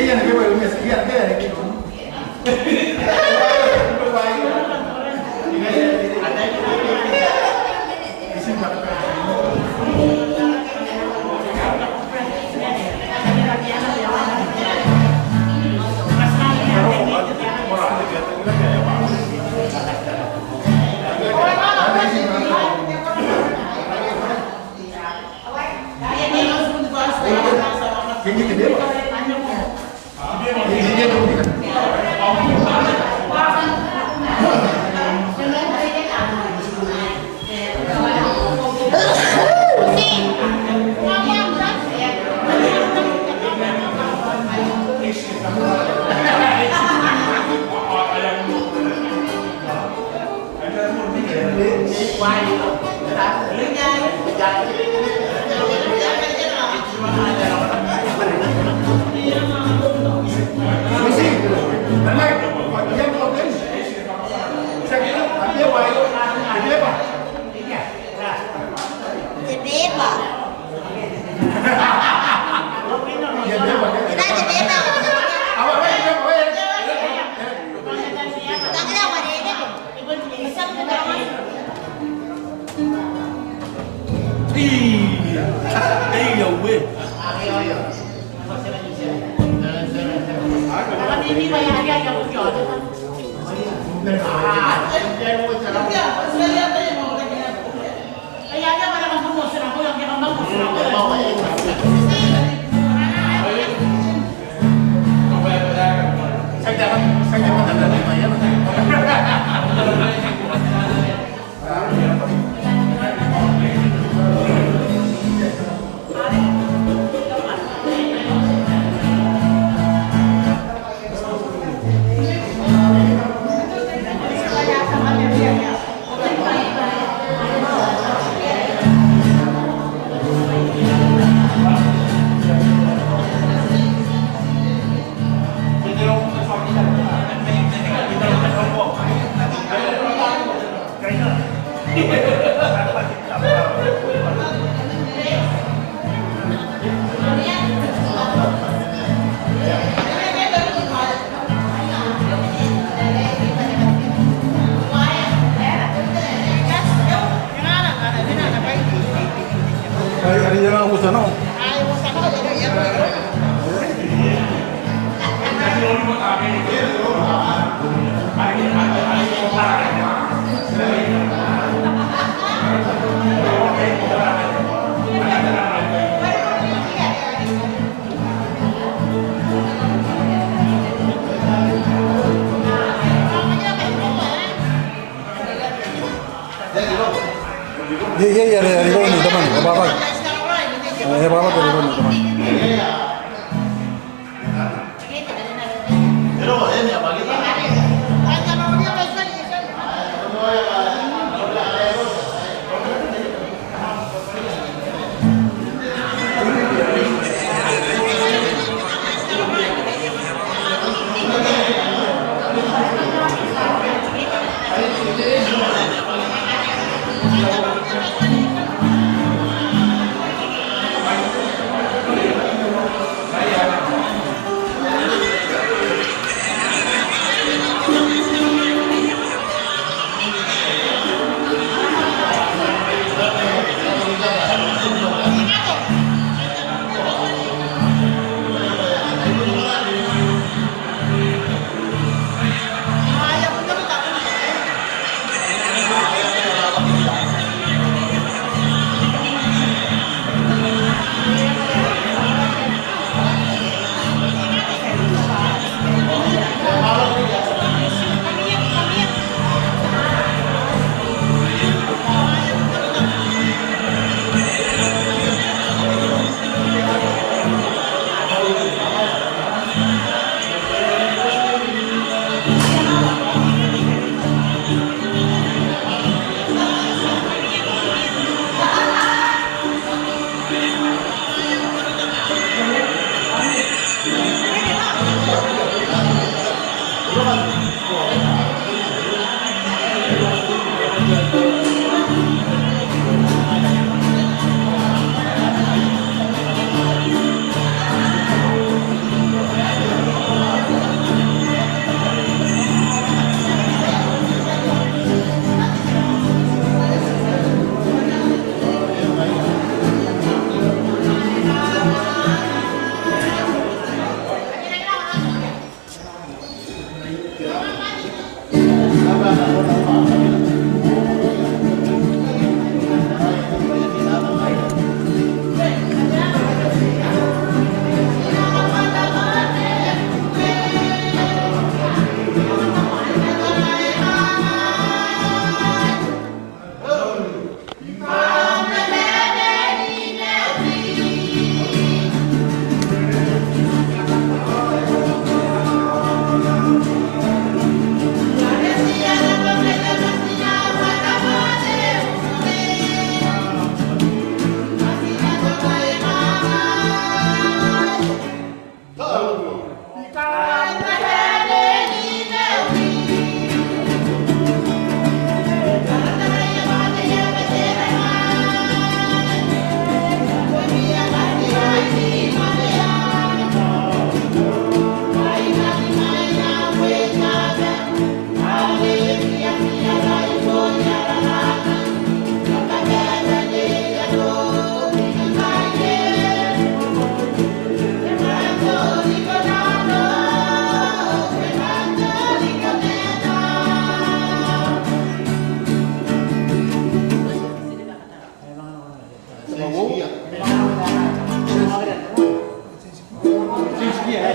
Kayaknya nanti baru sekian deh hari ini. Ini gede Pak. Ini dia dulu kan.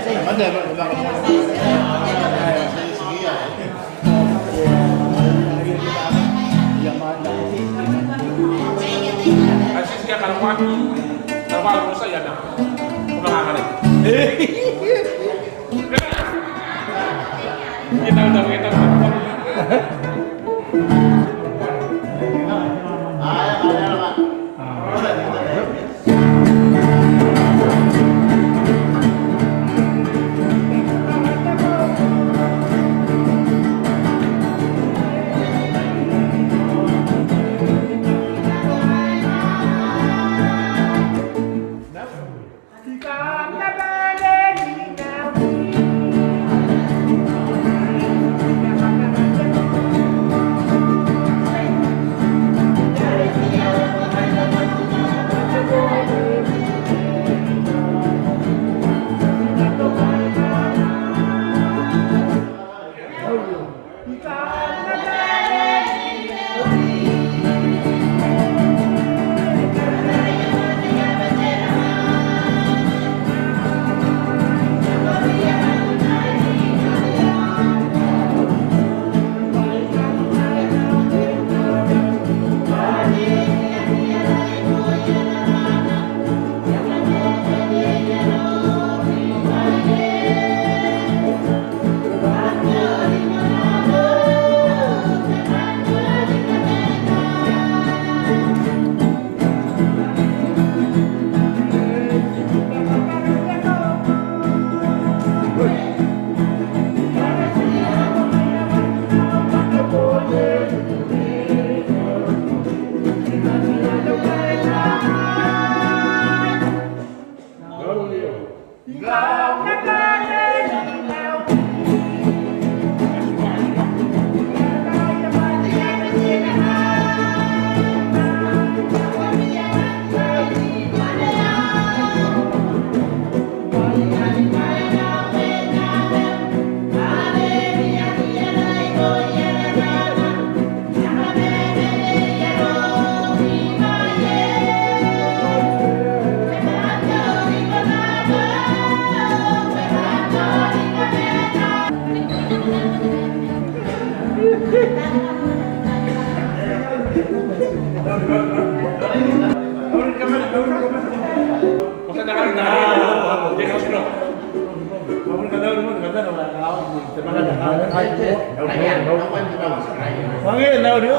Así que kalau pagi, kalau saya ya dah, kemana? Kita. Mangin nào dia.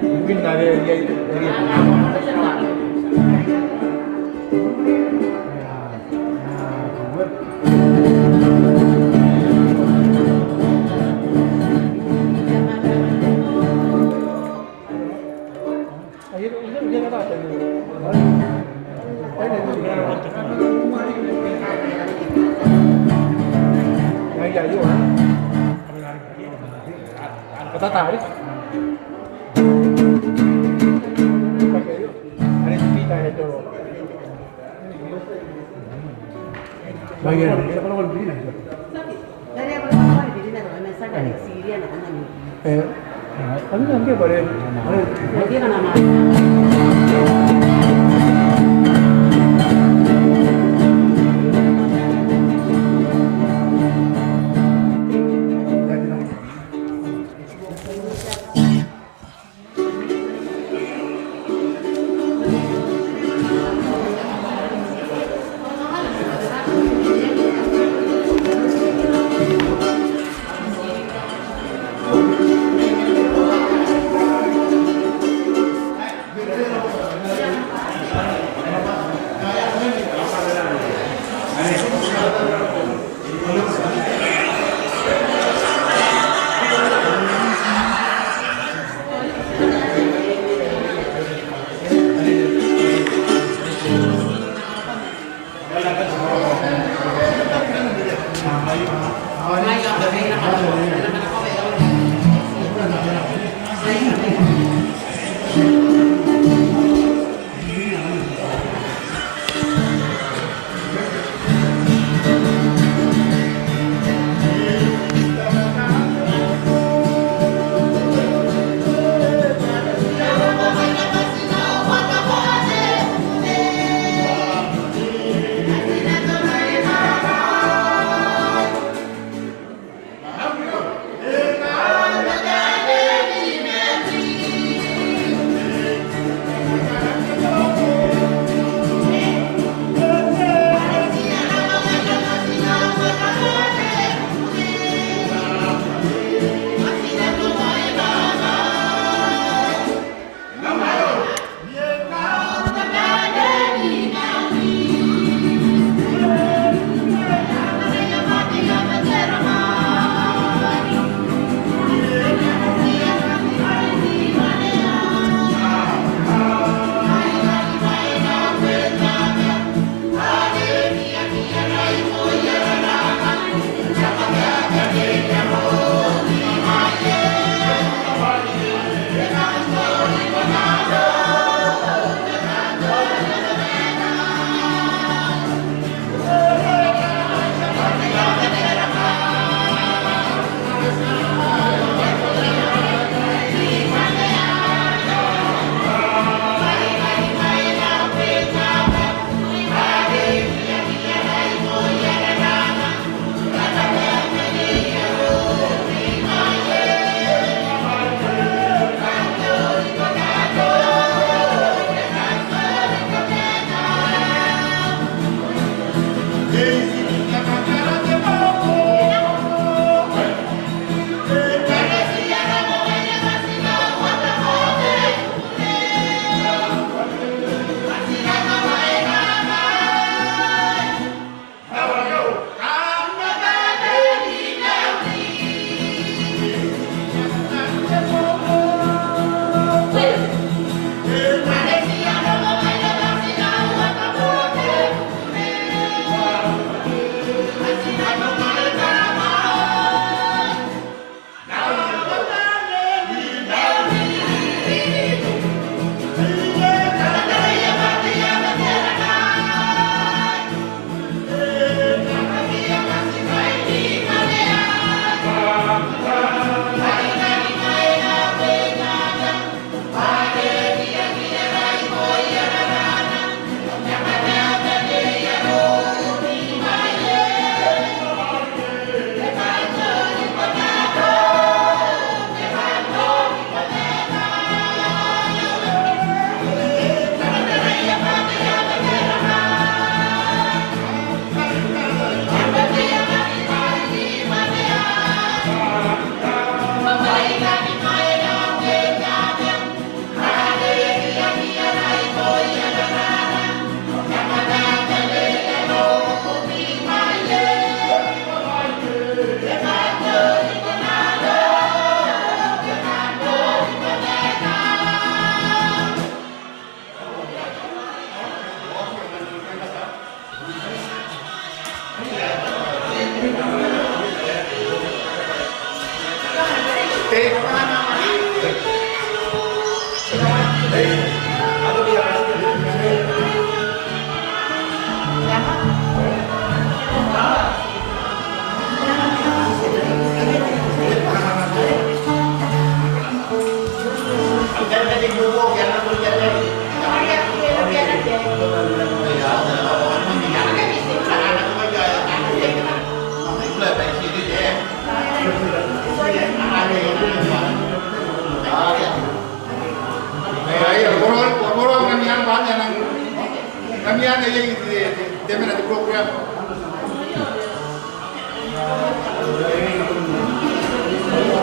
Mungkin dari kata tarik. Bagian ini kalau mau beli nih. Dari apa mau beli nih? Kalau masa dari Syria nak nih. Tapi nanti boleh. Nanti kan nama.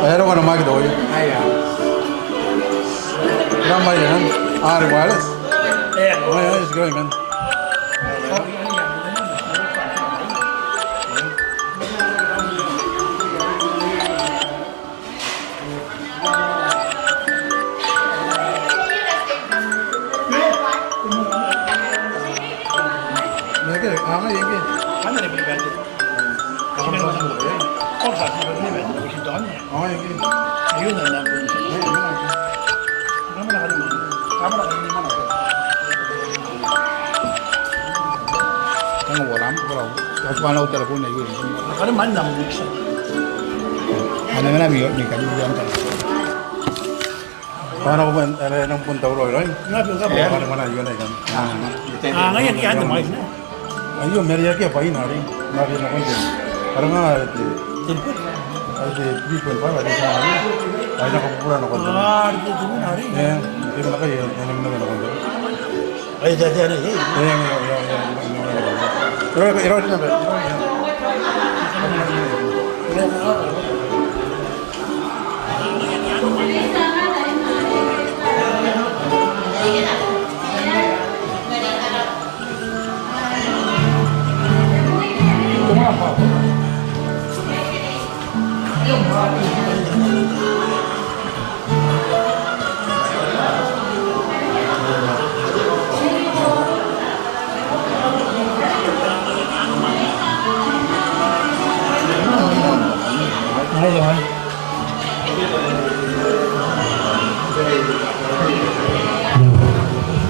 Aero con más que doy. Gran María, ah, iguales. Oh, it's going on. Kalau telepon aja gitu. Kalau mana bisa? Ano na mi kami yan ta. Para ko ana nang punta ro ro. Ngapi ka ba? Para mana yun ay kan. Ngayon kaya ano mai na. Ayo meria ke pai na ri. Na ri na ko din. Para nga ite. Ite 3.5 ari sa ari. Ay na ko pura na ko. Ah, dito mo na rin. Eh, ito na kayo yan ang naman ko. Ay, dati ano eh. Pero iro na ba?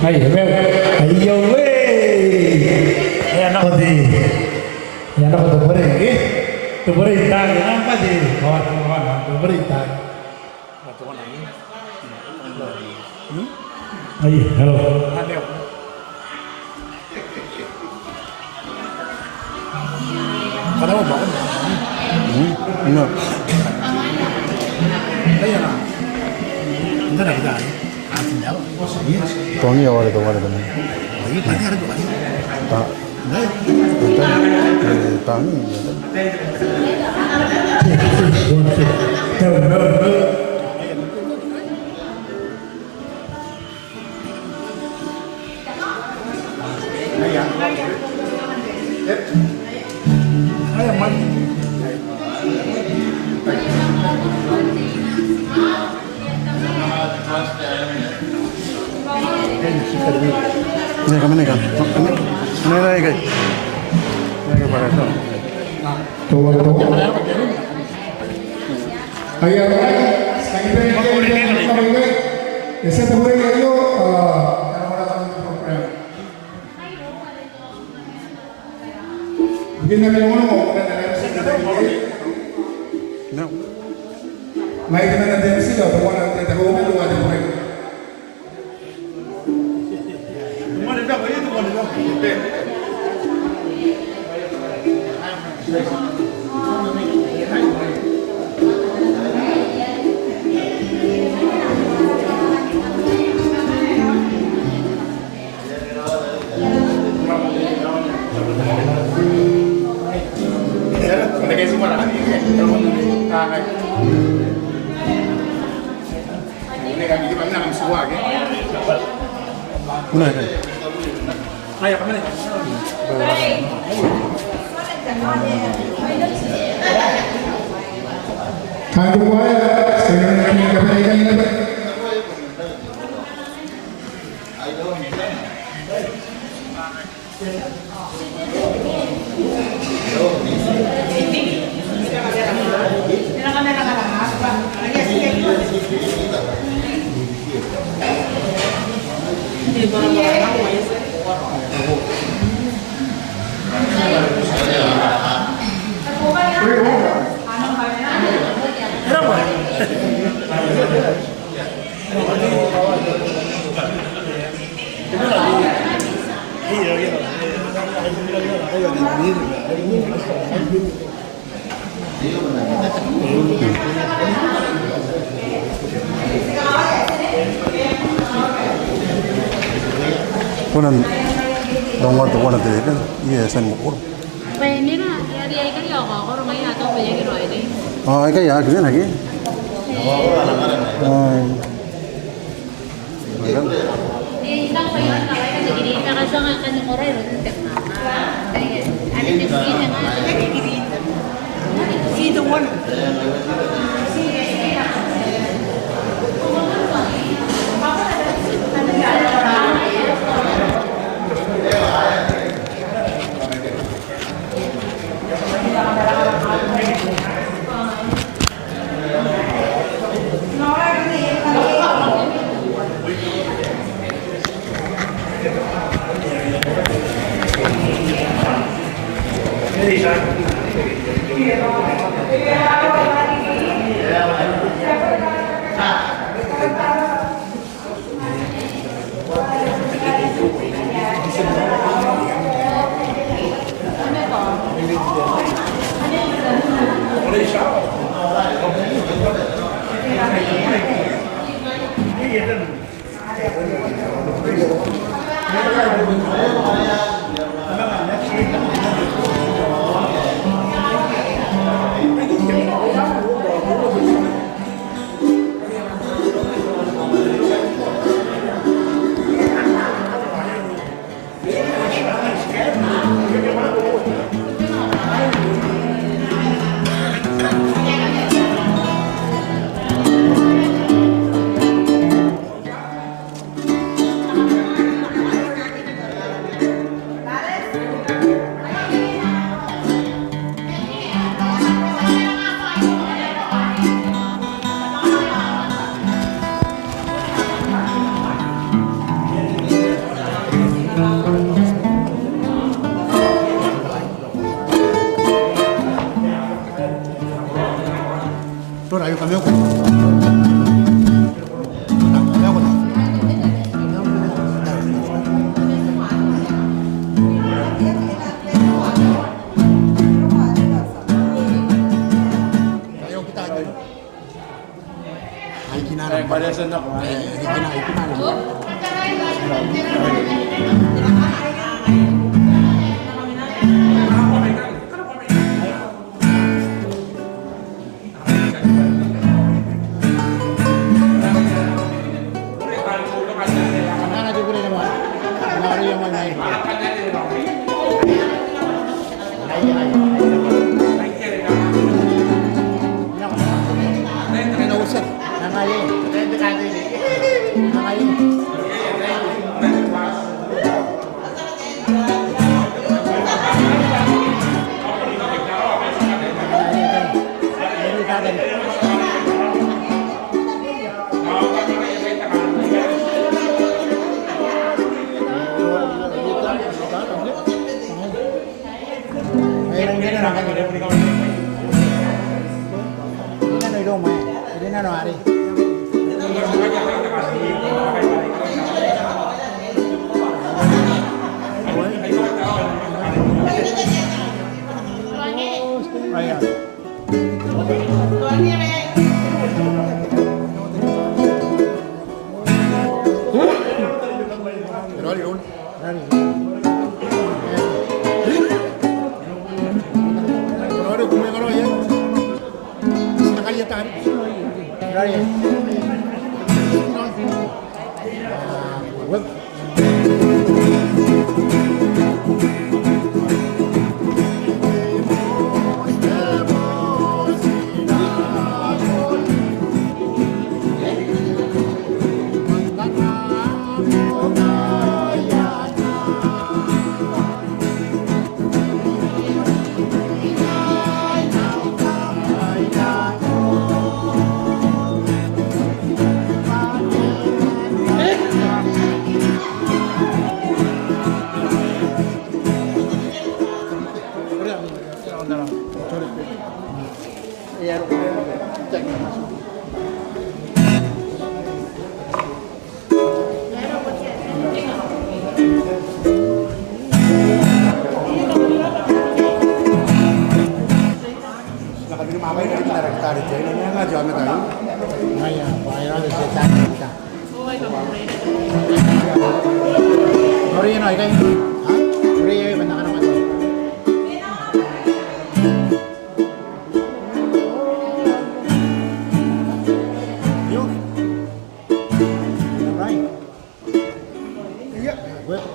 Ay, ayo weh. Anak pati. Anak pati boleh, tu boleh tak? Apa je? Kawan-kawan, tu boleh tak? Ayo, hello. Kenapa bangun? Enggak. Ayo nak. Entar lagi dah. Tony awal itu. Lagi tadi ada tu lagi. Tak. Tani. Ini kami ni kan. Ini lagi guys. Ini para itu. Tuh. Ayo, sekarang ese te voy a yo begini kami mau No. mai kena nanti mesti dah tuan nanti dah rumah tu ada boleh Mana dah boleh tu boleh dah. Una kan. Ayo kami ni. Thank you sekarang kami kembali lagi Mira kamera ka lang ha. Ayan, sige. Kunan dongor tu kunan tu kan, iya sen mukul. Ini lah, dia ikan ya kok, orang main atau banyak gitu ini. Oh, ikan ya, gimana lagi? Ini ikan banyak kalau ikan segini, karena sama ikan yang orang itu terkenal. Ada di sini yang ada di sini. See the one. Vaya, vaya, de esa. Ori no, ikay. Ha? Ori ay banda ka naman to. Yun. Right. Yeah. Well.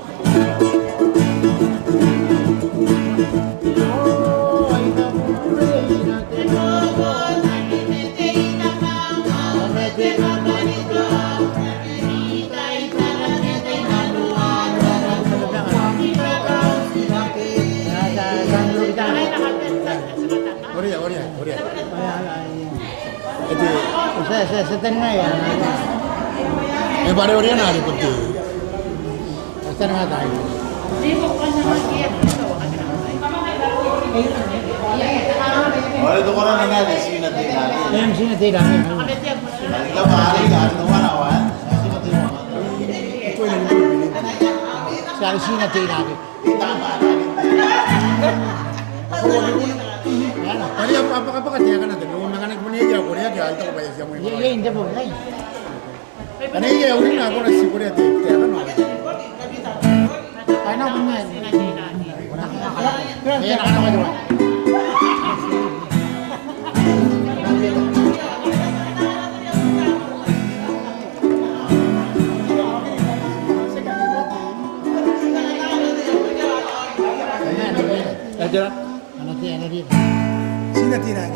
Saya tengah ya. Pada orang ada putih. Saya tengah tahu. Oleh tu korang dengar di sini nanti lagi. Yang sini tidak. Nanti kau balik kan tuan awan. Saya sini tidak. Ditambah. Tadi apa katanya kan nanti? Nunggu makan kemudian aja, Korea aja, itu apa yang siapa yang Iya, ini pun lain. Karena iya, udah nak orang si Korea tu, dia kan orang. Karena benar. Iya, nak macam. Aja. Nanti. Sini tidak.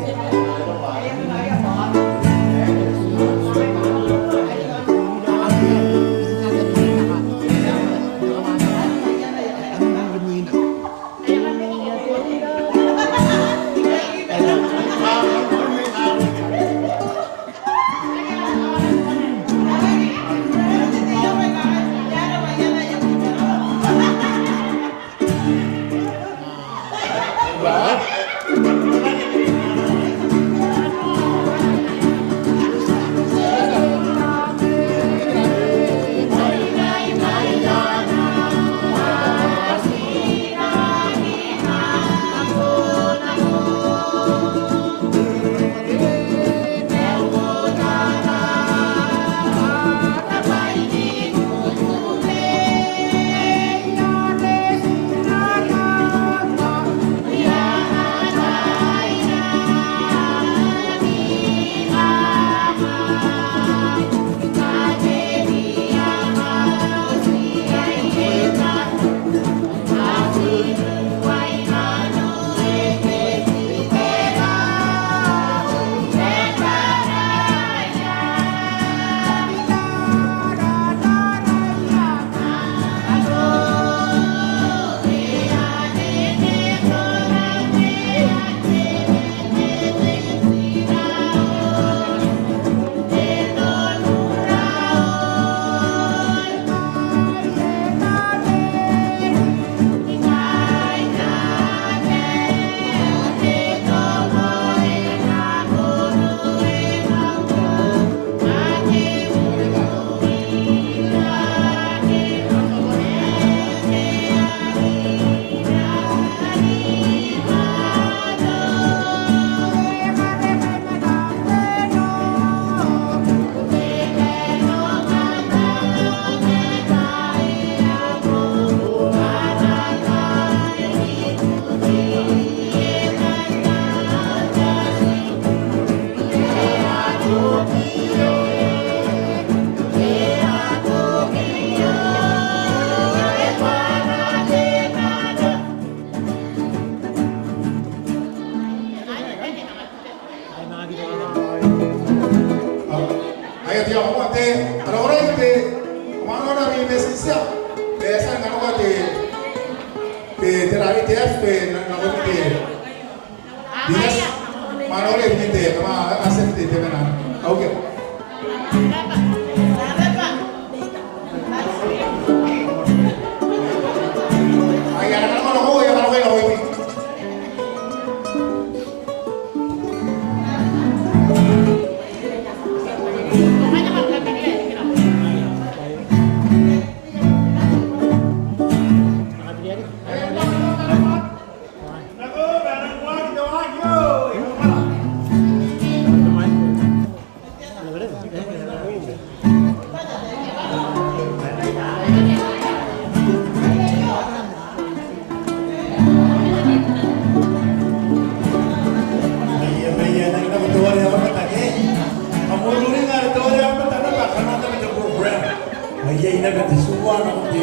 iya ina kan semua nak di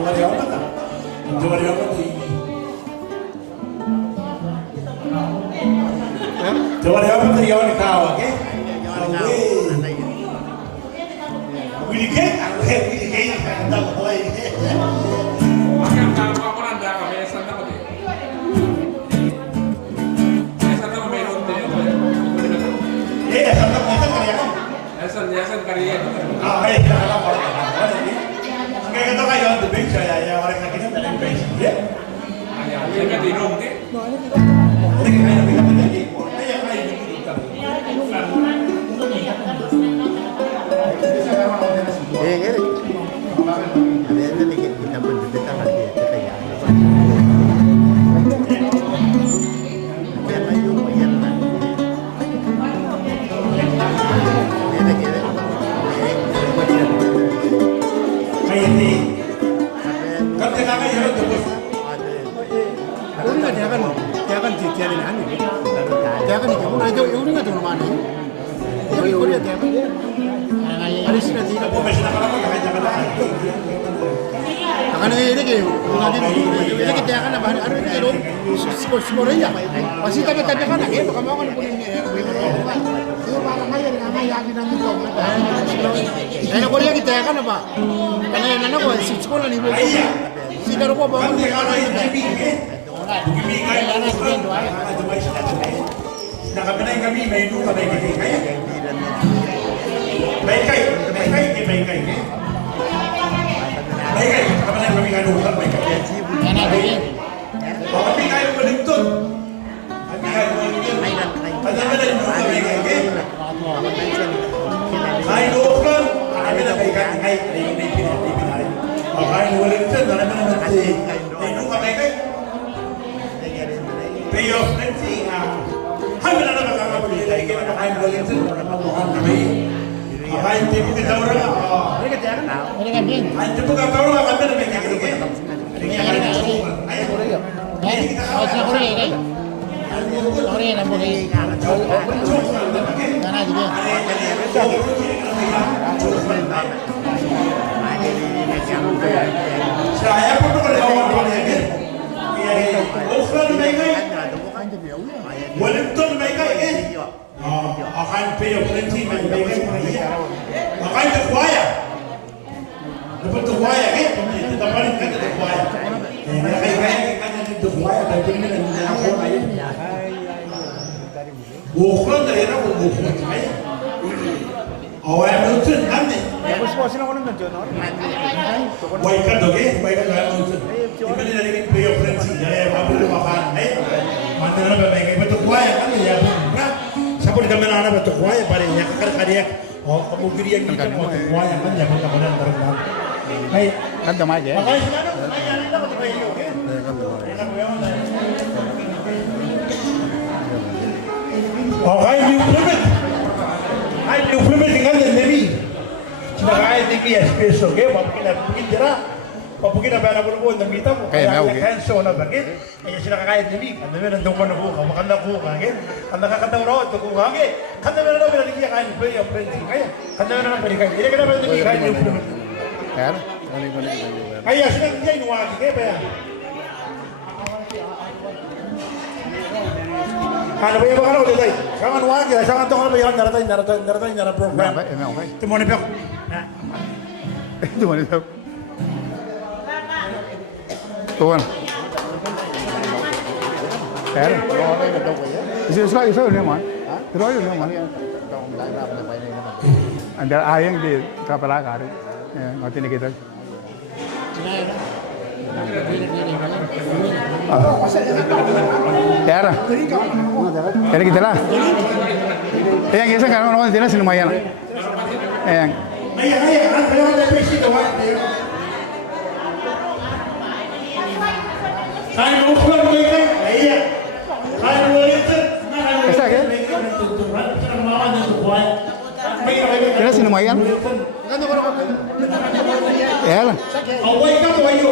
luar yang mana? Luar yang mana di? Luar yang mana yang ni kau, okay? Willy Kane, tak boleh. Pakai apa orang dah kami esan tak boleh. Esan tak boleh untuk Esan tak boleh kerja kan? Esan kerja. Baik, kalau orang Kaya kata kayo on the bench, ya orang nak kita dalam bench, ya? Saya kan di rumah ni. Orang kaya nak kita lagi, kaya kaya ni kita. Kaya ni, kan kita kaya orang tu bos. 우리가 대학은 뒤에는 아니고 대학은 이게 우리가 돈 많이 여기 우리가 대학은 아리시나 뒤가 Kau mesti nak apa? Kaya jangan dah. 아니 이렇게 이렇게 대학은 많이 아니 이렇게 스포츠야 masih tapi kan lagi bakal mau kan punya itu barang aja dengan yakin nanti kau karena Korea kita kan apa karena nana kau sekolah nih bu si kalau kau bangun Kan dia orang yang kami, kami kaya orang tu doa. Nak apa nak kami main dulu kami kaya. Baik kaya, baik kaya. Baik, apa nak kami kaya dulu kami kaya. Kami kaya Wellington. Kami kaya Wellington. Ada mana dulu kami kaya. Kaya Auckland, ada mana kaya ini. Kaya Wellington, ada mana nanti. Dulu kami kaya. Pay off nanti. Kami nak apa boleh lagi kita kaya Wellington, kami. Kaya tipu kita orang. Anjir bukan tahu lah kami nak kaya gitu. Saya pun tu kalau orang ni, Auckland mereka, Wellington mereka, akan pay off nanti mereka, akan terkuaya. Dapat terkuaya kan? Kita balik kan terkuaya. Kaya kan terkuaya tapi ni nak apa lagi? Auckland dah era Auckland ni. Awak Wellington kan ni? Waikan tu ke? Waikan tu Wellington. Ini ni dari pay off nanti. Ya, apa boleh makan? Mantan apa mereka betul kuaya kan? Ya, kan? Siapa di kamera anak betul kuaya pada yang kerja. Oh, kamu kiri yang kita mau kuaya kan? Jangan kemudian terus. Baik, kan sama aja. Okay, implement tinggal di Navy. Cina kaya tinggi space oke, papukina bayar aku pun demi tamu. Kaya kan so na bagit. Kaya cina kaya Navy, kan demi nandung ko na ko, makan na ko kan. Kan nakakataw raw to ko kan. Kan demi na bila lagi kaya play of friendly kaya. Kan demi na balik kaya. Ini kena balik kaya implement. Kan? Kaya sila niya inuwagi kaya ba yan? Ano ba yung mga ulit ay? Sangan wagi, sangan tong ano ba yan? Naratay program. Timon ipok. Timon ipok. Tuan. Kan? Isu ni man. Terus ni man. Anda ayang di kapal akar. Mati ni kita. Tiara. Tiara kita lah. Yang isa kan orang tidak sini mayan. Yang. Kesa ke? Tidak sini mayan. Ya lah. Awak kan tu ayu.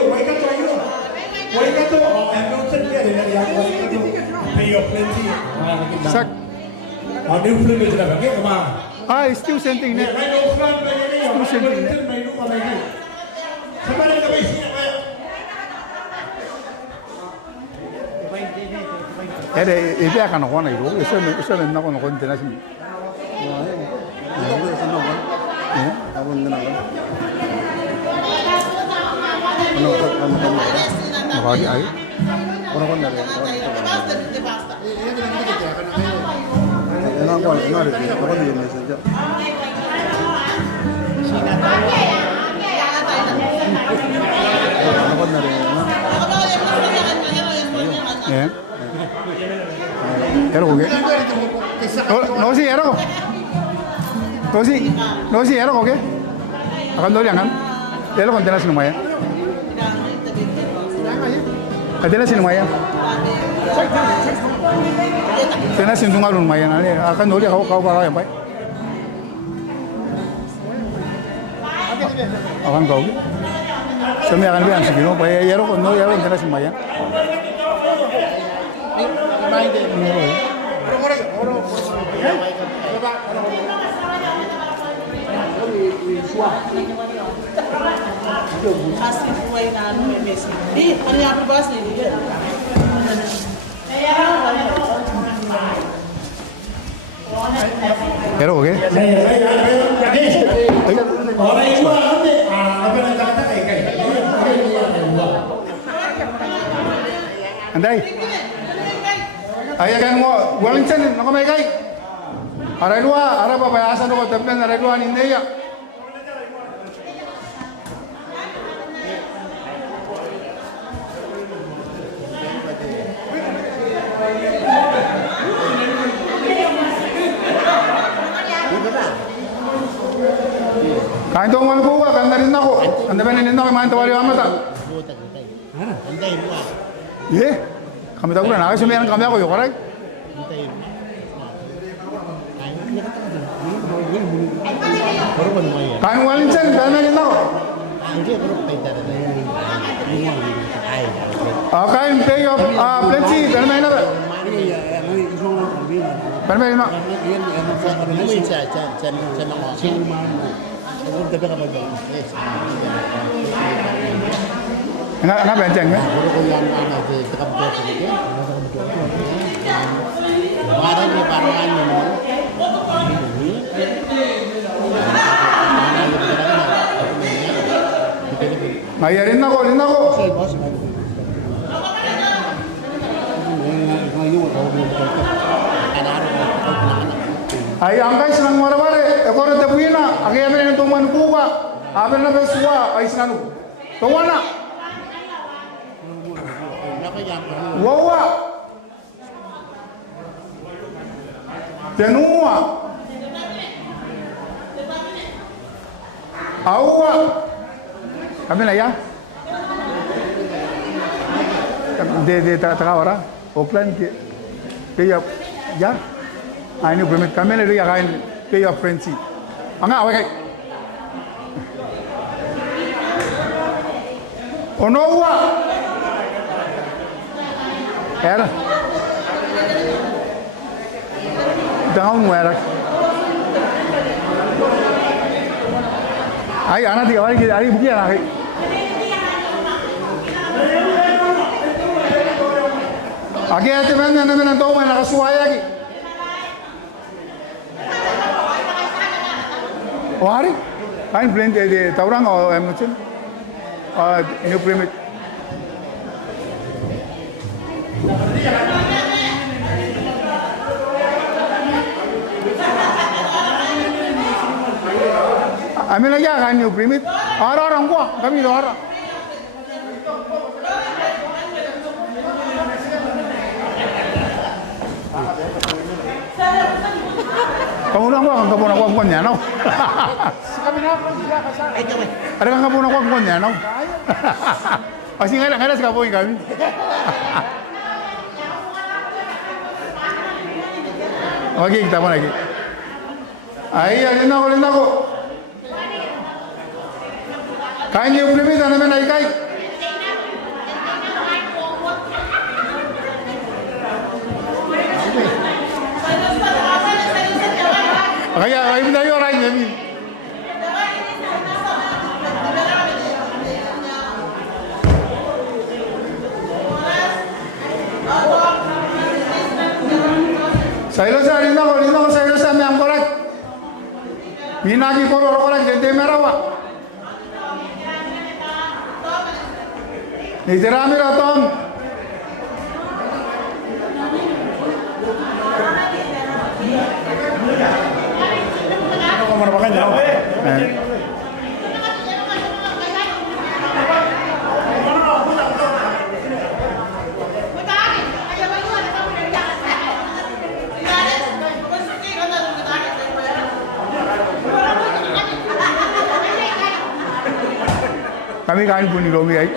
Hamilton dia yang pay off plenty. Sak. Ada implement dah bagi kemana? still sending net. May offline ba yan? May lupa ba yan? Sa ba nang gabay siya ba? Ito akan ako na ito. Isa na ako na konti na siya. Makagi ay. Ano ko na rin? Ano ko na rin? Ako na yung message. Ano ko na rin? Eh? Ero koge? Nosi ero ko? Nosi ero koge? Akan doli angan? Ero kon tenas numaya? Tenas numaya? Tenas numaya numaya nani? Akan doli kau bawa yang baik? Akan kau? Semi akan bilang segini, bayar ero kon tenas numaya? Ero oke? Orang itu apa yang kata kayak Andai. Ayah kan mau Wellington, nak mai kai. Arai dua, arai apa ya asal nak tempen arai dua ni ya. Kain tong ko ka, kan rin ako. Anda ba nin ako main tawari amata? Ye? Kami tahu kan, aku sebenarnya kami aku yuk orang. Kain Wellington, kain mana tahu? Kain pay of plenty, kain mana tahu? Kain mana? Enggak benceng kan? Ngayarin ako. Ay angkai senang mare-mare, ekor tepuina, agi amene tuman kuwa, amene besua, ay senanu. Tuwana. Wawa. Tenua. Awa. Kami na ya. De takawara. Oakland ke ya. Ini bermet kami lagi akan pay of friendship. Angga awak. Onowa. Era. Down where. Ay, anak tiga hari kita hari bukan lagi. Agi ate mana tahu mana kasuaya lagi. Oh hari, kain blend de taurang atau emocen, new primit. Amin aja kan new primit. Orang gua, kami orang. Kamu nak buat kamu punya no? Ada kan kamu nak punya no? Pasti nggak ada sekarang poin kami. Oke kita mana lagi? Ayah lina ko. Kain yung primit ano man ay kay? Kaya kayo tayo orang kami. Saya rasa ini nak saya rasa memang korek. Minagi korek jadi merawa. Nijerami ratom. Kamu mana pakai jauh? Kami kain pun di lomi ay.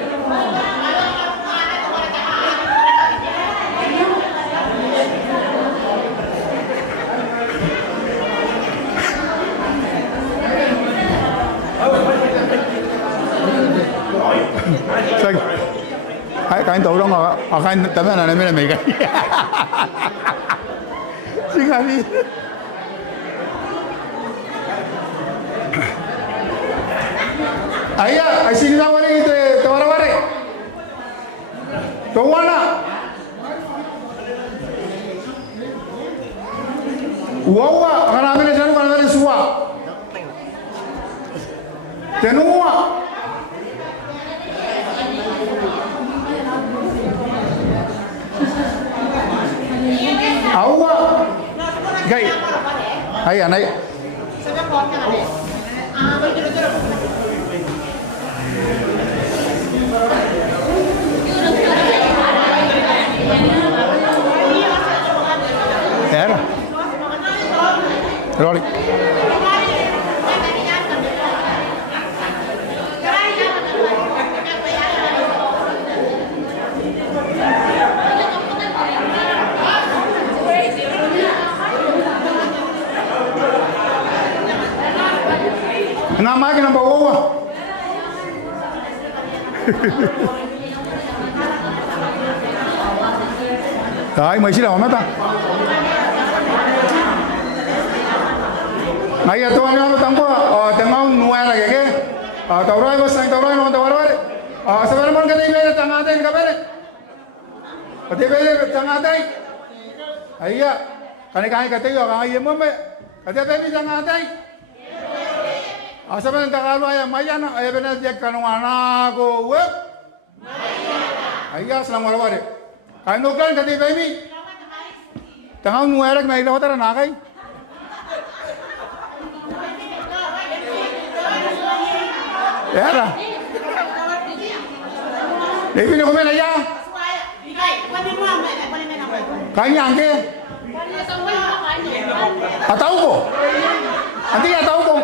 Kain tahu dong, kain tapi anak mana mereka. Si kami. Ayah, sini sama ni itu, tawar-tawar. Tawana. Wawa, kalau kami ni jalan, kalau kami suwa. Tenua. Awa. Gay. Ayah, naik. Era. Rolling. Nga máquina boa. Đấy, mấy chị nào mất ta? Này tôi anh em tao có tengah nuai lagi ke? Tau roi bos, tau roi non tau roi. Sebenarnya pun kita ini tengah ada ini kapan? Kita ini tengah ada. Ayah, kan kata yo, kan ayah mama, kata ini tengah ada. Sebenarnya kalau ayah maya na, ayah benar dia kan wana go web. Ayah selamat lawar. Kan nuklan kata ini. Tengah nuai lagi, naik lawat orang nakai. Ya lah. Dewi ni komen aja. Kanya angke. Tahu ko. Nanti ya tahu ko.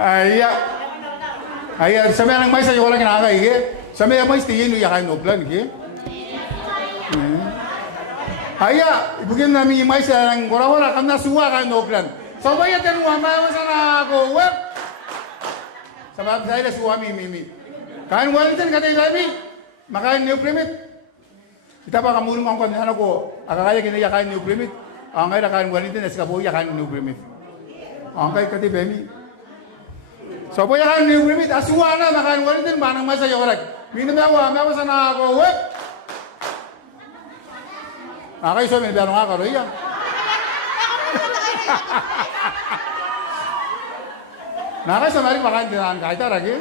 Ayah. Ayah, sampai anak mais aja orang kena agak ini. Sampai yang mais tiada yang kain noplan ini. Ayah, bukan nami mais yang orang-orang kena suah kain noplan. Sampai yang terus ambil sana aku web. Sebab saya dah suami mimi. Kain wanita kata kami, makan new primit. Kita pakai mulu mangkon sana ko. Agak kaya kini ya kain new primit. Angkai dah kain wanita nasi kapo ya kain new primit. Angkai kata kami. Sampai yang kain new primit asuana makan wanita mana masa ya orang. Minum yang ambil sana aku web. Angkai suami biar orang kalau iya. Naga samari makan dengan kaita lagi.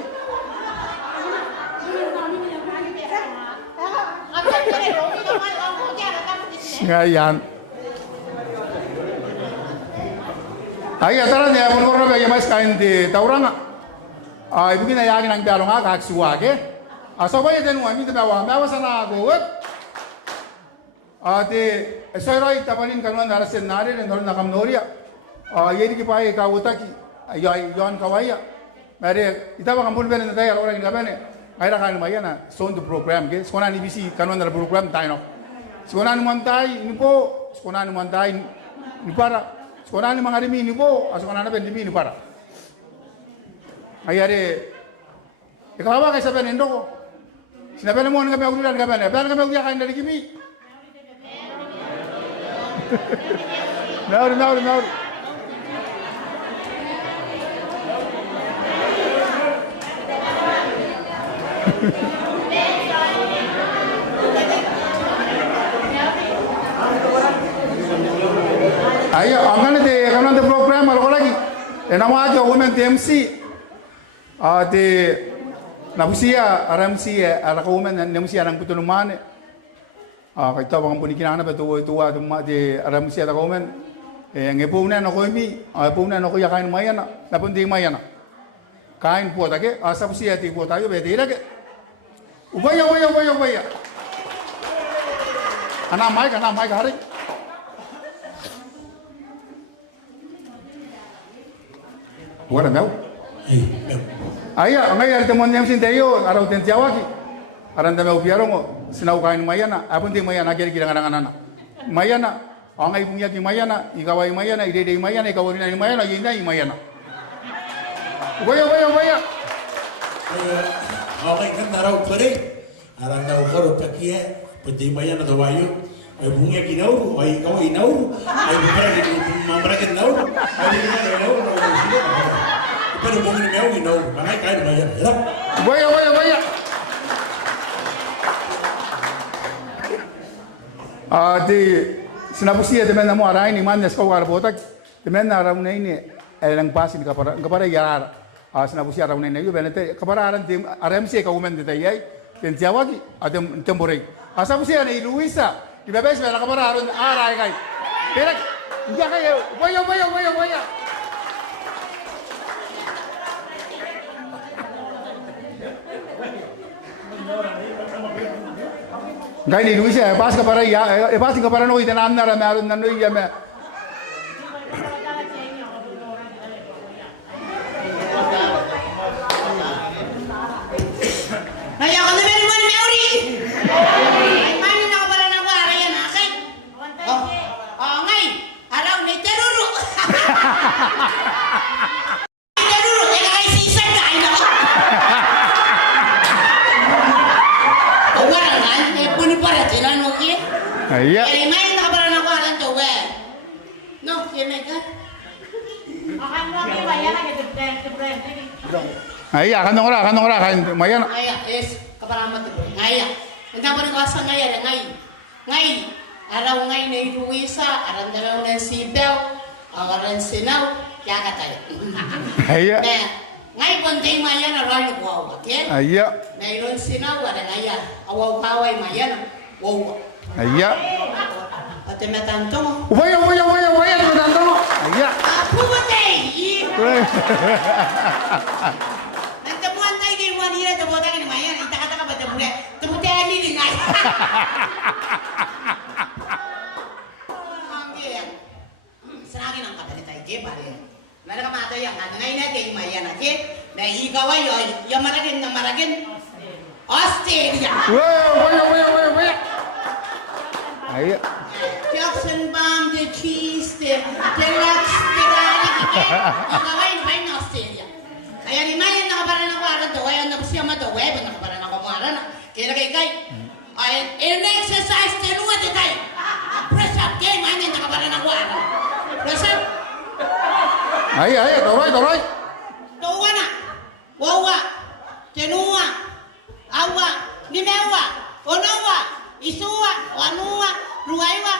Ngayan. Ayah taran ya menurut bagi mas kain di tauranga. Ibu kita yakin ang biarong agak suage. Asal ya tenu kami tu bawa sana goet. Ade serai tapanin kanuan darasin nari dan dorong nakam noria. Yeri kipai kawutaki. Yon kawaya. Mere kita bang ampun bene tayar orang ini kabene. Aira kan maya na sound program ke. Sekolah ni bisi kanuan dalam program tayo. Sekolah ni mantai ni po. Sekolah ni mantai ni para. Sekolah ni mangarimi ni po. Sekolah ni pendimi ni para. Ayare. Ikaw ba kay sabi nendo ko? Sinabi mo kami ulilan kabene. Pero kami ulilan kain dari kimi. Nauri. Ayo, angkat deh, kamu nanti program apa lagi? Nama aja women TMC. Di nabusia, RMC, anak women TMC anak putunuman. Kita bang punikin anak betul di RMC anak women. Ngepungnya nak ini, pungnya nak yakain mayana, napun di mayana. Kain buat aja, asap sia di buat aja beda lagi. Ubaya. Anak mic hari. Wala meu. Aya, ngai ada teman yang sintayo, arau tentiawa ki. Aran da meu biarong sinau kain mayana, apun di mayana kiri kadang-kadang. Mayana, angai punya ki mayana, ikawai mayana, ide mayana, ikawai mayana, yinai mayana. Waya. Okay kan narau pare. Aran da ukoro pakia, pedi mayana da wayu. Ay punya ki nauru, ay ikawai nauru, ay bukara ki mamra ki nauru, ay nauru. Pero mungkin mau ino, mangai kain bayar, ya. Waya. Di sinabusia temen namo arai ni man nesko war botak temen arau nei ni elang pasin kapara yar sinabusia arau nei ni benete kapara aran tim RMC ka women de tayai ten jawagi adem temborei asabusia nei Luisa di bebes bela kapara arun arai kai perak enggak kai waya. Gay ni Luisa, pas ka para ya, pas ka para no ita na andara meron na no iya me. Ay, ako na meron mo ni Mauri. Ay, mani na ako para na wala yan, akay. Oh, ngay, araw ni Teruru. Teruru, eh, kay Caesar na, ay nako. Para tiran mo ki? Iya. Ay may nakabaran ako alam to we. No, si Mega. Akan mo ki bayan na ke brand. Iya, kan ora kan mayan. Ay, yes, kabaran mo to. Ay. Unda pa ko asa ngay ngai. Ngai. Araw ngai ni Luisa, aran daw na si Bel, aran sinaw, ya katay. Iya. Ngai konting mayan aran ko, okay? Iya. Mayroon sinaw ada ngaya. Awaw kaway mayan. Wow. Iya. Ate metanto. Waya tanto. Iya. Apu batay. Nagtabuan tayo kay Juan Hira, tabuan tayo ni Mayan. Itakata ka ba tabuan? Tabuan tayo ni Lingay. Angin. Serangin ang kadali tayo kay pare. Nada ka mato yang ngayon na kay Mayan ake. Na igaway yo maragin. Australia. Waya. Iya. Jackson Bomb, the cheese, the deluxe, the Nagawain pa yung Australia. Kaya ni Mayan nakaparan ako aran to, kaya nakusya mo to, webo nakaparan ako mo aran. Kaya kay in exercise, tinuwa di tayo. Press up, kaya Mayan nakaparan ako aran. Press up. Ay, toroy. Tuwa na. Wawa. Tinuwa. Awa. Nimewa. Onawa. Isuwa. Wanuwa. Ruwaiwa.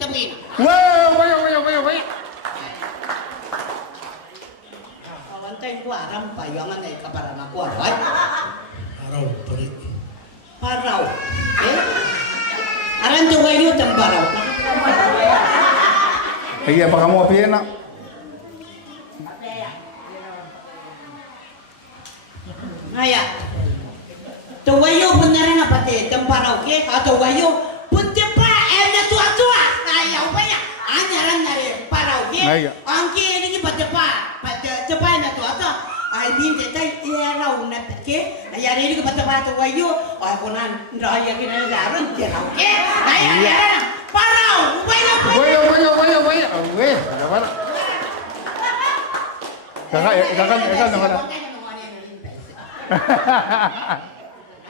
Tamina. Waya. Awantay ko aram pa yung nga ikaparan ako aray. Paraw. Aran to kayo tambaraw. Iya, baka mo piyena. Ngaya. Tuwayo benar na pati tambaraw ke tuwayo punte pa na tua. Ayaw pa ya. Anyaran na rin paraw ke. Ang kini ki pati pa na tua. Ay din detay eraw na ke. Ayari ni pati pa tuwayo. Ay kunan raya kinalaran kiraw ke. Ayaran paraw. Waya. Wala. Kakak naman.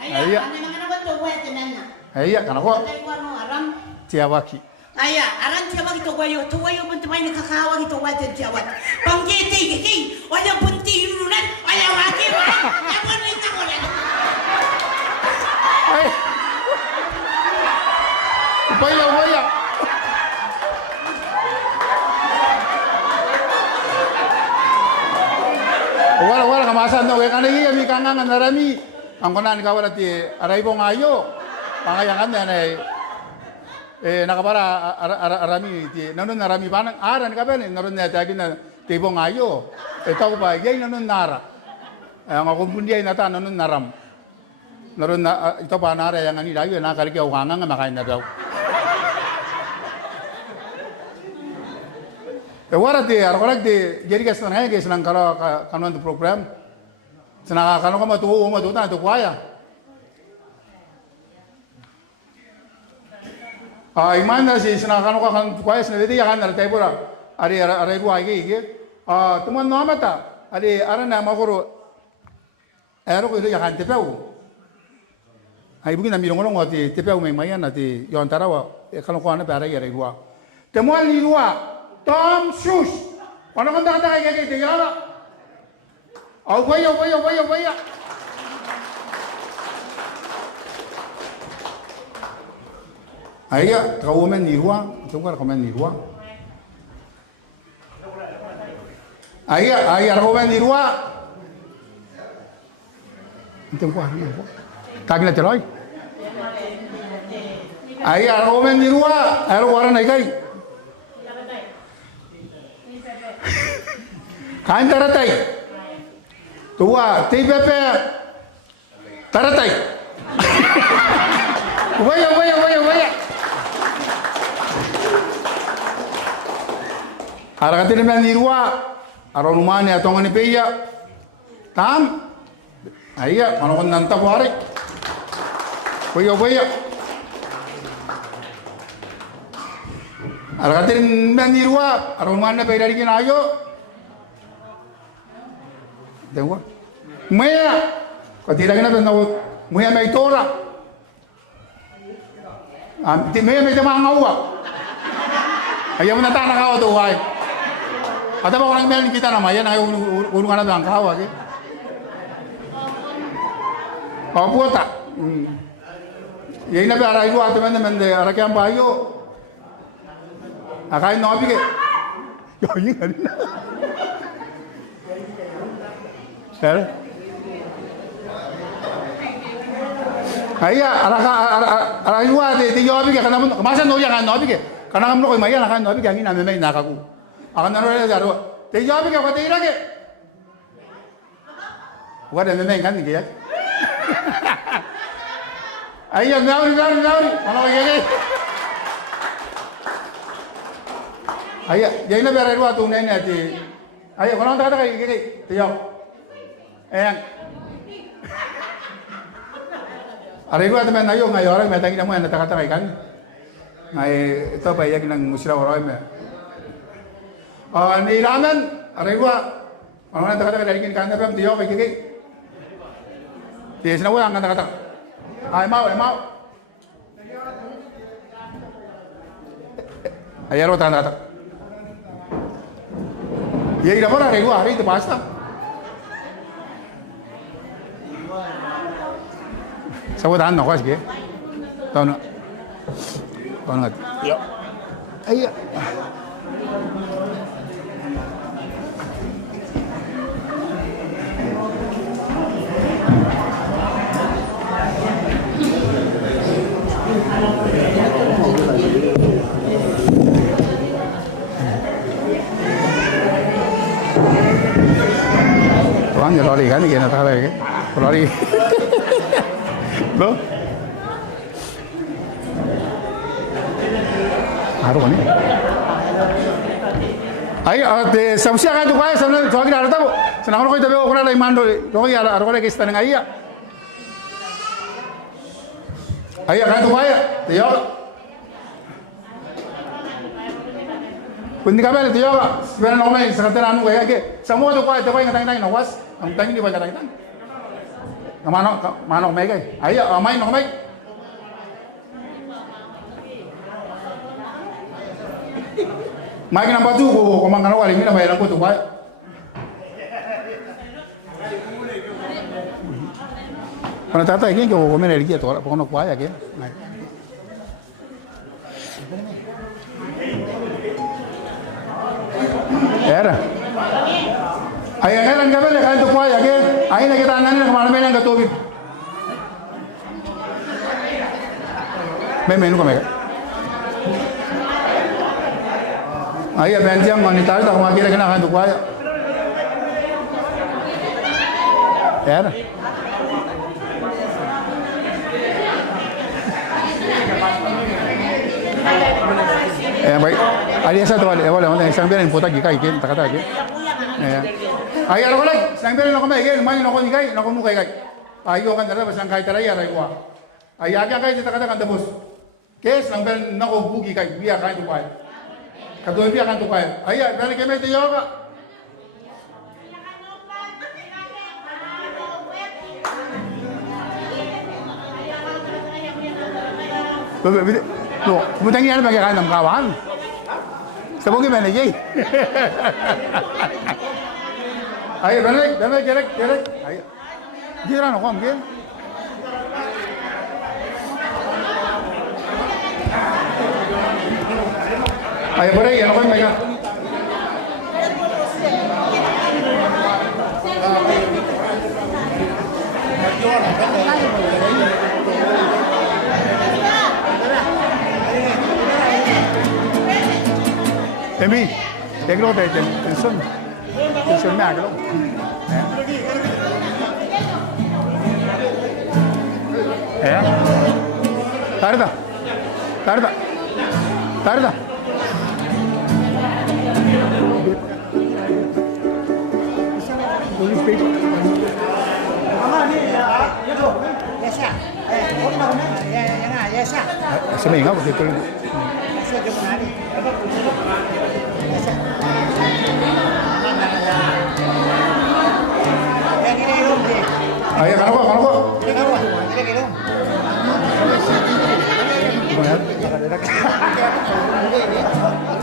Iya. Iya, kan ako. Tiawaki. Aya, aran siapa gitu wayo bentuk main kakawa gitu wajan jawat. Bang gigi, wajah bunti nunan, wajah wakil, yang mana itu boleh. Upaya. Wala kamasan no kaya kanay kami kangangan narami. Ang kunan kawala ti aray po ngayo. Pangayangan na nakapara arami ti nanon narami panang aran ka pa naron na tagi na tipo ngayo. Ito pa gay nanon nara. Ang akumpundiay nata nanon naram. Naron na ito pa nara yang ani dayo na kaliki ang kangang makain na daw. Wala ti arkolag ti jadi ka sanay ka sanang kanon program. Sanaka kanon ka matuto na to kuya. Imana si sinakano ka kan kuwais na dito yakan na tayo pura. Ari buhay igi. Tuman no mata. Ari aran na makuro. Ero ko yakan tepew. Ay bugin na milong ati tepew may mayan ati yon tarawa. Kano ko ana para yare buwa. Temuan ni buwa. Tom Shoes. Ano kang kata kay kay yara. Baya. Ayah, kau main di ruang, tunggu kau main di ruang. Ayah, kau main di ruang. Tunggu ni, kagak cerai. Ayah, kau main di ruang, ayah orang naik kali. Kain taratai, tua, TPP, taratai. Baya. Harakatin naman ni Ruwa, araw lumani atong ni Peya. Tam, ayya, manokon nanta po hari. Baya. Harakatin naman ni Ruwa, araw lumani na Peya rin ayo. Tengok, Maya, katilagin na ito, Maya may tora. Maya may tamang ngawa. Ayaw mo na tayo nakawa ito, huwag. At ako lang meron kita naman, yan ay ulungan na ang kawa. Paputa. Yan na ba, aray ko at naman, aray kayang bayo. Akain na kapig eh. Yung ganun na. Sir? Ayah, aray ko at ito yung kapig eh. Kamasan no yan, kapig eh. Karena kamu kau maya nak kan nabi kami nama main nak aku. Akan naruh ada jaru. Tejauh apa kau tejauh lagi? Bukan nama main kan ni ya? Ayah gauri. Mana lagi? Ayah, jadi nak berai dua tu ni nanti. Ayah, korang tak ada kaya gini. Tejauh. Ada dua teman ayo ngayo orang macam kita mau yang tak kata kan? Ay ito pa iyak ng musira oray me. Ni ramen aregwa. Ano na kata dari kan na pam tiyo kay kay. Tiis na wala ang kata. Ay mau. Ayaro tan kata. Ye ira pora aregwa hari itu pasta. Sawadan no kasi. Tono. Banget. Ya. Iya. Tuan lori kan ini nak lagi. Lori. Lo? Haru kan ni? Ayo, sabsi akan tu kaya sabsi tu akan ada tahu. Senang orang itu beberapa orang lagi mandor, orang yang ada orang lagi istana ngaya. Ayo akan tu kaya, tiap. Pundi kabel tiap. Sebenarnya orang sekarang anu kaya ke, semua tu kaya tiap yang tanya nawas, ang tanya di bawah tanya. Mana mereka? Ayo, main orang baik. Mai kena batu ko mang kana wali mina bayar ko tu kuaya. Kana tata ini ko mena lagi tu, pokoknya kuaya ke. Era. Ayah kan enggak boleh kan tu kuaya ke. Ayah nak kita anak nak mana mana enggak tu. Menu kami. Ayah benjang manitar tak mungkin lagi nak tu kuaya. Era. Baik. Ada satu ada mana sambil yang foto gikai kan tak kata lagi. Ayah nak lagi sambil nak kami kan mana nak kau gikai nak kau muka gikai. Ayah kan dah pasang kai teraya rai gua. Ayah agak kai tak kata kan tebus. Kes sambil nak kau buki gikai biar kan tu kai. Kadoi biar kan tu kai. Ayah dari kami tu yoga. Loh, kamu tanya apa kaya enam kawan? Sebab gimana lagi? Ayo balik, gerek. Ayo, jiran aku mungkin. Ayo balik, yang aku megang. Emi, dekat lo deh, tension mana kalau? Ya, tarik dah. Tulis page. Ama ni, ya tu, yes ya. Semua ingat betul. Ayo, kalau kok.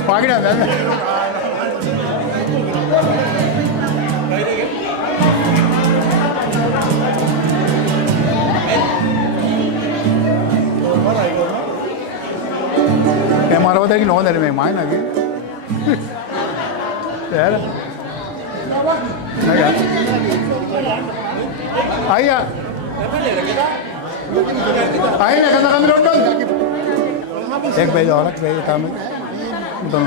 Pagi dah. Kamera udah lagi nol dari main lagi. Ya. Naga. Ayah. Ayah kata kami nonton. Ek baju orang saya kami. Betul.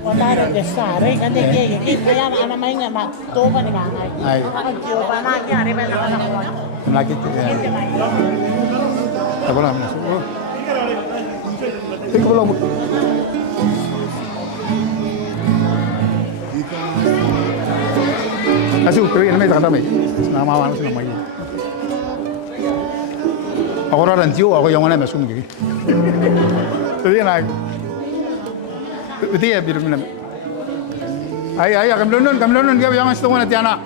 Otara besar, kan dia kaya anak mainnya mak toba ni mangai. Ay. Ang kiyo pa na kaya rin na anak ko. Lagi tu. Tak boleh masuk. Ikut belum. Asu, tu ini macam mana? Nama awak macam mana? Aku orang Jawa, aku yang mana masuk ni? Tu dia nak. Betul ya, biru mana? Ayah, kami London, dia yang masuk mana tiada.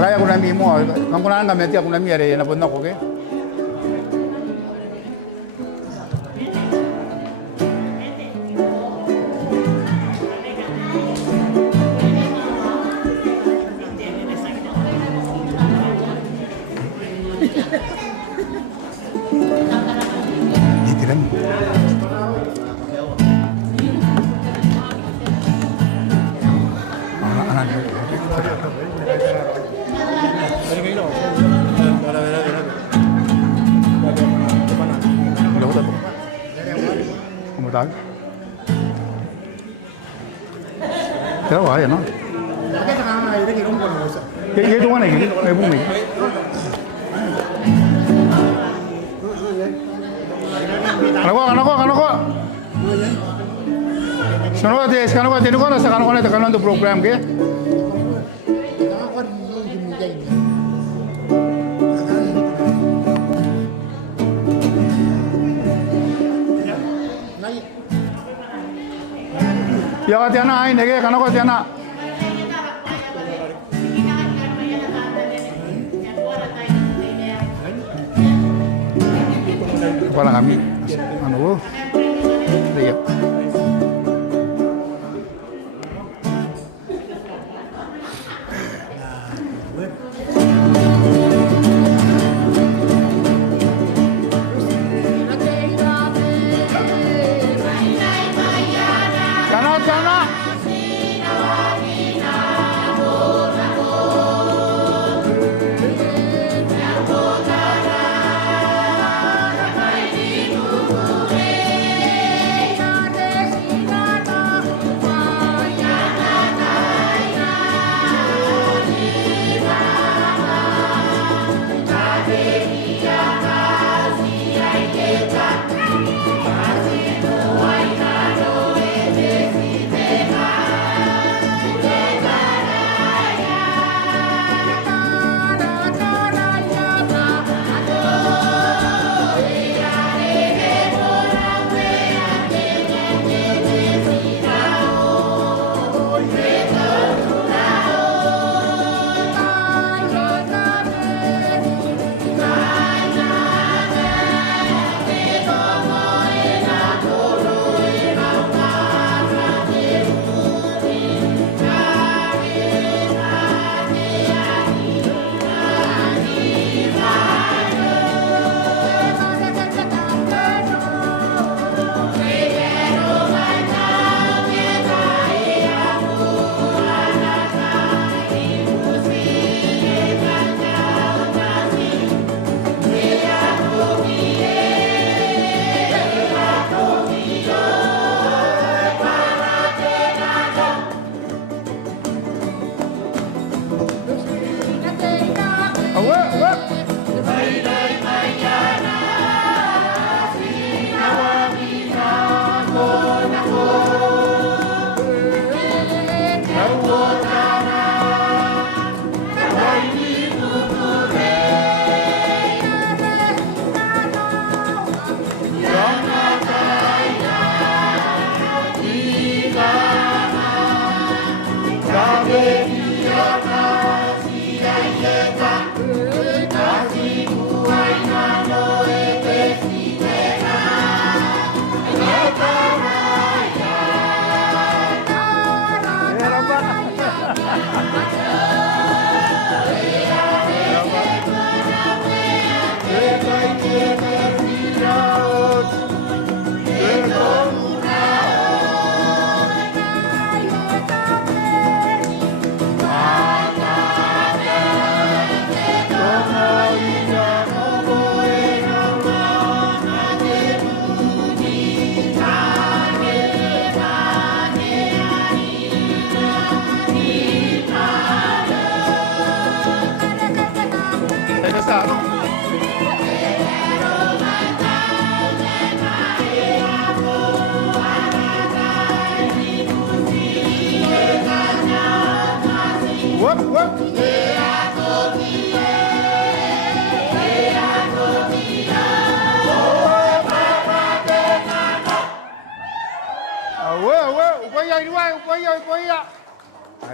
Kaya aku nami mo, kamu nak nami nanti aku nami ada yang nak nak oke? Itiran. Anak. Kamu tahu? Tahu apa ya, no? Kita tengah ini kita rumah bosan. Ye tu mana ini? Bumi. Anak. Sekarang dia nak sekarang tekan untuk program ke? Ya Katiana ay nege kana Katiana. Kepala kami anu iya.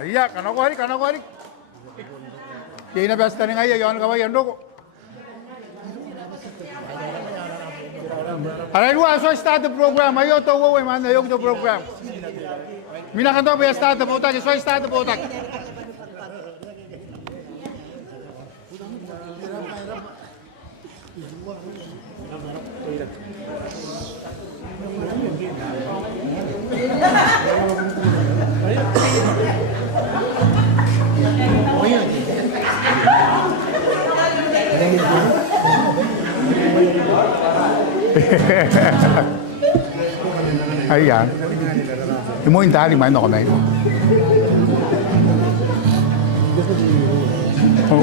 Iya, kana ko hari. Kaya na basta nga iya, yon kawayan doko. Aray luwa, so start the program. Ayo to wo man, ayo to program. Mina kanto ba start the botak, so start the botak. Ayan. Mo intali man ako na ito.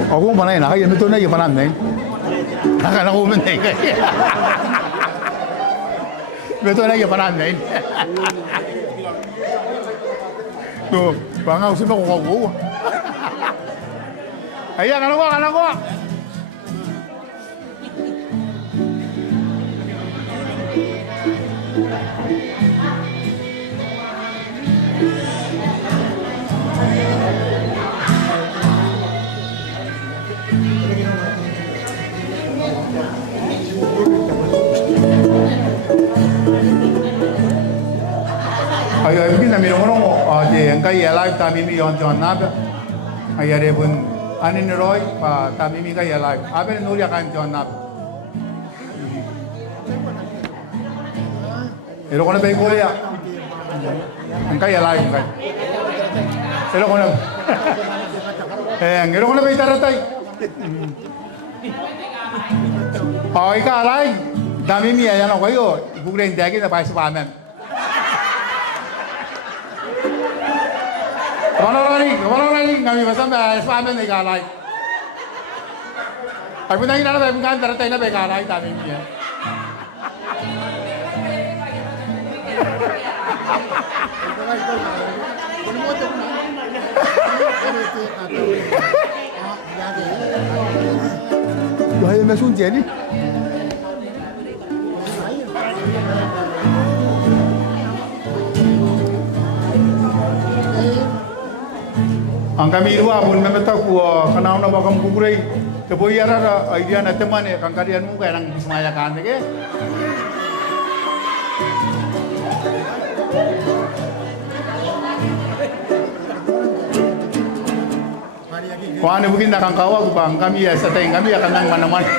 Ako man ay nakaya nito na yung panam na yun. Nakala ko man na yun. Ito na yung panam na yun. So, banga usip ako kaguwa. Ayan, ano ko? Engkai ya live tamimi yon jon nabe. Ayare pun anin roy pa tamimi kai ya live. Aben nuria kan jon nabe. Ero kona be ko ya. Engkai ya live engkai. Ero kona. Ero kona be taratai. Hỏi cả lại, đam mê mía nó quấy rồi, cũng lên đấy cái là bài spa men. Mana ni, kami pasang bài spa men này cả lại. Tapi pun nanti ada bukan teratai na beka lại đam mê mía. Wahai mesun jadi. Ang kami dua pun memang tahu kenal nama kamu kukurai. Kepoy ada idea na teman kang kalian muka yang bismayakan ke. Kau ane mungkin nak kau bang kami ya seteng kami akan nang mana-mana.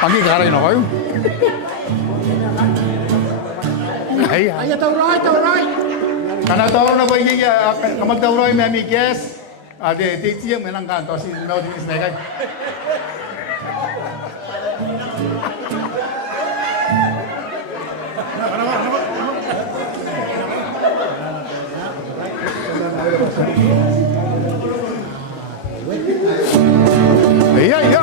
Pagi karai no kau? Ayah tahu rai. Karena tahu na bagi ya kamu tahu rai mami guys. Ada tici yang menangkan tosi mau di sini kan. Iya.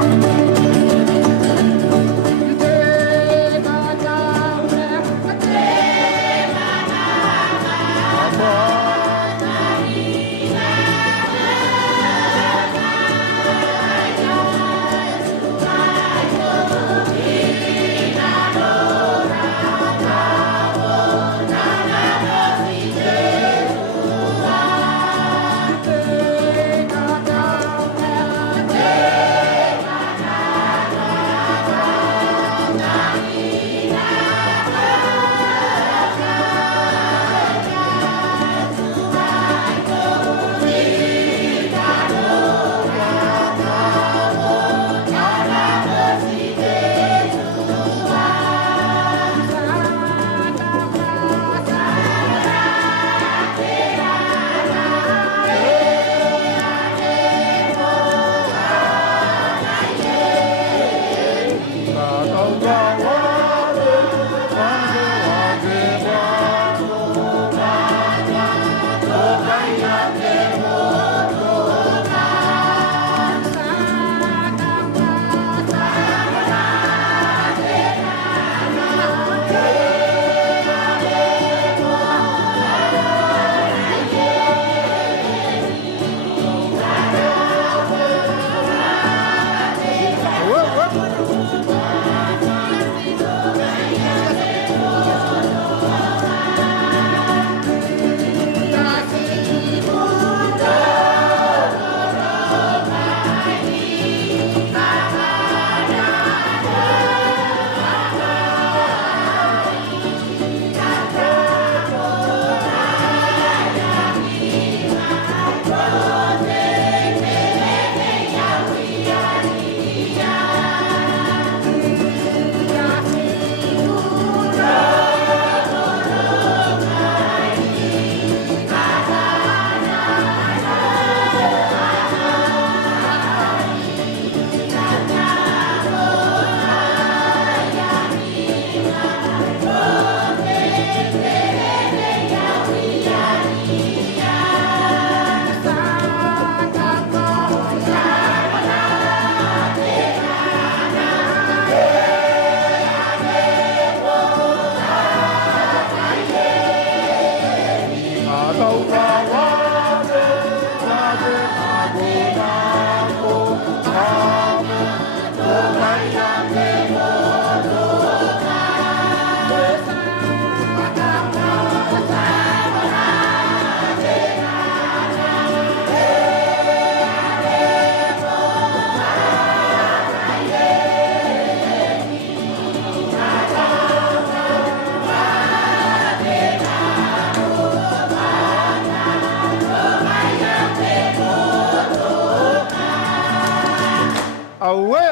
Awe.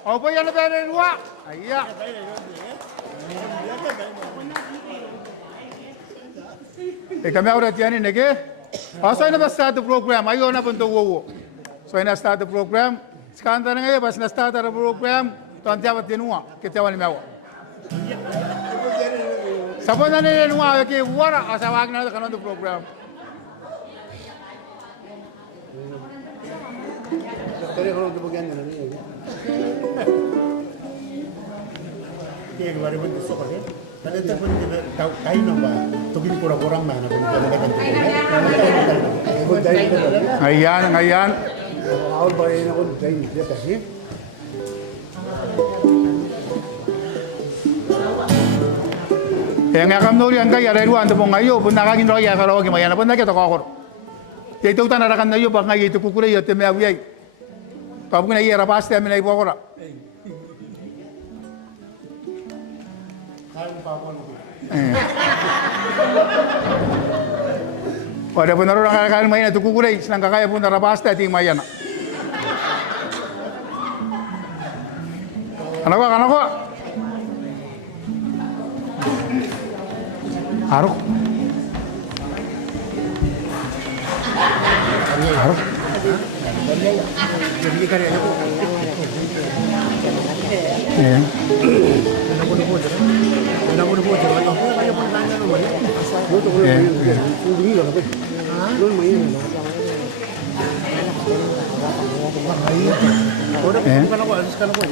Apa yang lebih dari dua? Iya. Kami orang tiada ni ke? So ina start the program. Ayo na punto wo. So ina start the program. Sekarang tadi ngayon pas na start the program. Tuan tiap tinua kita wali mewa. Sabon na ni nuwa ke wara asawag na kanon the program. Tadi kalau tu bagian mana ni? Tiga baru pun tu sokor ya. Tadi tu pun tahu kain apa? Tu kini kurang mana pun ada kan tu. Ngayan. Awal bayi nak pun kain dia kasih. Yang akan nuri angkai ada dua anda pun ngayo pun nak agin roya kalau agin mayana pun nak kita kau. Jadi tu tanah akan ngayo bang ngayo itu kukurai itu meawai. Kau pun ngayo rapasti kami ngayo pokora. Pada pun orang akan main itu kukurai senang kakak pun rapasti ting mayana. Anak ko. Aruk. Jadi kerja aku. Nak pun buat jalan. Kalau pun tanya lu mana? Lu tu kalau begini lah apa? Lu main. Bukan aku sekarang aku.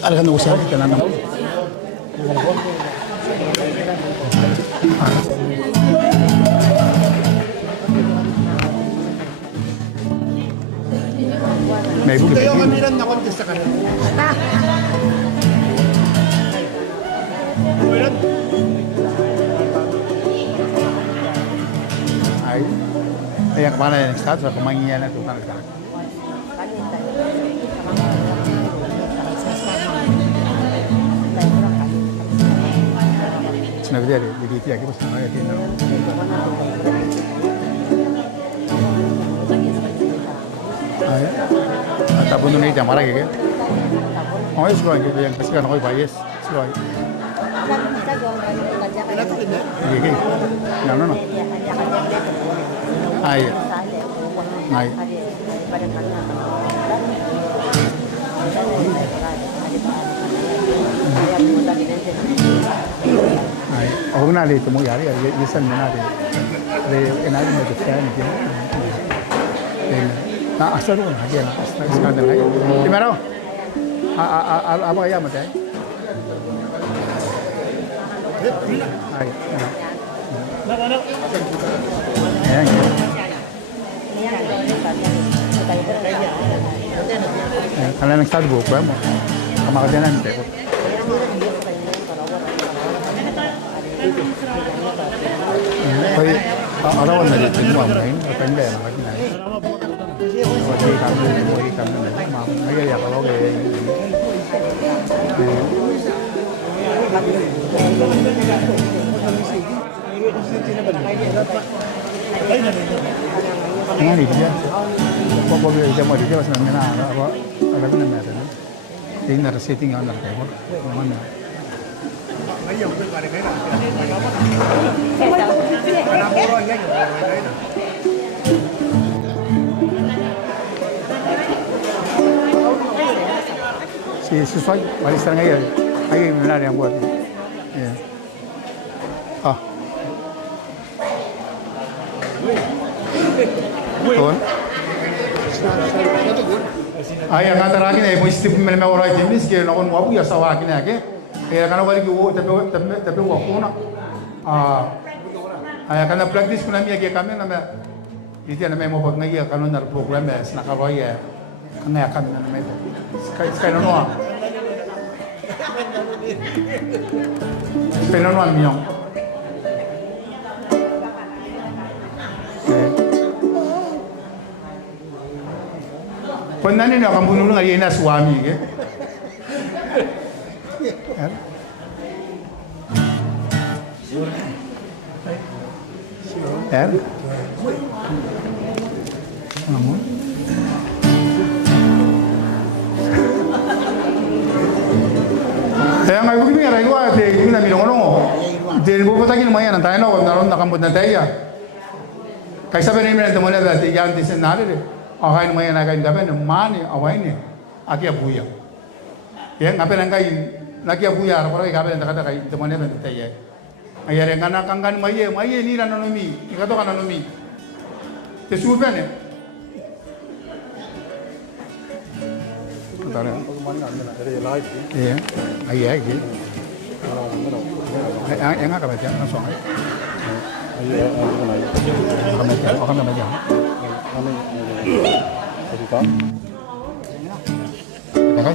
Ada kan usaha kita nanam. May ibu. Kayo kami rin na-contest sa kanila. Ay, kemana yang start? Sa kumangian na ito kan start. Sinabi dia begitu ya kita sama ya kita. Ay, tapos nung ita marag ke? Oh, es lo que yang kasi kan hoy bayes. Slow. Iya. No. Ay. Ay. Ay, ako na dito mo yari, isan na natin. Enali mo dito kaya ni Jim. Na asal ko na diyan, skandal ay. Timero. Apa kaya matay? Ay. Ayan. Kalian nag-start go ba mo? Kamakadyanan tayo. Hoy, arawan na dito mo ang ngayon. Kapanda yan ang kanya. Wadi kami na. Nagaya ka lang eh. Nga dito yan. Pagpapagay siya mo dito. Basta namin na ako. Alam na natin. Tingin na setting ang nakakaya. Naman na. Si Susoy, walis na ngayon. Ay, wala rin ang buhat. Yeah. Ah. Tuan? Ay, ang katarakin ay, mo isip mo naman oray timis, kaya nakon mo ako, yasawa akin na, kaya kana wali ko tapi wako na. Ay, kana practice ko na miya, kaya kami na hindi na may mo pag naging kanon na program eh, nakaroy eh, kanya kami na may Kaya ano Kaya ang miyong. Pwede na akan bunuh ngayon na suami. Kaya nga ibig nga rin wa te ina milongo. Te bo pata kin maya na tayo no naron nakambot na tayo. Kaya sabi ni mga teman na te yan te senare de. Akain maya na kain gabe no mani awai ne. Aki abuya. Ya ngape nang kain lagi abuya ara para gabe na kata kain teman na tayo. Ayare ngana kangan maya ni na nomi. Ikato kana nomi. Te supe ne. Tara. Iya. Iya gitu. Yang apa macam mana soalnya? Akan macam. Okay. Mana?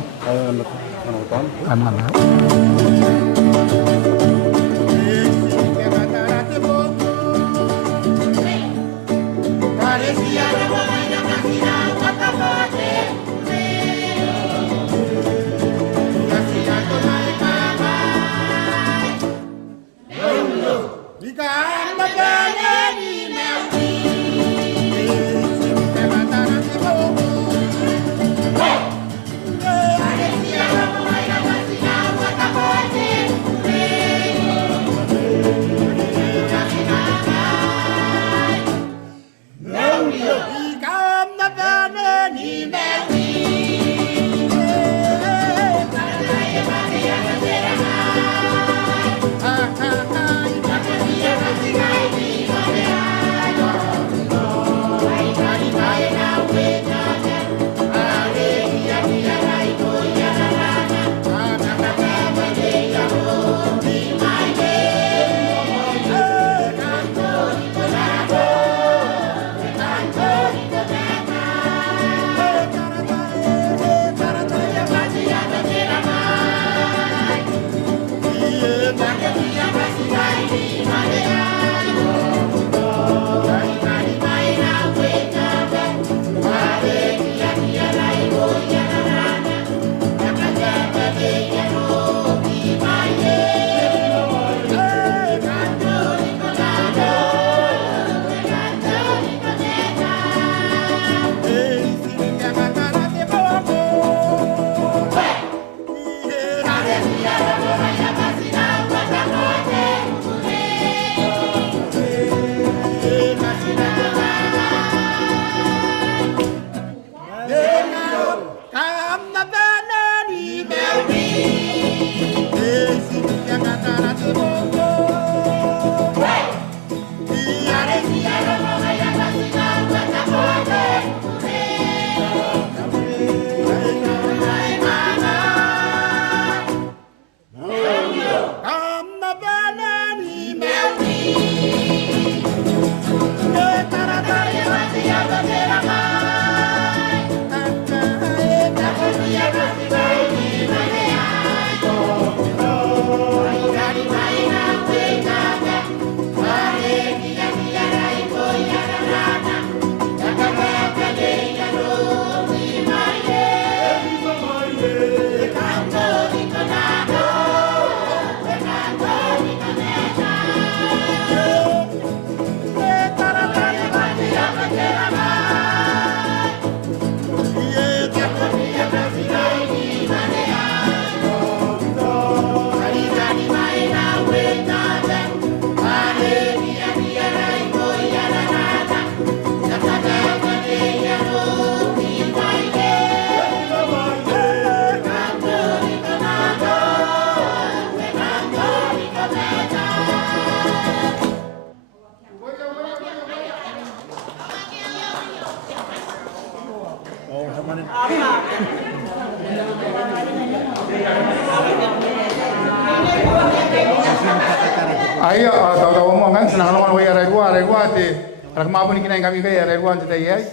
Ayo, tahu-tahu mau kan senang orang wayar regua ti, rakma pun kini kami kaya regua ti tayai,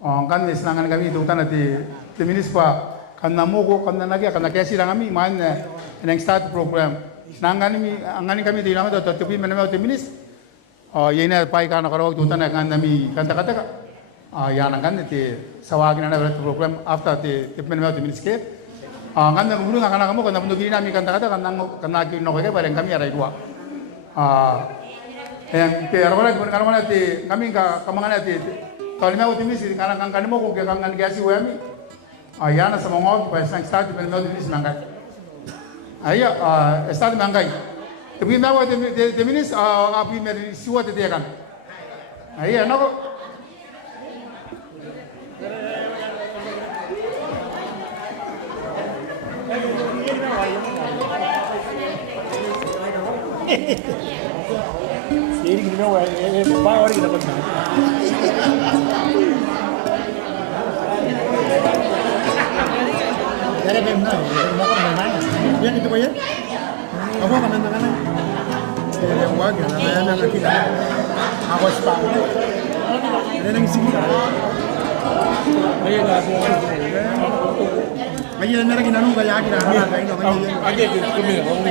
kan senangan kami itu tanah ti minispa, kan namuko kan nagi kan nakesi lang kami mana yang start program, senangan kami di nama tu tapi mana ti minis, ini pai kan kalau waktu tanah kan kami kata-kata yang kan ti sawagin ada program after ti mana ti minis ke, kan guru nggak kamu kan pun kini kami kata-kata kan nagi nokeke bareng kami regua. Yang ke arwana ti kami ka kamangana ti Kalau mau otimis kan mau kok kan gasi wami. Ayana sama ngau pas sang start ben mau otimis mangkai. Aya start mangkai. Tapi mau otimis api meri suat dia kan. Aya nako Siri gini mau bawa orang kita pernah. Jadi benar, makan mana? Yang itu ya? Apa makan mana? Yang wajar, namanya lagi. Awas pak. Ada yang sini. Ayo dah. Ayo yang lagi nanu gaya kita. Ayo kita kemana?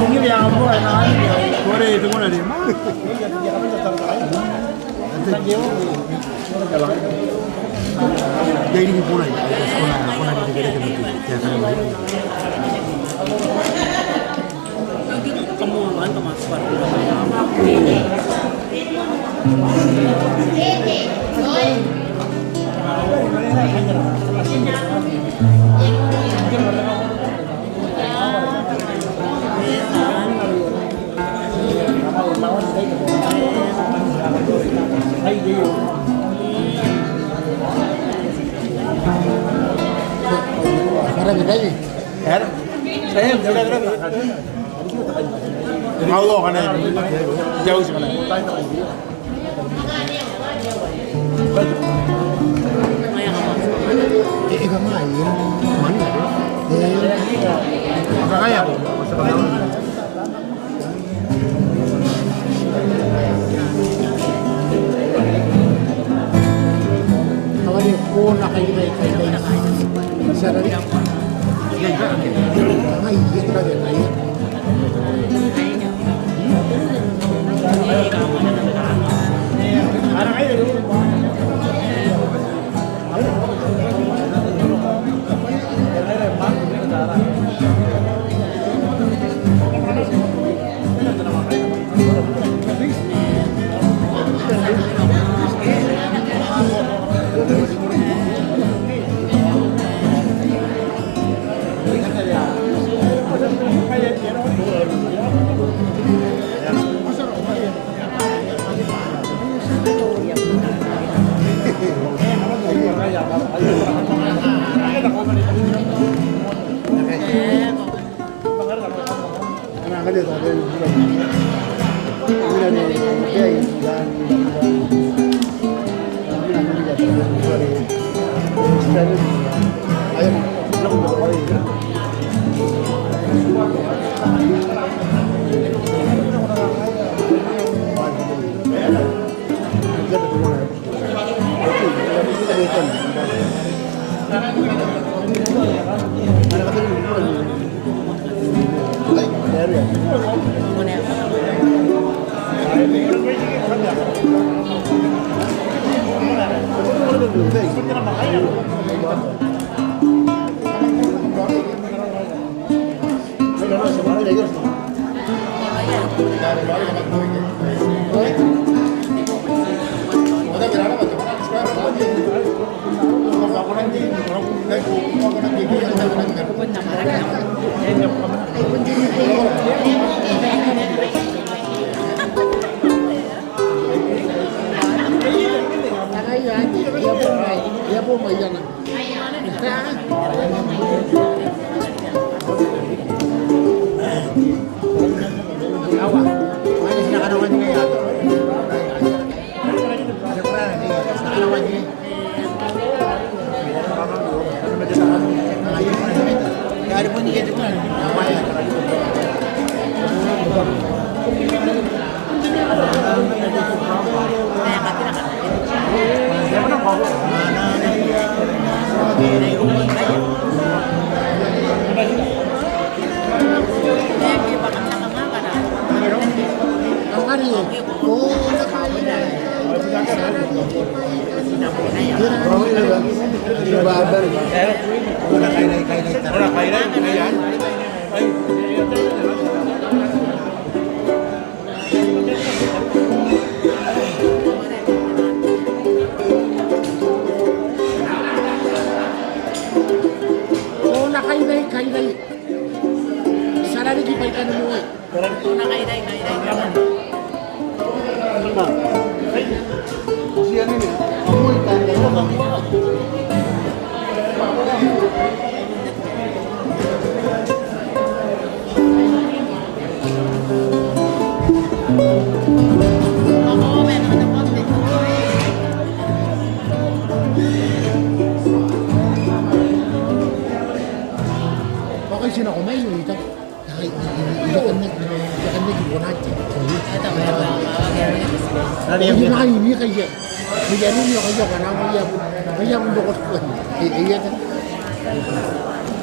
Mungkin yang aku anak Korea itu mana dia? Jadi di Pune, sekolah di negara kita ya kan. Kemudian kemasukan. Allah kan jauh sih mana? Ikan main, mana? Kaya bu, kalau dia pun nak kita secara dia, kita dia naik.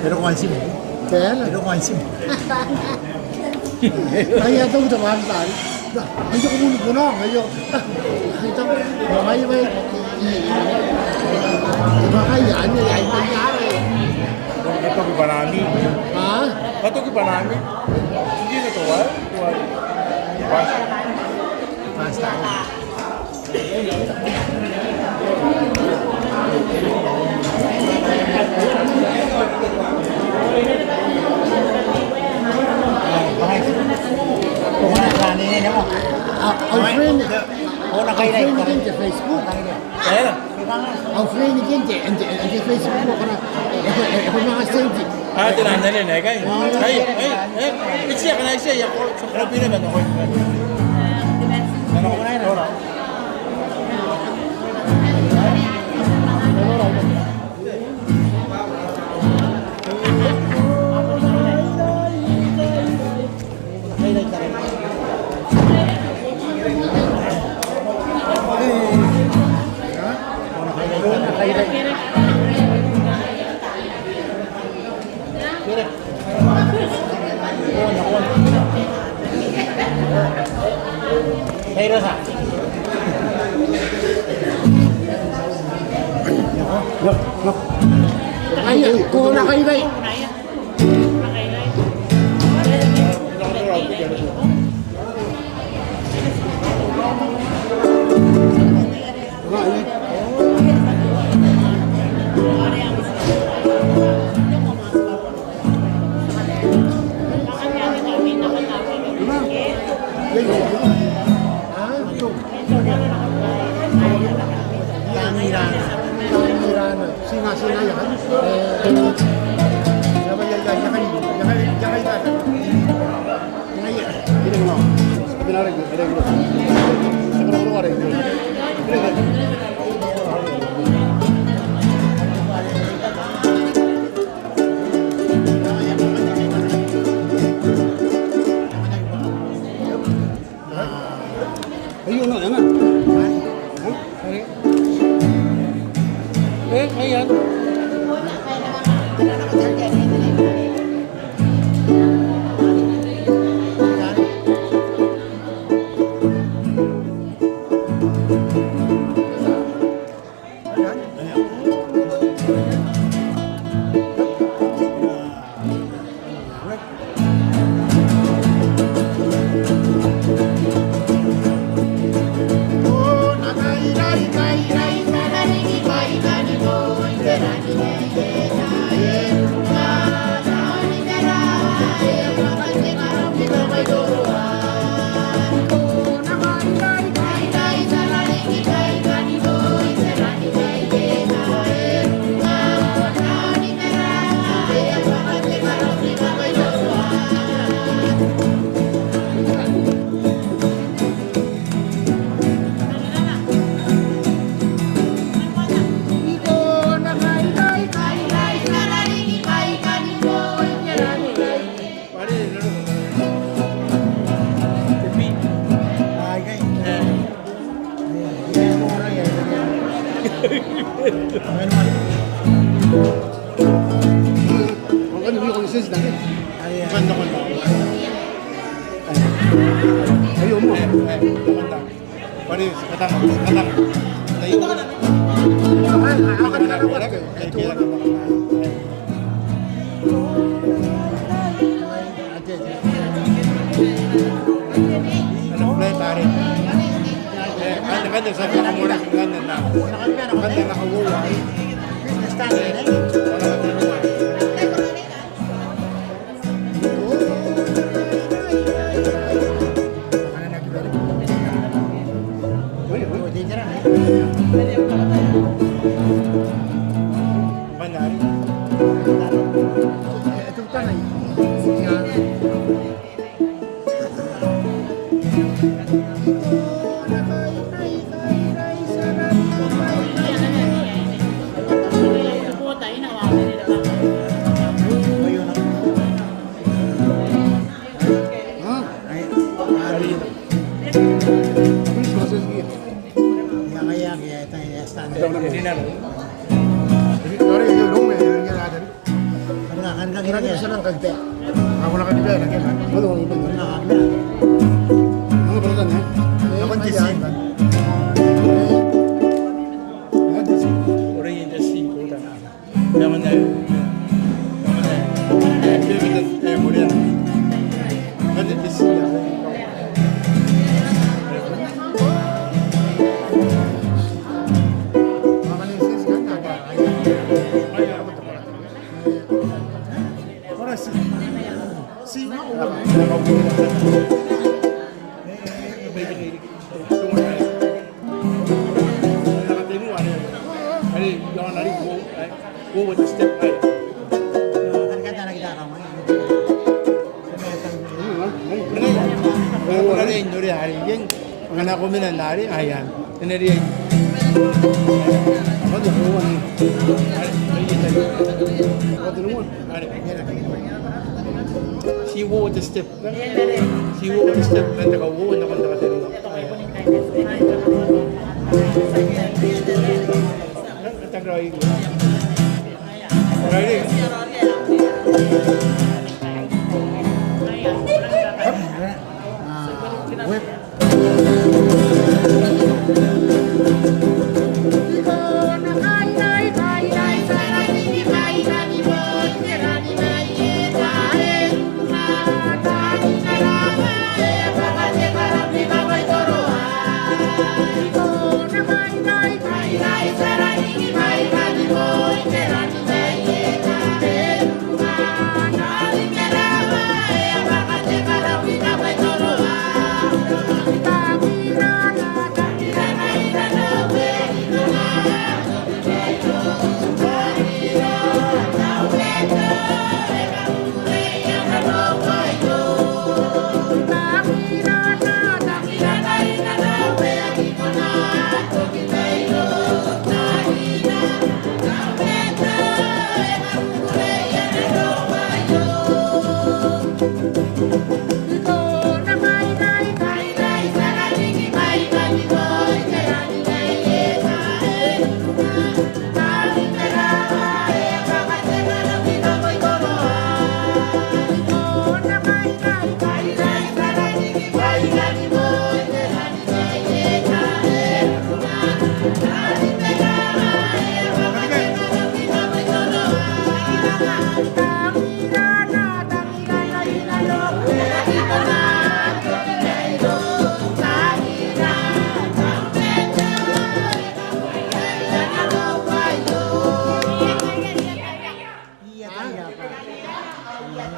Pero kung ansim mo. Kaya lang. Pero kung ansim mo. Kaya ito ito mahal. Medyo kumunod-punong. Medyo. Ito. May makayaan niya. Ay nangyari. Ito ko banami. Ha? Ito ko banami. Hindi na ito ah. Basta. Ang friend again sa Facebook. Ang friend again sa Facebook mo kana. Ako mga stage. Ito na nalin eh kay. Isiya kana isiya ako sa grabe naman ako. Ano ko na ina? Ay, ko na kayo bay. Singa ya kan? Ayun na, yan na. Ayan. punya konsistensi lagi. Ganda ko na. Ayaw mo. Ganda. Pare, katang. Tayo. Ako ka nakakuha. Ano play pare? Ganda sabi ko muna kung ganda na. Ganda na kawawa. Manari. Ito tanay. Go with the step right. Indoor hari yang mengenai kombinasi nari ayam. Ini dia. Apa tu rumah ni? Apa tu rumah? Si wo the step. Si wo the step. Nanti kau wo nak kau tak tahu. Tak rai. Rai.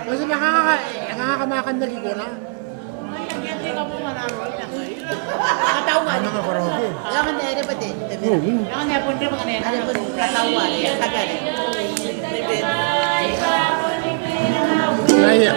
Kasi nakakamakan na rin ko na. Hindi ka mo manalo. Katawa. Ano ka karaoke? Laman na ere pati. Laman na punta mga na. Ano po katawa. Tagal. Naya.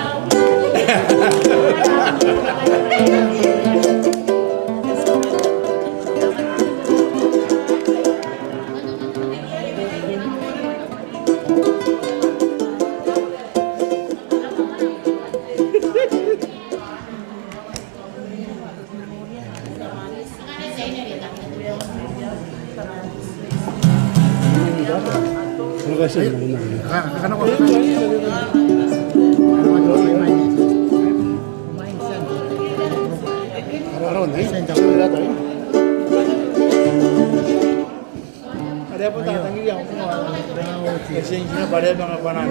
Ano kasi? Ano ko? sini pada mga banan.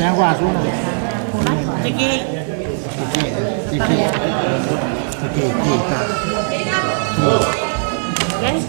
Yang gua asuh. Tiki. Tiki. Guys.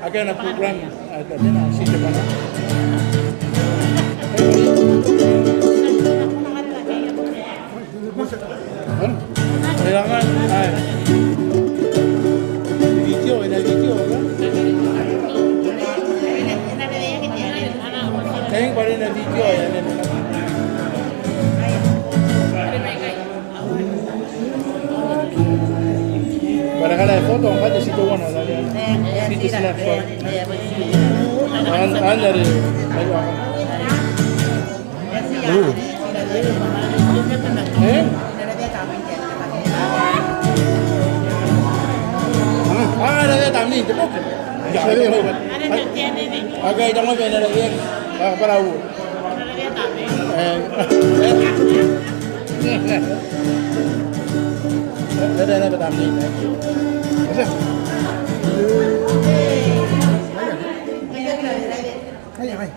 Agak nak program, agak dia nak sih depan. Kailangan ay video, ina video kan? Tayang pa rin na video yan. Para kada foto ang kanya si Tuwan na yan. Dito sila short. Dari ayo ako. Ada tamu ni, tepuk. Ada agak itu mau benar lagi. Perahu. Ada tamu ni.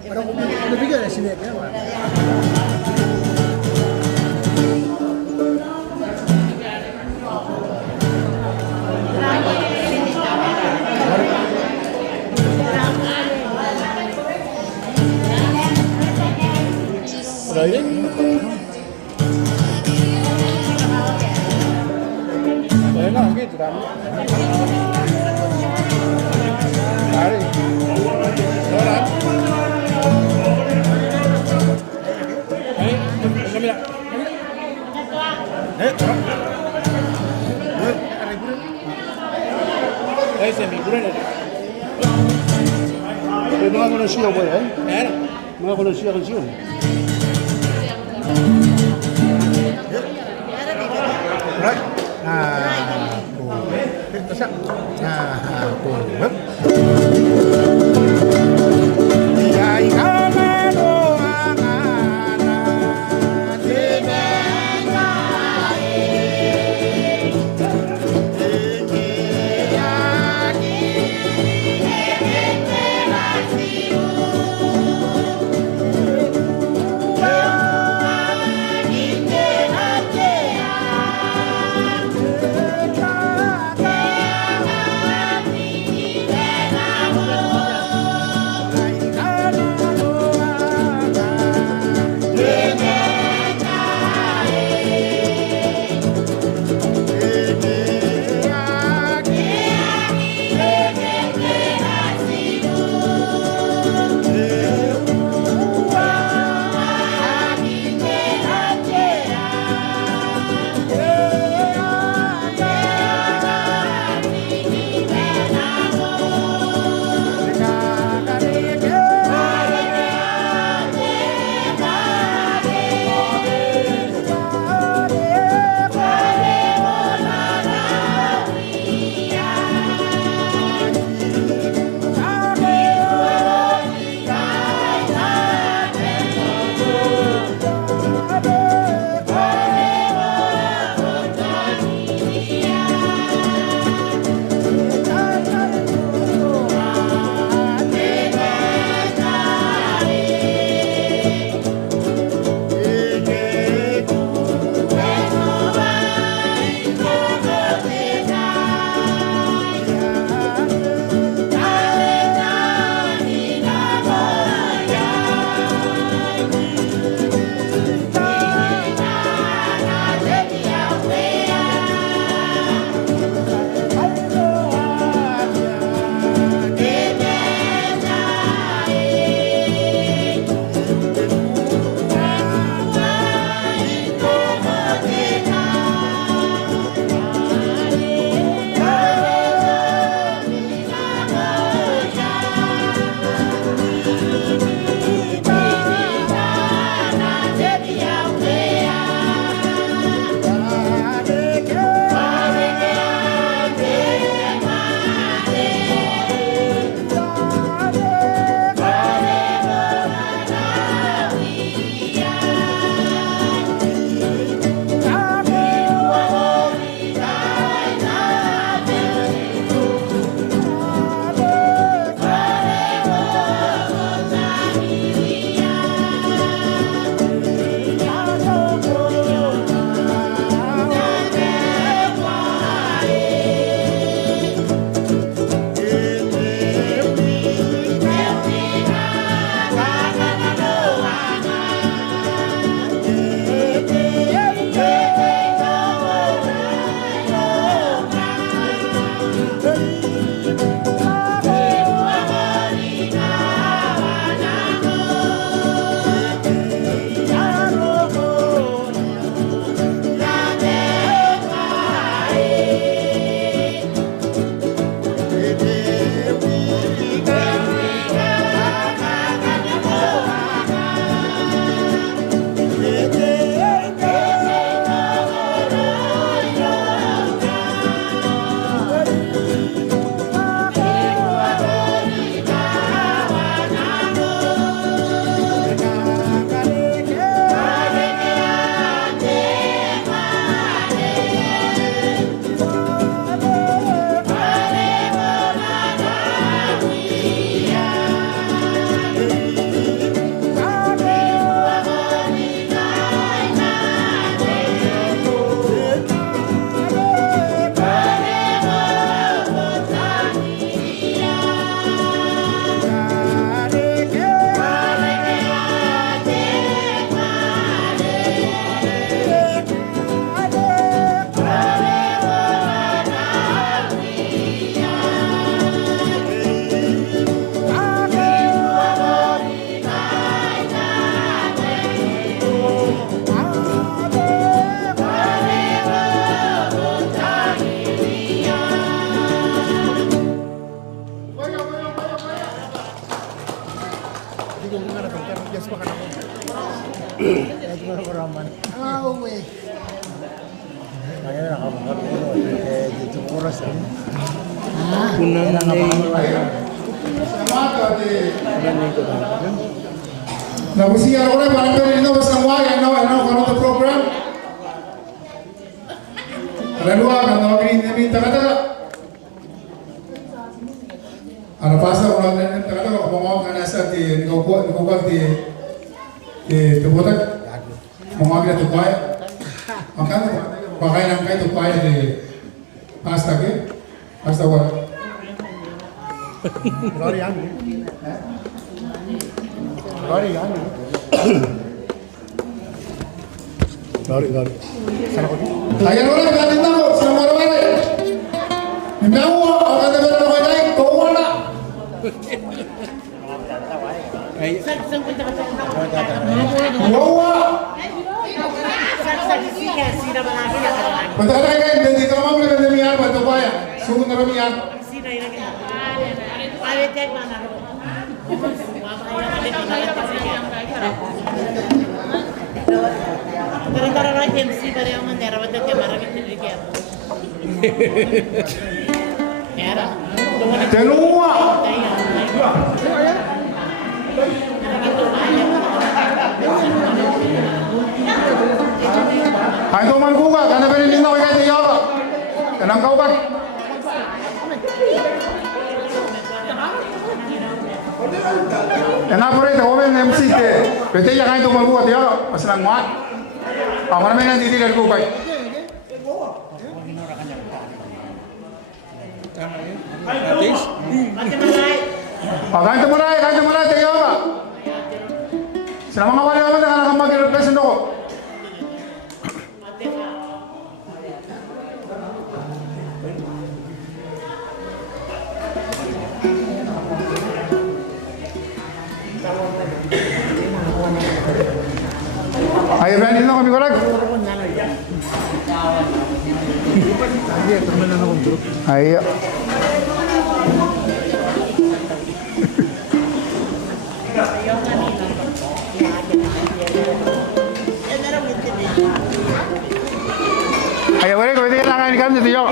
Ada tiga di sini ya. Ada ini? Enak gitu kan? Hari. Orang. Saya mingguan ada. Mga konosyo ba yan? Ano? Mga konosyo kan siya. Right. Tasak. Now we see our barangkali ini was nang waya now kono the program. Lalu akan tahu ini taga-taga. Ano pasa ko lang taga-taga ko mo kana sa ti ko ti tubutak. Mo agad to pay. Akan pakai nang kay to pay di pasta ke. Pasta wa. Lori. Ayan ulit, natin na ko, sa marwari. Minawa, ang katagal na kayo, kawa na. Kawa! Punta ka na kayo, hindi ka naman ulit na miyan, bato pa yan. Sugod na miyan. Gara-gara lagi MC pada yang menera pada kamera gitu dia. Era. Tenua! Hai teman kuka, karena beri lima wajah dia apa? Tenang kau kan? Enak boleh tahu kan MC ke? Betul ya kan itu malu dia, masalah muat. Paman mana nanti dari kuka? Kan itu mulai dia apa? Selama awal awal dengan kamu kira present dong. Ayo berani dong kami korek. Ayo. Ayo boleh kau tinggal langgan ikan itu yo.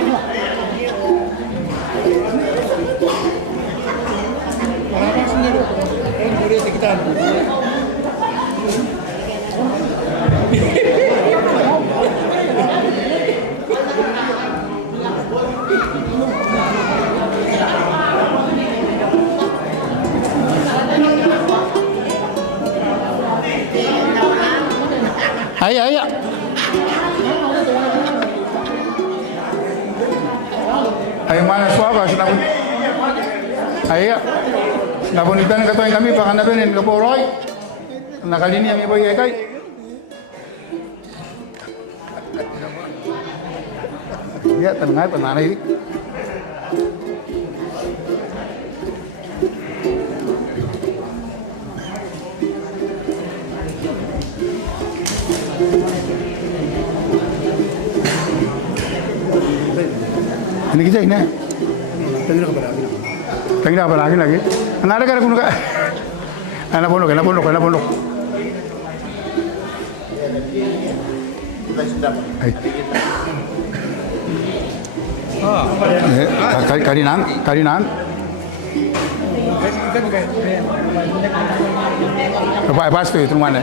Ayo. Ayo mana suaka sinabun. Ayo. Nabunitan katoy kami baka nabenin ka po Roy. Nakalini kami boy kay. Ya tenang penari. Ini kita ini. Tengok apa lagi? Anak ada kuno kak? Anak pondok. Karinan. Apa tu itu mana?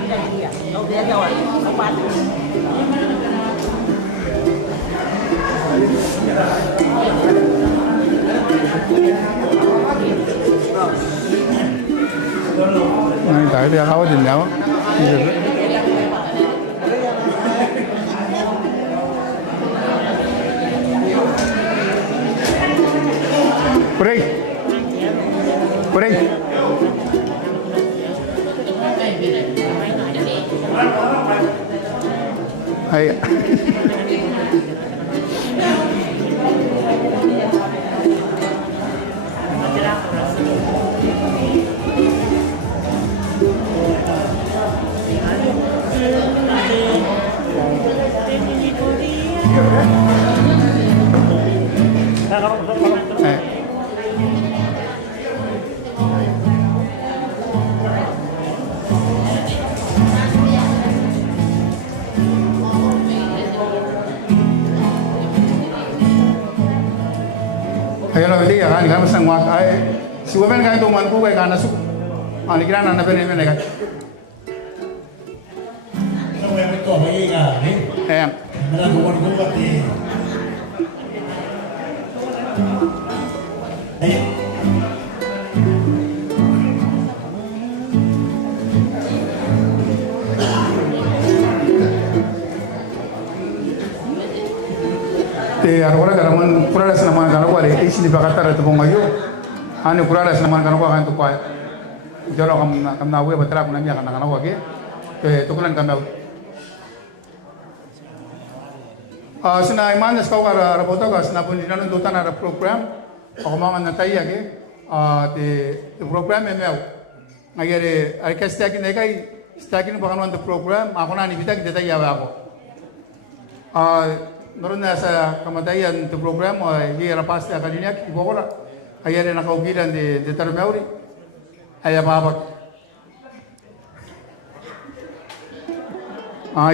Tại dia kau jenjau. Purei. Ayo. dia kan masang wak si wamen kan tuh manku kayak karena su kira nana beri mana kan Semua yang itu apa kan? Mana bukan di. Ahora karaman kurala sinaman kana ko ale isini bakatara to bongayo ane kurala sinaman kana ko kan to kwa jaro kam na we batra kuna nya kana ko ke to kulan kam sina iman ska ko rapota ka sina pun dinan to tanara program ko mangan na tayya ke te program me meu ngayere orchestra ki nekai stakin pakanwan to program ako na ni bitak de tayya ako Meron na sa kamatayan to program o hira pasti akan dinyak ibo ko na ayari nakaugilan de Tarmeuri ay mabag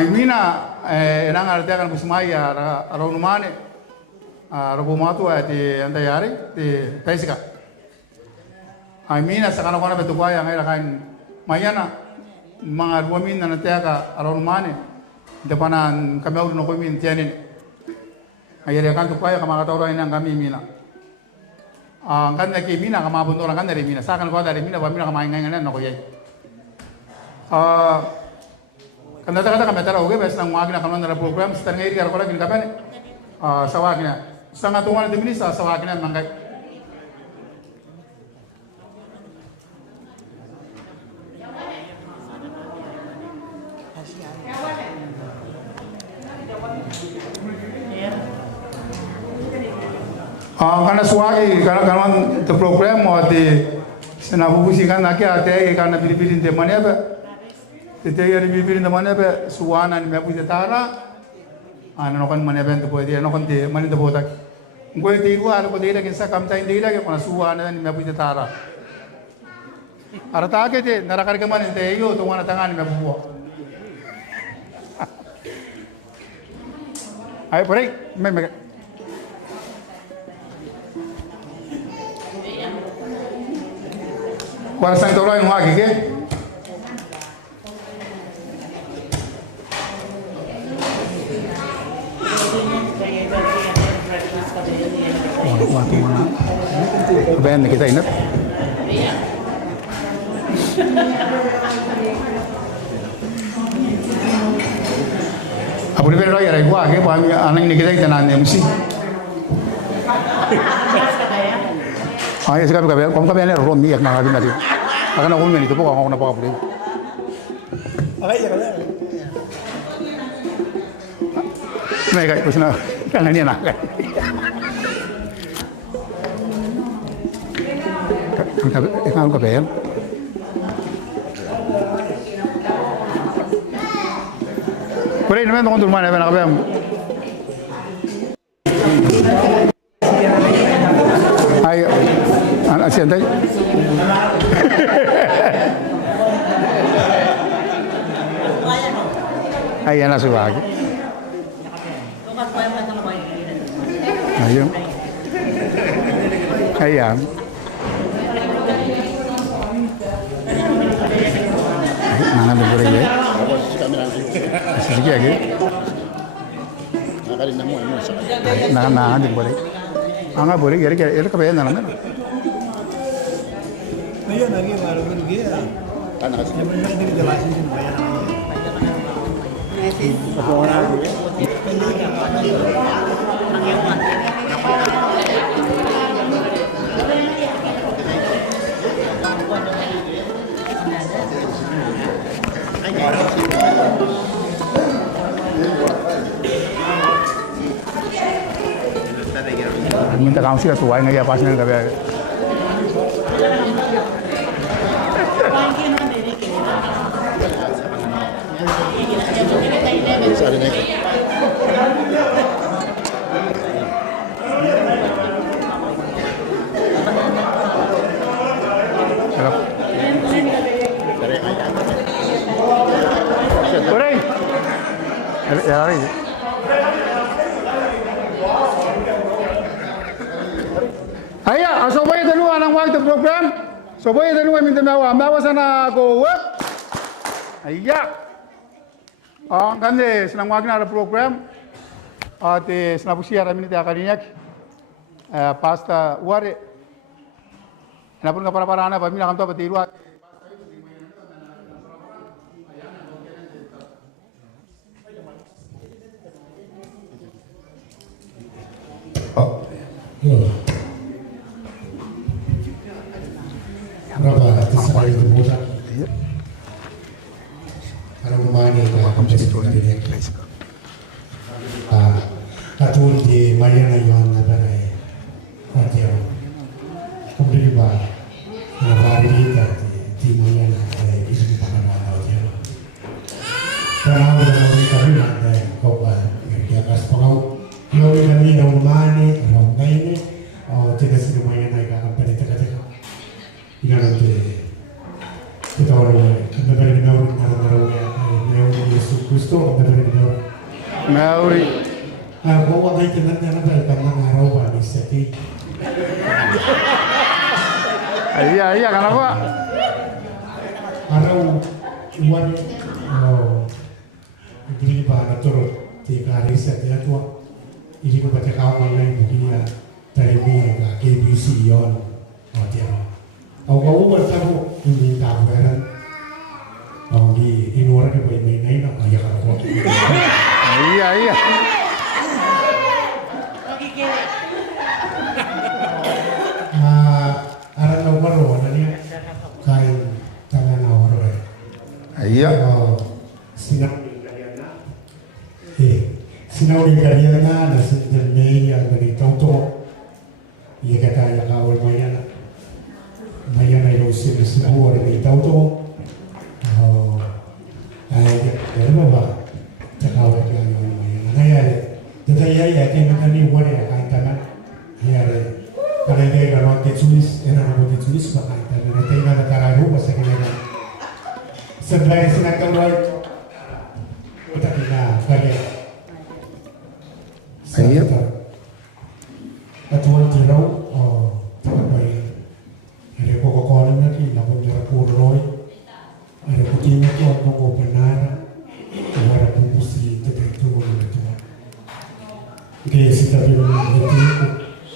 imina enang arte akan busmaya araw numane rabumatu ati andayari de taisika imina sa kanakona betukwaya ngayon kain mayana mga 2 min na nateka araw numane depanan kami ulo no kumin tiyanin ayere kan tu kaya kama katoro ina kami mina kan na ki mina kama bundo kan dari mina sakan ko dari mina ba mina kama ingai ngana no ko yai kan data kata kami tara oge bes nang magina kan na program star ngai gar ko lagi kapan sawakina sanga tuan de minisa sawakina mangai karena suagi karena the program mau di senabusi kan lagi ada karena pilih-pilih temannya apa jadi pilih-pilih temannya apa suana ni mepu tara anak kan mana bentuk boleh dia nak dia mana tu boleh gue di luar aku dia lagi sakam tain dia lagi karena suana ni mepu tara arata ke dia narakar ke mana dia yo tu mana tangan ni mepu buat ayo pergi memang Kuala sang tolong yang lagi ke? Waktu mana? Band kita ingat? Apa ni benda lagi gua ke? Kami anak ni kita tanah MC. Ayah sekarang kamu kamu ni rom ni nak habis nanti. Akan aku ni tu pokok aku nak pakai boleh. Mereka itu sana kan ni nak. Kamu kamu Boleh ni mana tu mana mana kamu. Ayo, anak siapa? Ayo anak suami. Ayo, ayam. Nana boleh ya? Sedikit lagi. Nana boleh. Angga boleh, kira-kira itu kebayang dalam mana? Iya, lagi baru begini ya. Karena sebenarnya ini dijelasin sih bayar. Apa orang aku? Minta kamu sih tuai nggak ya pasnya nggak biar. Boleh. Ya lari. Aya, asoboy danu anang waktu program. Soboy danu minta bawa sana go work. Aya. Kan senang waktu ada program. Te senang usia kami ni akademiak. Pasta ware. Napun kapara anak kami nak kantor petiru. Berapa sekali kemudian karena kemana katun di Mayana yon apa nih hotel kemudian hari kita di Mayana di sini pada hotel karena udah mereka bilang dari kobar kerja kas pengau yo ini yang mana orang ini tidak sih Mayana kan pada teka-teka Ingatante kita orang dari naur Yesus Kristus dari Nauri. Bawa kayak tenan dari kamar ngarau pak seti. Iya kenapa? Ngarau cuman begini pak turut tiga hari setiap tua. Ini kita baca kawan lain begini ya dari mereka KBC yon hotel. Kau bertamu ini tawaran, di inuran yang main-main nak ayah kalau Iya. Ada nomor warnanya kain tangan awal. Iya. Sinau di Kariana dan sebenarnya yang dari Toto, ia kata yang awal Mayana itu sebuah dari Toto. Jadi apa? Cakap yang Mayana. Ayah, tetapi ayah kita ni buat ya kain tangan. Ayah, kalau dia kalau ditulis, enak kalau ditulis pakai tangan. Nanti ada karayu bahasa kita. Sebelah sinak kalau kita kena kaya. Ayah. Atuan tirau, tak baik. Ada Coca-Cola nanti, lalu dia kuroi. Ada putihnya tu orang benar, ada bungkus itu betul. Dia setiap itu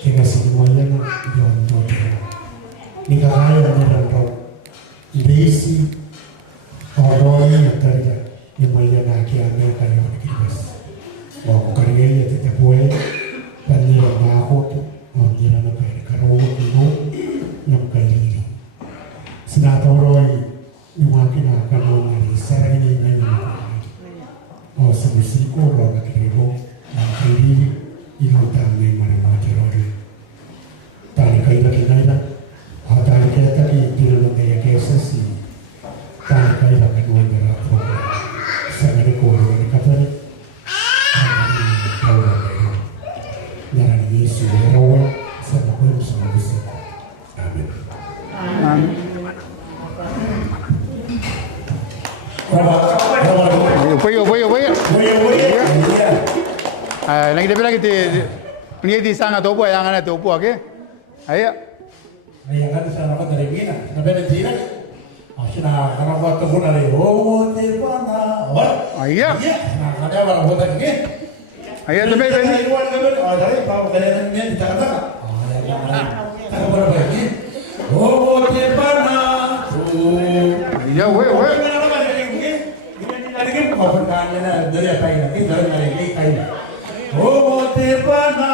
kita semuanya jodoh. Nikah raya ada orang besi orang yang terjadi yang banyak nak kiamnya kaya kita. Wah karya itu tak boleh panjang mahot, dia nak kaya karau itu yang kaya itu. Senatoroi Iwakin akan mengenai sarang ini sebersihku orang kiribo kiri ilutan ni mana macam tali kayu lagi naik tali kayu tadi tidak ada kesesi tali kayu lagi dua berat sangat kurang ni kata ni jangan Yesus rawa sangat belum semua bisa amin. Upaya. Lagi dia bilang kita ni di sana topo yang ana topo ke? Ayah. Ayah kan sana kan dari mana? Sampai di sini. Asina karena waktu pun ada te pana. Ayah. Nah, ada orang buat ni. Ayah tapi ini. Dari apa kalian ni dikata? Tak berapa ni. Te pana. Iya, weh. Dari apa ini? Dari lagi kain. Oh, tepana.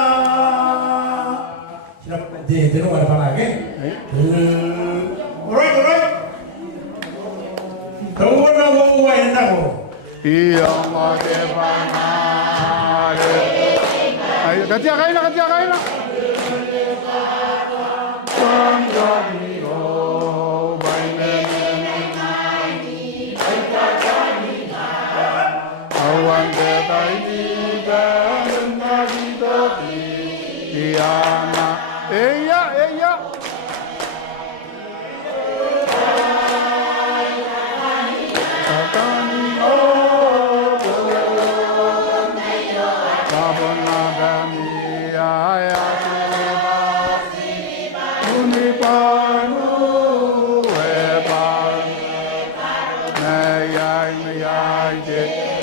Siapa? Di rumah ada apa lagi? Right. Kamu nak bawa yang nak? Iya, mau tepana. Ayo, ganti kain lah. Iya.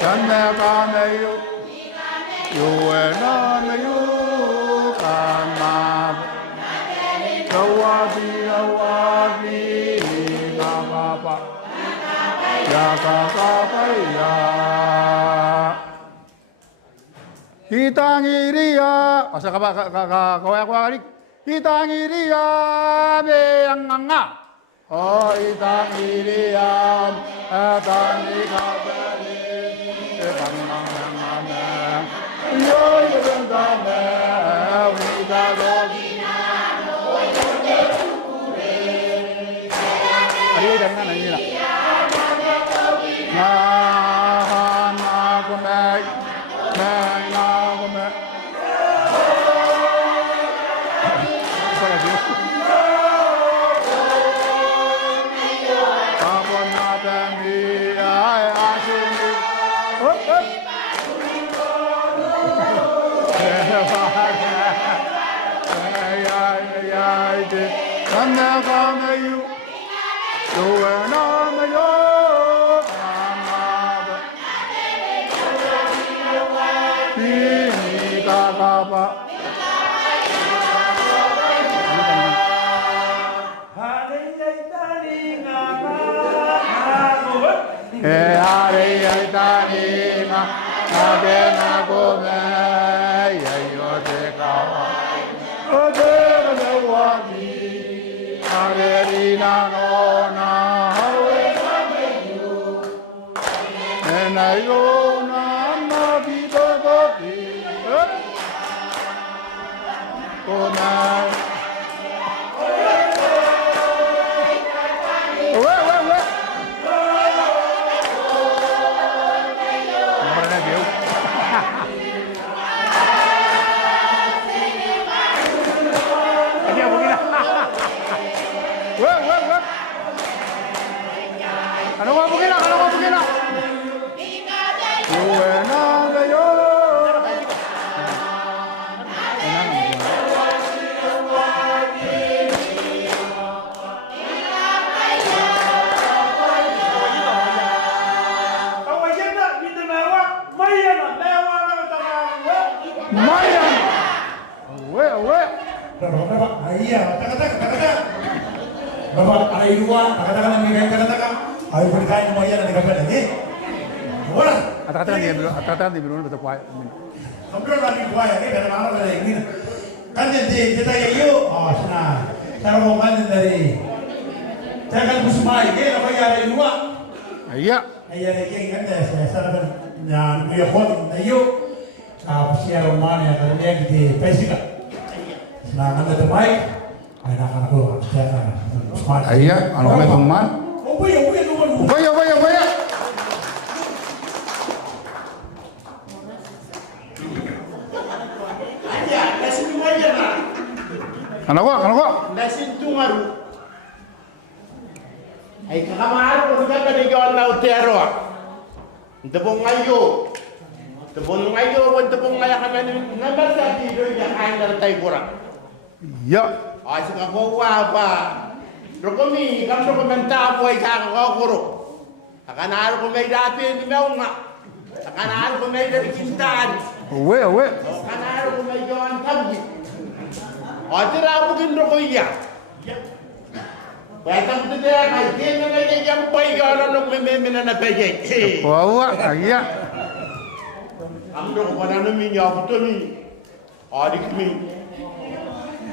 Kanna kana yu yuena na yu kana kawabi kakapa ya kakapa ya Hitangiria asa kawak Hitangiria be anganga oh hitangiria atani kabali banganga yo yendame wida dogina ayo jangan nanya lah na kumai na kumai Bapak ada dua, katakan yang mereka katakan, ayo berkain semuanya nanti kapan lagi? Boleh? Katakan di belum betul kuat. Kamu lagi kuat ya, karena mana dari ini? Kan jadi kita yuk, oh sana, cara ngomongin dari, saya kan kusumai, kita apa ya ada dua? Iya. Iya lagi kan saya saran yang meyakon, ayo, apa sih yang mana yang ada yang di Pesika? Nah, kan ada baik. Anak-anak keluar, iya, anak-anak teman. Upaya. Aja, kasih aja lah. Anak kok? Kasih tungaru. Ay kakamaru ko sa kanigawan na utero. Tepong ngayo, tepong ngayakan na nabasa dito yung handal tayo kurang. Iya. Ay sa kakuha pa. Rukumi, kam dokumenta po ay kakakuro. Akanaro ko may dati ni Meuna. Akanaro ko may dati kintaan. Uwe. Akanaro ko may gawan tabi. O tira mo kindo ko iya. Pwetang tete kay kina na yung pay gawan nung memena na pege. Wawa, iya. Amdo ko pa na minyo ako to mi. Adik mi.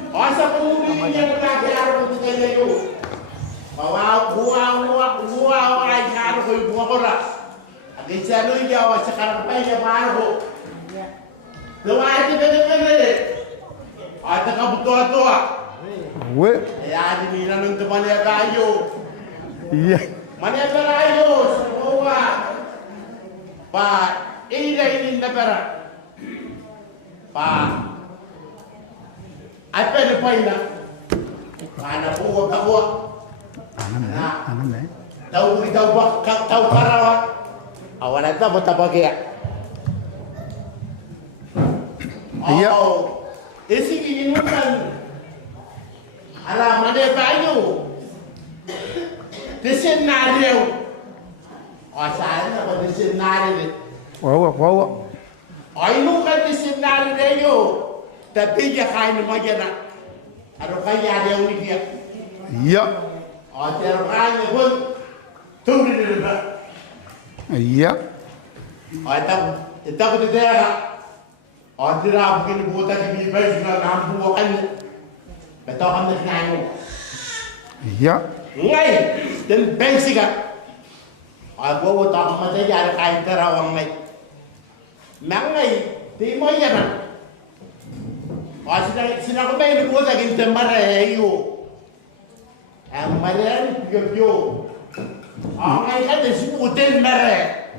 Asa pemudi yang belajar untuk itu, bahwa buah ay karo ko buah kora. Adi sano yawa sekarang pa ya baru. Doa itu bede. Ada kabutua. We. Ya di mina nung teman ya kayu. Iya. Mana kayu semua. Pak, ini negara. Pak. Apa ni poin dah? Mana buat kau? Anan eh. Tahu karawa. Awalnya tak buat apa kaya. Iya. Isi ini bukan. Alam ada kayu. Desain nariu. Asahan ako di sinari. Wow. Ay mo ka di sinari reyo. Tapi ya kain mo na. Ano kaya dia ulit. Iya. Pero kaya pun tunggu dulu ba. Iya. Ito ko dito. Dira begini buta di bibir na nampu kan. Beto kan nang. Iya. Ngai dan bensiga. Aku tak mati jar kain terawang ngai. Mangai di mo yana. Sina ko main buta gin temare yo. Ang marian yo. Ngai kan disebuten mere.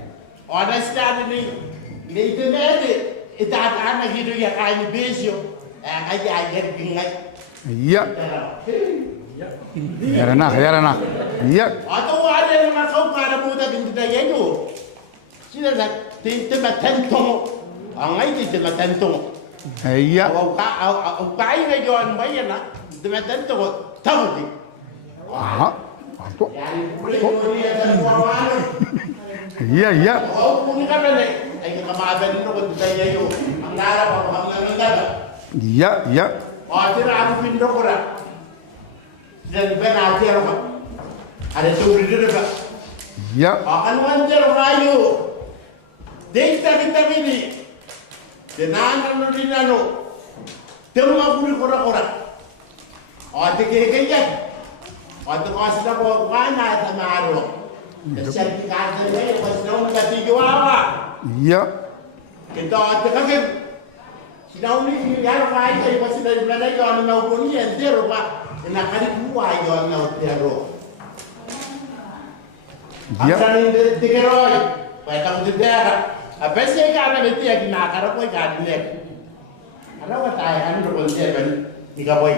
Ada sida ni itu mere. Ita anak hidup ya kain besyo. Ngai ajar bingai. Iya. Ya rana. Iya. Atau ada yang nakau pada muda binti daya itu. Sila nak tema tentong, angai di tema tentong. Iya. Au kai na joan bayan na tema tentong tahu di. Aha. Apa? Yani boleh ni ada buat. Iya. Oh pun kan ni, ay kamaban no binti daya itu. Ang nara pa nanda. Iya. Oh tira aku pindo kora. Dan benar dia apa? Ada tuh berdiri apa? Iya. Akan wajar rayu. Kita ini. Denan nano. Temu pun kora. Ada kaya. Ada kasih tahu mana sama aro. Sertifikat ni pasal nak kati juawa. Iya. Kita ada kan. Sinau ni yang lain pasal dari mana yang nak pun ni entero pak. Na kari kuwa yon na otero. Iya. Akan ini dikeroi. Baik kamu tidak. Apa sih karena itu ya kita karena kau jadi nek. Karena watai kan tu konsen kan tiga boy.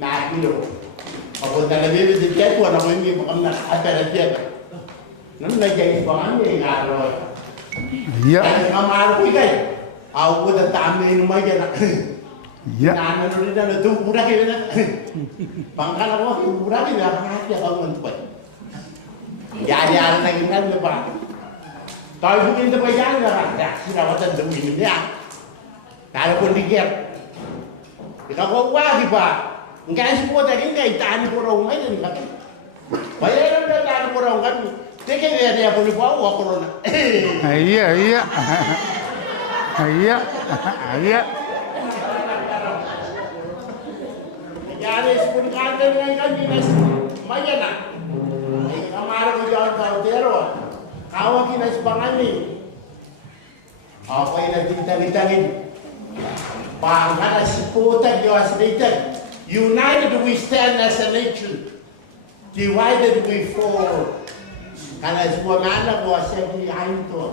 Nak itu. Aku tak lebih dia tu orang ini bukan nak ada dia. Nanti lagi bangan ni ngaroi. Iya. Kamar aku kan. Aku dah tamin rumah je nak. Iya. Nah, menurut dia tu murah ke mana? Pangkal aku murah ke mana? Dia kau mentuai. Ya lagi kan lepas. Kalau mungkin tu bayar lah. Ya, sudah macam tu ini ya. Kalau pun dikir, kita kau wajib pak. Enggak semua tadi enggak tani korong aja ni kata. Bayar dah tani korong kan. Tekek dia boleh bawa corona. Iya. Jadi sepuluh kali dengan kan dinas mana? Kemarin aku jalan tahu teror. Kau kena sebangan ni. Apa yang kita ni? Bangsa seputar jauh sedikit. United we stand as a nation. Divided we fall. Kalau semua mana kuasa di itu.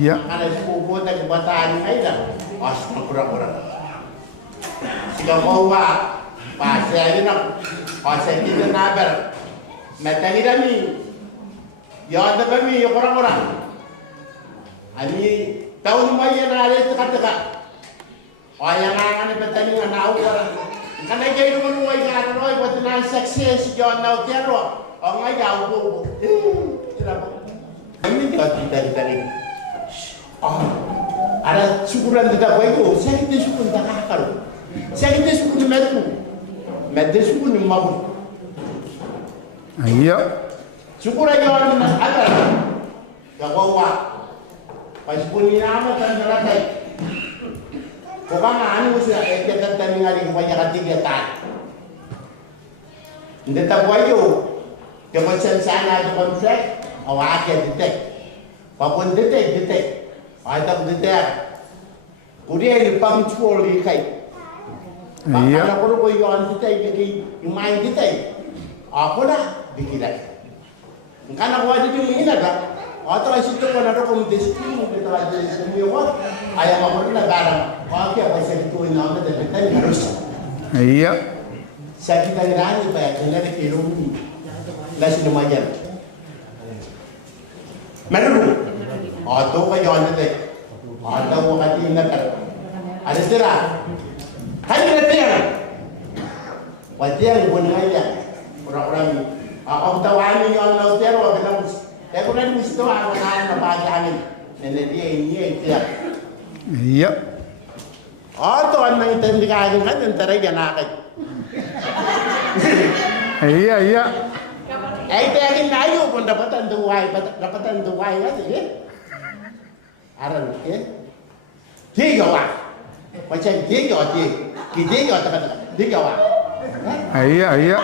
Iya. Kalau semua kota kebataan ada. Asal kurang-kurang. Jika kau pasal ini nak pasal kita nabar, macam ni kami, ya ada kami orang-orang. Ani tahun maya nari itu kata, orang yang bertani dengan awal, kerana jadi orang yang orang bertani sukses jangan tahu tiada, orang yang jauh, tidak. Ini kita ni. Ada syukuran tidak baik tu, saya kita syukur tak akal, saya kita syukur metu. Medis pun mau. Iya. Syukur aja orang nas ada. Gawa. Pas pun ni nama kan nelakai. Kau kan anu sudah kita tadi ngari kebanyakan 3 tahun. Tidak tahu ayo. Kemudian sana kontrak, awak detek. Papun detek. Ada detek. Kemudian ini punctual likai. Iya. Kalau kau yang kita ini main kita, apa dah dikira? Karena kau ada di mana dah? Atau situ kau ada komunitas itu kita ada semua. Ayam apa pun barang. Kau apa sih itu nama kita harus. Iya. Saya kita ni banyak dengan ilmu. Nasi lumayan. Mana? Atau kau yang ada, atau kau ini nak ada serah. Hari ketiga, wajah pun ayah orang-orang ni. Aku tahu ini yang nak teror, kita Kaya kung nang gusto ako na mapagangin. Nandiyan niya ito. Iya. Oh, tuan nang ito kan yung taray ganakit. Iya, iya. Ay, tayo tayo kung dapat ang duway nga, sige. Aral, eh? Tiga wa. Macam tiga. Iya, iya.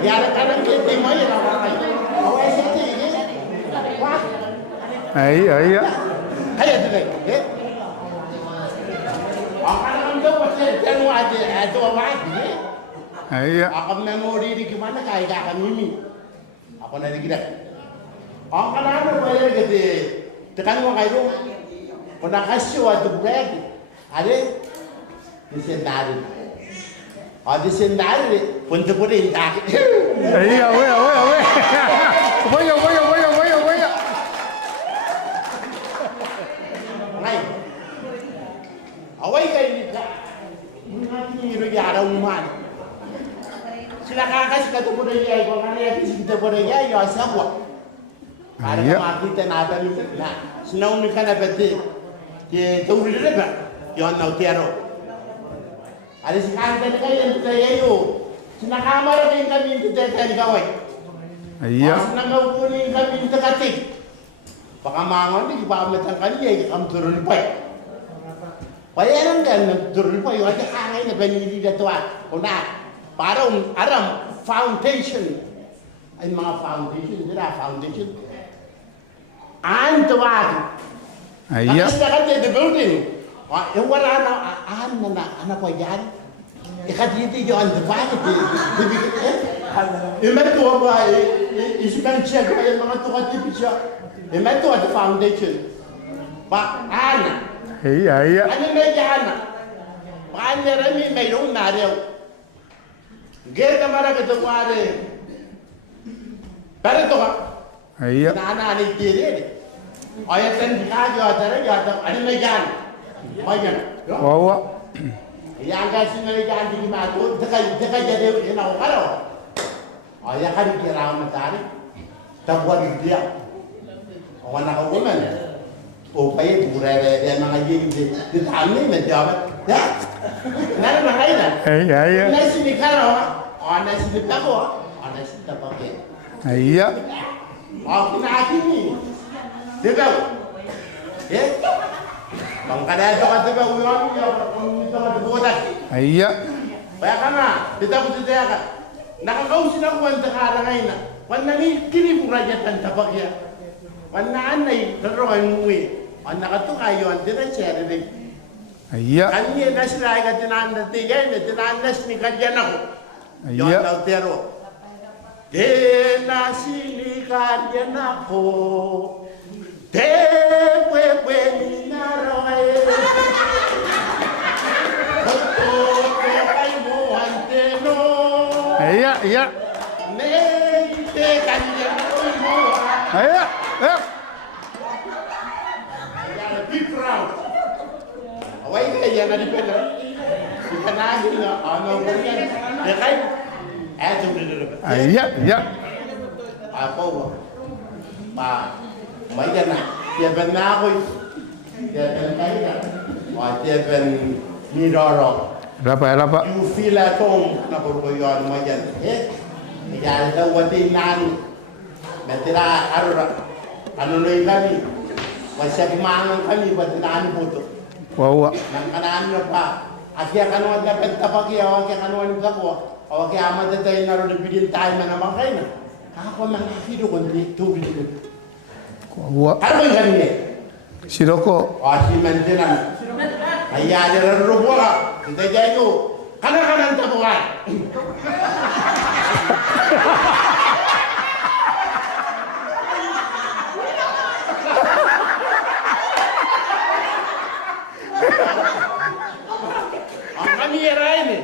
Jangan kadang kita mau ya orang lain. Awak sendiri, wah. Iya, iya. Ayo tu deh. Akan tu pasal jangan wajib, itu wajib. Iya. Akan memori di mana kaya akan mimi. Apa nanti kita? Akan ada bayar gitu. Tekan mau kayu. Pernah kasih waktu break. Ada di sendiri. Ada sendiri. Punta intak. Iya, weh. Voy. Ngay. Away kayo nila. Mungkin hiro yara uman. Sila kakas ka to pura yay ko kanaya kita pura yay yo asabwa. Para makita natin na sinaw ni kana bete. Ke tawri reba. Yo na utero. Ali si kan kan kayo tayo. Sinakamara kayo kami dito kan gaway. Iya. Sinangawunin kami dito katik. Pakamangon ni pamatan kanya kam turun pai. Payaran kan turun pai aja angay na banili da tuwa. Kuna para aram foundation. Ay mga foundation dira foundation. Tuwa. Iya. Tapos na the building. Yung wala na pa yan. Ikatiti yung tuwa. Imeto ba ispan siya kaya mga tuwa siya. Imeto at the foundation. Ba ana. Iya. Ano na yan? Ba na rami mayroong nariyaw. Gaya mara ka tumare. Pero ito ka. Iya. Nana tiri. Ayatan dikagyo atara yata ano na yan? Mayan. Wawa. Yang kasi na yan di mato deka jadi ina karo. Aya kan kira matari. Tabuan dia. Orang nak kuman. Upaya burere dia mengaji di tangan menjawab. Ya. Nana mahayna. Iya. Nasi ni karo. Nasi ni tako. Nasi tapake. Iya. Aku nak ini. Tebau. Bang kada itu kata tebau uang ya, itu kata bodak. Iya. Bayangkan lah, kita butuh dia kan. Nak kau sih nak buat sekarang ini. Wanna ni kini puraja tanpa ya. Wanna anai terus ngui. Wanna katu kayu antara cari deh. Iya. Kami nasi lagi kata nanda tiga ini, nanda ni kerja nak. Iya. Tahu tero. Nasi ni kerja nak. Te pepe ni naroe. Iya. Mente kanya mo. Iya. Be proud. Away kaya na dipenda. Ikanagi nga ano ko yan. Kay ato dito. Iya. Ako pa may na. Dia ben na ako. Dia ben kaya. Dia ben ni roro. Rapa. You feel at home na buruyan mo yan. Kaya daw watin nan. Metira arura. Ano loy kami. Masya mangang kami batinaan puto. Wawa. Nang kanaan na pa. Akia kanuan na pentapaki akia kanuan ka ko. Akia amad tayo na ron bigin tayo na naman kayo na. Ako man hido kon tubig ko. Wawa. Ano ba kami? Siroko. Si Mandinan. Ayah ada rubuh lah. Kita jago. Kanan tabuan. Kami era ini.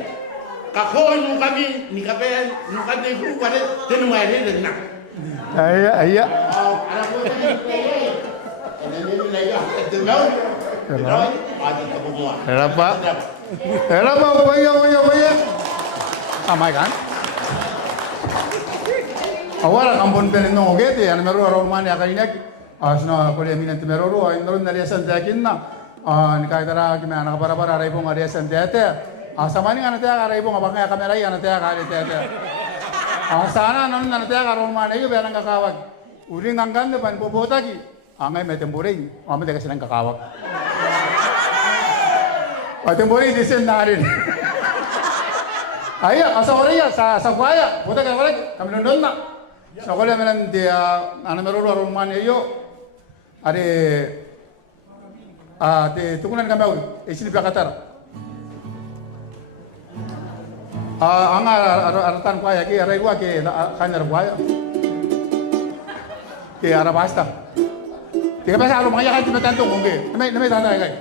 Kakoi nu kami ni kapan nu kami ku pada tenu mai ni nak. Iya. Anak pun ni. Ini lagi tu mau. Ada tabuan. Rapa. Voy. Amai kan? Awara kampun peneno ogete ana meru romani akainak asna kole minante meru ay noron na lesan dakinna ni kai tara ki ana para rai pong area santiate asamani ana tea rai pong abang kamera ana tea kare tea asana non na tea romani ke berang kakawak uring angkan de pan bobota ki angai metembore ame de kasenang kakawak Patembore disen narin Aya, asa oraya, sa kuaya, buta ka balik, kami nondon na. Sa kole menan dia ana meru rumah yo. Are te tukunan kami ul, isini pakatar. Anga aratan kuaya ki arai gua ke kanar kuaya. Ke ara pasta. Tiga pesa rumah ya kan cuma tantung ngge. Namai tanda kai.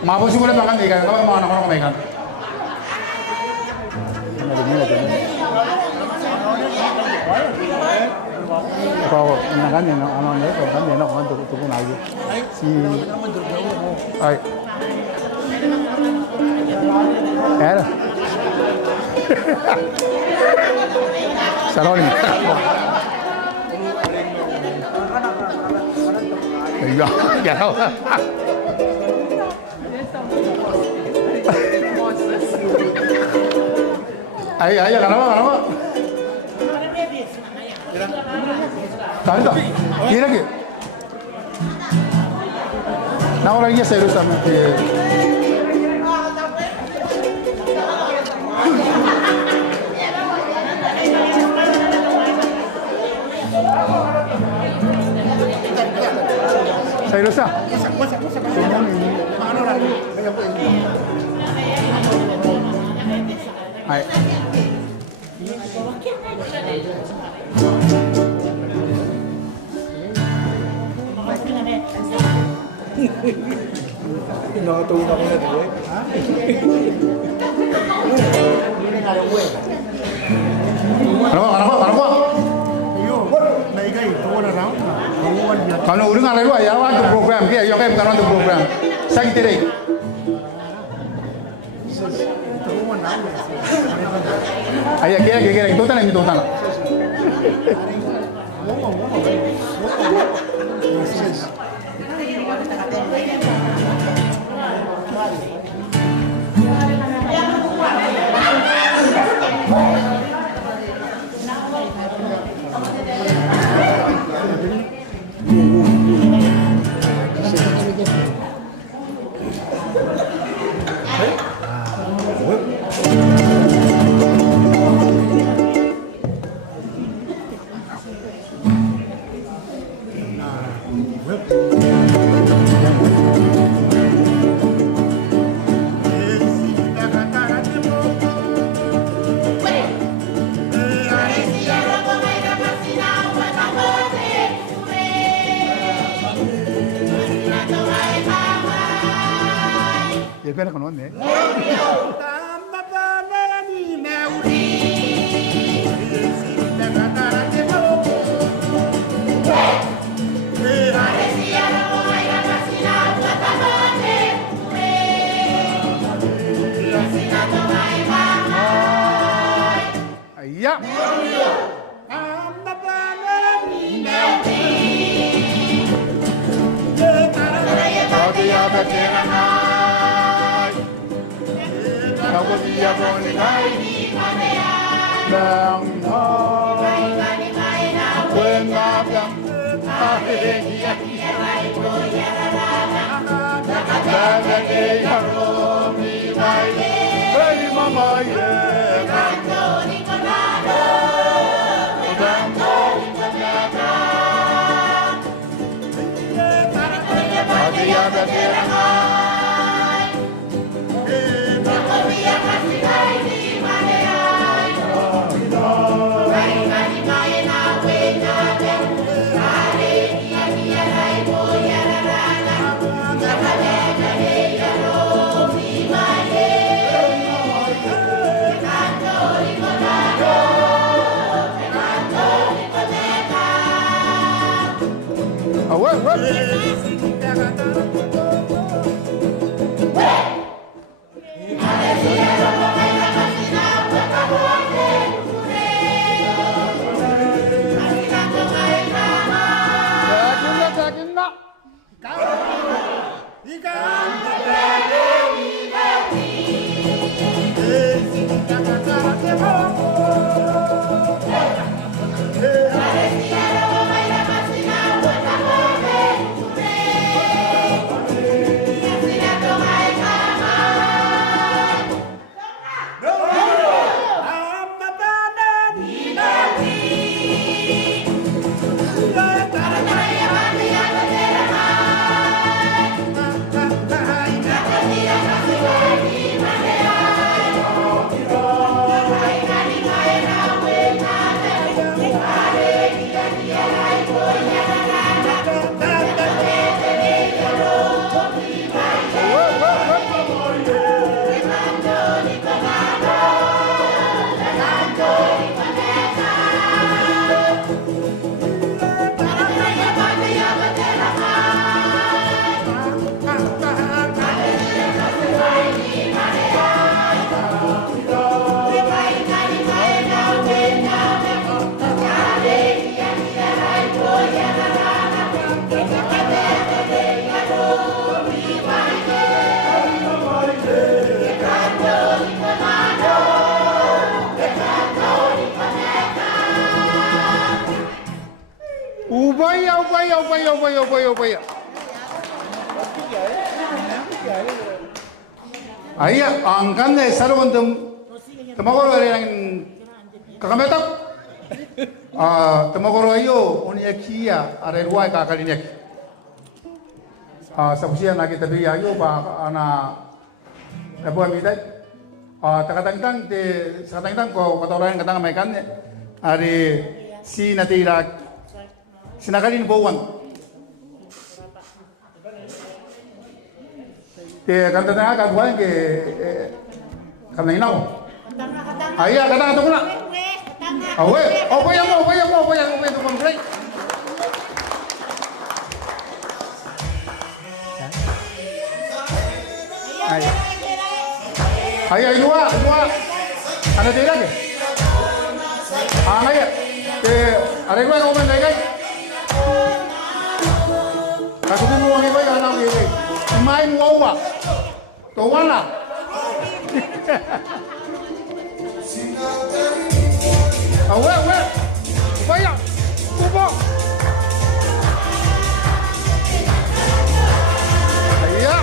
Mabos mo lang makan ikan, kalau mau anak-anak makan. Kalau makan yang anak-anak itu kan enak kan tukun lagi. Si, ay, era. Salon. Iya, ya. Ayo, kenapa? Tahu tak? Ini lagi. Nah, orang ini serius sama dia. Serius ah? Hai. Kalau udah nggak lalu ya, waktu program, kayak yo kayak bukan waktu program. Saya tidak. Ayah kira itu tanah itu tanah. Pera con onde. Ya. Aku dia boleh naik bang pengabang akhirnya bagi haromi baik bagi mama ye kantoni konado kantoni konado bagi ada kerangan upaya. Ayah, angkan deh, saruan temagoro yang kakametak. Temagoro ayo, unia kia, are ruai kakalinek. Sabusia nak kita beri ayo, anak apa minta? Takatang de, takatang ko kata orang kata mereka ni, are si nanti irak, sinakalin bawang. Kanta tengah kat buat ke kena inau. Ayah kata tu pula. Awe, apa yang tu pun break. Ayah dua, ada tidak ke? Ayah, ada dua kau mana lagi? Aku tu mau ni baik anak ni. Main wawa, tawana. Awe, bayar, kubur. Ayah.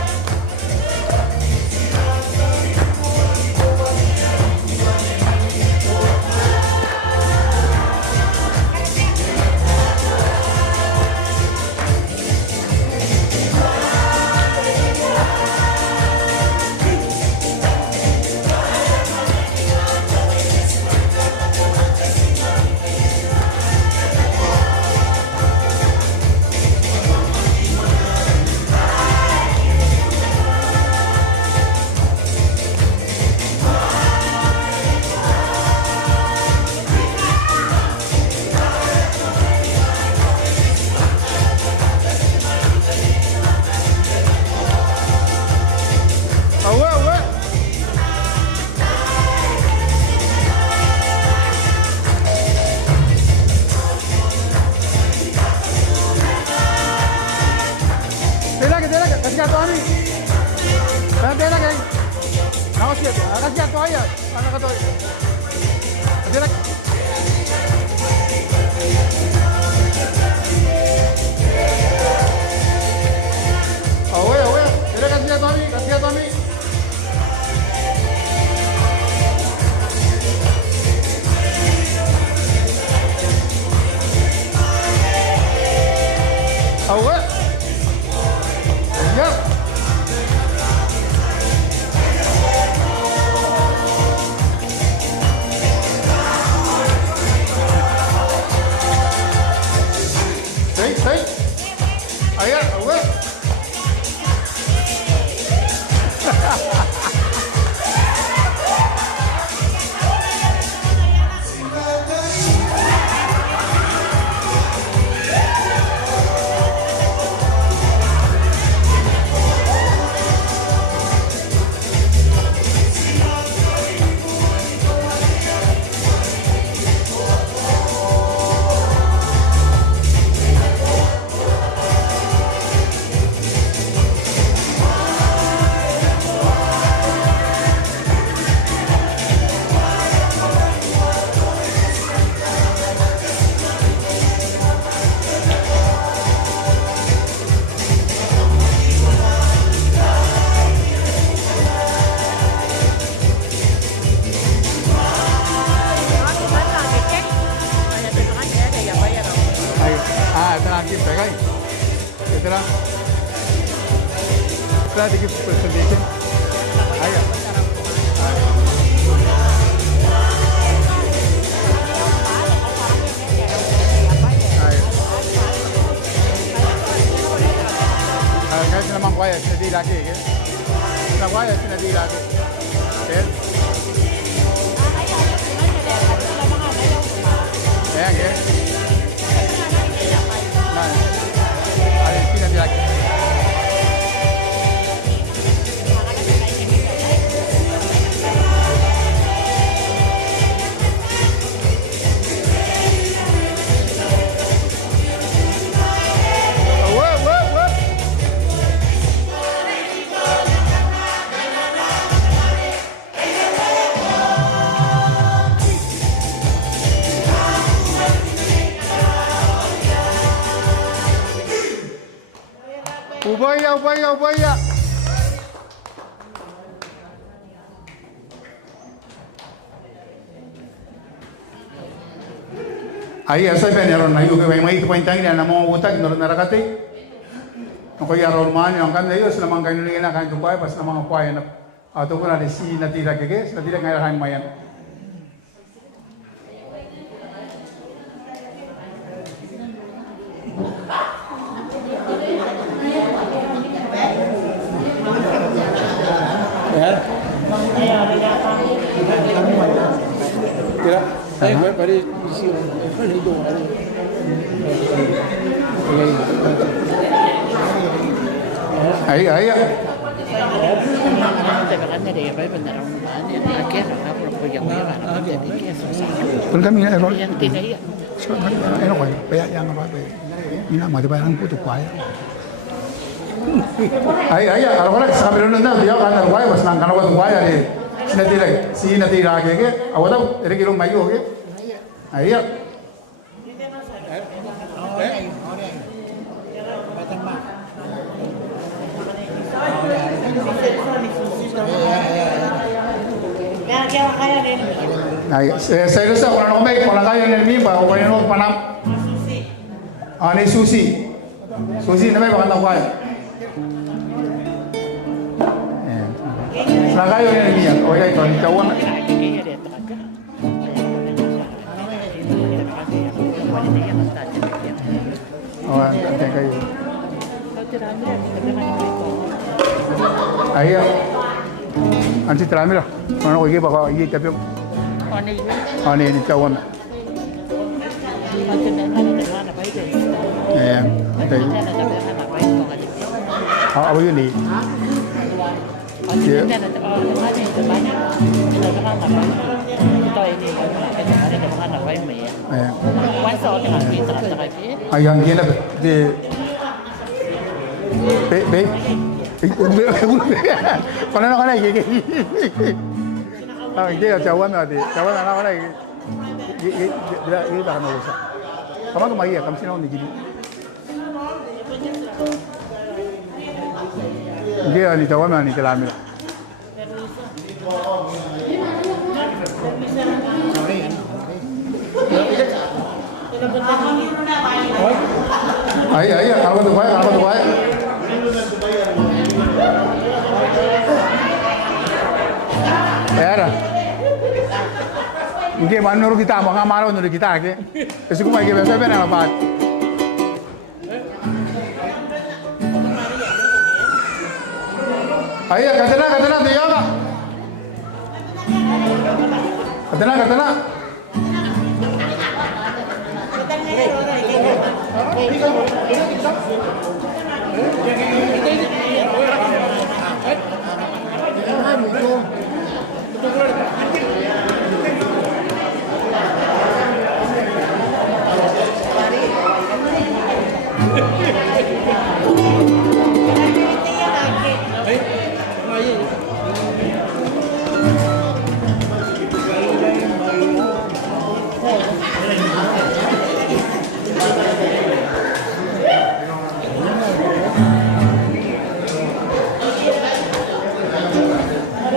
Setelah dikit presentation, ayo. Kasi naman kuya, sinadi lagi, ke? Naman kuya, sinadi lagi. Okay? Ayan, ke? Ayan, sinadi lagi. upaya. Ahí saya beneran na yung may ipintang niya na mga utag na narakati. Ang kaya Roman yung kan dayo sila mang kayo nila kan tupay pas na mga kuya na ato ko na si natira kege sila dila ngayon kan mayan. Kira, saya pada isi itu ada. Ahí. Pun kami ni error. Ano ko? Kaya yang apa? Ina mo di ba ang puto kwaya? Ahí, ahora sa kamera na dia kan kwaya bas nang kanwa kwaya ni. Sinatira kege awada ere kilo mayo ge. Ahí. Ay, saya rasa orang Omeg, orang kaya yang ni, orang yang orang Panam. Ni Susi. Susi namanya bukan tahu kaya. Orang kaya yang ni, orang yang itu kawan. Oh, yang kaya. Ayo. Ansi teramil lah. Mana kau bawa ini tapi. Ini cawan. Apa ini? Yang gila de. Be. Kalau nak lagi. Dia cawan ada. Cawan anak lagi. Dia dah nak usah. Kamu tu mai ya, kamu sini orang ni jadi. Dia ni cawan mana ni telamil. Ay, kalau tu baik. Era. Mungkin mana orang kita, mana malu orang kita ke? Esok mai ke biasa benar apa? Ayah, katana dia apa? Katana.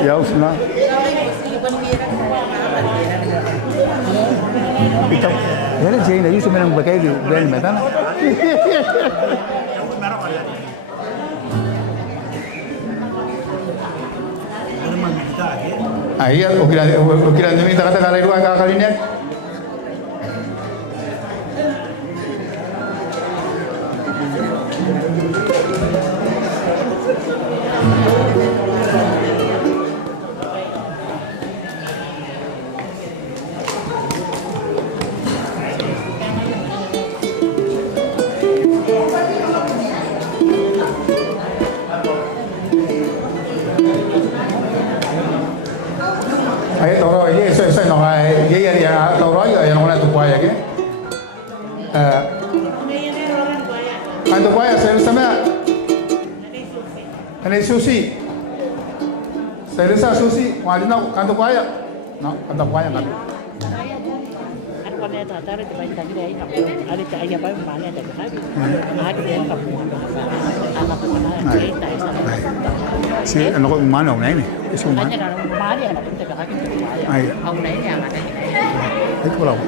Ya usna. Kita, ya ni jadi lagi sebenarnya pakai di brand mana? Iya, ukiran demi kata kali dua kali ini. Saya nak dia tahu raya yang orang tu kuaya ke? Kan tu kuaya saya sama. Kan Susi. Saya rasa Susi, wajib nak kan tu kuaya. Nak kan tu kuaya kan. ne ta ta de bai ta ni ai na ali ta ai ba ma ne ta ka ha de ka pu ana ka na ai ta sa si ano ko umano na ini is umano kanya na ma dia na pinta ka kin ai au nei ya ma ai ko law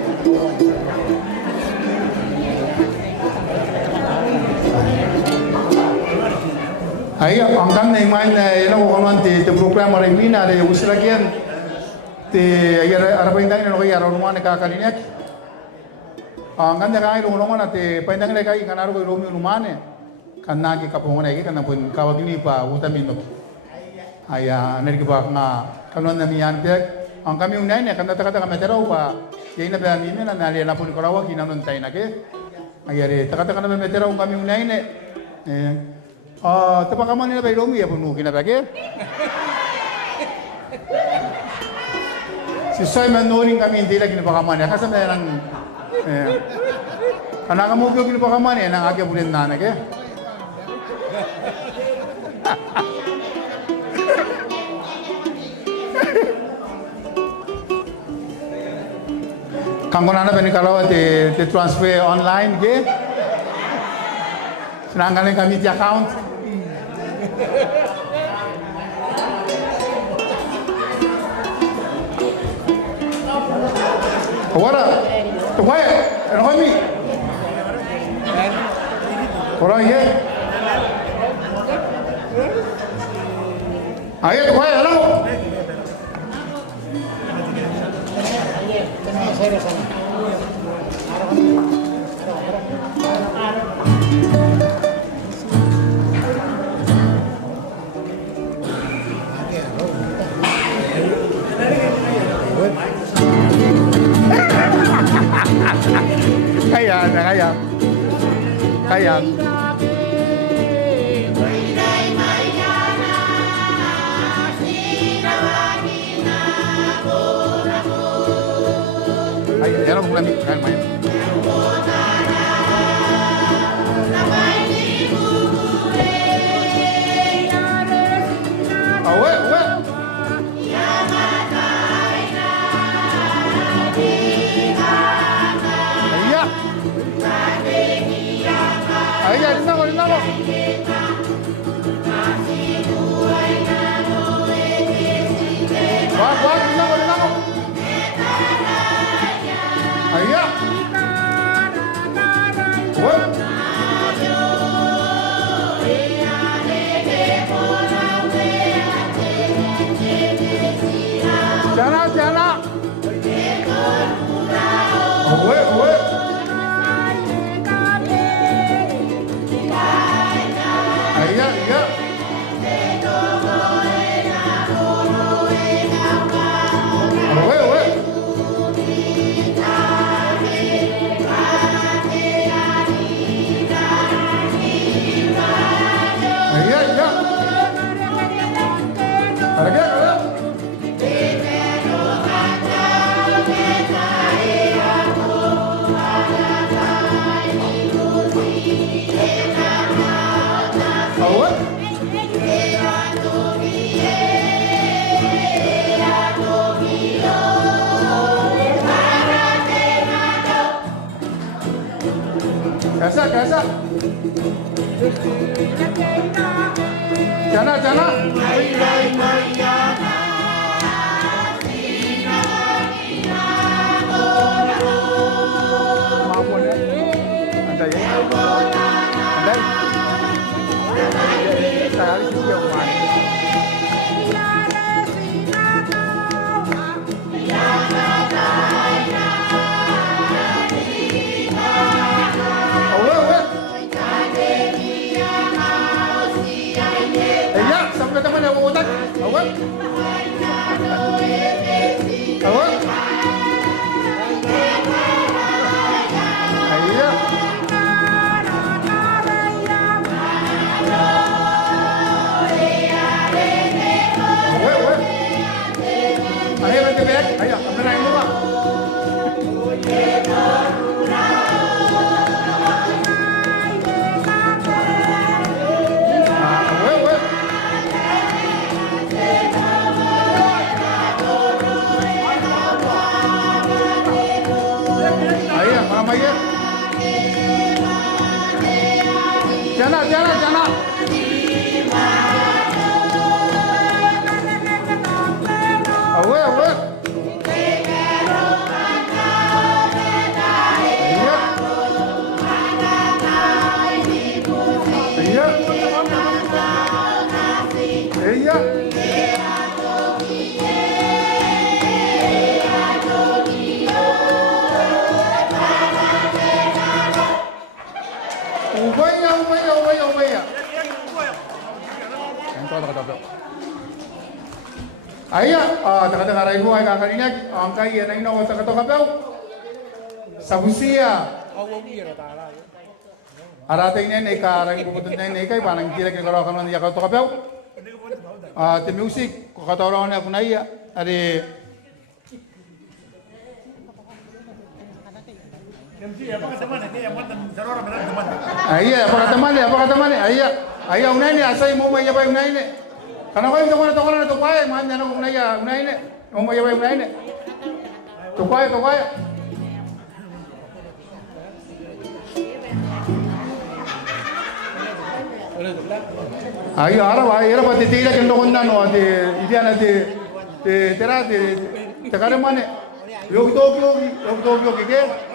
ai angkan nei mai na eno ko man te program ore mina de usragian te ayar arapainda ino ko yaro rumane ka kalinek angkan de kai lo mana te paindang le kai kanaro ko romi rumane kanna ki kapongona ki kanna pun kawagini pa utamino aya nerki ba nga kanon na miyan pek ang kami unay ne kanna takata kametero pa yai na ba mine na nali na pun korawa kinanon tay na ke ayare takata kana metero ang kami unay ne tapakaman nila ba romi ya pun kinabake si Simon noring kami hindi lagi napakaman ya kasama nang kanaka mo kyo kinapakaman ya nang agya punin na ke Kangkunana bani kalau te transfer online ke, senangkan kami di account. Awara, tu kaya, orang kami, orang ye, ayat tu kaya, orang. Kaya. Ay, ya no pulang kan main. Awe. Iya. Ayo, dinamo. Wah, dinamo. Ayo. Wah. Jana. Owe. Iya. Owe. Iya. Ada. Biasa. Jana. Mampu ya. Anda ya. Anda. Saya juga mau. Teman yang mengutak, awak. Iya. Ayo nanti bek, ayo kamera yang luar. kata. Aya, kata rai buai kakaknya angkai ya nai nawa kata kapau. Sabusia. Arate ini nih karang bukutun nih kai barang kira kira kalau kamu ya kata kapau. The music kata orang aku nai ya ada. Apa kata mana? Iya, apa kata mana? Iya, unai ni asai mau mai apa unai ni? Karena kau yang toko na tupai, mana nak unai ni? Mau mai apa unai ni? Tupai. Ayo, ara pati tira kendo kunda no ade, idiana de tera de tekare mana? Yogi ke?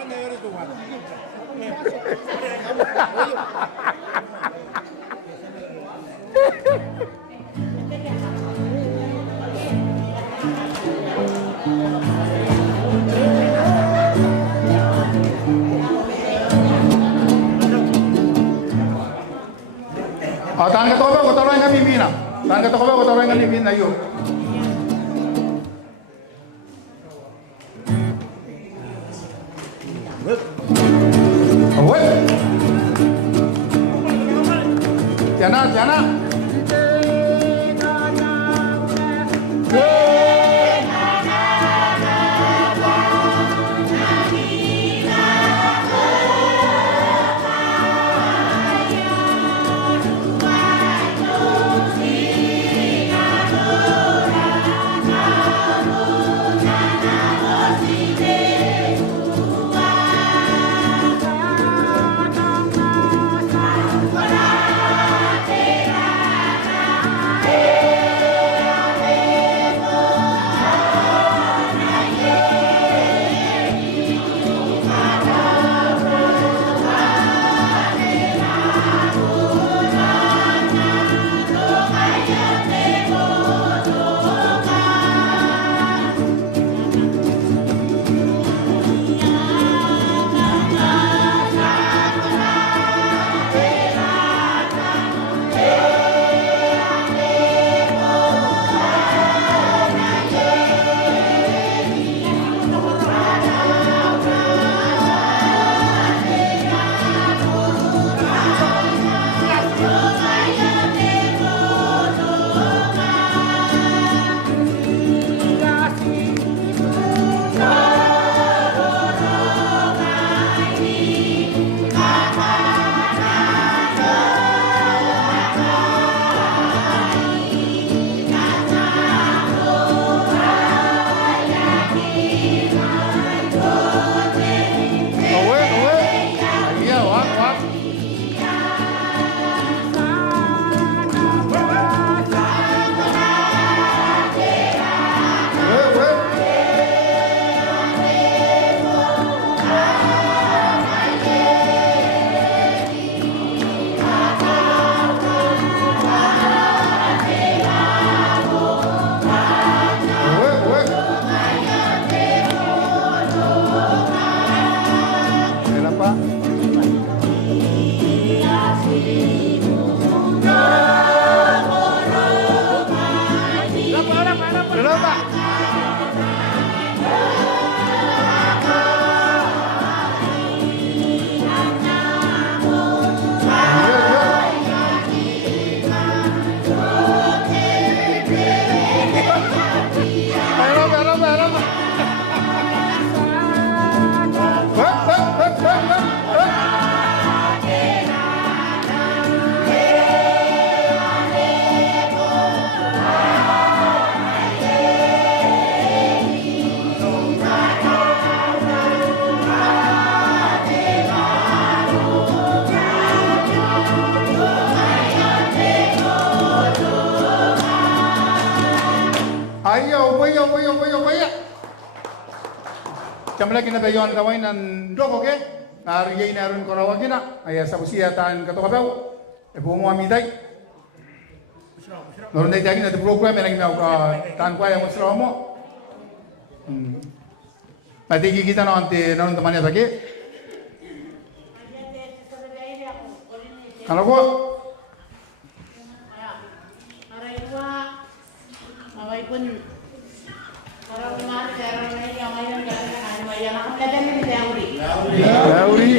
Tahan ka toba, kotoro nga mimina. Tahan ka toba, kotoro nga mimina yun. Awet. Jana. Lagi na dayon kaway nan doko ke nariyay na ron korawagi na ay sa usiya tan katokabaw e bumo amiday noron day tagi na the program lagi na tan kwaya mo sila mo natigi kita no ante noron tamanya tagi kalau ko pun orang kemarin orang lain yang main kan main nak pelajaran ni teori. Teori.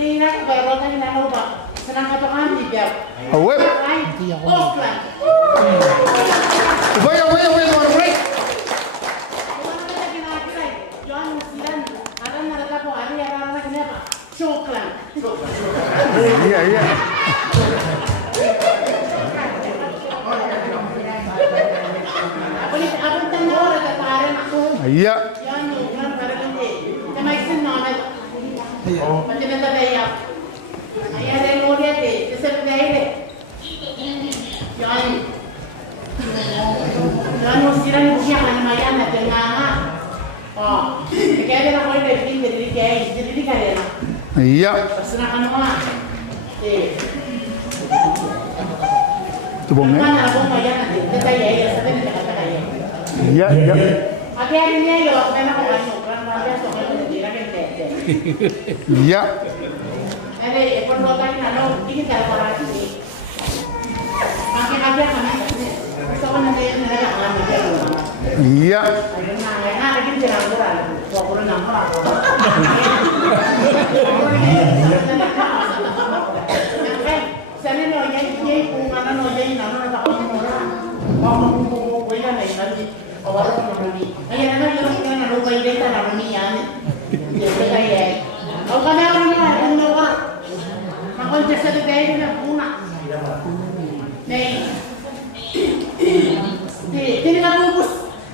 Tidak berobat ni nak ubah. Senang atau kami dia. Awet. Oklan. Upaya orang break. Iya. Iya. Iya. Coba nih. Iya. Iya.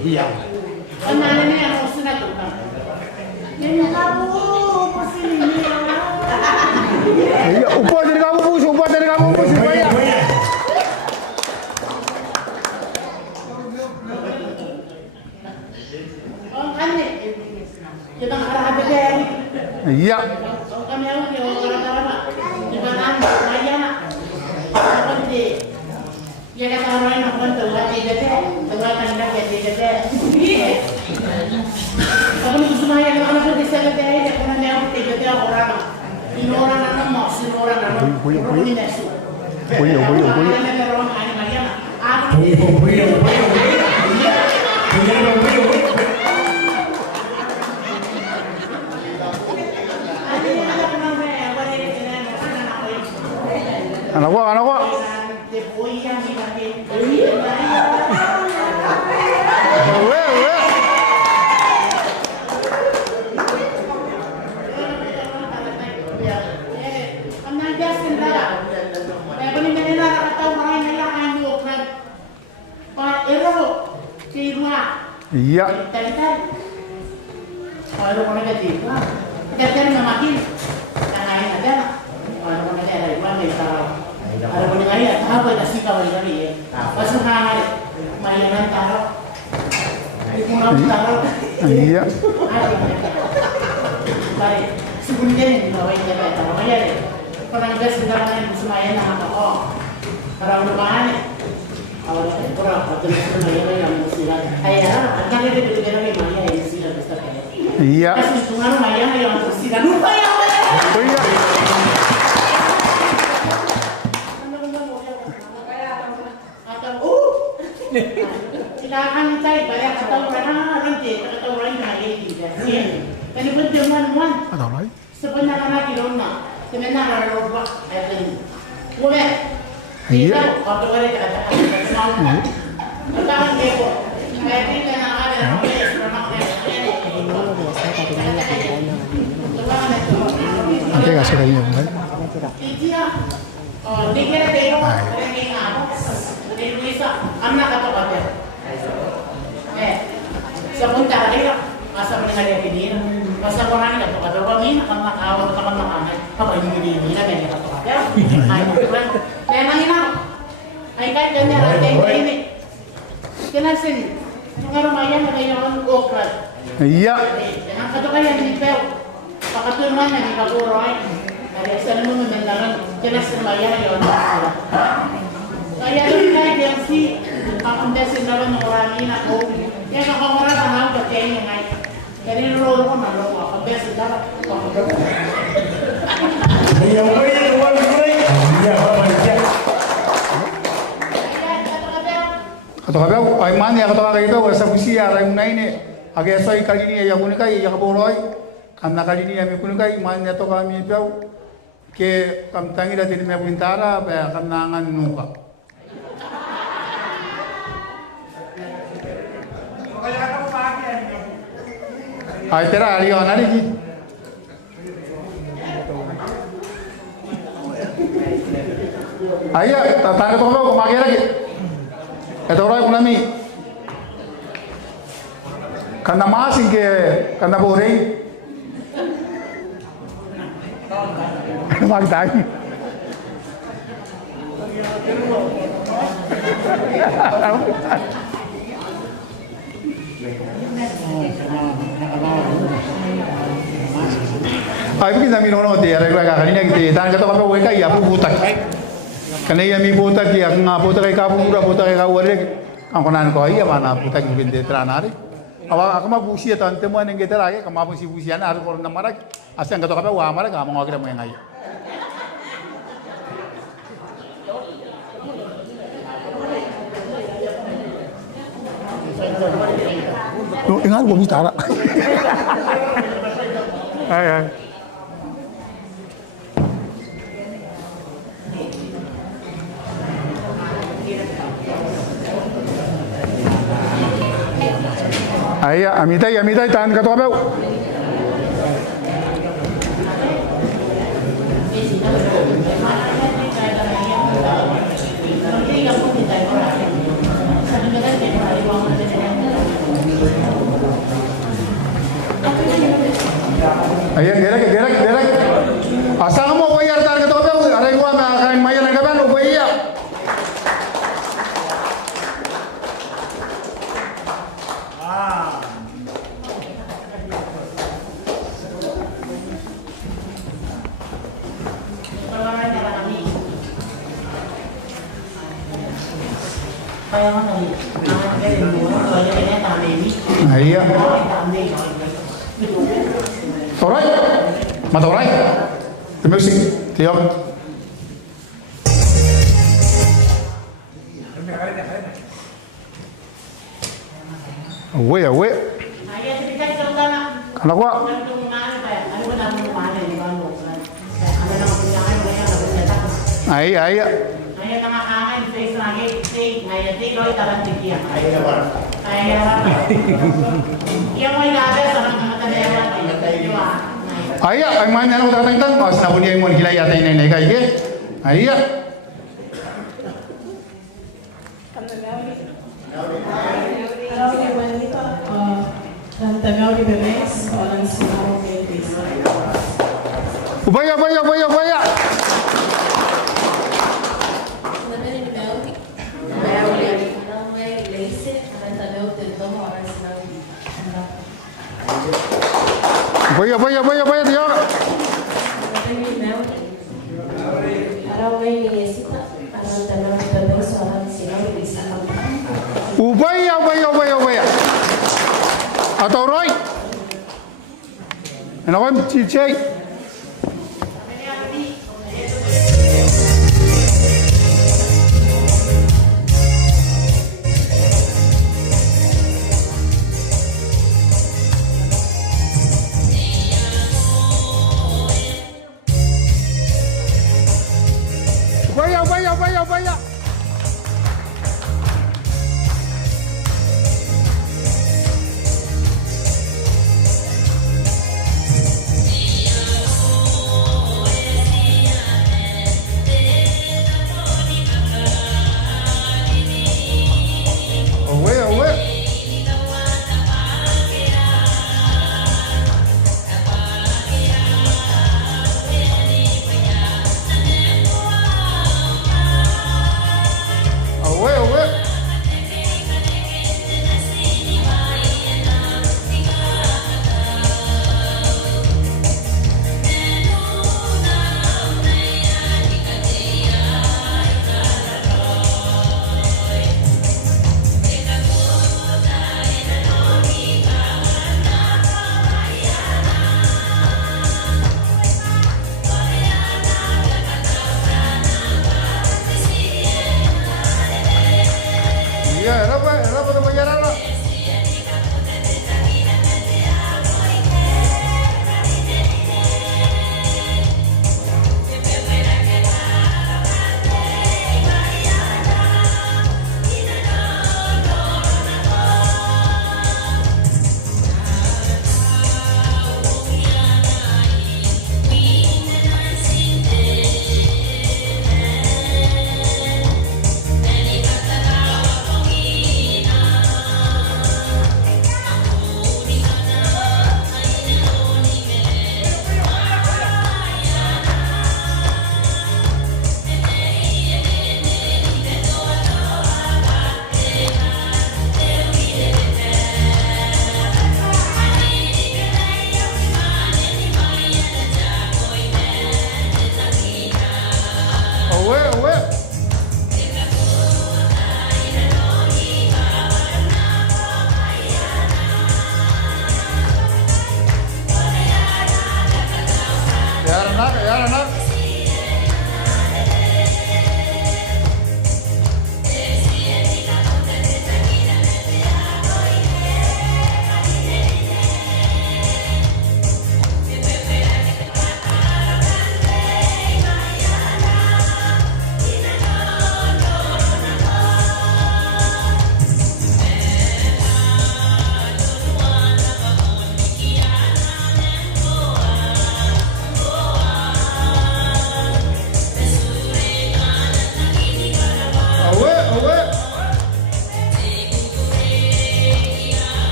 Iya. Upah dari kamu bus, supaya. Iya. Anak gua. Iya. Kalau mau negatif, kita memakin lain aja. Kalau mau negatif, mana ada boleh ngaya, apa yang sih kalau ini ya? Masuk hari, mainan taruh, di pulau taruh. Iya. Baik, sebelumnya ini bawa ini taruh aja deh. Orang gas sekarang yang semayan apa? Oh, orang rumah nih. Awal dari kurang, waktu itu semayan yang musilan. Ayah, kan dia betul betul lagi maya yang musilan besar kayak. Iya. Kasih tungan maya yang musilan. Lupa ya. Oh iya. Silakan cari banyak ketahuan nanti ketahuan lagi dia. Tapi pun teman-teman. Ada lagi. Sebenarnya lagi dona. Sebenarnya lupa. Boleh. Iya. Waktu kali ada semua. Katakan dia. Saya tidak ada. Nanti kasih kayaknya kan. Iya. Oh, dia tengok. Dia bisa anak atau apa? Sebentar dia masa mendengar dia ini, masa orang ini atau kami akan awal teman-teman apa ini kan atau apa? Memang ini, ayat kan ini. Kena sini, ngaruh mayan ada yang orang gokrat. Iya. Yang kata kaya di pel, pakatun mana di kaburoy, ada asal mu mendengaran kena sembahyang yang orang. Kaya ini dia si, aku desin dalam orang ini aku. Yang orang tahu percaya ngai. Jadi lu pun ada apa biasa dapat. Iya, boleh dua boleh. Iya, boleh. Katoka ba ay man ya katoka kayo sa busiya ay unay ni age soy kalini ya kunikay ya kaboroy kamna kalini ya mi kunikay man ya to kami pau ke kam tangira din me pintara ba kamnangan nuka ay tera ali ona ni Aya, tanda to ko magi lagi. Ito ora ko nami. Kana masing ke kana boring. Mag dai. Ay begini kami nono dia regla kali ni kita tanda to ko weka ya bu butak. Kana iya mi butak ya nga butak kay kapu mura butak kay kawale ang kunan ko iya mana butak yung binde tranari. Awa ako mabusi at ante mo nang gitara kay kamapo si busian ar ko na marag asang gato ka wa marag among agira mo ngay. No, ingat mo mitara. Ay. Ay, amitay, tahan ka to kabaw. Ayan, gerak. Asal mo bayar tahan ka to kabaw. Aray ko makakain mayan ang gaban, ubaya. Iya. Toray. Matoray. The music. Tiyo. Away. Kalau gua Ay. Ay, ay man yan ako tatangtang. Mas nabuniya mo gila yata yung nenay kay ke. Ay. Ubaya. Ubaya, Diyo. Ubaya. Atau Roy. Ano ko, Chichay. Ubaya.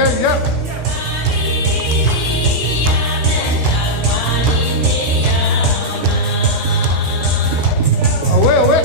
ya. Away.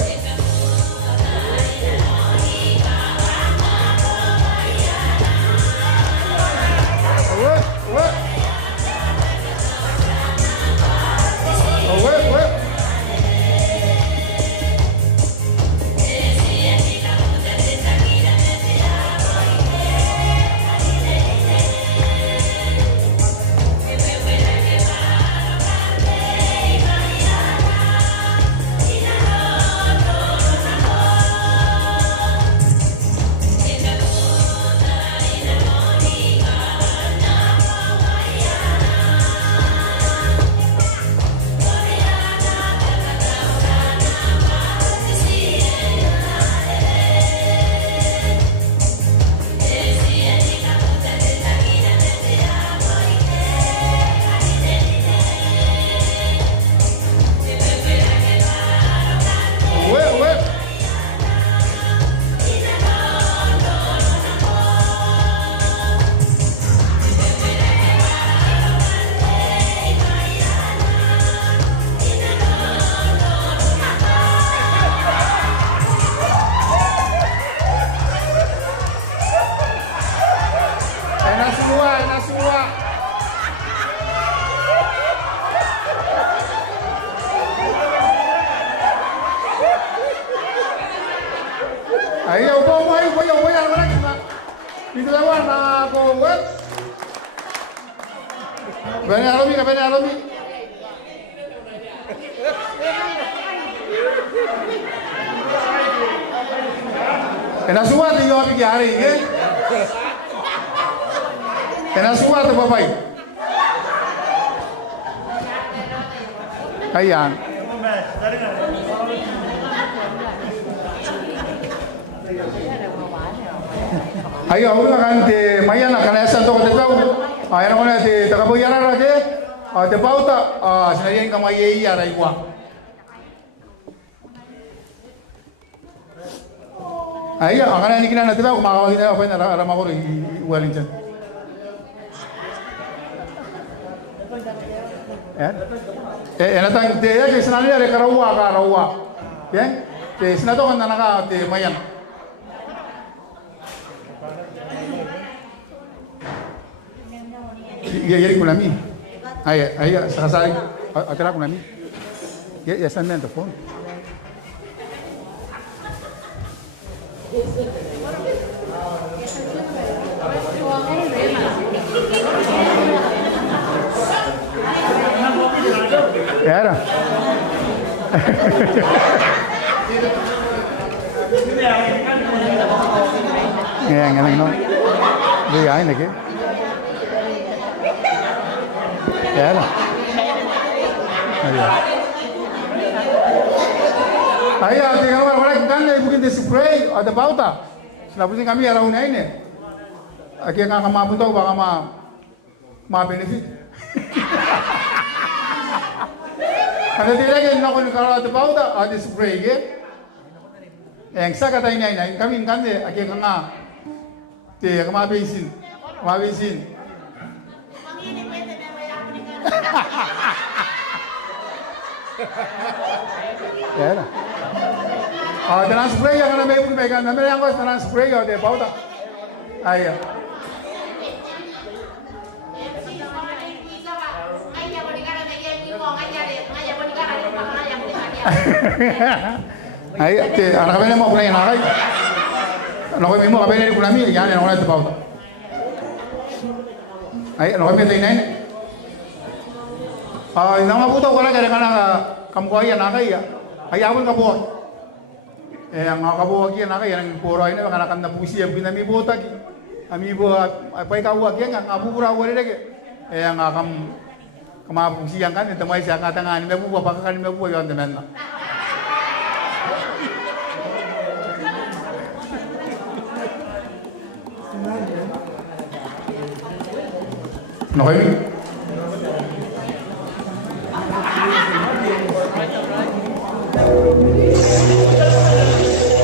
Ayo, voy a lograr que Itu lewat aku wet. Bene alomi. Kena suat tinggal pergi hari, kan? Kena suat tu bapak. Kayan. Ayo, aku nak di Maya nak kena asal tu kita tahu. Ayah nak kena di tak boleh jalan lagi. Di bawah tak, sebenarnya yang kami iya ada iwa. Ayo, akan ni kena nanti tahu mahu kita apa yang ada mahu iwa lincah. Natang dia ke sana ni ada karawa. Ya, di sana tu kan nak di Maya. Yari kunami. Ayah sakasari. Atera kunami. Ya sambil tu phone. Ya dah. Ya, ngang no. Dia ay lagi. Ya lah. Ayah, tinggal orang kan mungkin di spray ada bauta. Selapusnya kami arah unai ini. Akhirnya kami mampu tahu bahwa ma benefit. Karena tidak kan nak kalau ada bauta ada spray ke. Yang saya kata ini kami kan deh akhirnya kami bensin. Ya lah. Dengan spray yang kena ibu pegang, namanya yang kau dengan spray yang dia bawa tak. Ayo. Ayo, anak kami mau punya nakai. Anak kami mau kami ni kunami, jangan yang orang tu bawa. Ayo, anak kami tu ini. Nama puto ko na kaya kana kamkuaya na kaya ayawon ka po ang kabuo kiya na kaya ng puro ay na kana na pusi ang pinami bota ki ami bo ay ka wa kiya nga abura wa rede ang kamapusi yang kan tamay siya katangan me bu pa kan me bu yon temen na noy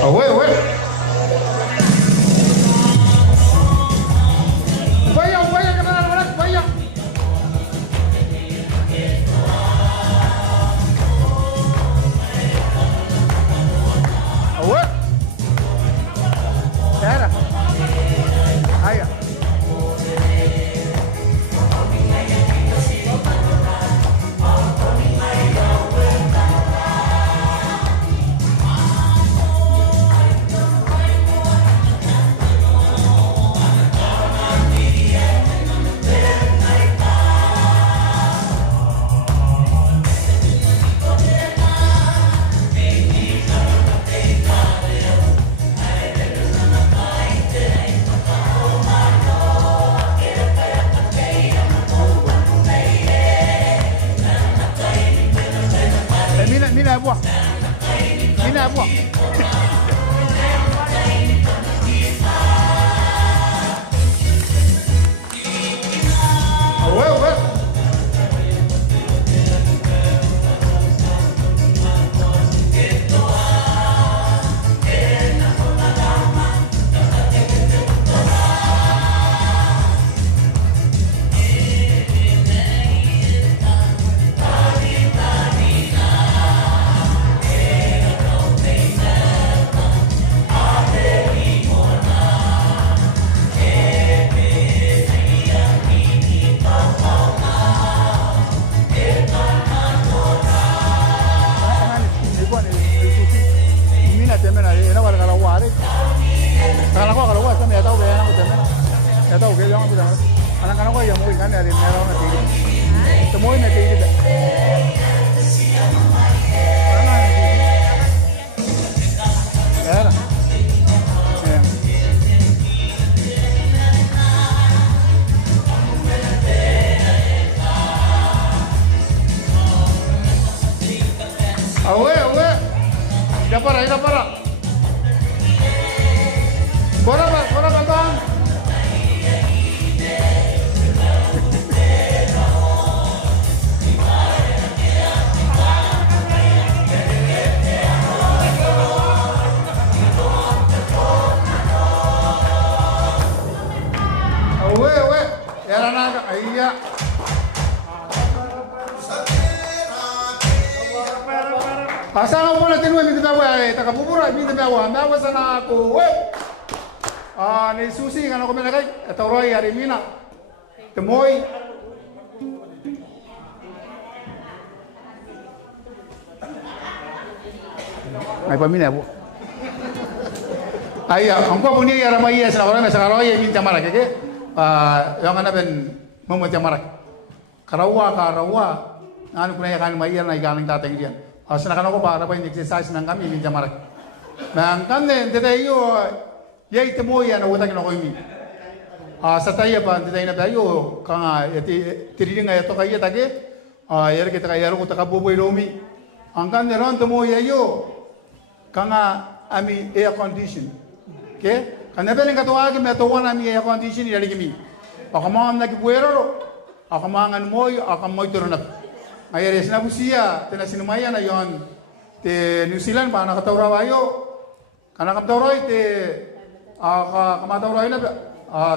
Away. ako yung mo kan ari meron na tigil. Tumoy na tigil. Era. Awe. Ida para. Bora bang. Awe. Era naga iya. Asal mo na tinwa mi tawa ay takapupura mi tawa ndawa sana ko we ni susi ngano ko menakay tawroy ari mina temoy ay pamina po ay angko po ni ara mai sa orang sa roy mi tamara ke yang ana ben mo tamara karawa anu kunay kan mai na igaling tateng diyan Asanakan ako para pa yung exercise ng kami minta marak. Nang kande detayo yay temo yan awata kino ko imi. Sa tayo pa detayo na tayo kanga tiriling ay to kaya tage yer kita kaya ro ta kabuboy romi. Ang kande ron temo yayo kanga ami air condition. Okay? Kanda beling katuwa me to wana ami air condition yali kimi. Akamang nagibuero akamangan moy akamoy turunat. Ayer na busia tena sinumaya na yon te New Zealand pa nakatawraw ayo kana kaptawroy te kamatawraw na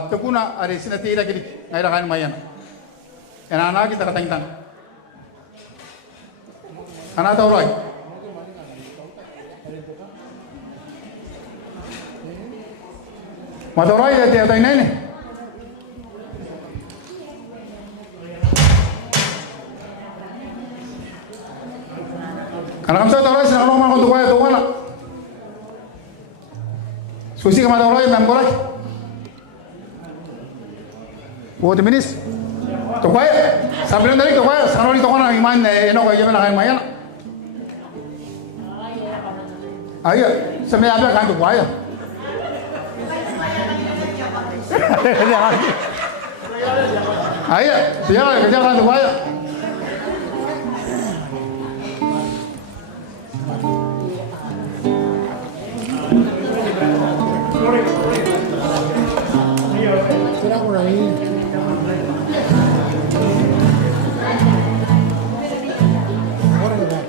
tekuna ari sinatira gidi ngaira kan mayan enana kita katangtang kana tawroy matawroy te tay nene Karena kamu tahu sih kalau mau tuh mana? Susi kamu tahu yang boleh? Buat minis, tuh sambil dari tuh sekarang itu kan iman enak aja mana kayak mana? Ayo, sambil apa kan tuh Ayo, siapa kerja kan tuh Kira kurang ini. Orang ada.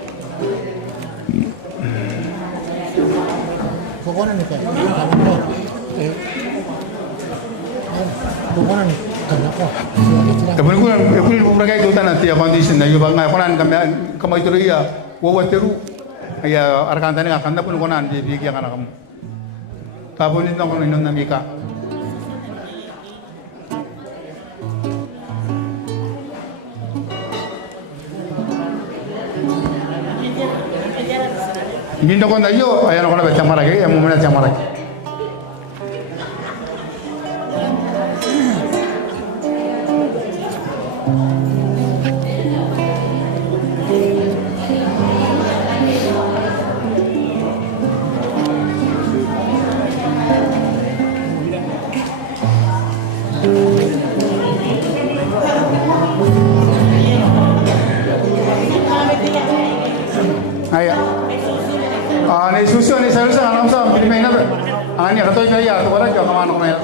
Pokoknya nih kan. Pokoknya nih kenapa? Temen gue mereka itu nanti ya kondisi na juga nggak konan kami itu ya wawa teru ya arkan tani nggak kanda pun konan di bigi anak kamu. Kapun itu konan inon namika. Minta kon ayo, ayah nak nak baca marah ke, yang mau baca marah. Ayah. Ni susu ni saya rasa alam sah pilih main apa? Ni kata saya tu orang jauh kemana kemana.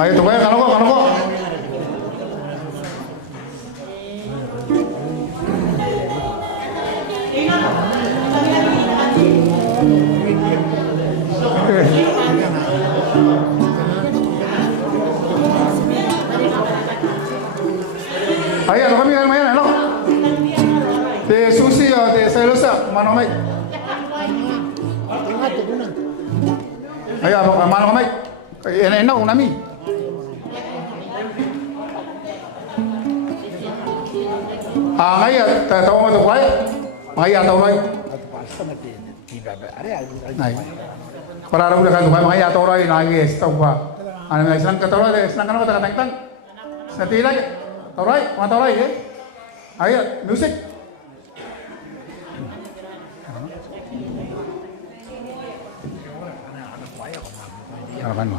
Ayo tu kalau kok. Ayo kami kan main, no? De susi ya de saya lusa, mana kamay. Ingat, tugunan. Ay, mano kamay. Enak kung nami. Ngay tahu mo to kway. Ngay ataw ray. Nay. Para raw na kan ngay ataw ray nagi stop ba. Ano na isang kataw ray, isang kanang tang. Sa tila. Tawray, matawray eh. Ay, music. Akan mo.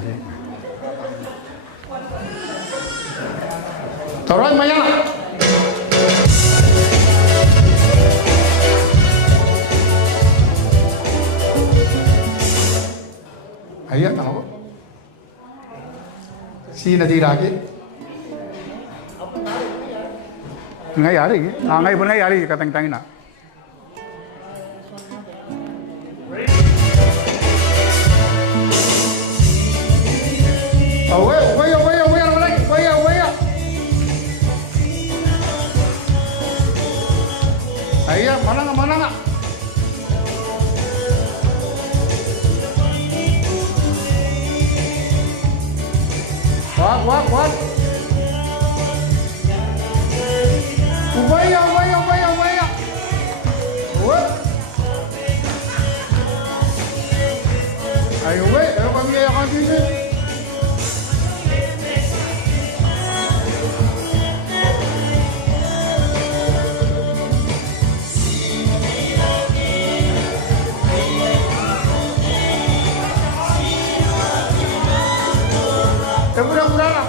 Tawray maya. Ayan, ako. Si natira lagi. Nangyayari eh. Ngayon po nangyayari, katang-tangin na. Oh, wait. Ayan, mana nga. Wag. Ubaya. What? Ayo, kami akan dito. Pura-pura lah.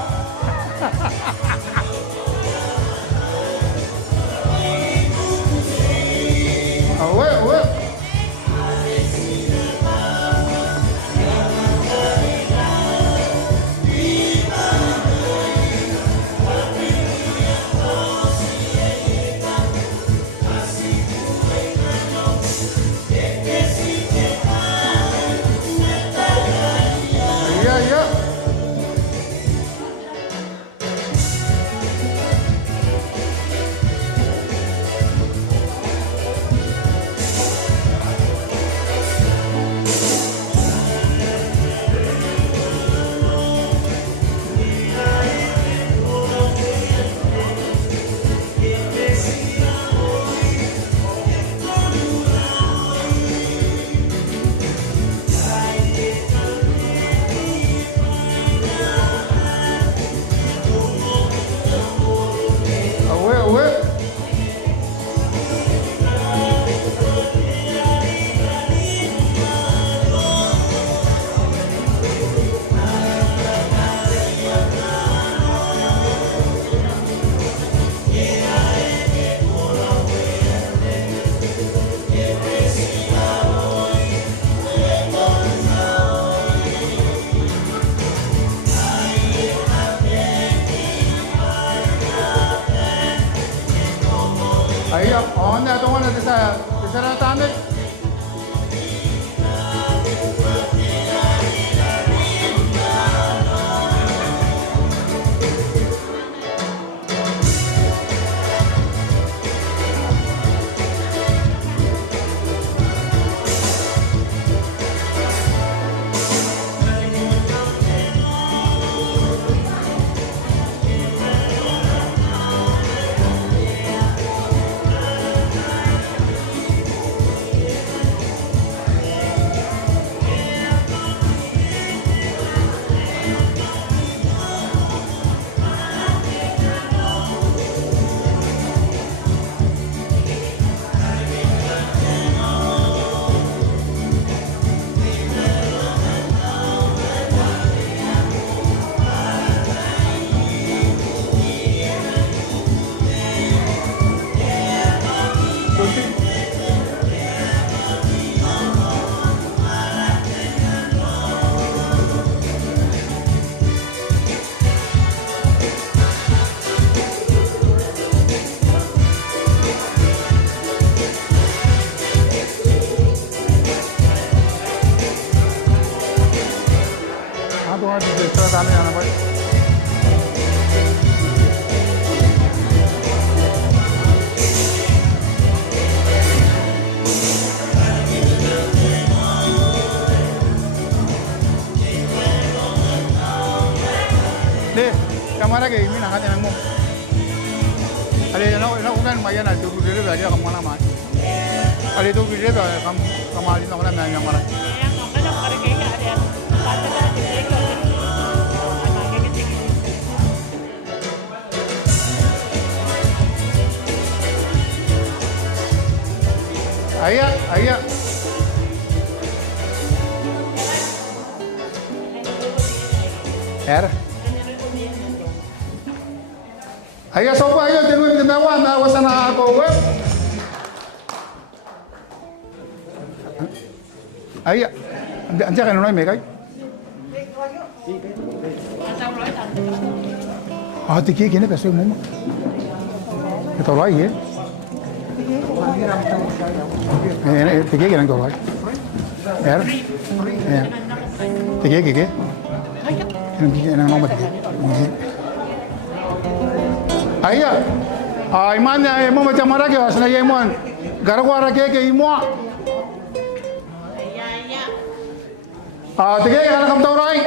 Wait. Iya. Ayo, onda tunggu nanti saya tamit. lagi ini nak ada nemu. Ada nak bukan maya nak tu dulu belajar kamu mana mah. Ada tu dulu kamu ada nak mana yang mana. Ayah. Ayah sopo ayah jenuh di mewah wasana aku web. Ayah, anjak kan orang mereka. Tiga gini besok mama. Kita lagi ya. Tiga gini kita lagi. Tiga. Yang nomor tiga. Ayah, imannya emo macam mana ke asal ayah iman, gara-gara ke imo. Tiga anak kamu tahu rai.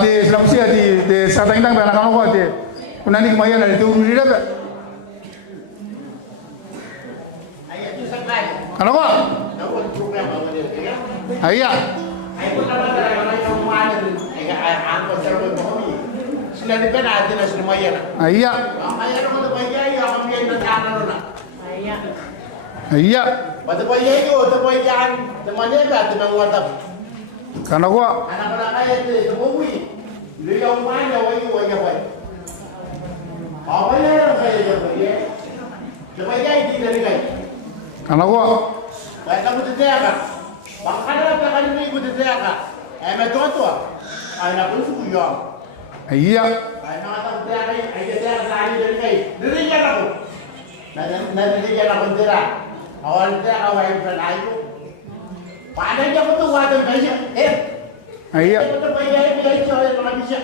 Di Sulawesi di Satang anak kamu kau di, punani kemayan dari tu dulu dia. Anak kau? Ayah. Sila di pena atin na sinumaya na. Ayya. Ayya naman ito bayya yung akong biyay na tanan na. Ayya. Bato bayya yung ito bayya ang temannya ka ito ng watap. Kana ko. Anak ko na kaya ito tumuwi. Liyaw manya wayo waya way. Bayya lang kaya yung bayya. Ito bayya hindi na nilay. Kana ko. Kaya na mo titaya ka. Bangkala ka kanina ko titaya ka. May tonto. Ay na po suyong. Iya. Ay nakatang tira kayo. Ay tira sa akin din kayo. Nariyan ako. Nariyan ako tira. Awal tira ka wayo sa layo. Paano niya ko ito wadang kayo? Iya. Ito ito bayay siya ay mga bisya.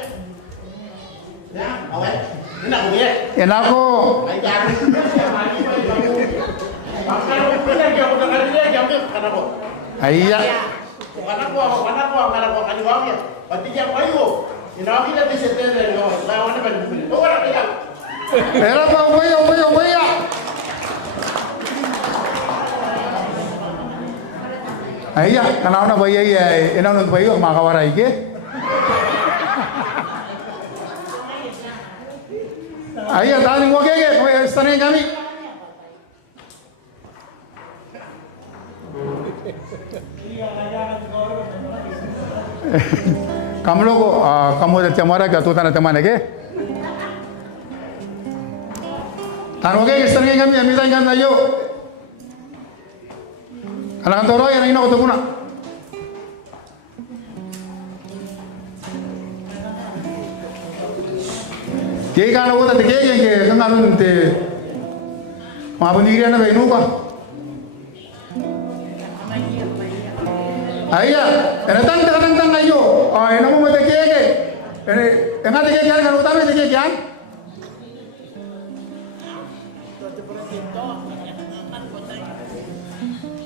Ya, awal. Yan ako yan. Yan ako. Ay yari siya. Mali ba yung bangkala ko pinag ako na kanila. Gamit ka na ko. Iya. Anak ko, kaniwang yan. Pati niya kayo. Inawin natin si Tene. Lawan naman. Wala kaya. Pero pa, umaya. Ayah, kenapa na bayay inaw nung bayo, makawaray ke? Ayah, dahil mo kaya, istanay kami. Kamu logo, kamu ada temara ke atau tanah temana ke? Tanah ke istanay kami, amitan kami ayo. Anak kantor yang ini aku tunggu nak. Kaya kan aku tadi kaya yang kaya kan alun te, maafin diri anda benu pa. Ayah, tang ayo. Ena mo mate kaya, enggak kaya kaya kan utama kaya kaya.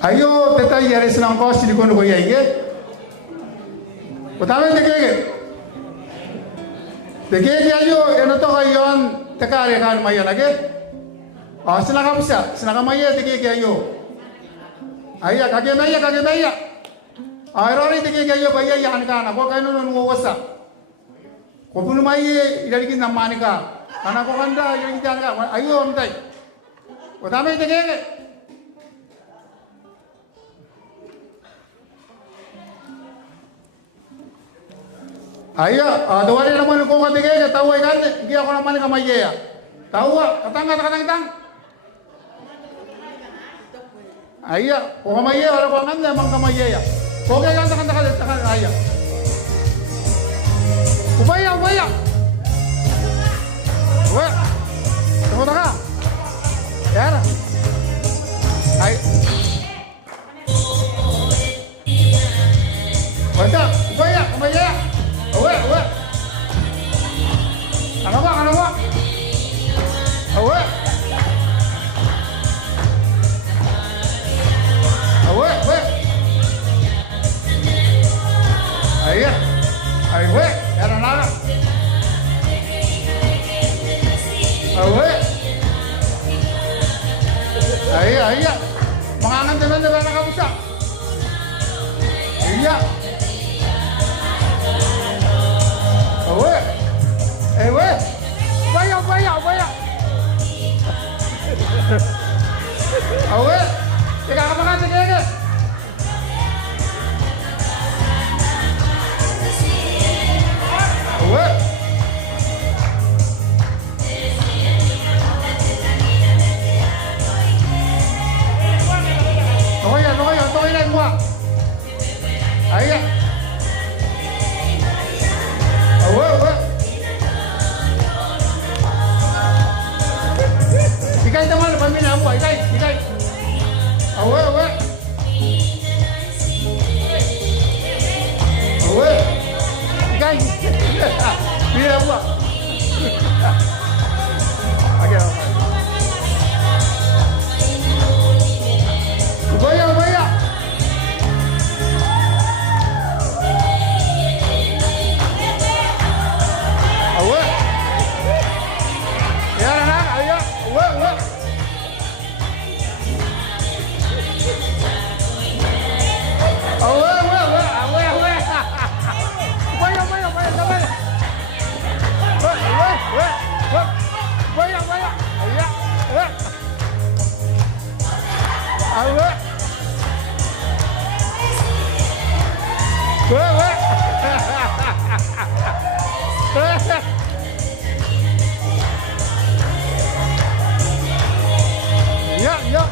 Ayo, teta yare senang kau sini kono kau yai ke? Utama Deke ayo, eno to kayon tekare kan maya lagi. Senang bisa, senang maya deke ayo. Ayah kage maya. Airori deke ayo bayar yang kan, aku kaino nunggu wasa. Kau pun maya idari kita namani ka, anak kau kanda idari kita kan, ayo amtai. Utama deke. Ayah, dua hari naman ko katigay, tahu kan? Hindi ako naman kamaya. Tahu, katang. Ayah, kung kamaya, wala ko nga naman kamaya. Kung kaya kan, ayah. Ubaya. Uwe, tunggu ka. Yan. Ay. Wala, ubaya, kamaya. Awe. Ano ba? Awe. Awe. Iya. Mangangan teman-teman anak kamu sak. Iya. Awe. We. Banyak. Awe. Kita makan sedikit. Awe. Tôi đây qua. Ấy ạ. Ủa. Ikai teman depan mina apa? Ikai. Ủa. Ikai. Bila apa? Okey. Banyak. Ya.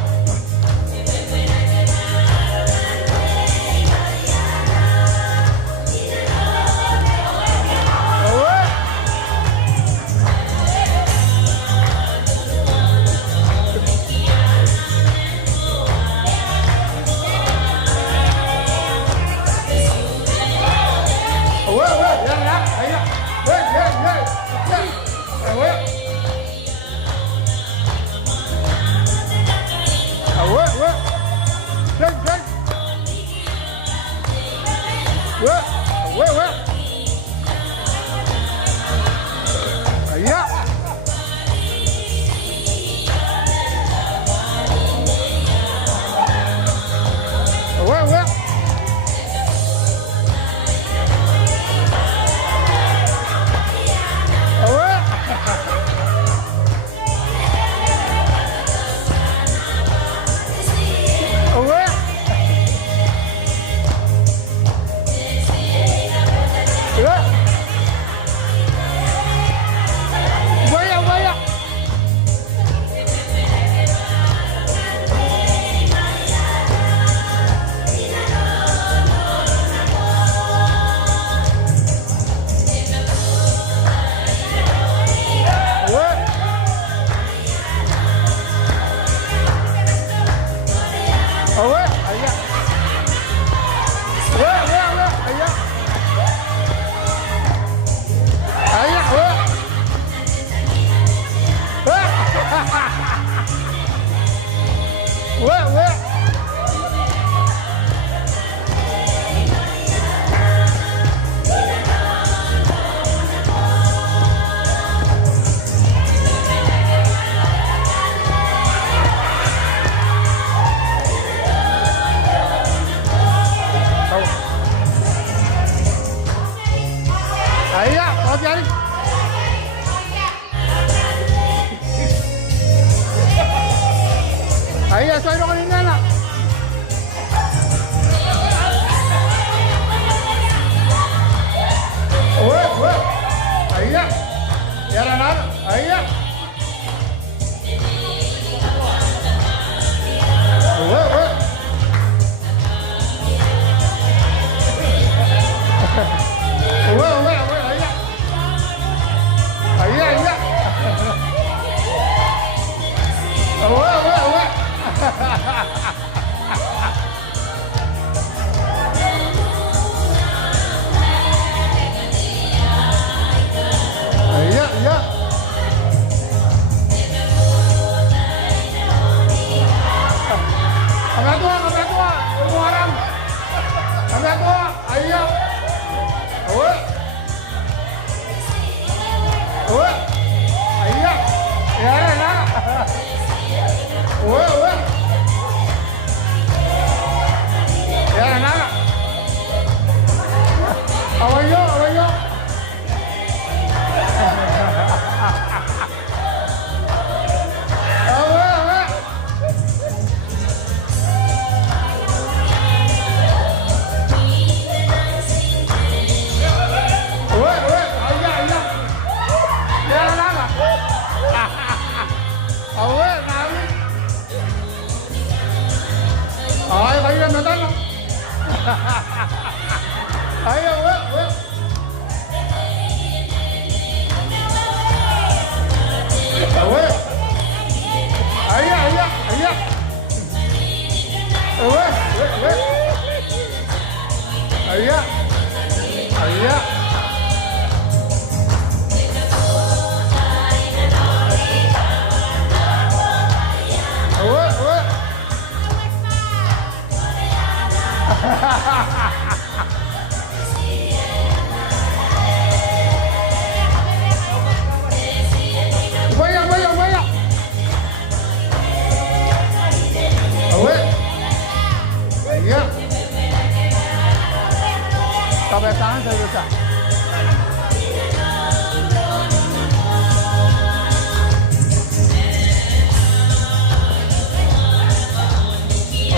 Iya, soy dong ini anak. Wah. Iya. Ya anak. Iya. Wah. Iya. Wah. Uwe. Ya, anak. Awayo. Ayo, we. Awe. Ayah. Awe, we. Ayah. Awe. Banyak. Awe. Iya. Sampai tangan saya bisa.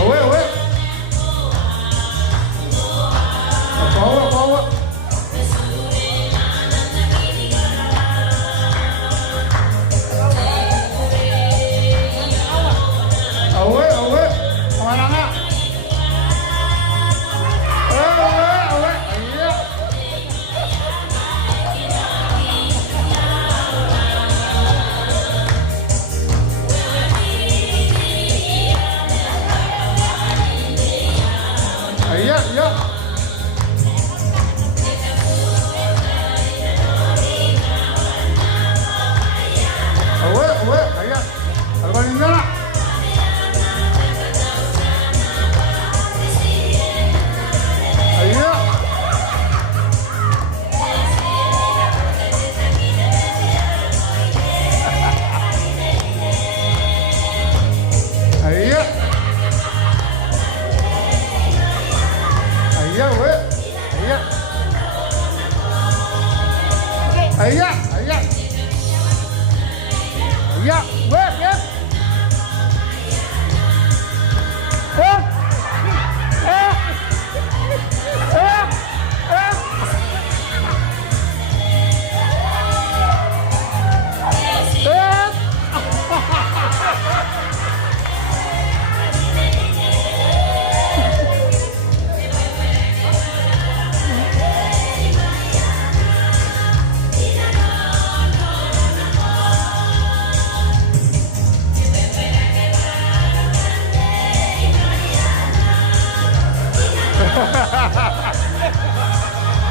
Awe. Bawa. Awe. Kemana nggak? Awe. Iya. Iya. Awe. Iya. Kalau ini enggak. Iya, wes, ya.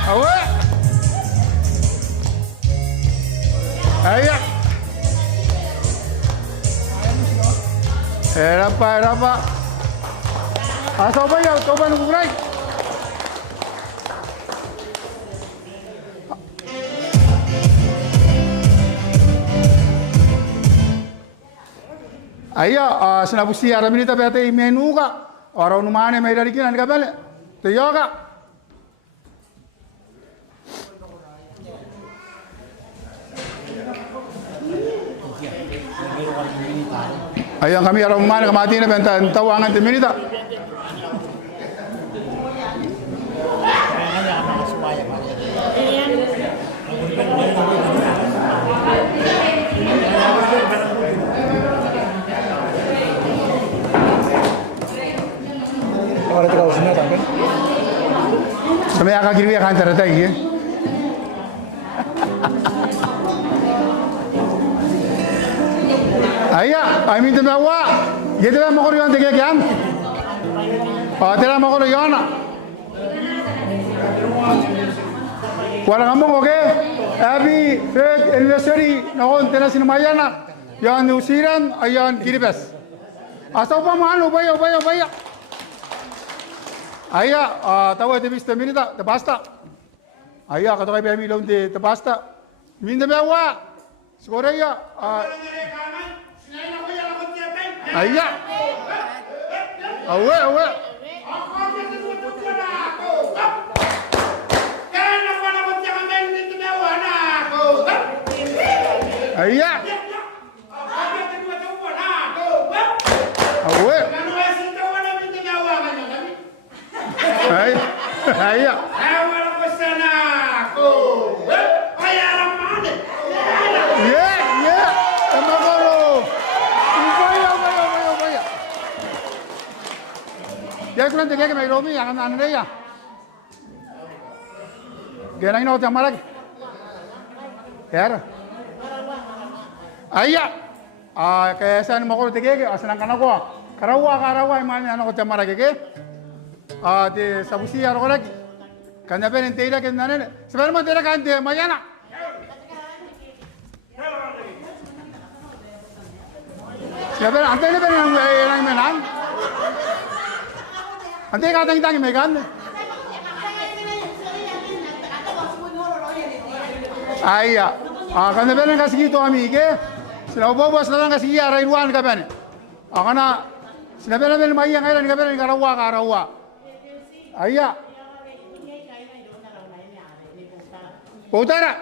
Awe. Ayo. Era pa. Asal ba yaw, coba nung kuray. Ayo, sinabusti araminita pete menu ka. Orang numane may darikin ka bale. Tiyo ka. Ayan kami araw mana kamati na benta tawangan timinita. Ahora te causa nada también. Sampai agak kiri akan terata ini. Ayah, I mean the wa. Gitu lah mau korban tiga kian. Telah mau korban yana. Walau kamu oke, tapi fake anniversary nakon telah sinumayana. Yang diusiran ayan kiribes. Asal apa malu bayar. Ayah, tahu itu bisa minta, terbasta. Ayah kata kami bilang di terbasta. Minta bawa. Sekolah ya. Iya. Awe. Iya. Awe. Iya. Iya. Temagoro. Upaya. Ya kurang tiga ke Nairobi yang anda ya. Gerang ini jam lagi. Ya. Ayah. Kaya saan mo ko tiga ke asalan kana ko. Karawa imani ano ko jam lagi ke. Di sabusi ya ko lagi. Kanya pe nintira ke nane. Sebenarnya mo tira kan de mayana. Siapa ante ni pe yang menang. Ante ka tang megan. Ayah, kanya pe kasih gitu ami ke. Sila bobo sila kasih ya rairuan ka pe. Akana sila pe maya ngairan ka pe karawa. Ayah. Utara.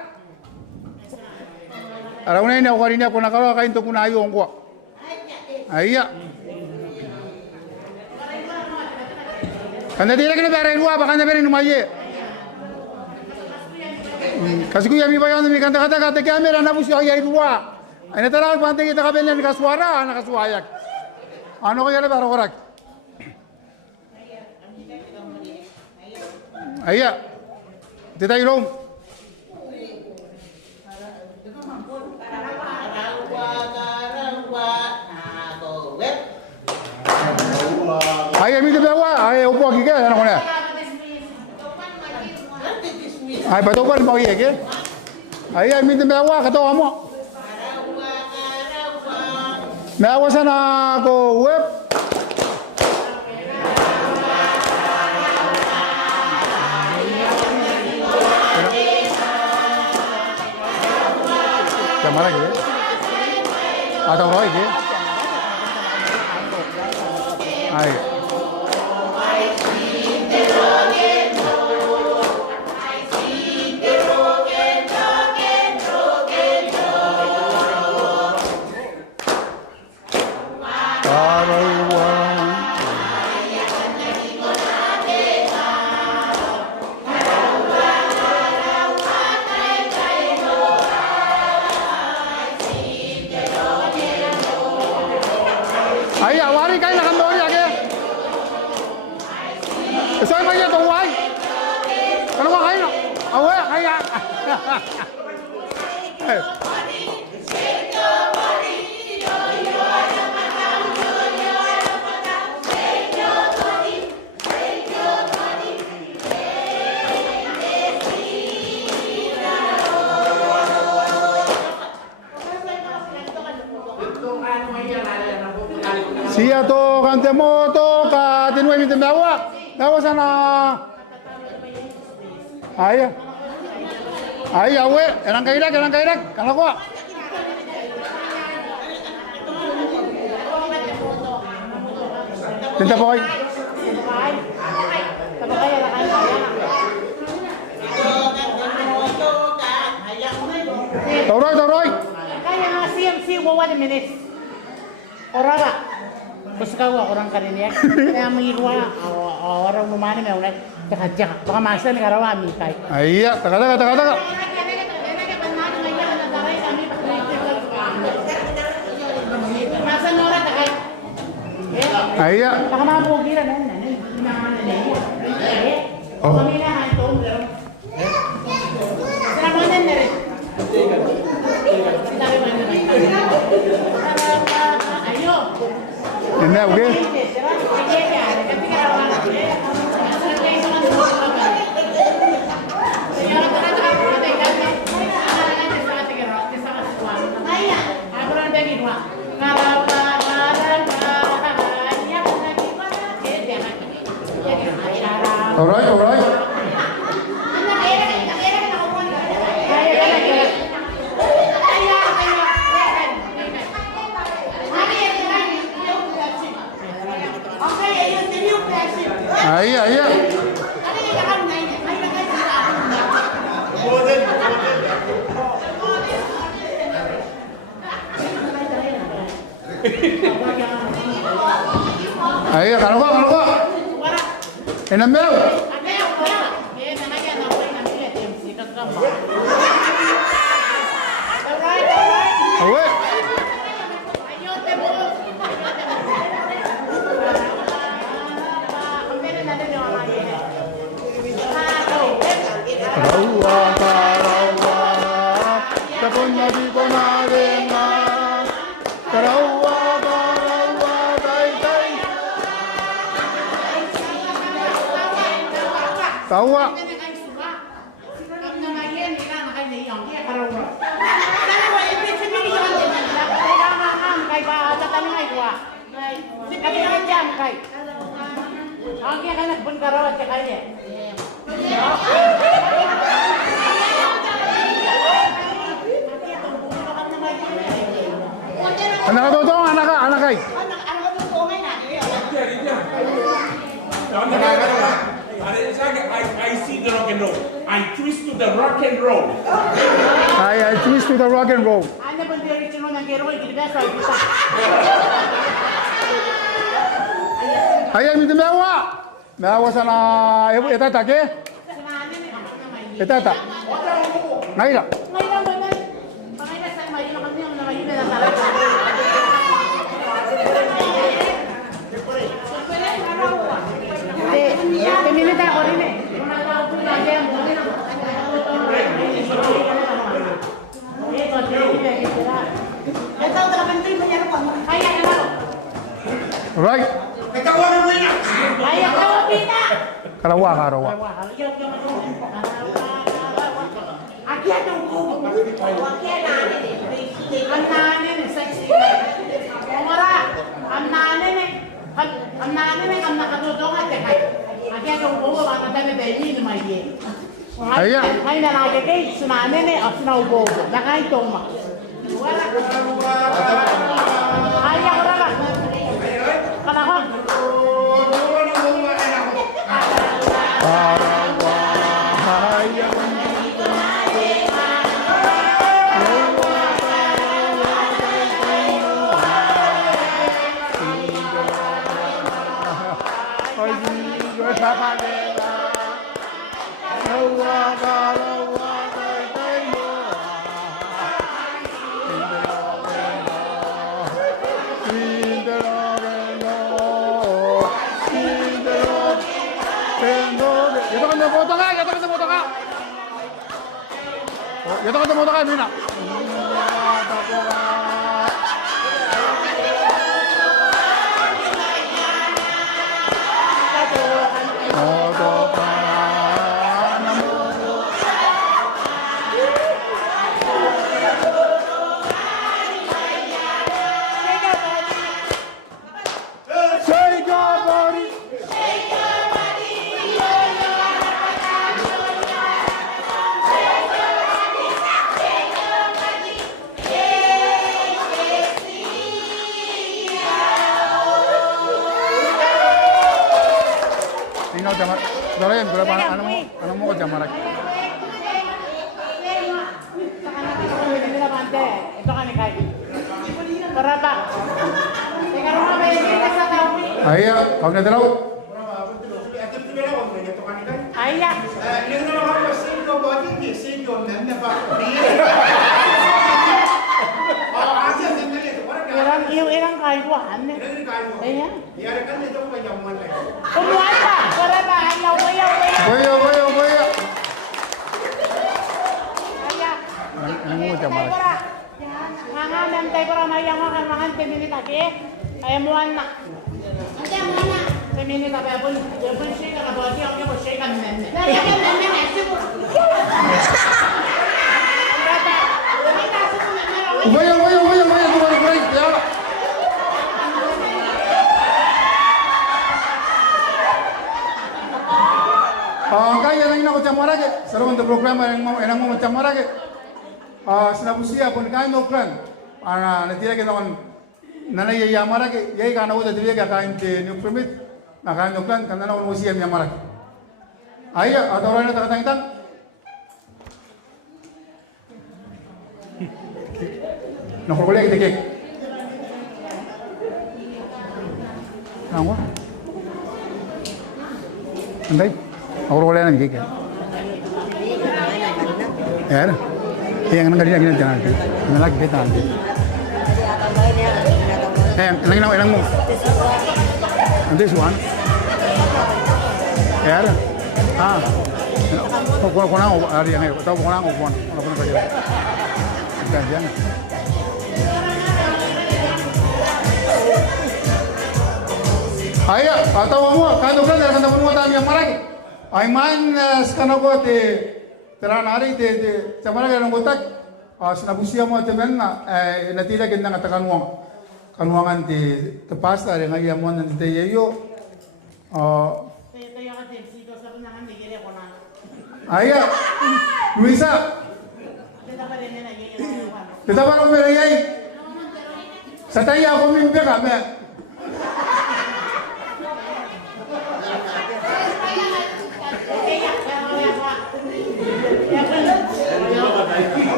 Arauna ini aku hari ini aku nak kalau kain tu kuna ayu ongko. Ayah. Kanda tidak kena berai luar, bahkan berai numaye. Kasihku ya mi bayan mi kata kamera na busi ayah luar. Ini terang pantai kita kabelnya ni kasuara, anak kasuayak. Anu kaya le barorak. Ayah. Tidak ilom. Ayah minta bawa, ayah upo lagi ke, anak mana? Ayah betul kan pagi ke? Ayah minta bawa, kata kamu. Bawa sana ke web. Kamera ke? Atau roy ke? Ayah. Ayah, wari kain akan dori lagi. Saya banyak tu wai. Kalau kau kain, awak kaya. Siya to kante mo to ka tinway mi tembawa. Dawa sana. Ayah. Ayah we, erang kairak. Kalau ko. Tinta po kayo. Toroy. Kaya nga CMC 1 minutes. Oraga. Gusto ka orang kanina. Kaya mangiwa orang lumani may ulay. Jaga. Baka masa ni karawa mi kay. Ayah, taga. Masa nora takay. Ayah. Baka mabugira na. Oh. Kami na hanto. Salamat na rin. Ayo. Ini oke. Alright. Iya. Iya, kalau kok. Enam mil. Awe. Karawa, tapon na di ko na rin na. Karawa, tay. Tawa. Anak totong, anak kay. I see the rock and roll. I twist to the rock and roll. I twist to the rock and roll. Ayah minta mewa sana etata ke? Etata. Ngaira. Right. Karawa. Ayah. Ano mo ko jamarak? Ito ka ni Kai. Para ba? Teka mo ba yung sa tao? Ayah, kau nak tahu? Ayah. Ilang kaiwan. Ayan. Kumuha pa. Para ba? Ayaw. Boyo. Ayah. Ano mo jamarak? Hanganan tayo para mayang makan peminit lagi. Ayaw mo anak. Peminit lagi. Yapon siya ka ba? Siya ka ba siya ka nene? Boyo. Ya. Kaya nang ina ko jamarak. Sarong untuk program yang mau jamarak. Sinabusiya pun kain okran. Nanti lagi nakon nanay yamara ke yai kana udah dia ka kain ke new permit Makan nuklan karena nak usiam yang marah. Ayah atau orang yang tang. Nak boleh kita kek. Nangwa. Andai. Aku boleh nak kek. Ya. Yang nak dia gini jangan. Nak lagi kita nanti. Elang mo. Nanti suan. Ya. Kau nang hari yang itu, tahu kau nang upuan, apa kerja. Jangan. Ayah, atau kamu kan tuh kan dari kantor kamu tahu yang marah. Aiman sekarang aku terang hari cemara kan aku tak. Sinabusia mo temenna natira kita ngatakan uang. Kanuangan te pasta rin ay amon ng te yeyo Aya Luisa kita pa ng merayay sa tayo ako mimpi kami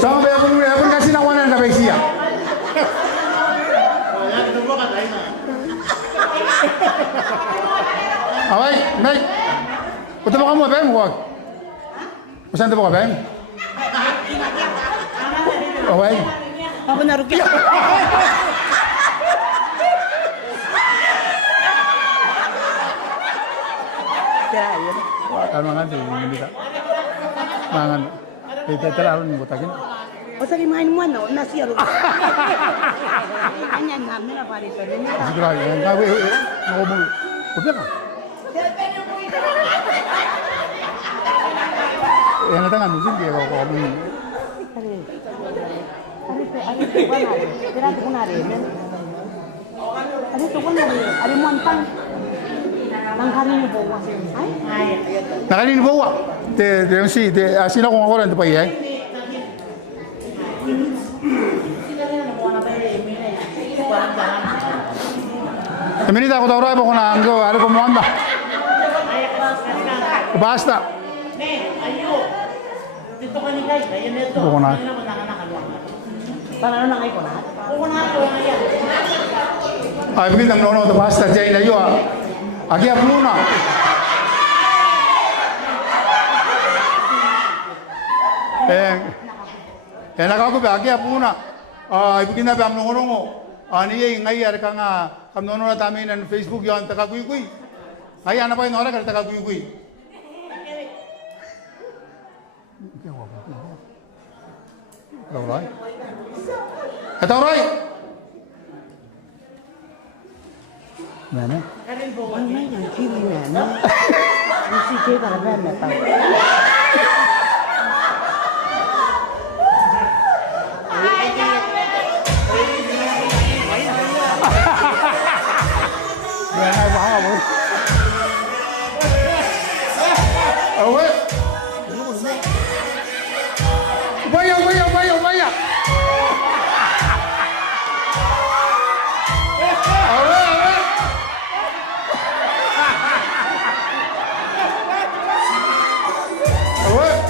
sama ba ako kasi nawanan ka ba siya Away, Meg. Punta mo kamu, Ben, huwag. Saan tayo ka, Ben? Away. Ako narugi. Ano nga, hindi ka. Mangan. Ito, terlalu nih butakin. O sa main mo ano, nasiro. Kanya namin na pare pare niya. Siguro, ngomong. Udah ka? Yan na musim kaya ako kami. Nakanin po wa. Sino kung ako lang ito pa iya? Minita ako tayo po kung naanggo. Ano po mo anda? Basta. Dito ka ni guys, ayan ito. Buko na. Paano na kayo na? Buko na ito nga yan. Ay, bigit ang nono ito basta. Diyan na iyo. Agi ang muna. Nakakubi, agi ang muna. Ibigin na ba ang nono mo? Ani yung ngayon ka nga, ang nono na tamin ng Facebook yun, tagakuy-kuy. Ngayon na pa yung oras ka, tagakuy-kuy. Alright. Ito, alright. Mana? Ang may nang kiwi na. Ang sige para ba na tao. Hai bang apa? Awak. Bayar. Awak.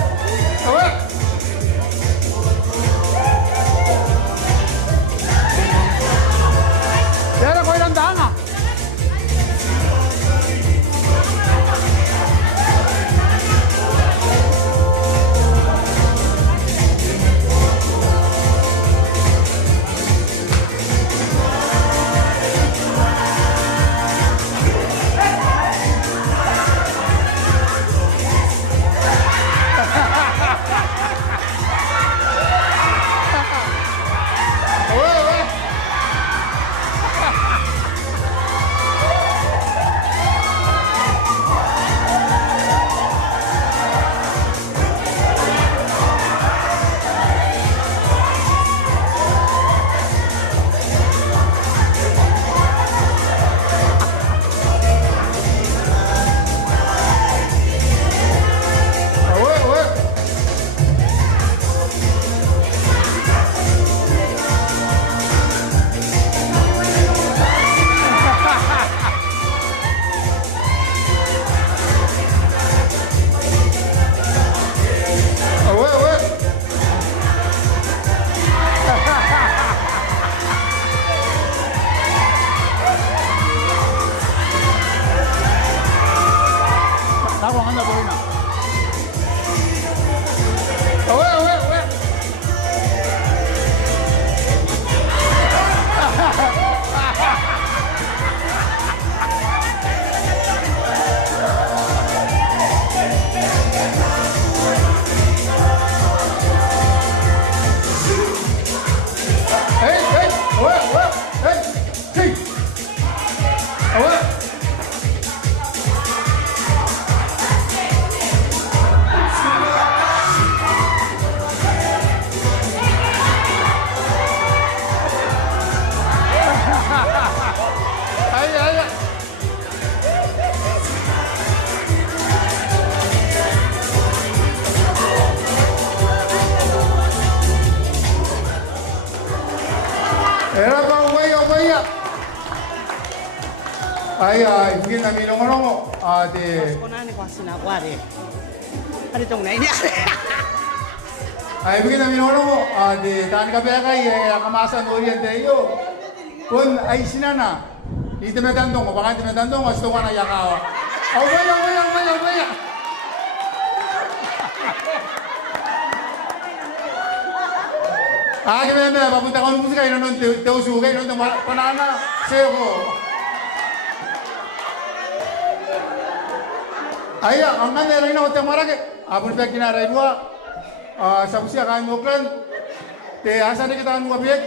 Ay, ibigin namin nongo-nongo. Ate. Kunani ko sinakwari. Ano itong nainyak? Ay, ibigin namin nongo-nongo. Ate, taan ka ba kay kamasan oriente iyo. Kun ay sinana. Ito na tandong ko, baka ito na tandong ko, gusto ko na yakawa. Awaya. Gimana, papunta ko ng musika, yun nung teusugay, nung panana, sayo ko. Ay, ang nga rin ako tiyang marake. Apun pa kinaray dua. Sa usia kain nuklan. Te asa na kita nung kabiyak.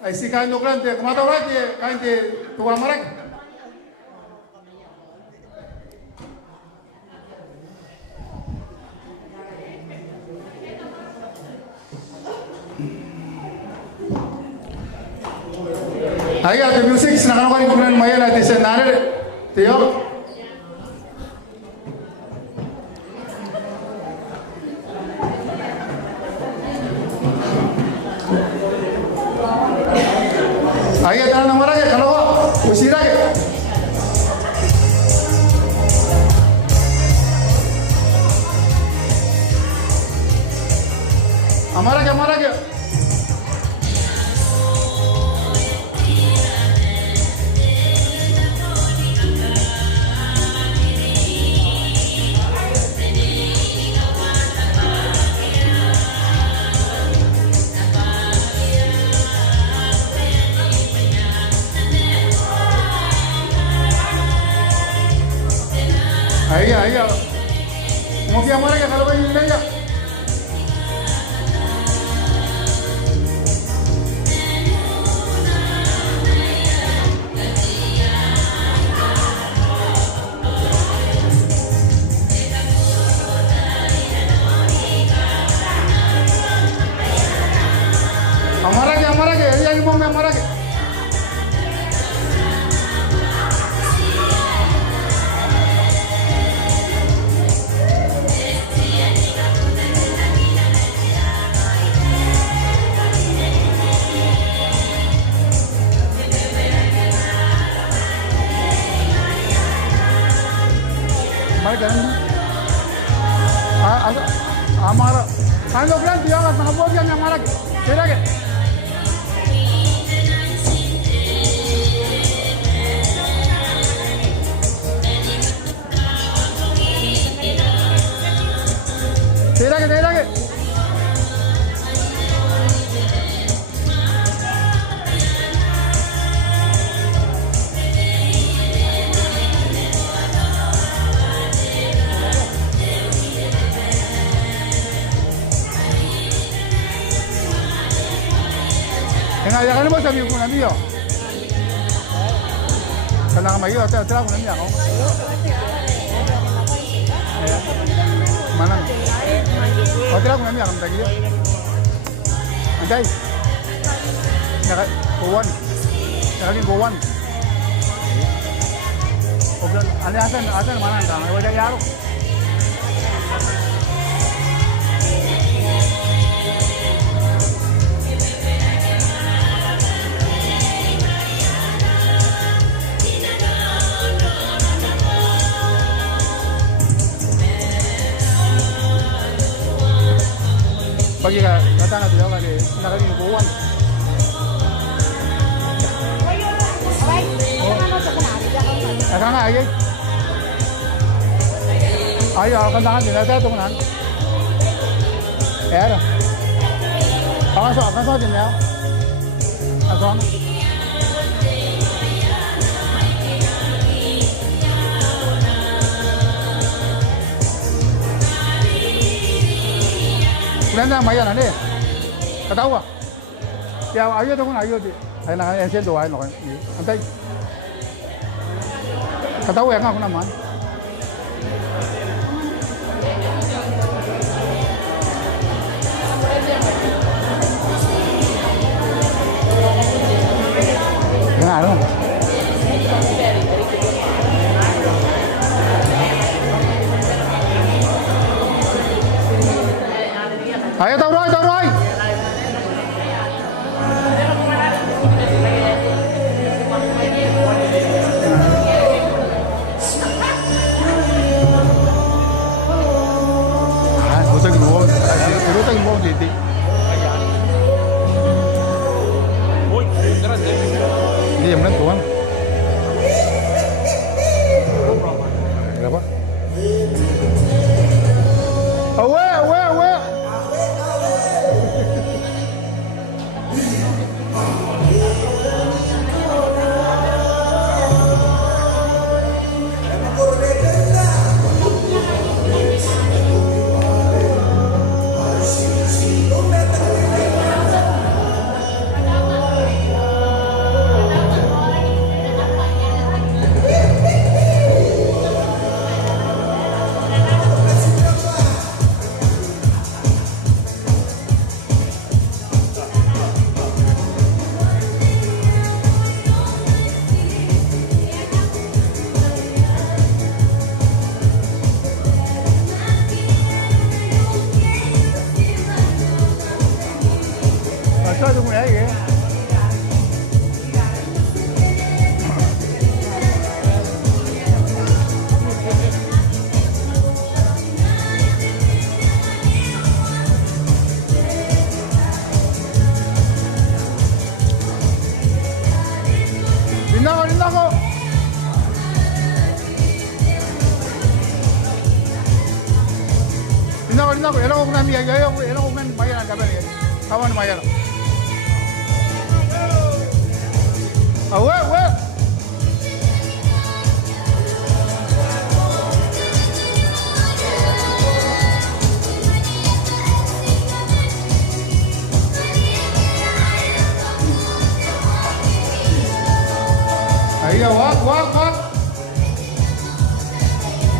Ay si kain nuklan. Te kumataw ka. Te kain te tuwa marak. Ay, the music. Sinakan ko rin kumlan maya natin sa narir. Tiyo. Ayo tangan nomor aja kalau kok usir aja. Amar aja. Ayo. Mau dia mana ya kalau ini ya? Amar aja. Ya ini mau amar aja. Amara, kalau kalian dia akan mengabuat yang amara, tidak ke? Tidak ke? Kaya mo sabi ko na niyo. Kailangan mayo at tira ko na niya ako. Manang. O tira ko na niya kung tagiyo. Anday. Buwan. Nakaling buwan. Asan manang ka? May wajah yaro. Pagi ka datang atau jauh lagi nakaling buwan. Akan aja. Ayo akan tangan di atas tu kan. Ya. Akan so di mana? Akan. Kalian maya nanti, ketawa. Ya ayo tu kan ayo di. Ayo nak yang sen doa ni kan. Antai. Ketawa yang aku nama. Dengar. Ayo tau Roy. dia yang menentukan. Berapa? Awe. Sao tụi mày ấy kìa. Lindago. Lindago. Elo kung nami ay elo kung nami mayan ang gabi. Kawan mayan. Awe. Ayo, walk.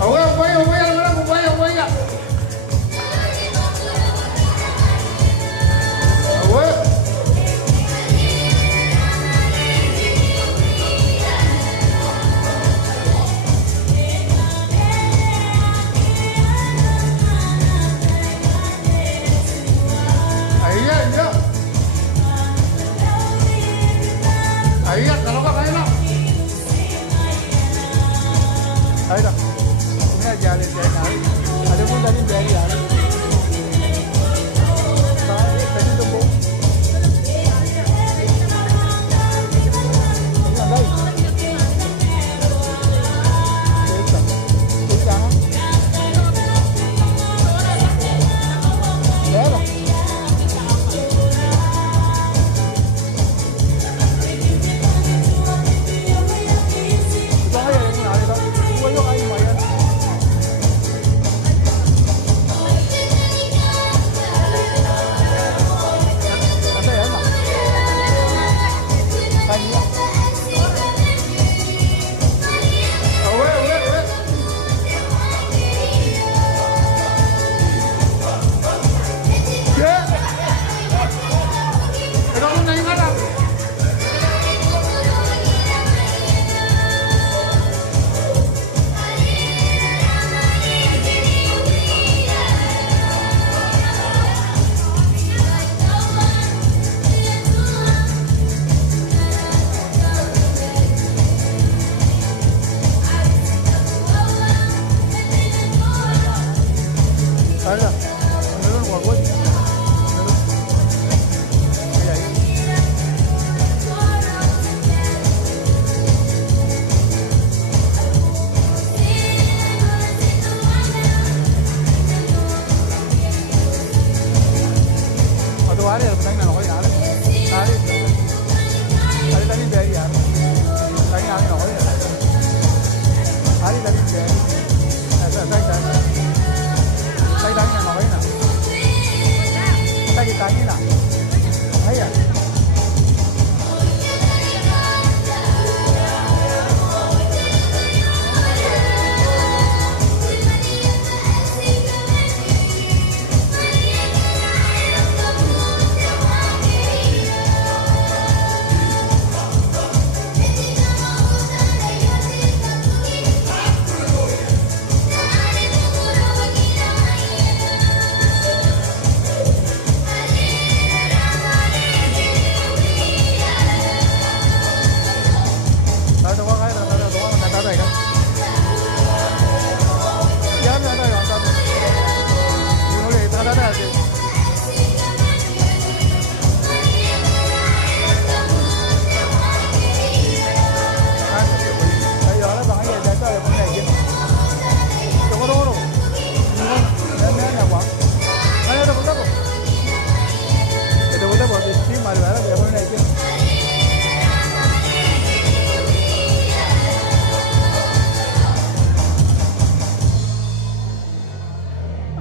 Awe, ya. Awe. Iya, kalau Pak kayak nak. Ayo dah. Ini aja ada kali. Ada pun tadi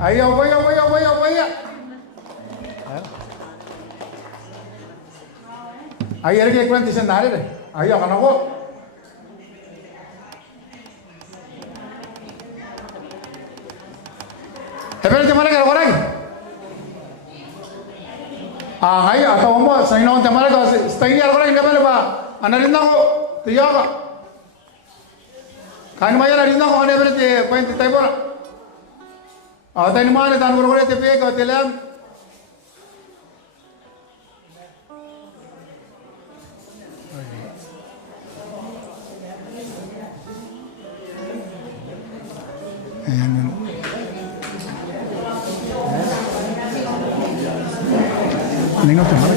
Ayo, boya. Ayo, lagi ikutan tisan nari deh. Ayo, kan aku. Hebat cemara kalau orang. Ayo, atau mau saya nong cemara kalau setengah orang ini apa pak? Anda rindu aku, tiap apa? Kan bayar rindu aku, anda berarti poin tiap apa? Tadi mana tan guru-guru TP kau telam? Nengok tu mana?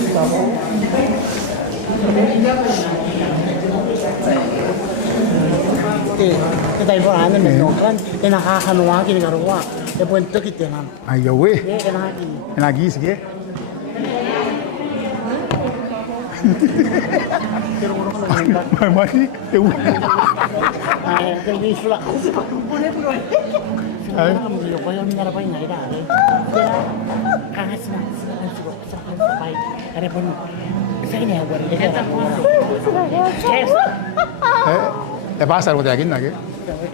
Kita ibu ane menokran, enak akan wangi dengan ruang. Depois tu kita nam. Ayo weh. Enak lagi sikit. Mari, eu. Jadi sulah. Kamu dia kau yang minyak apa yang ada? Kira kangen senang sampai ada pun saya ni awal dia tak puas. Pasar kau yakin lagi?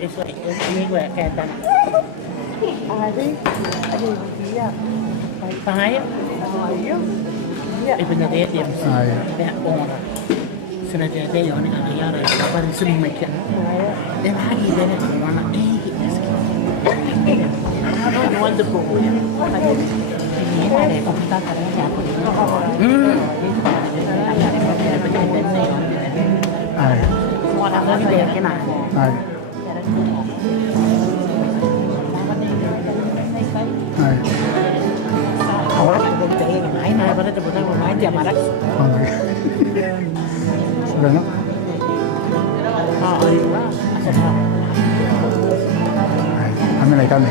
Ini gue kaitan. Ada dia. Pahaya. Ibu nanti dia. Dia orang. Sudah dia yang ni kan ayah ada kabar semua macam. Dia lagi dia ni mana? No wonder po ko yan. Hindi na rin. Pupunta ka rin siya. Ay. Wala ka rin kaya kina. Ay. Ay. Awak tu pun cakap yang lain. Ayah pada tu pun tak main dia marah. Sudah nak? Ayah. Asal. Kami lagi kami.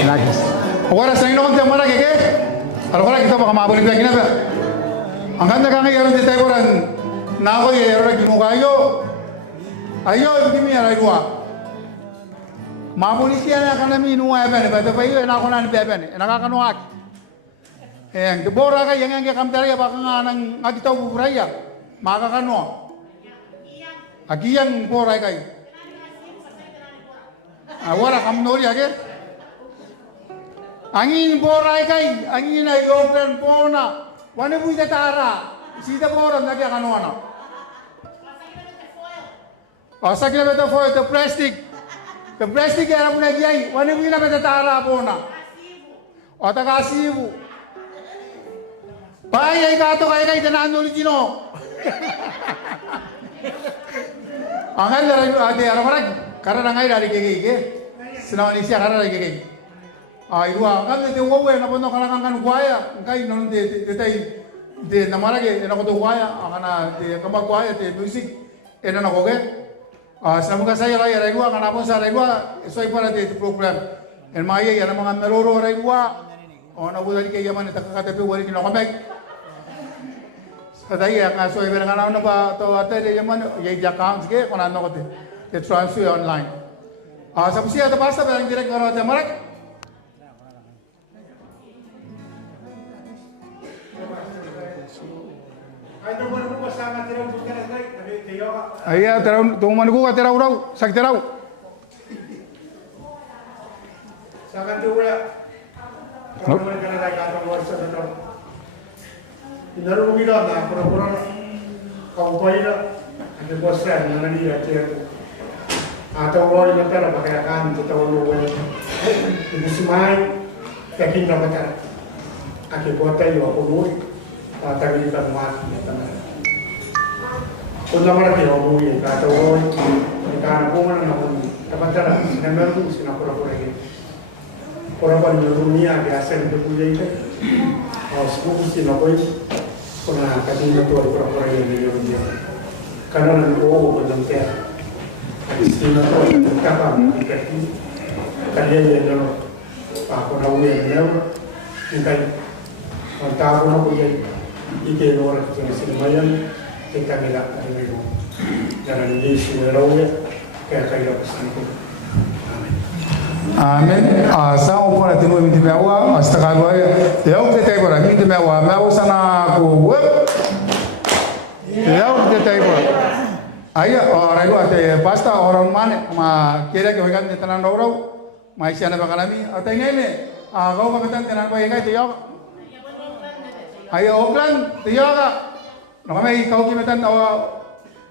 Lagi. Orang saya nak kita mana ke? Kalau orang kita bakal mabuk lagi nak. Angkat nak kami orang kita orang nak kau ya orang kita ayo, ayo begini ya dua. Mabuk ni siapa nak kami nuai apa ni? Betul betul nak kau nak apa ni? Nak kau nuai. Yang debora kan yang kami cari apa kan ang ati tahu beraya. Maka kan nuai. Agian borai kai. Awara kamu nori aja. Angin borai kai, angin ay gopren pona. Wane buja tara. Sida boran lagi akan wana. Asaknya betul foil the plastic. The plastic era punya kiai. Wane buja betul tara pona. Otak kasibu. Bayai kato kai jangan nori jino. Angin ada orang. Karena nangai dari gigi, senang Indonesia karena dari gigi. Ibu angkat itu wawe, nak pun nak kan kuaya, angkai non de nama lagi, nak tu kuaya, angkana de kampak kuaya, de musik, nak oke. Semoga saya lah ya ibu, angkana pun saya ibu, saya pada de program. Maya ya nama meloro ibu, nak buat lagi yang mana tak kata tu wali kita comeback. Tadi yang saya berangkat nak apa, tu ada yang mana, ya jakam sikit, kau nak tu. They transfer online. Siapa sih ada pasal yang direct orang ada merek? Ayah terau, tuan gua terau rau, sak terau. Sangat tu ya. Kalau mereka nak kata bahasa betul. Ini orang kita nak pura-pura kau bayar, ada bosan mana dia cakap. Atau orang yang tak pakai akan kita orang ibu semai yakin dapat cara. Akhir kota itu aku nuai, tapi kita muat kita nak. Untuk mereka yang nuai, kata orang kita nak pun nak dapat cara. Sebenarnya tu sih nak pura-pura ini. Pura-pura ni dunia biasa itu punya itu. Sebab sih nak boleh pernah kajian itu pura-pura ini dunia. Karena nanti belum ter. Istilah tu kapam kita kalian yang dulu aku tahu yang kita tahu nak punya ide orang yang semayan kita mila kami itu jangan diisi orang kayak kayak pesan itu. Amin. Amen. Sa o pora tinu mi te mewa, asta ka roa. Te au te taibora mi te mewa, mewa sana ko web. Te au te taibora. Aya ora roa te pasta ora mane ma kira ke hoikan te tanan rau. Mai siana bakalami atai ngene. Kau ka betan tenan bai kai te yo. Aya Oakland te yo ka. No mai kau ki betan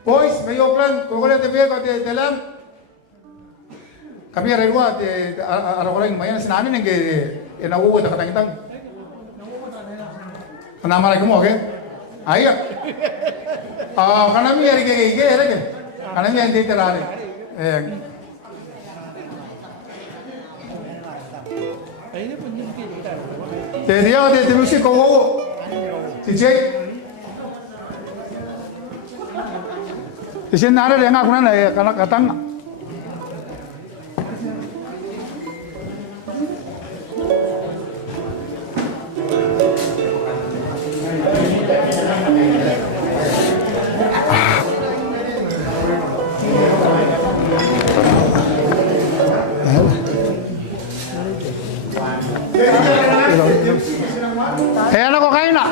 boys mai Oakland ko kore te be ko te telam. Kami ada dua orang yang main senang ni ke nawu kita kata kita. Nama lagi mau ke? Ayah. Karena kami hari ke hari ke. Karena kami yang di terare. Dia terus kau cicek. Di sini ada yang aku nana ya kalau katang. Anak kok kain nak?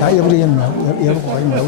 Ayo beri yang ya kok kain ya.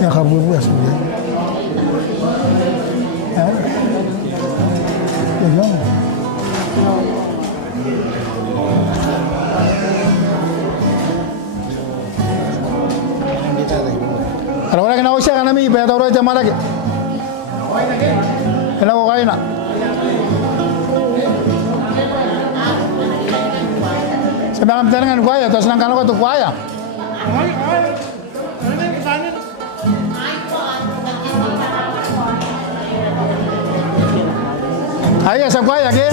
Ya kabur buas ya. Kalau orang kena usah kan kami bayar tahu aja mana ke? Kenapa kau nak? Sebab dengan kuaya atau senang kalau tu kuaya. Ayo sa kuaya ke?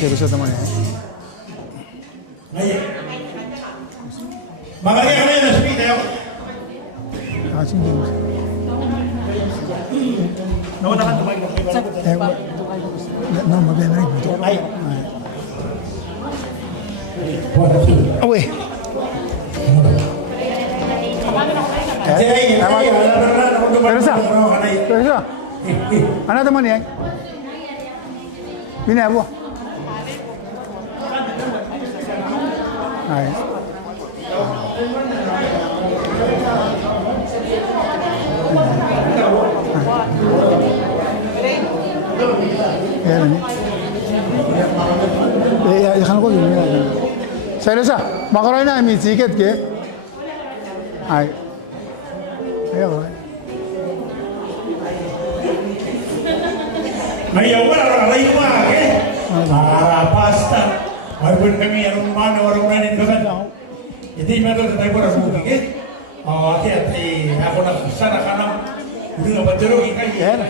serius teman ya. Ngayon. Makanya kami na speed tayo. Sige. Nauna ka tumayo. No, maganda ito. Ay. Away. Teresa. Teresa. Ano teman ya? Ini apa? Ay. Ya, ya kan ko yun. Teresa, makaroon na may ticket ke? Ay. Ayo. Ngayon wala alay mo ake. Pasta. Walaupun kami yang mana orang lain kan. Jadi mereka tetap berasal ke. Hati-hati aku nak sana kana. Itu apa teruk ini kan?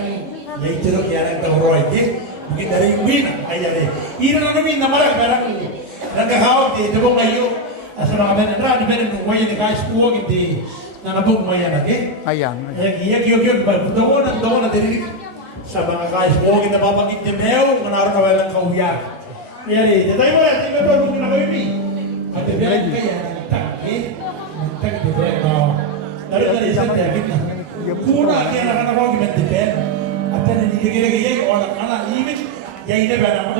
Ya teruk ya yang tahu roy ke. Mungkin dari Wina ayah deh. Ini nama Wina marak marak. Nanti kau di depan ayo. Asal kami nanti di mana wajah di kais kuah gitu. Nanabuk maya nake. Ayah. Iya kio doon dari sa mga kais kuah kita babagit di meo menaruh kawalan kauya. Jadi, tayo mo yan, tayo mo na kayo ni. At ibigay kaya nagtag di ba? Dari isang tiyagit na. Kuna kaya nakanabaw yung nagtipid. At yan, nilagay o anak-anak, ibig, yan na ba na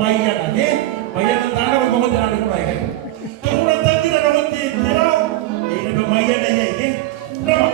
mayan na. Mayan ang tanah, magmamad na natin ko na yan. Kung unang tagin na naman din, niraw, yan na ba mayan na yan. Nama?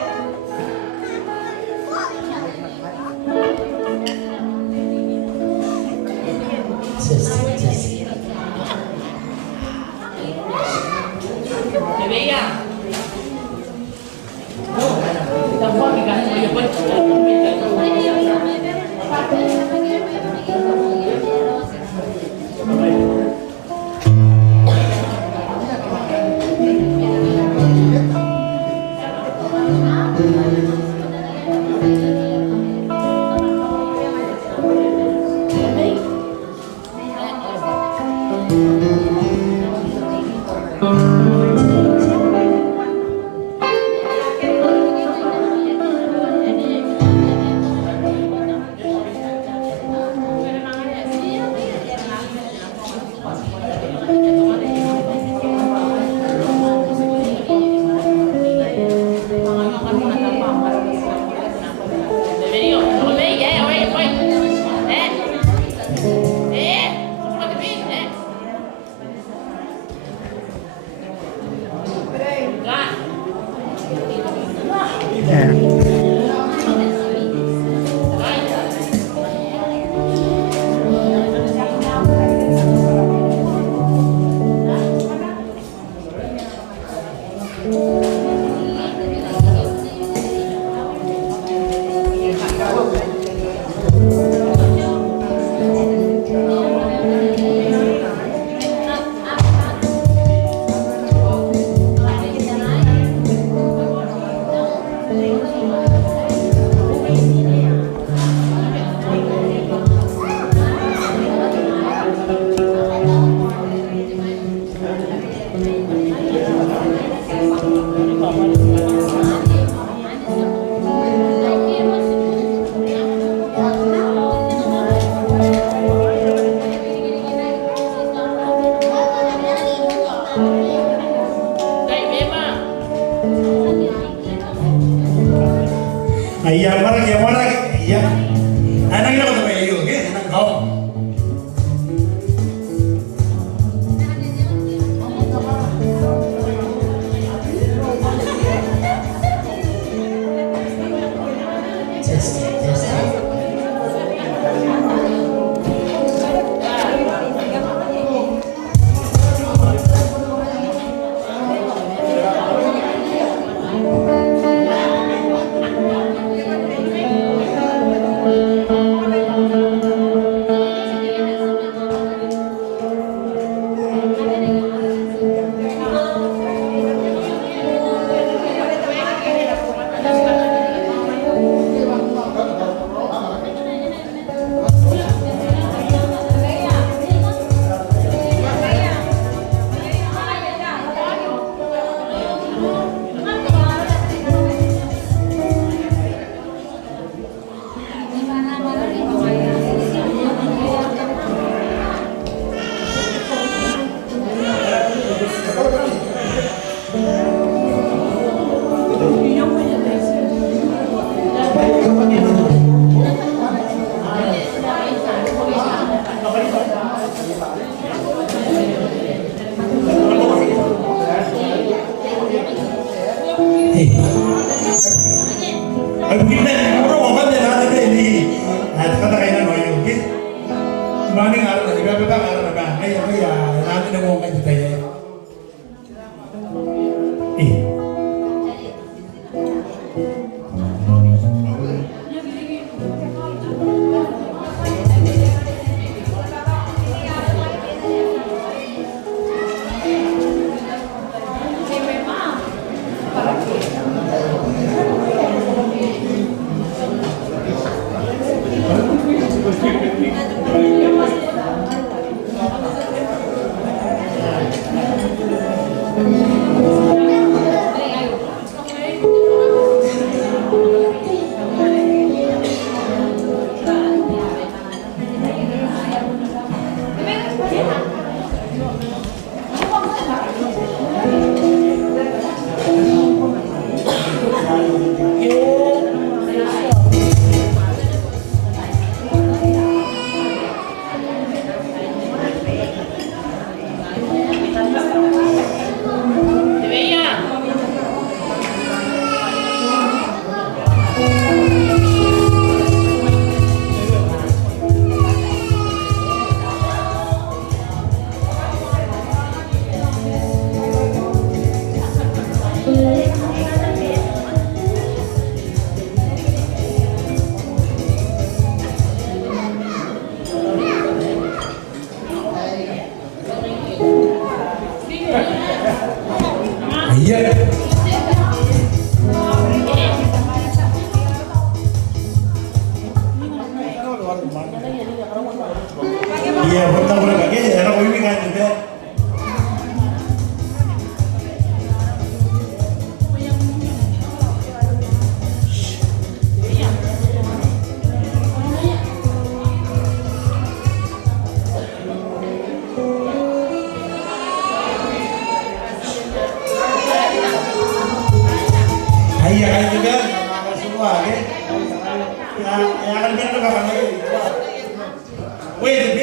Iya, marah, iya. Anak kita ketemu ayo, oke? Anak kau. Maning araw na iba ba araw na ba? Ay namin na mo kay tayo. Iya, betul betul pakai. Anak kau ini kan juga. Iya kan juga, semua, ya. Yang akan kita lakukan itu. Wait,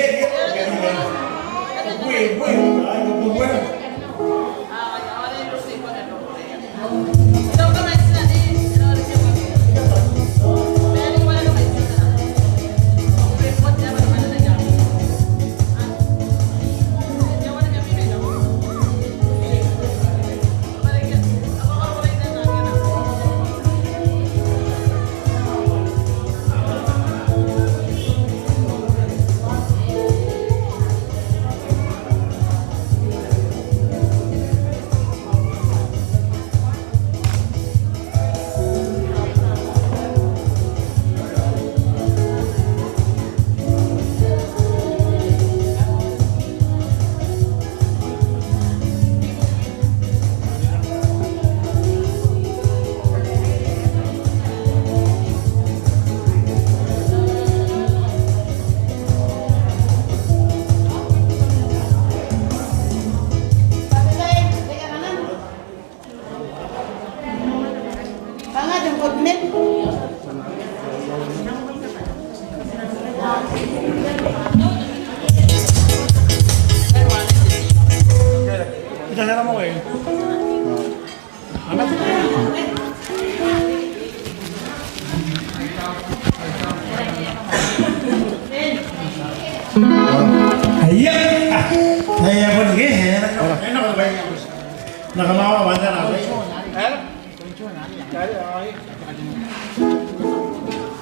Nakamawa banyak apa?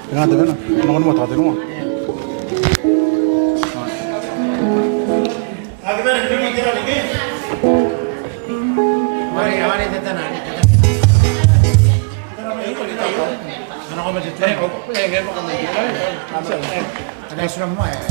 Tengah tengah, nongon mau tahu tengok. Agar kita ni kira lagi. Mari kita nani. Anak kau macam tu. Ada semua ya.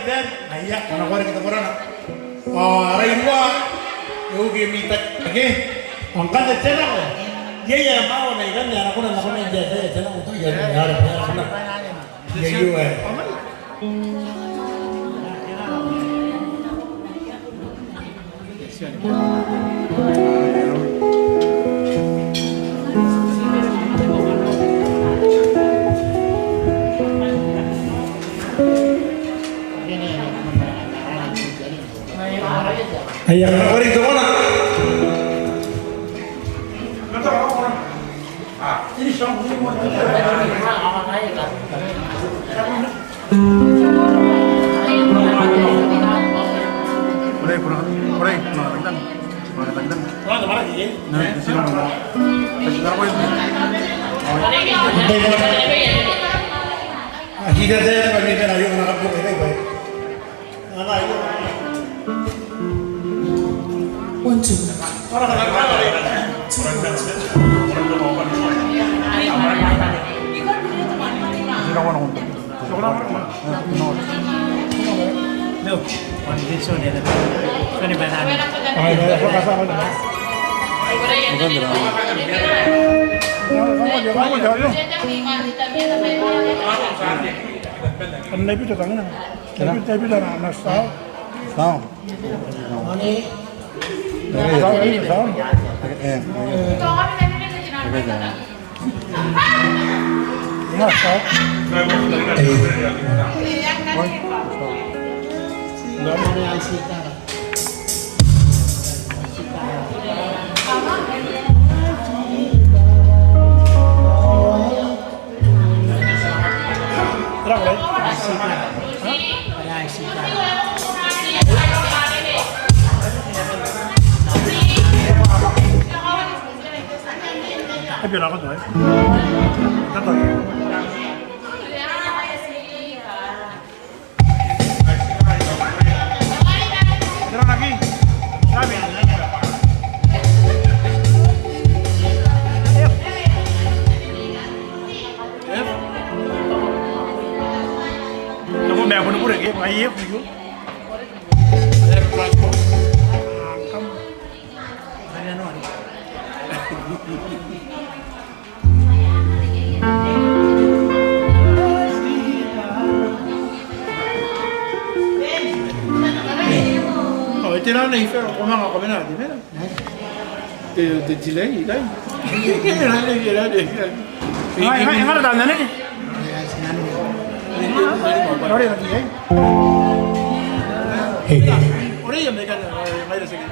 kita, ayah, anak goreng kita korang. Raimwa, yo minta, oke, angkat aja channel. Ya mau nih kan, anak korang jadi channel itu ya, ada mana? Ya yo. Ayah goreng itu mana? Ini sama semua. Kita saya bagi kita ayo nak buat ini baik. Mana ayo? Kunci. Orang biar aku tuh. Tahu. Jalan lagi. Kami. Kamu mau apa lagi? Ayah, ibu. Ada transport. Kamu. Ada nori. Tirana y feo, ¿cómo van a comer nada? De Chile y tal. Ay, mana dah nene? Orang lagi ya? Orang yang mereka ada sini.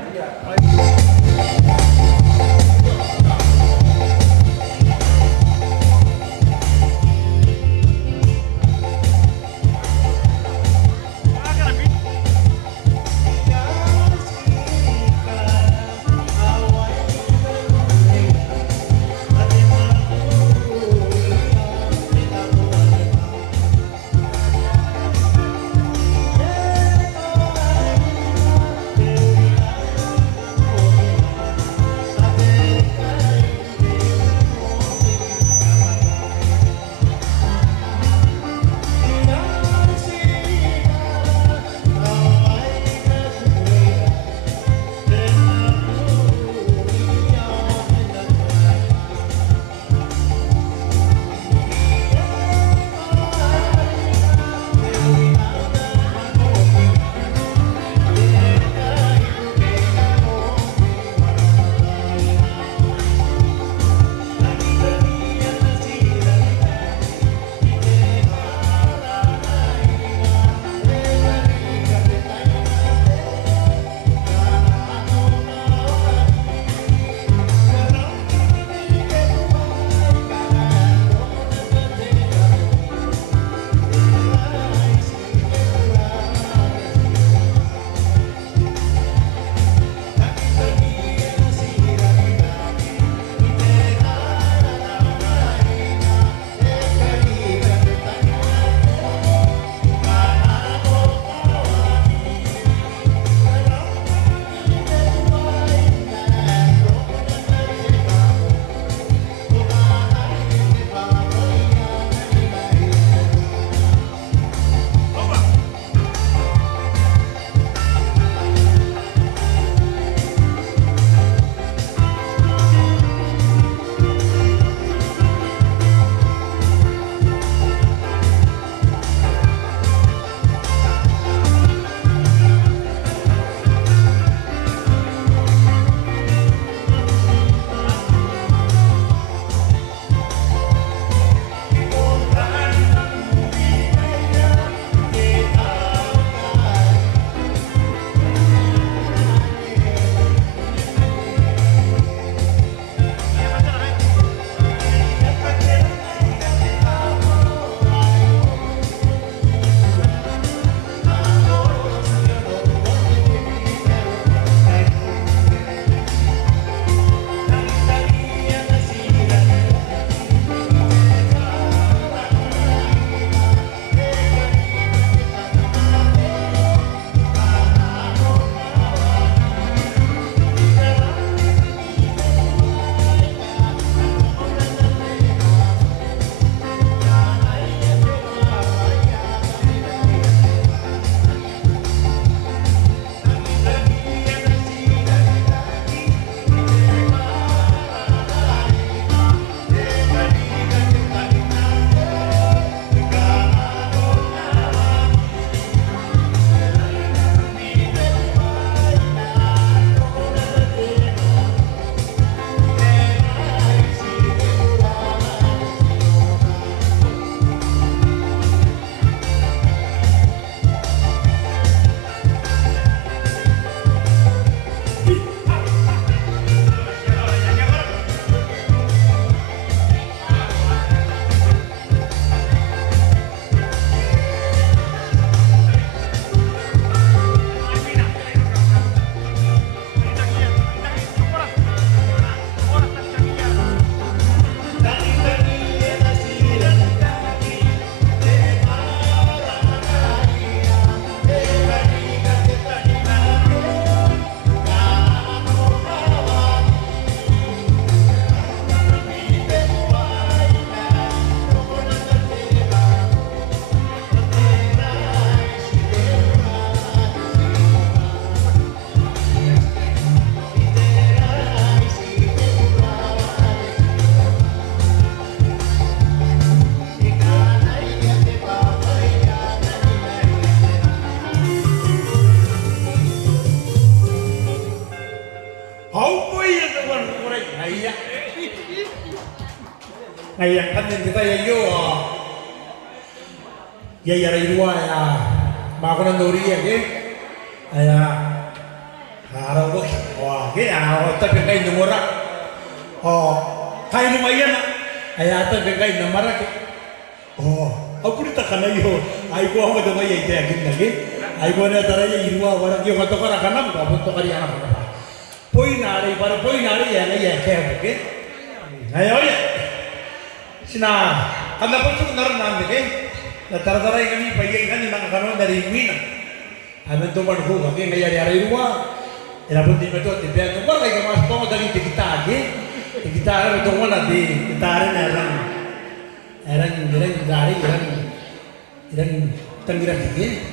ya irua ya makunan dori ya ke ya harap kok wah ke ya tapi kain nomora oh kain lumayan ya tapi kain nomora ke oh aku ditakan ayo aku apa tuh kayak itu yakin lagi aku ada taranya irua orang kyo kata orang kanam kau pun tuh kali anak apa poin hari baru poin hari ya kayak oke ayo ya sina kanda pun tuh naran nanti na tara-tara yung kami pagiging kami nakakaroon na rin wina. Amin to man ko, kaya ngayari ruwa. Ilapon din mo ito, tibihan ko, wala kayo mas po daling tikitagi. Tikitagi ito mo na di, kitari na erang tanggiran tigil.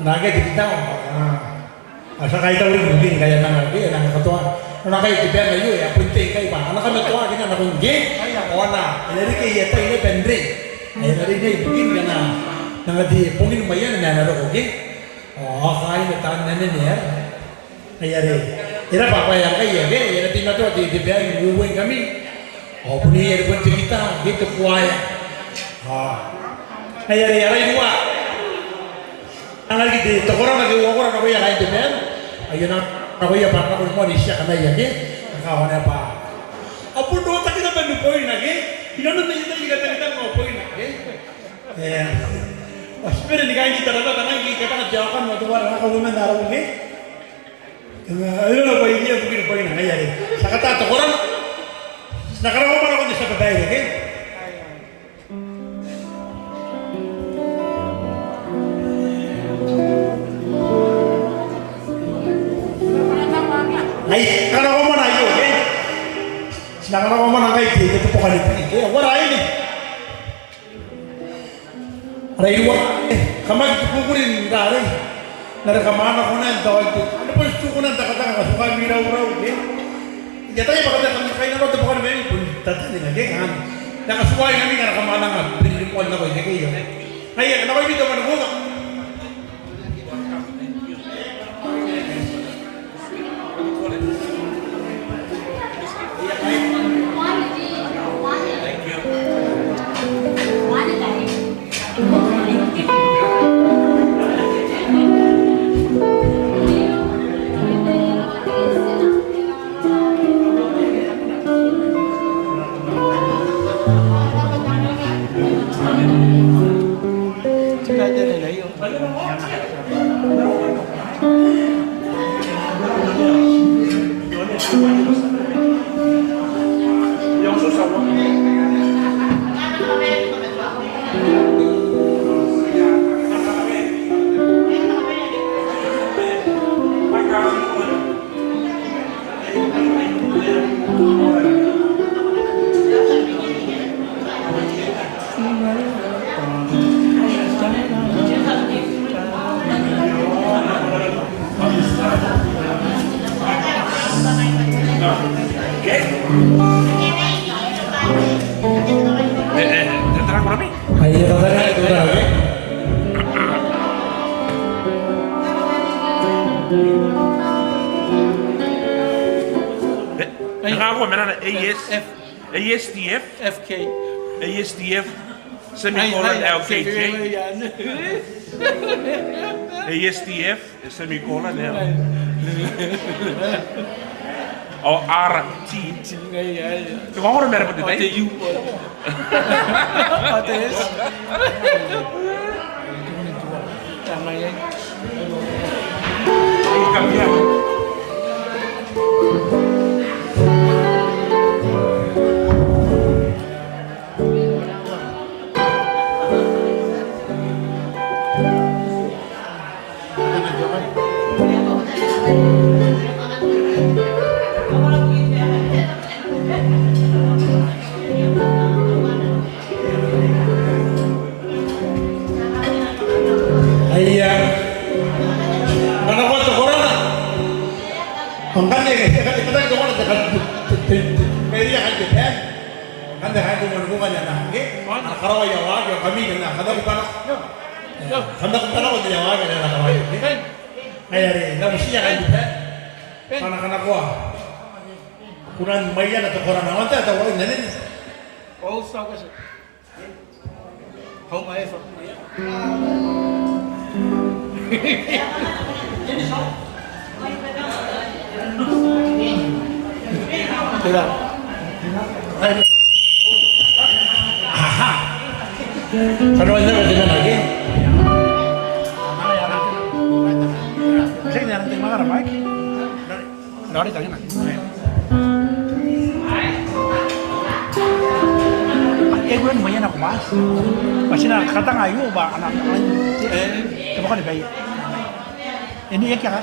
Naga tikita ko, asa kayo tawag mungkin kaya nangyari, nakakatuwa. Nung kayo tibihan na yun, punting kayo ba? Anak kami tuwa, kanya nakunggi, o na, ilari kayo yata, ini pendri. Ayun na rin niya, ibigin ka na nangadi, pungin mo yan, nanaro ko, oh, kain na tahan na niya. Kaya rin, ira papayang kayo, ira natin na ito, titibiyay, umuwi kami. O, puniyar ko kita, dito kuwaya. Kaya rin, aray nuwa. Ang lagi dito, kurang nag-iwa ko na kuya kain tibiyan. Ayun na, kuya, parang ako mo, siya ka na yan, nakawa na pa. Apo, doon tayo na ba nupoy na, Inanod na kita kita mau poin lagi. Sebenarnya di kain kita rata tanah kita kan jauhkan waktu orang kamu mendarah ini. Ayo lah poin dia mungkin poin aja ya. Sakata atau orang. Sekarang apa orang bisa berbayar lagi? Ayo, kalau kamu nak ayo, Sedangkan orang ngomong kayak gitu, itu bukan itu. Ya, wah ini. Ada dua. Kamu itu kukurin dari kemana kau nanti tahu itu. Ada pun itu kau nanti kata suka mirau-mirau, Jatanya bakal kamu kain apa tu bukan ini pun. Tadi lagi kan. Jangan suka yang ini karena kemana nggak beri poin apa ini kayak. Ayah, kenapa ini tu mana gua? ASDF, FK, ASDF, semicolon LKJ, ASDF, semicolon L, or RT. Kung ako meron po dito? ATU. ATS. Tama yan. Kami yan. Kurang mayan atau kurang awan atau orang ini? All stop Không ấy Phật. Thế là đây. Kalau ini dengan lagi. Saya nanti makan apa? Dari tadi nak. Gue namanya anak mas, masih nak kata ngayu ba anak lain, coba kan dibayar. Ini ya kira.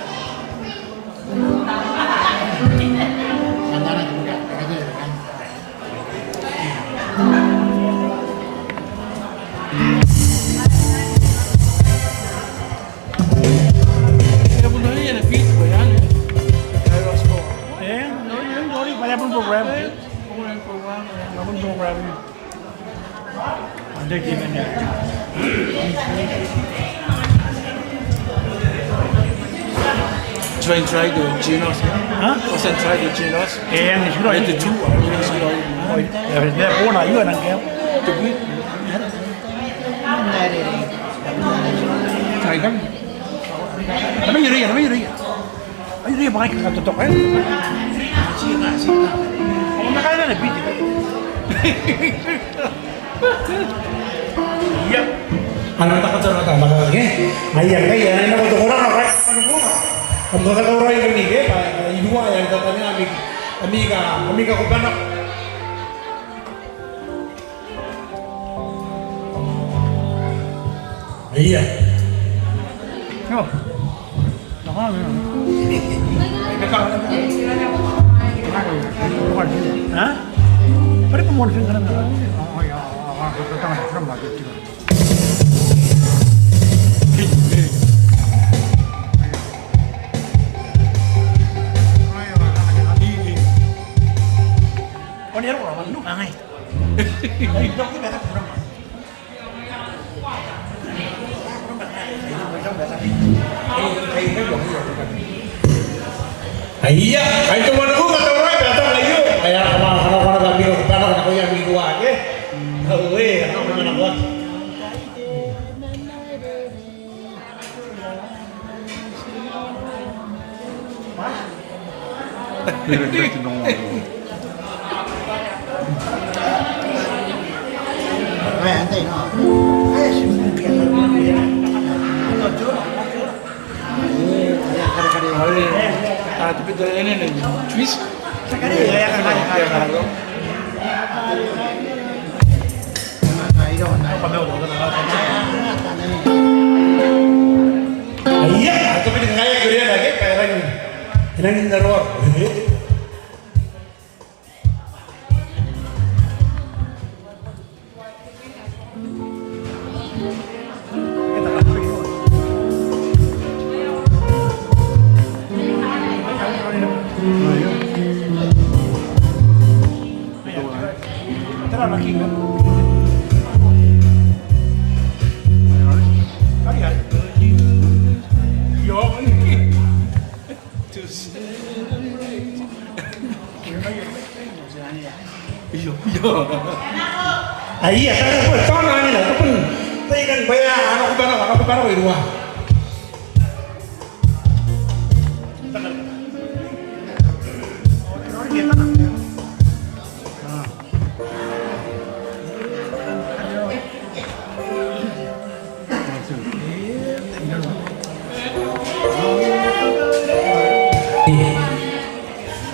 Try the Genos. Huh? Wasn't try the Genos. Yang di sini Itu two. ya dia pun ayu anak dia. Try kan? Tapi yuri. Ayo dia pakai kata tutup kan. Kamu nak ada lebih juga. Iya. Anak tak kacau lagi. Ayah kaya ini nak untuk orang apa? Kamu kata orang yang ni ke? Ibu yang katanya amiga kupanak. Iya. Oh. Tahu ni. Hah? Pada pemodelan kan? Oh ya, aku datang sekarang lagi. Oh ni orang mana? Angai. Itu kita dah kurang. Iya, itu mana aku kata orang datang lagi. Kayak kalau kami kalau aku yang minggu aja. Aku mana buat. Tapi ini nih, twist. Iya, tapi dengan kaya gede lagi, perang ini darwar. Iya, kan aku tahu ni lah, tu pun, tapi kan bayar anak barang di rumah.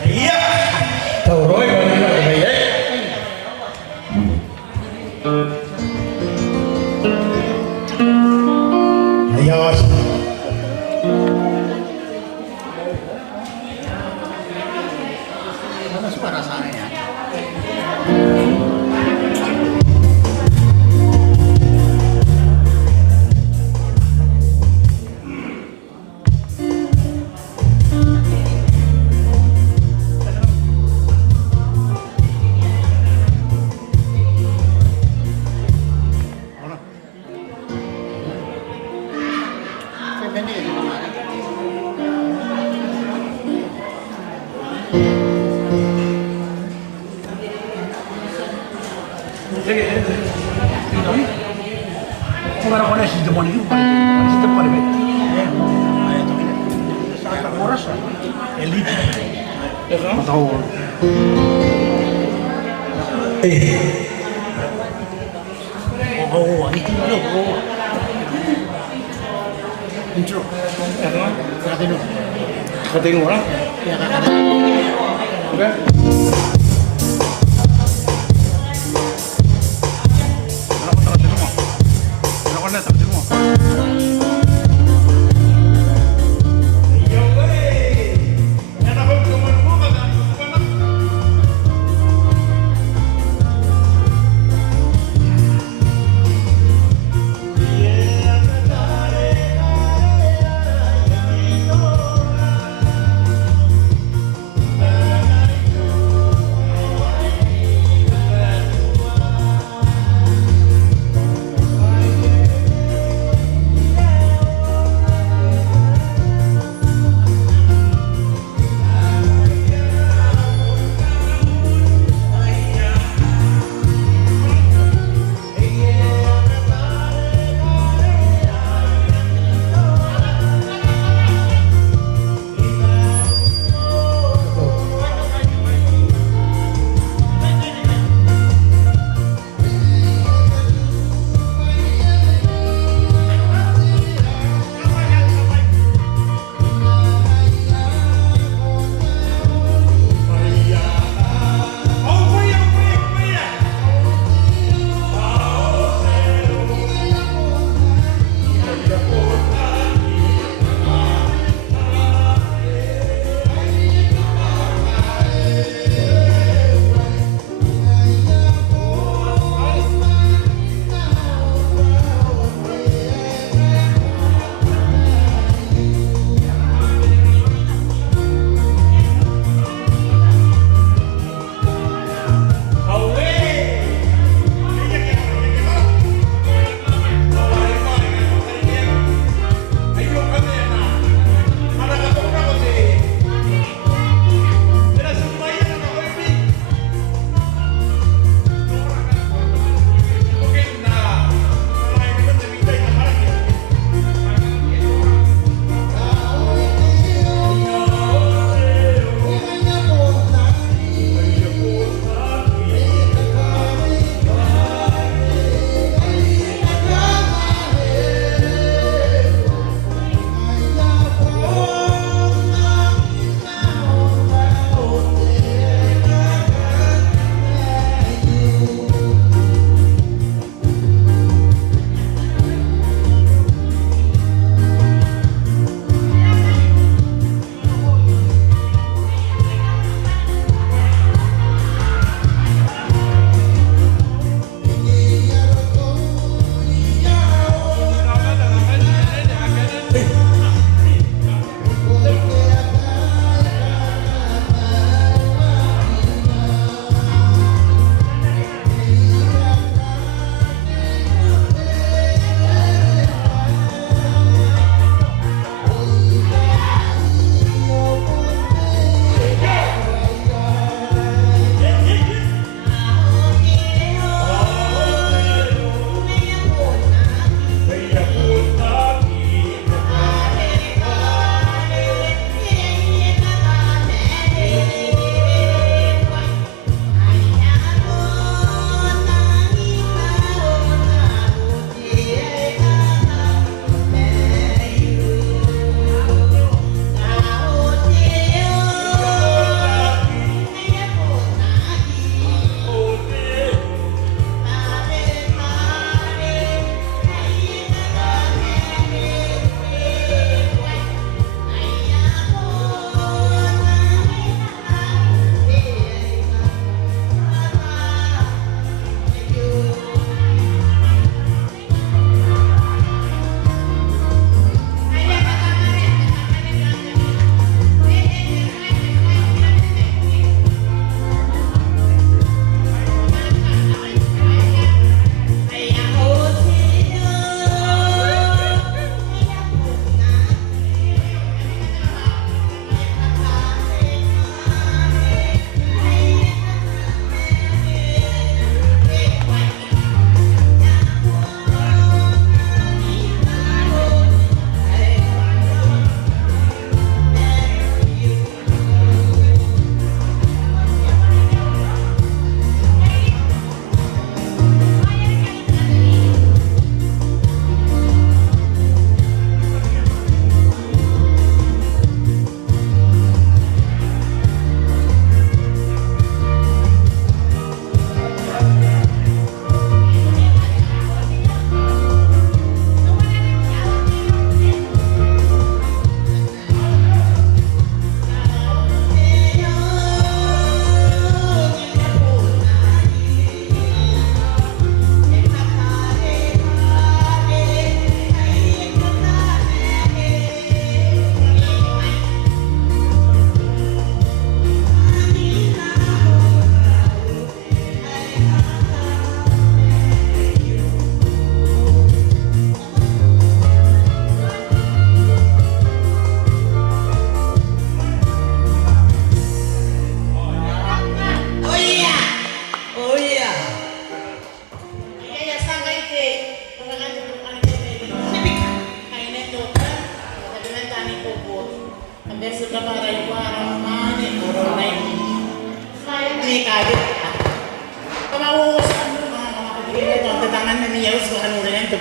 Iya, tahu Roy mana nak bayar? Ayos. Mana suka rasanya? Orang orang sih demoni itu paling sistem paling baik. Sangat kuras, elit. Tahu. Oh, itu loh. Intro. Katanya orang. Ya kakak. Oke.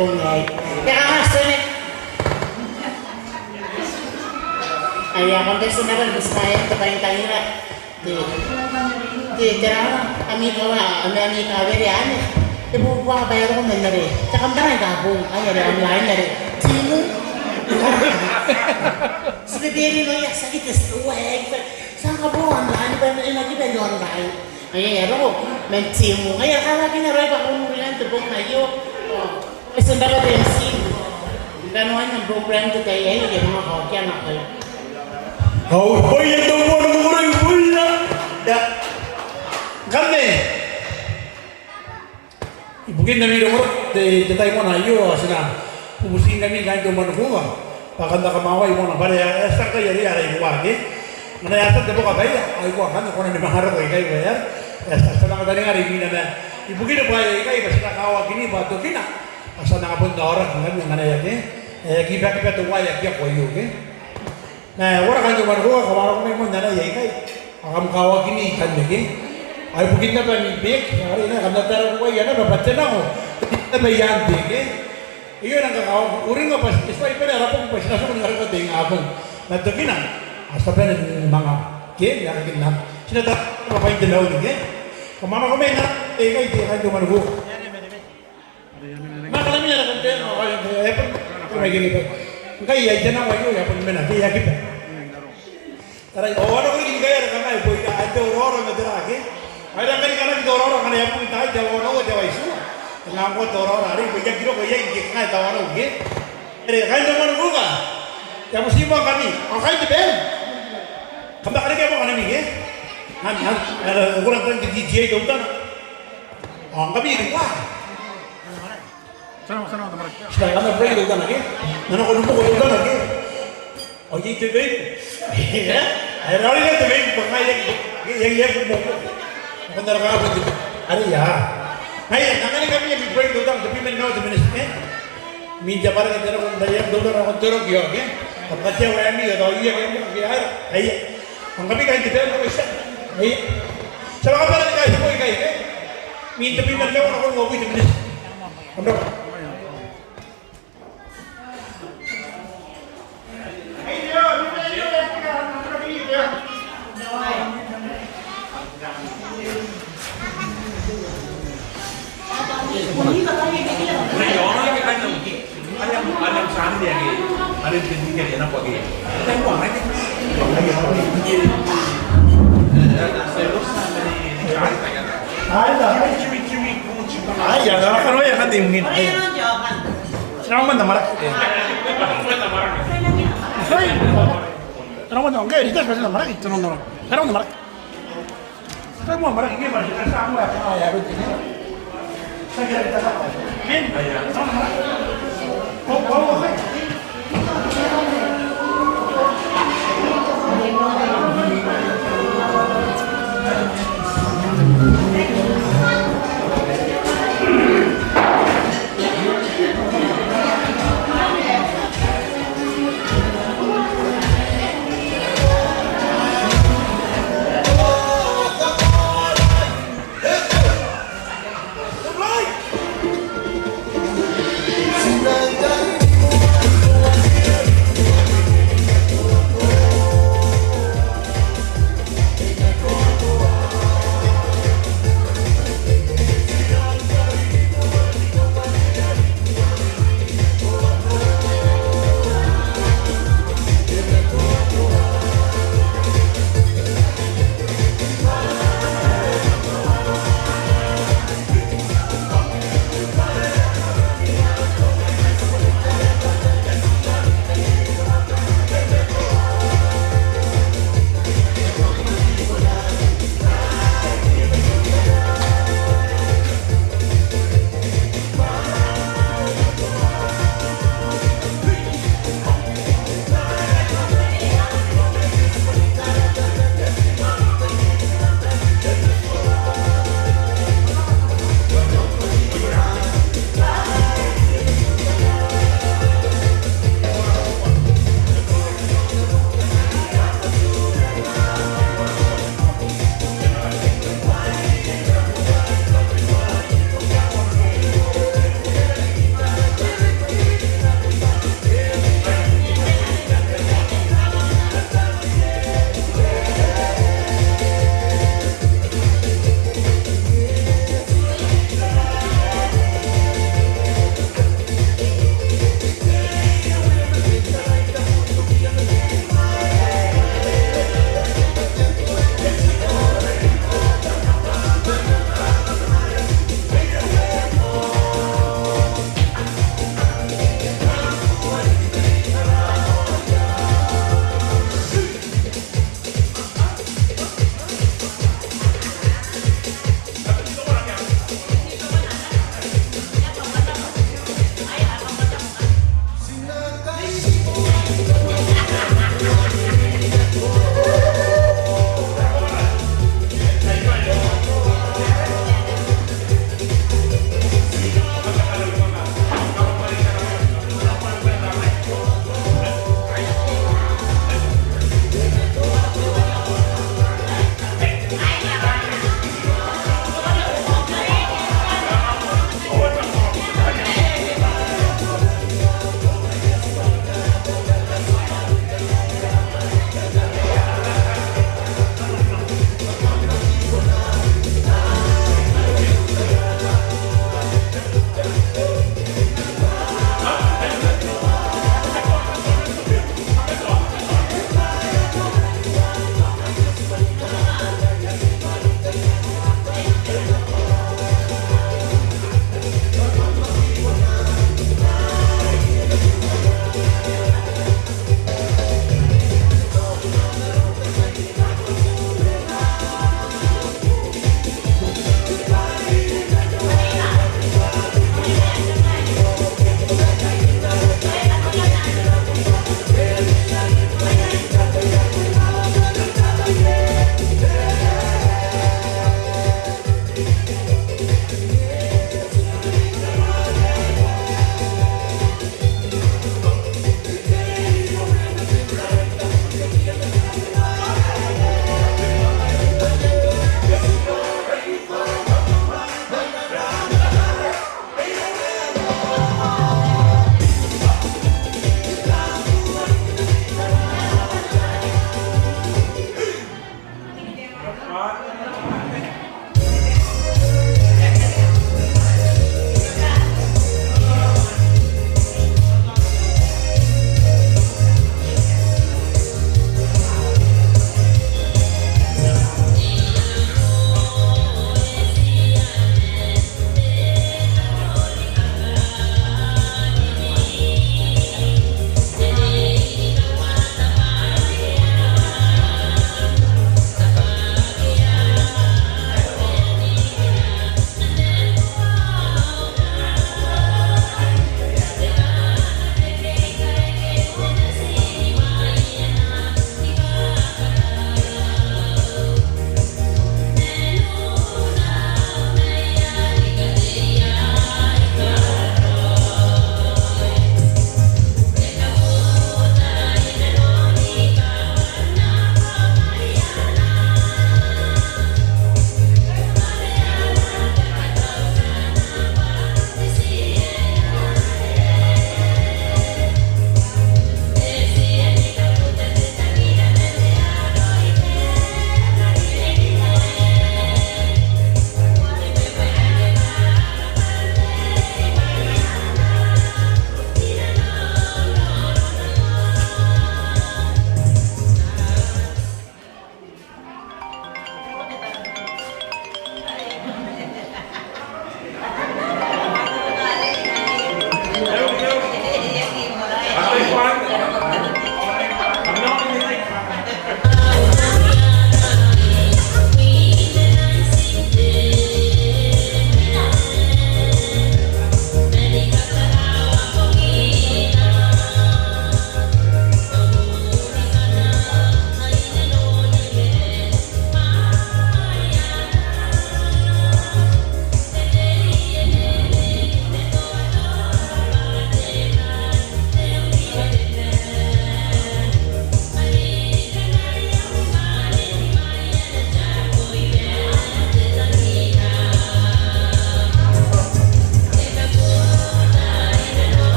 bungay. Kaya kaso ni ayah kami sinaran bisaya tu paling tanya di jarang kami kawin ane ibu buah bayar ko menari cakap tanah gabung ayah ada kami lain dari cimu sebetulnya lo ya sakit sesuai sang kabuan lain banyak lagi banyak lain ayah ya lo mencimu ayah kalau kita roy pak umuran tebung ayo sembara bensin dan orang program tu kayak ini dia mau kau kian apa ya Oh, boy, ito mo nung boy na. Da. Kami. Ibugin na miro de tayo mo na iyo sina. Pubusin kami ganito mo nuwa. Pakanda kamaway mo na bare esta kay yari ari buwagi. Mana yata de boka baya. Ay ko kan ko na ni maharo ko kay bayar. Esta sa mga dali nga rin na. Ibugin na ba kay basta kawa kini ba to kina. Asa na kapon na oras ng ngana yake. Giba to waya kya ko yo ke. Nah, orang kan cuma gua kemarin kemarin mau nanya ya kai, agam kawa gini kan lagi, ayo bikin apa nih big, hari ini kan datang gua ya na baca nang, kita bayan deh, iyo nang kawa, uring apa sih, ispai pada rapung pas nasi pun nggak ada deng abang, nah tuh gina, asapnya manga, ke, ya gina, sini tak apa yang jelau nih, kemarin kemarin na, kai dia kan cuma gua, nah kalau ini ada konten, apa yang gini pak. Enggak iya jangan wayo ya pun benar dia kita. Karena orang ini gaya kan ay boy ada orang ada lagi. Ada kan kita orang kan yang pun tahu jauh orang ada waisu. Nganggo orang hari boy kira boy yang kita tahu orang ge. Kan zaman buka. Yang mesti mau kami, akan itu ben. Kembali lagi apa kan ini ge? Ada ukuran tuh di DJ itu kan. Kami ini wah. Sana teman. Sudah kami beri itu kan lagi. Nana ko lupa ko itu kan lagi. Oh itu baik. Ya. Ayo orang itu baik pakai yang mau. Benar ka apa itu? Ada ya. Hai, namanya kami yang beri itu kan tapi menau tu menisnya. Minja barang kita orang dari yang dulu orang teruk ya, kan? Tempat yang kami atau iya kami biar. Hai. Kami kan tidak ada bisa. Hai. Kalau apa lagi kai semua kai. Minta tapi menau orang ngopi tu menis. Benar. Ay, ya, kan ya kan tingin. Serang mana marah? Serang mana? Enggak, itu pasti marah itu nong. Serang mana marah? Serang mana marah? Ini marah kita sama ya, begini. Saya kira kita apa? Min, serang mana marah? Kau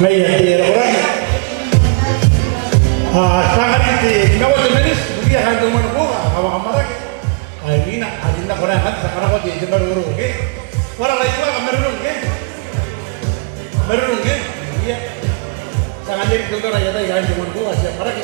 Kaya orang. Sangat itu. Nawa temenis, dia akan teman gua, kawan lagi. Ini nak, agenda korang kan sekarang kau jadi jember guru, oke? Orang lain juga kamera dulu, oke? Kamera dulu, oke? Iya. Sangat jadi dokter aja tadi kan teman gua siapa lagi?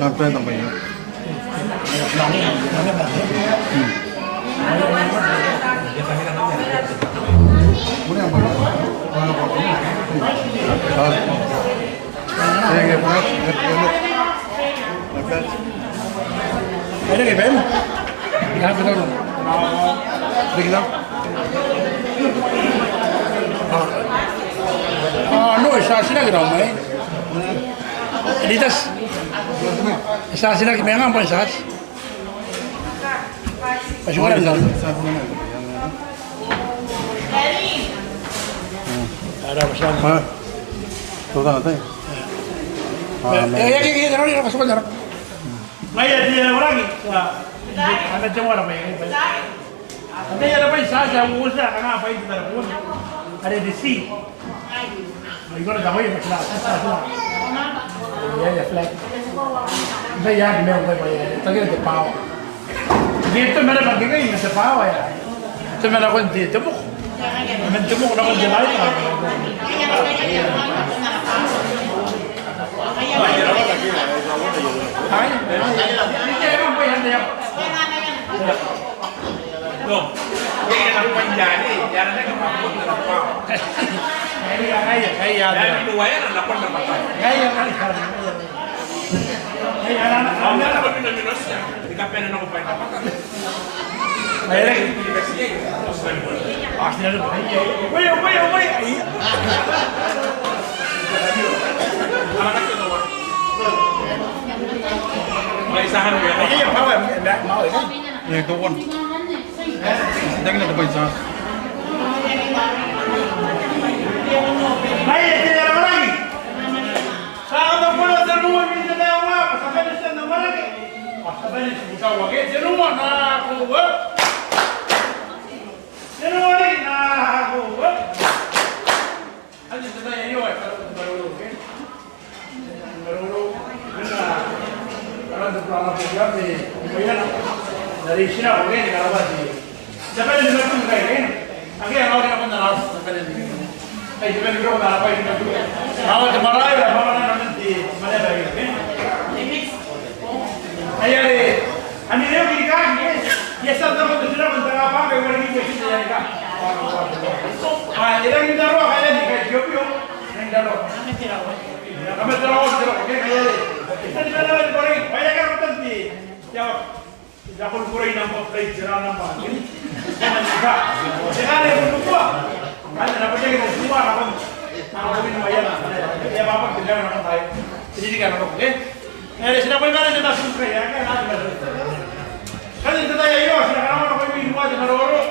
Sampai tambah ini. Ada kayak bem? Ya betul. Begitu. No, saya sila kita main. Editas. Saya sila kita main apa sah? Pasal mana dah? Ada pasal. Tuh kan nanti. Ya kita orang masuk aja. Maya dia orang ni. Ada cuma apa yang ini? Ada yang apa sahaja usaha karena apa itu terpun. Ada di sini. Mereka dah tahu yang macam ya flag. Saya ya di mana boleh. Tapi ada power. Dia tu mana bagi ni macam power ya. Tu mana kau dia temu. Mana temu kau nak jalan. Hai. Ini apa yang dia? Loh. Ini nak penjani, jangan nak mampu nak power. Kaya. Dari dua ya nak pun dapat. Kaya. Anda dapat minus-minusnya. Jika pengen nak upaya dapat. Kaya lagi. Pasti ada. Woi. Anak itu apa? Maisahan dia. Iya, mau ini. Yang tu kan. Jangan ada payah. Baik, tidak ada lagi. Sahabat pula semua minta apa? Sampai di sana lagi. Sampai di buka wajah semua nak aku. Semua lagi nak aku. Hanya sudah ini baru. Kalau tu pernah program di dari Cina boleh kalau masih. Sampai di mana pun kaya. Akhirnya orang nak pun nak sampai di. Ay, sebenarnya kita udah apa ini dulu. Kalau kemarin ya, mana nanti mana lagi? Ayah deh, ane dia kiri kan? Ya satu orang sudah mentang apa? Kayak orang ini sih ya kan? Ah, dia kita roh kayak ni kayak Ethiopia, yang dah roh. Kami terlalu oke kayak ni. Kita di mana lagi korang? Banyak kan orang nanti. Jawab. Jangan kurang nampak play jalan nampak. Jangan juga. Jangan ada pun buat. Kan dapat kita semua kan. Kalau kami lumayan lah. Ya apa kita nak tahu. Jadi kan oke. Eh sudah boleh mana kita suka ya kan ada. Kan kita tanya yo, sudah kamu nak pergi rumah dengan orang.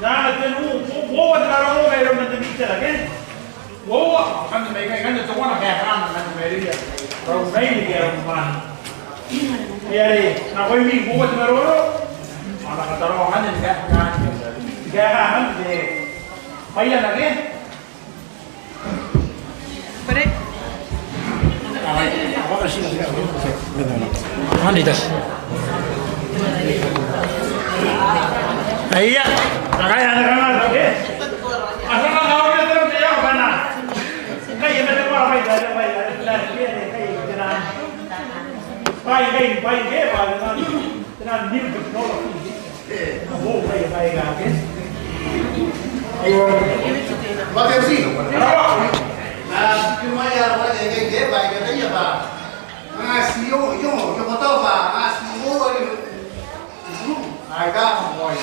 Nah, itu bawa dengan orang kayak orang nanti bicara kan. Bawa kan mereka kan itu semua nak kayak kan mereka. Orang lain dia orang mana. Ya deh, nak pergi bawa dengan orang. Anak kata orang kan juga kan. Jangan deh. Payah lagi. Pare. Apa kasih lagi? Mandi tas. Iya, kakak anak-anak oke. Asal kau ni terus dia mana? Kayak mana kau apa itu? Apa itu? Kayak jalan. Baik ke? Jalan new technology. Oh, baik kan? Bagus sih. Nah, cuma ya orang yang kayak baik katanya pak. Ngasih yo betul pak. Ngasih ini. Agak boy.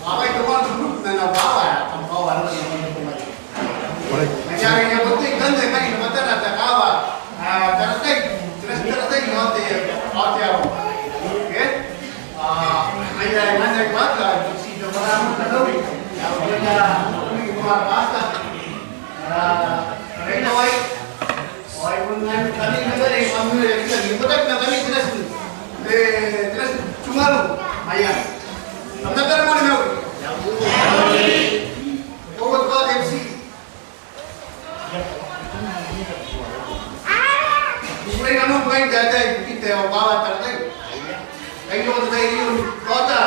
Apa itu kan dulu nana bawa, bawa orang yang mana boleh. Mencari yang penting kan dengan ini betul ada kawan. Terus nanti hotel. Oke. Ayah yang mana baca si orang tahu. Yang punya rumah pasta. Mereka baik. Baik pun kami negara yang kami kita lihat kami terus cuma lu ayah. Anda kan mana mau? Kau buat MC. Mulai kamu main jaga kita bawa terus. Kayak itu kita ini kota.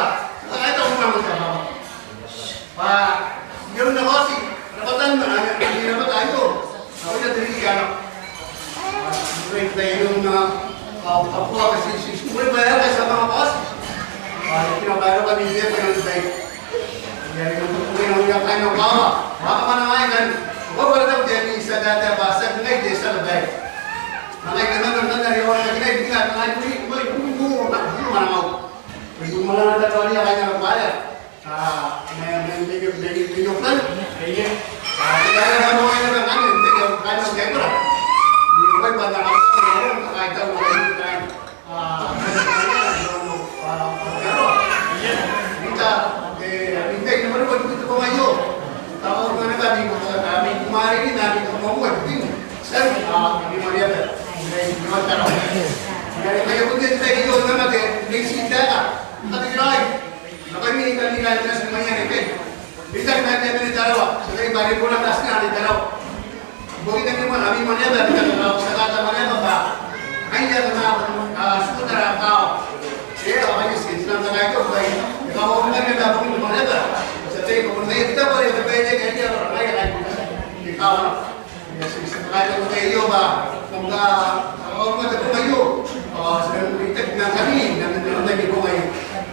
Saya tahu mana siapa. Pak, dia nak kasih. Dapatan mana? Ini dapat itu. Aku dah terima kan. Mulai kita ini apa kasih. Mulai bayar sama bos. Kita bayar kan dia pun baik. Jadi untuk yang lain bawa, apa mana lain kan? Gua berada jadi sadada bahasa ngai desa lebay. Ngai kenal dari orang yang ngai kita ngai boleh mana mau. Mana ada kali yang hanya bayar. Video kan? Iya. Kita ada mau yang kan video kan kayak berapa? Video kan banyak orang ngai tahu kan.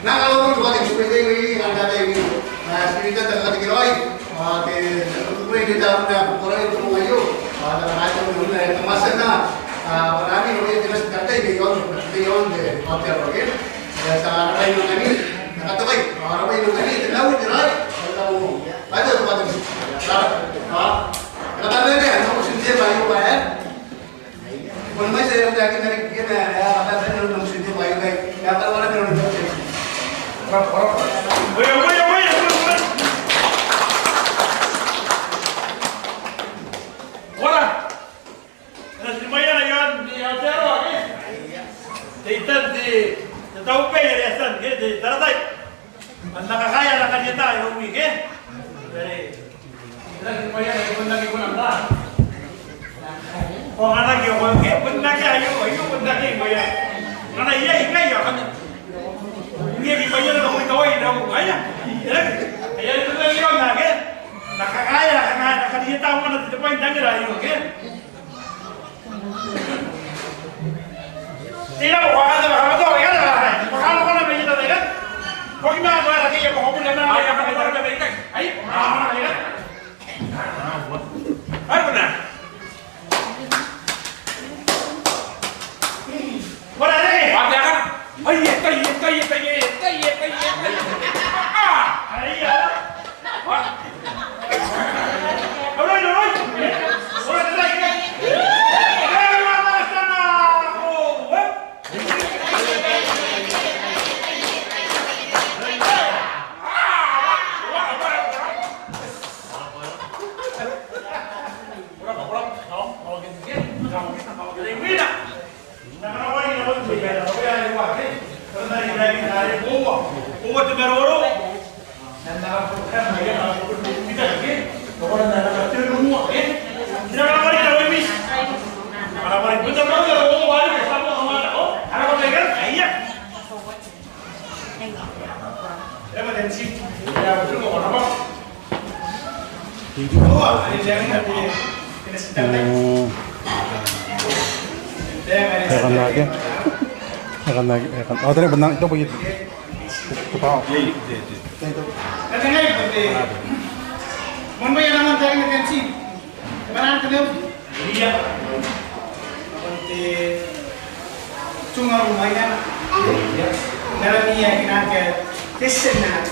Nah kalau mau coba di ini ada ini, kita terkait kiroi, kita udah orang itu mau ayo, ada udah termasuknya, berani orang jelas kata ini beyond the hotel oke, sekarang ini kami kata baik, orang ini kami tahu jelas, tahu ada tempat ini, kalau ada ni, aku sendiri bayu bayar, kalau masih ada yang dari kita ya, ada saya belum sendiri bayu bayar, yang kalau ada yang belum Iya di bayar dong, itu aja dong, banyak. Ya, itu lagi orang nggak? dia tahu mana tidak poin tanggal lagi, oke? Tidak mau ada ya, kalau mana begini tadi kan? Kau gimana kau lagi yang mau pulang mana yang mau pulang begini kan? Ayo, mana ya? Ayo benar. Mana lagi? Ada kan? Ayo, kayak. Ayo. Akan lagi. Oh tadi benang itu begitu. Kepala. Katanya itu. Mau bayar nama saya ngetensi. Kemana kedua? Iya. Nanti cuma lumayan. Dalam dia kena ke kesenangan.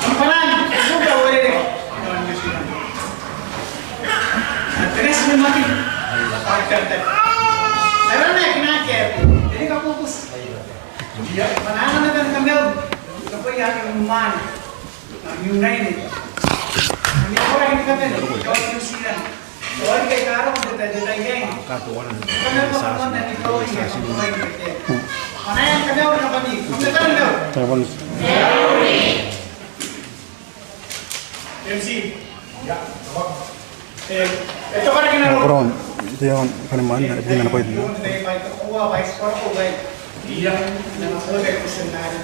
Kemarin sudah boleh. Terus mati. Karena kena ke, jadi kamu fokus. Iya, mana kan kamel, kamu yang mana? Nyunai ini. Ini orang ini kata ni, kau Nusiran. Orang kayak karang kita geng. Kamel kau nanti kau ini. Mana yang kamel orang apa ni? Kamel kan kamel. MC. Ya. Itu kan kena Kurang. Itu yang paling dengan apa itu? Iya, nama saya kesenangan.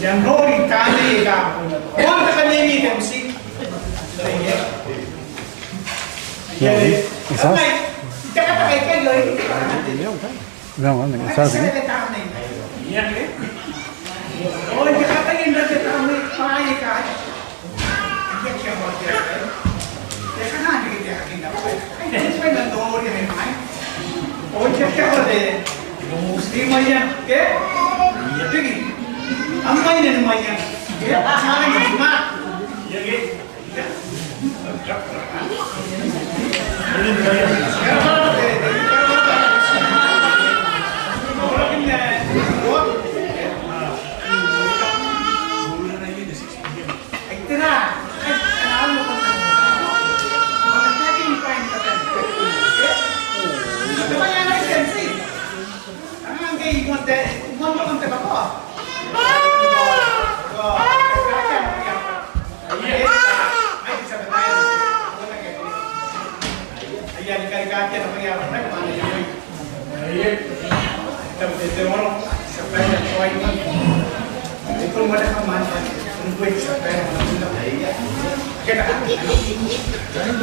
Yang lori kali ka, orang tak ni ni MC. Ya, sampai kita kata kayak lori. Jangan, saya sih. Iya, oh kita kata yang dari kami, mana ka? Iya, siapa dia? Ya kan ada kita agenda. Ini sebenarnya dua orang yang main. Oh, क्या बोलते हैं? मुस्लिम मैया के? ठीक है। हम कहीं नहीं मैया के? सारे मुसलमान। ये के?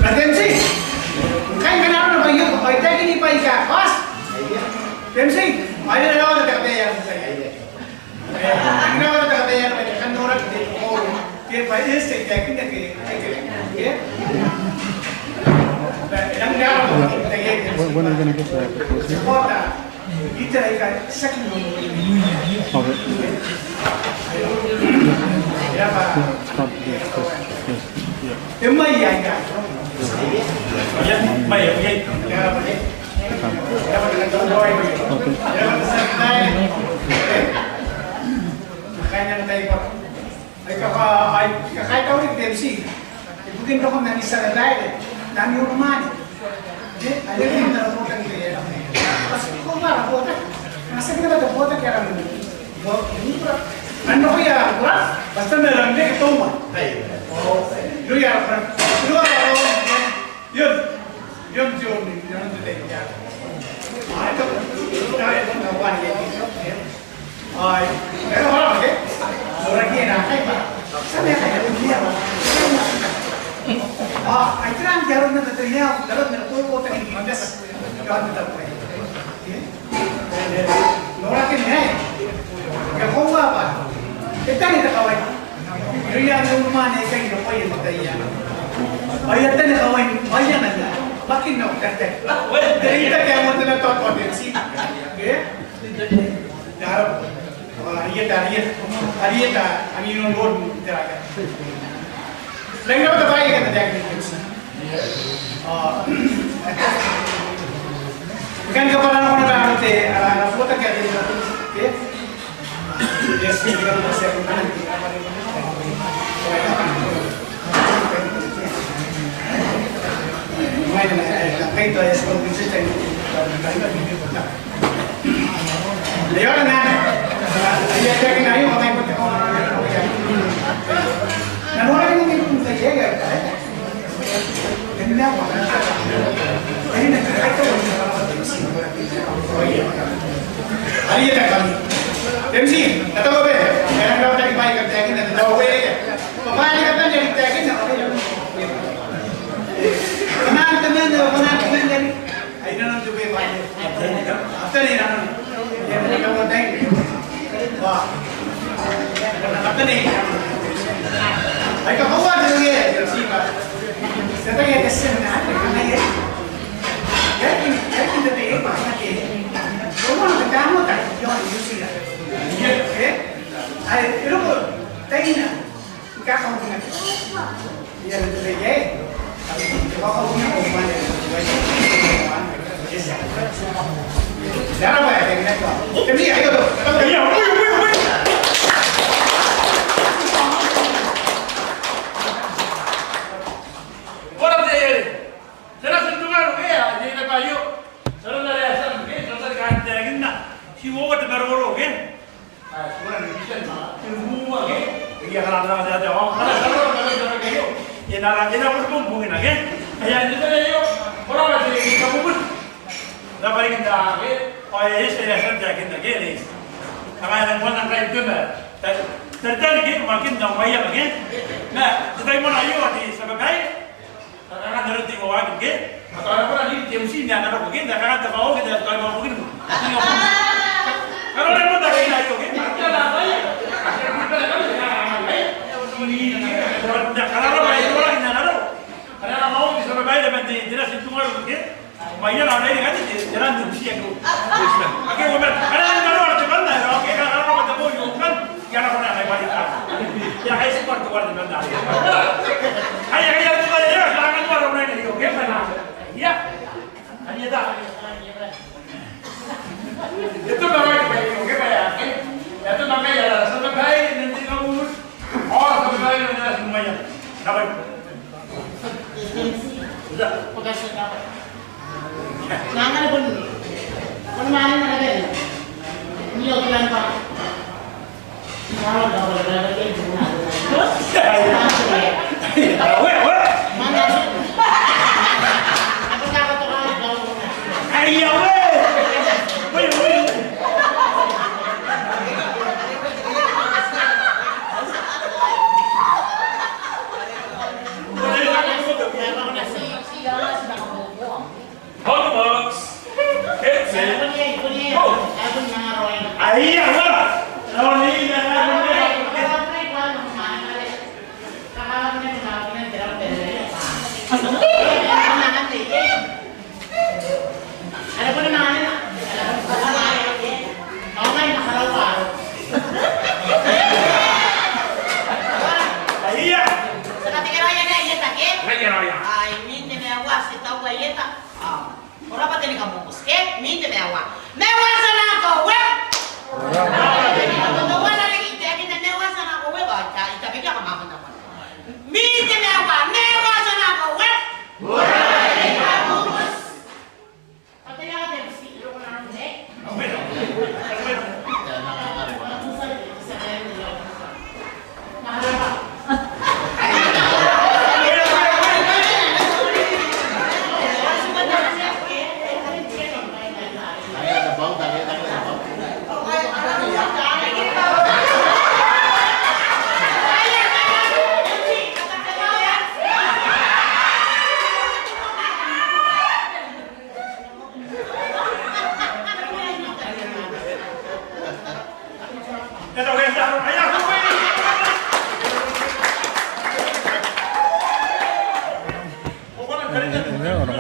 Atensi, kan kenapa bayu? Kita ini paika, pas. Atensi, ada lewat dekat dia yang saya. Kenapa dekat dia yang kan orang itu oh, dia pakai sih kayak gini, ya. Yang dia Bueno, yo no quiero kota kita ikan sakit Oke. ya pak emang ya kan ya baik ya kayaknya tadi pak kakak tahu di TMC mungkin kau nggak bisa lihat dan di rumah ada yang dalam foto gitu ya pas kau nggak foto masa kita ada foto kayak orang ini anda kau ya kurang pasti dalam dia ketemu oh lu ya lu apa yun jangan jadi ya itu saya pun kawan gitu ay pero orang ini nak kayak apa saya kayak ternyata dalam menutup kota ini mandas kan tetap baik. Norakin nih, kau apa? Kita ni tak kawan. Ria rumah ni kan kita payah bertanya. Ayat ni kawan, payah nanya. Makin nak kata. Jadi kita kamu tu nak tahu potensi. Okay? Dah. Arieta, ani non road terakan. Lagi apa terbaik kan terjadi ni? Kan kepada orang orang tu, anak foto kerja di mana? Okay? Yes, kita masih akan nanti. Mana nak kait tu ya sekolah bisnes ini. Lewat mana? Ayah saya kena ayah orang yang orang dan orang ini pun saya jaga. Kenapa? Ini nak kata hari ini kami. Demsi, kata apa? Yang dapat dari baik kata yang ini tahu apa ya? Papa ni kata jadi takin apa ya? Teman jadi. Aina nak cuba baik. Apa ni nak? Yang ni kamu tahu. Wah, apa ni? Ayah kau buat dulu ya, siapa? Saya tanya kesana ada mana ya? Yakin tu dia mana dia? Kamu nak kamu tak? Jangan yusi lah. Ayah, itu tanya, kau kamu punya? Ya, itu dia. Kalau kau punya mana? Jangan apa ya? Kami ayo tu. Iya.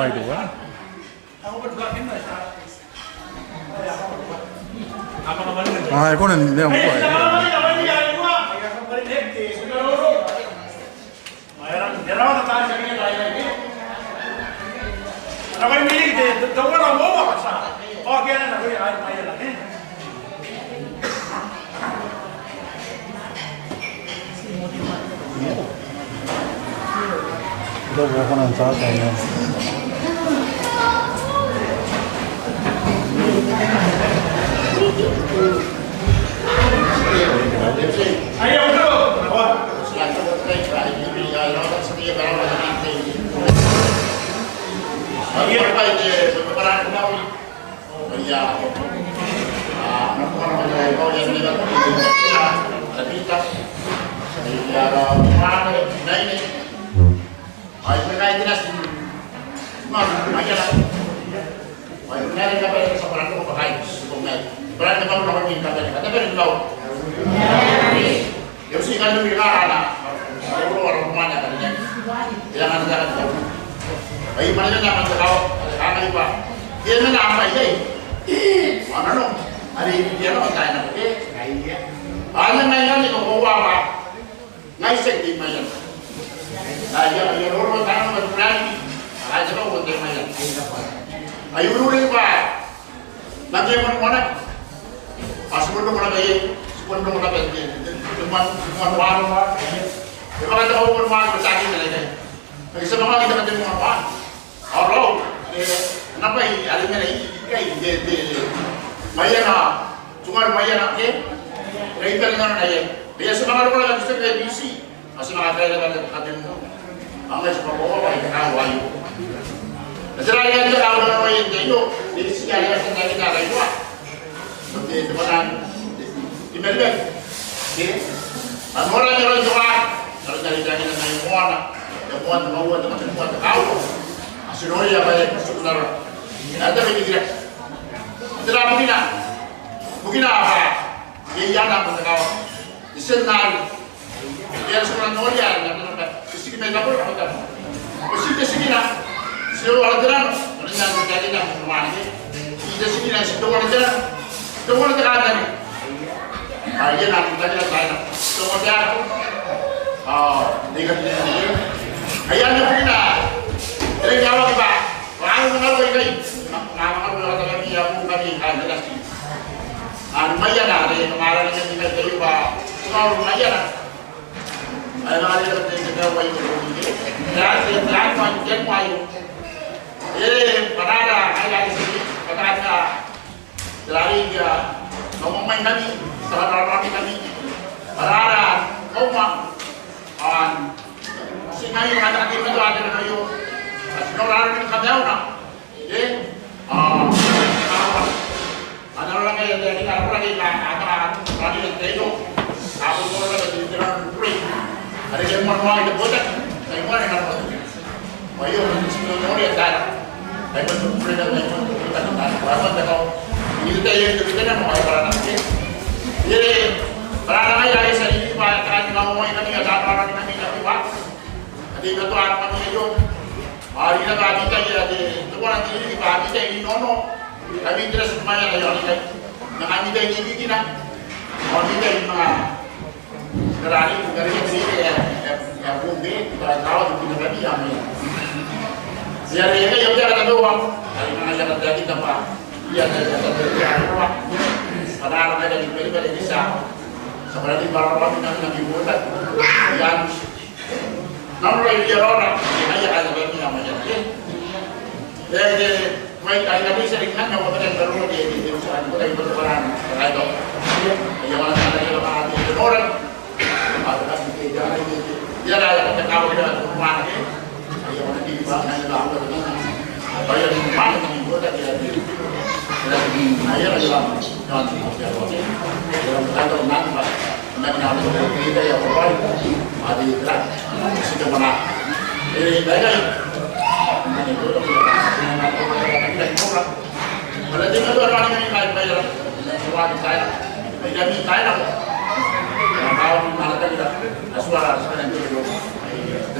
Why do I? Ah, aku nanti dia mau Kita bukan ansar kayaknya. Ayo dulu.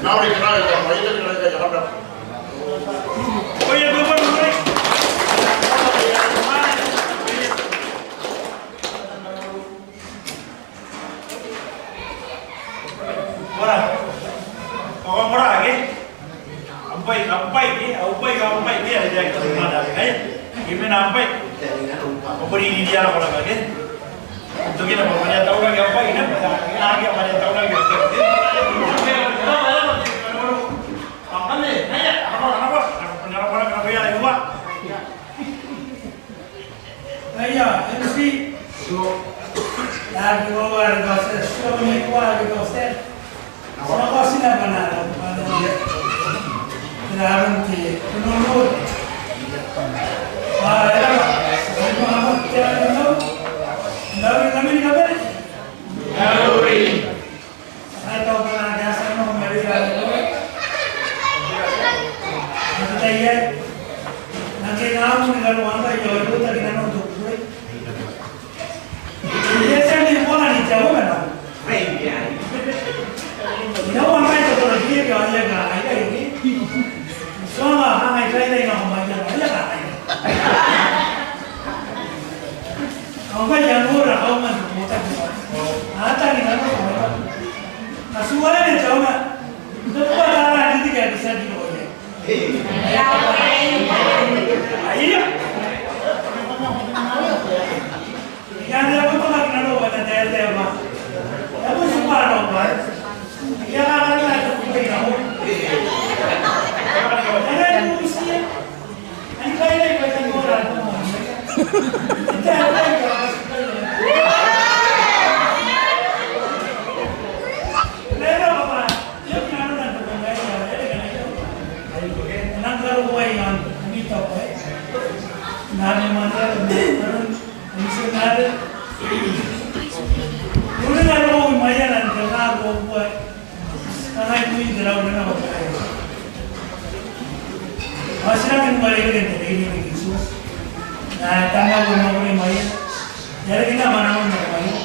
Now, Kau murah lagi? Ampai ni ada yang terima dari kaya. Gimana ampai? Apa beri dia kalau lagi? Untuk kita banyak tahu lagi ampai ini, lagi banyak tahu lagi. Apa ni? Naya, apa? Kenapa ya lagi buat? Naya, MC. Lagi bawa dosen, suami kuah dosen. Sama kau sih nak benar, pada dia. Dalam ti, menurut. Ada, saya mahu cakap dulu. Kami ni kabar. Naluri. Saya tahu pernah ada sama mereka. Kita ia, nanti kamu ni kalau anda jauh tak kita nak duduk. Dia saya ni pun ada jauh mana? Tidak orang lain tu kalau dia kau aja kan, ada ini. Semua hang ay try na kumain na wala ka ay. Ang kaya mura ako man pumunta ko. Ata ni na ko. Asuwala ni Joma. Dapat para dito kaya bisa dito ko. Ayya. Yan na ko pala kinano ba na dahil ba. Ako sumaro ba. Ya ka na ito ko ako. Masyarakat balik ke ini begitu. Nah, tanggal orang main, jadi kita mana orang main.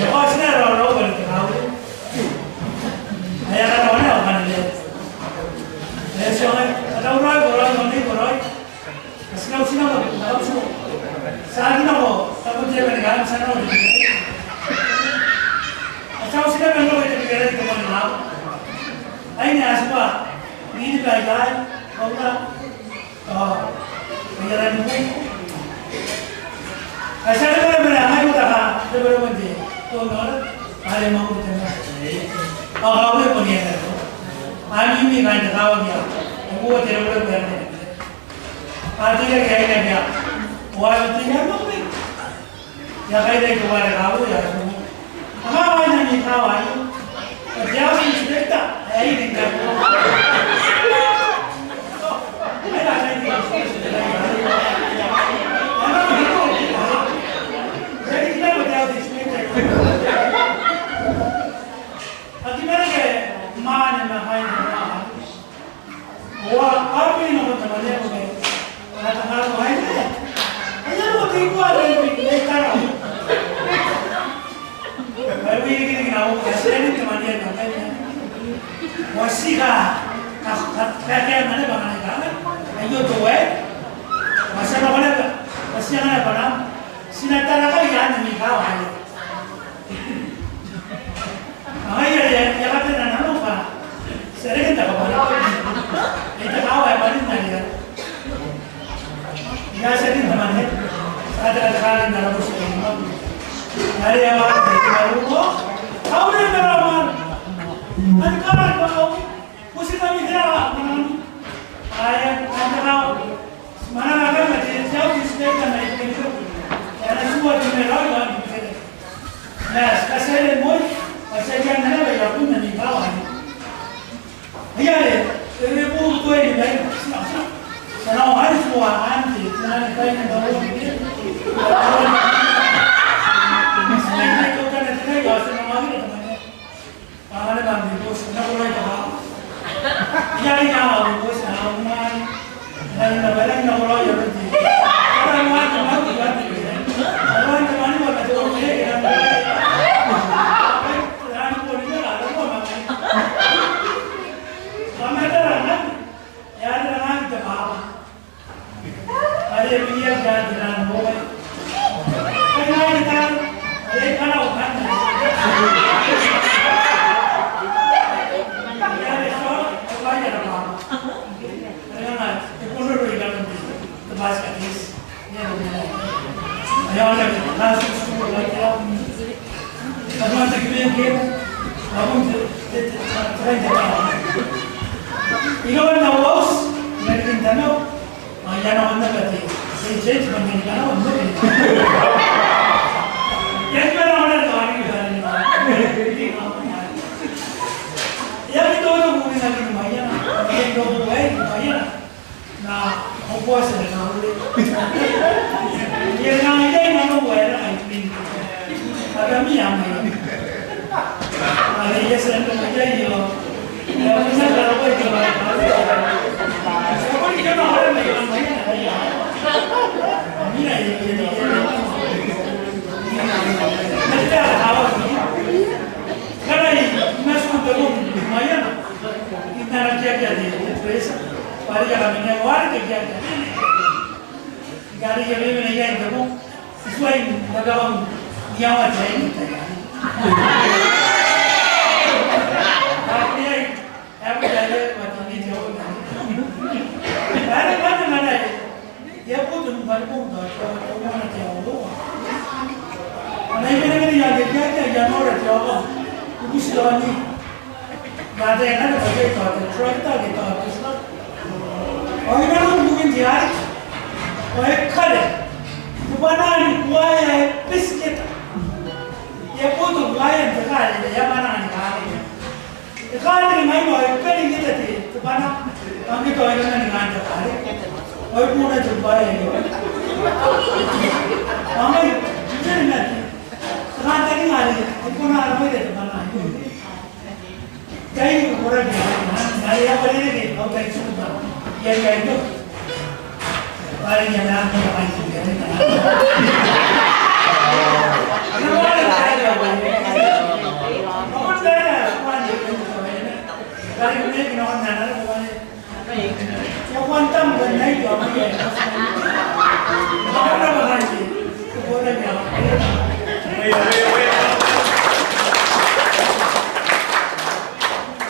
Ya, masyarakat orang balik ke awal. Ayah kan orang apa ni? Ya, soalnya ada orang ni orang. Senang, tahu semua. Saat ni nak, tapi dia berdekat sana orang. Tahu sini kan orang itu berdekat ke mana? Ini asal. Ini baik-baik, orang penjalan ini. Asal ada berapa itu tak? Ada berapa dia? Tahu tak? Ada mahu tengah. Apa boleh punya tu? Kami ni kan tahu dia. Aku tidak boleh berani. Artinya kaya dia. Wah, tinggal mana? Ya kaya dia keluar kau ya semua. Apa yang ni tahu ayu? Dia pun cerita. Ini tinggal. Wasika, kaya mana bangan kan? Ayo tuwe, masa mana? Masih mana banam? Sinatara kali kan ni kau ayo. Ayo ya kata nana lupa. Sering tak kau banam. Itu kau ayo banam nani ya. Ya sering teman ni. Ada kali nana lupa sering. Hari awal baru kau. Kau ni berapa? Angkat kau, mesti kami gerak. Ayat kau, mana ada macam jauh di sebelah mana itu. Ada semua di merah kan. Nah, sekarang moi, pasal yang mana bayar pun nanti bawa. Iya deh, ini pun tu ini baik. Kalau hari semua nanti, nanti baik yang bawa ini. Sebenarnya kau kan nanti kau semua lagi teman. Mana bang bos, nak boleh tak? Jadi yang bos, aman. Dan lebaran nak boleh ya berarti. Orang mana mana tu berarti. Orang mana mana berarti orang ni kan. Orang boleh ni lah, orang mana. Kami ada orang, ya ada orang kita faham. Ada dia jadi orang boleh. Kenapa kita? Ada kalau kan. dong gue, lumayan. Nah, mau puasa deh nanti. Dia nang aja yang mau gue lah itu. Ada miyam ya. Ada ya selain aja yo. Ya misal kalau gue coba. Siapa yang kita orang yang main ya. Mira ini. Nanti ada awal. Karena masuk ke lumayan. Kita nanti aja di desa. Pada jalan ini awal kerja. Gari yang ini yang kamu sesuai dengan nyawa saya ini. Tapi aku jadi macam ni jauh. Ada mana ya? Dia pun tu berpun dah. Kau mana jauh? Mana ini yang kerja yang orang jauh. Ibu sudah ni. Ada yang ada pakai tu, traktor kita tu. Oh ini orang mungkin dia. Oh kale. Tupanan buaya biscuit. Ya putu buaya terkali ya mana ni kali. Terkali ni mai mau kali kita ti. Tupanan kami kau ini ni kan terkali. Oh puna terbuaya ni. Kami jadi nanti. Sekarang tadi hari puna apa itu tupanan. Jadi orang dia. Hari apa ni? Kau tak cuba. Ya itu. Paling yang nak makan juga. Kali ini kita orang nana bukan. Yang wantam benar itu apa ya? Apa bahan sih? Boleh ya.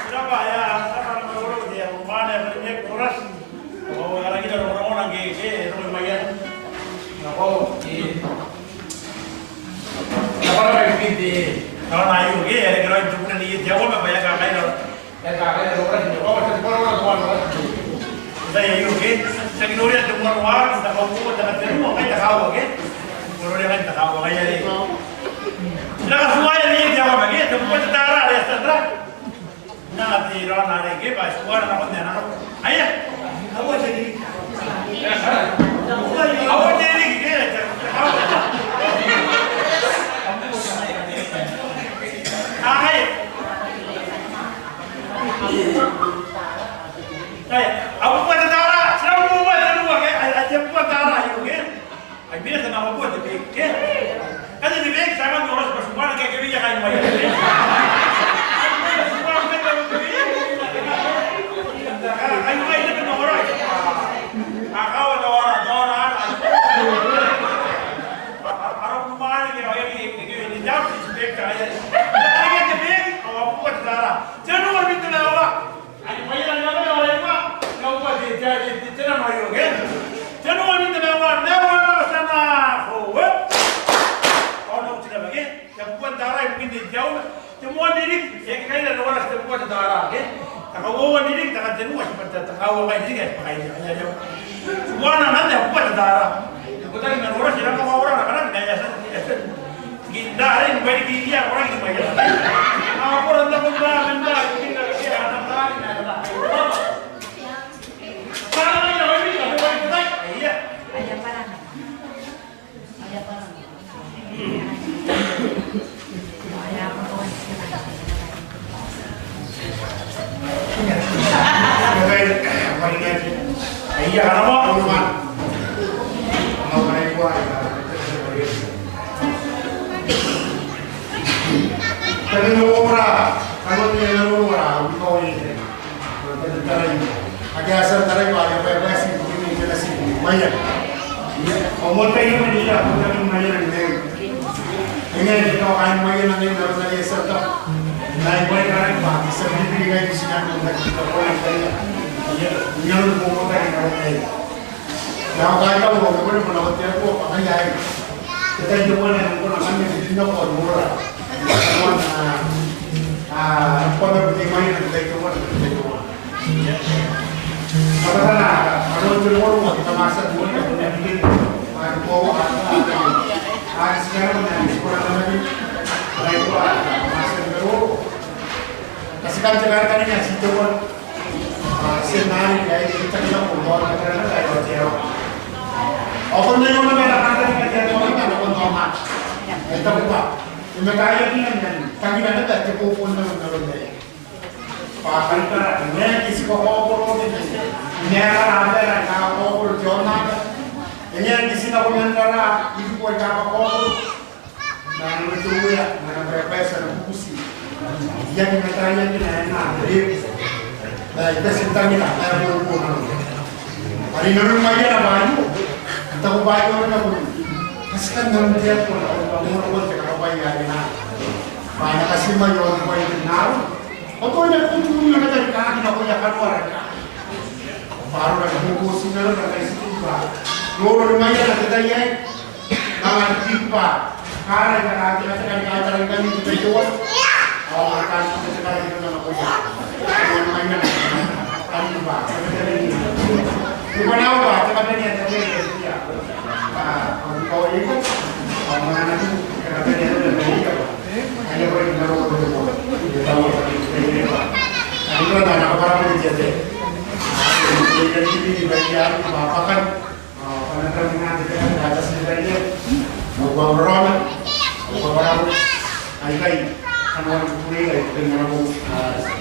Berapa ya? Sekarang orang dia rumahnya banyak orang. Oh, kalau kita orang-orang gede, rumah bagian. Napa? Napa lagi gede? Kalau naik gede, ada kalau itu pun dia jauh banyak kali loh. Orang itu, oh macam orang. Saya gede, saya nuria tu orang, kita kau jangan terima, kita tahu, oke? Nuria kita tahu, kayak ni. Jangan semua yang jauh bagi, tu pun setara, ada setara. Nanti orang ada ke, pas semua orang pun jangan. Ayah. Apa jadi? Apa jadi kita? Hai. Hai, apa buat cara? Siapa buat dulu ke? Aja buat cara itu ke? Ai bila sama buat di ke? Kan di ke sama orang bersuara kayak kebiasa kayak macam ni. Semua diri, yang kaya ada orang setempat darah, kan? Takawan diri, takkan jenuh seperti takawan diri kan? Pakai aja. Semua nanti aku buat darah. Aku tadi dengan orang siapa mau orang, kadang gaya kita hari ini balik dia orang itu banyak. Aku orang tak pernah mendak, kita dia anak lagi ada. Sekarang ini orang ini ada balik kita, iya. Ayah parah. Ayah parah. Iya, karena mau rumah. Mau naik gua. Tapi orang, kalau dia orang, kau ini, ada asal tarik ada apa sih ini jelas ini, banyak. Omong ini mana aku tak mana ni. Ini kita akan mana nanti dalam saya serta. Naik balik kerana apa? Seperti ini kan di sini ada kita boleh tanya. Yang mau tanya kalau ni. Yang kaya orang boleh menawar tiap apa yang kita jual yang orang kami di sini pun murah. Pada penting mana kita jual kita jual. Karena kalau jual orang kita masak jual kita punya bikin bawa ada sekarang yang sekolah lagi baik masak baru kasihkan cekaran ini yang situ senari kayak kita kita puluh karena kayak hotel. Open na yung mga nakakita ni kaya ko na ko normal. Ito po. Yung kaya din yan. Pagina na dati po po na naroon na. Pakan ka, hindi kisi ko ko din. Hindi na na ko ko John na. Hindi kisi na ko yan kara, hindi ko ka ko. Na natuwa na prepare na pusi. Yan yung kaya din na. Na ito sintang nila, na po na. Ari na rin maya na bayo. Tahu bayo na po. Kasi kan naman diyan po na umurot ka kapay yan na. Paano kasi mayon po yung naro. Oto na kung tulungan na tayo kakin ako yung kanwara ka. Paro na kumukusin na lang na isip ba. Loro lumaya na kita yan. Mga tipa. Kaya ka natin na kaya kami kita yun. O makakasya sa kaya ito na ako yan. Loro lumaya na. Ano ba? Lumanaw ba? Saka ba niya? Kau ini kan mana nanti kerana dia tu dah beli apa? Hanya boleh naruh dulu. Dia tahu ini apa. Ini kan anak orang pun jadi. Jadi ini bagian apa kan? Pada terminal kita kan ada sebenarnya. Orang ayai kan orang puri dengan aku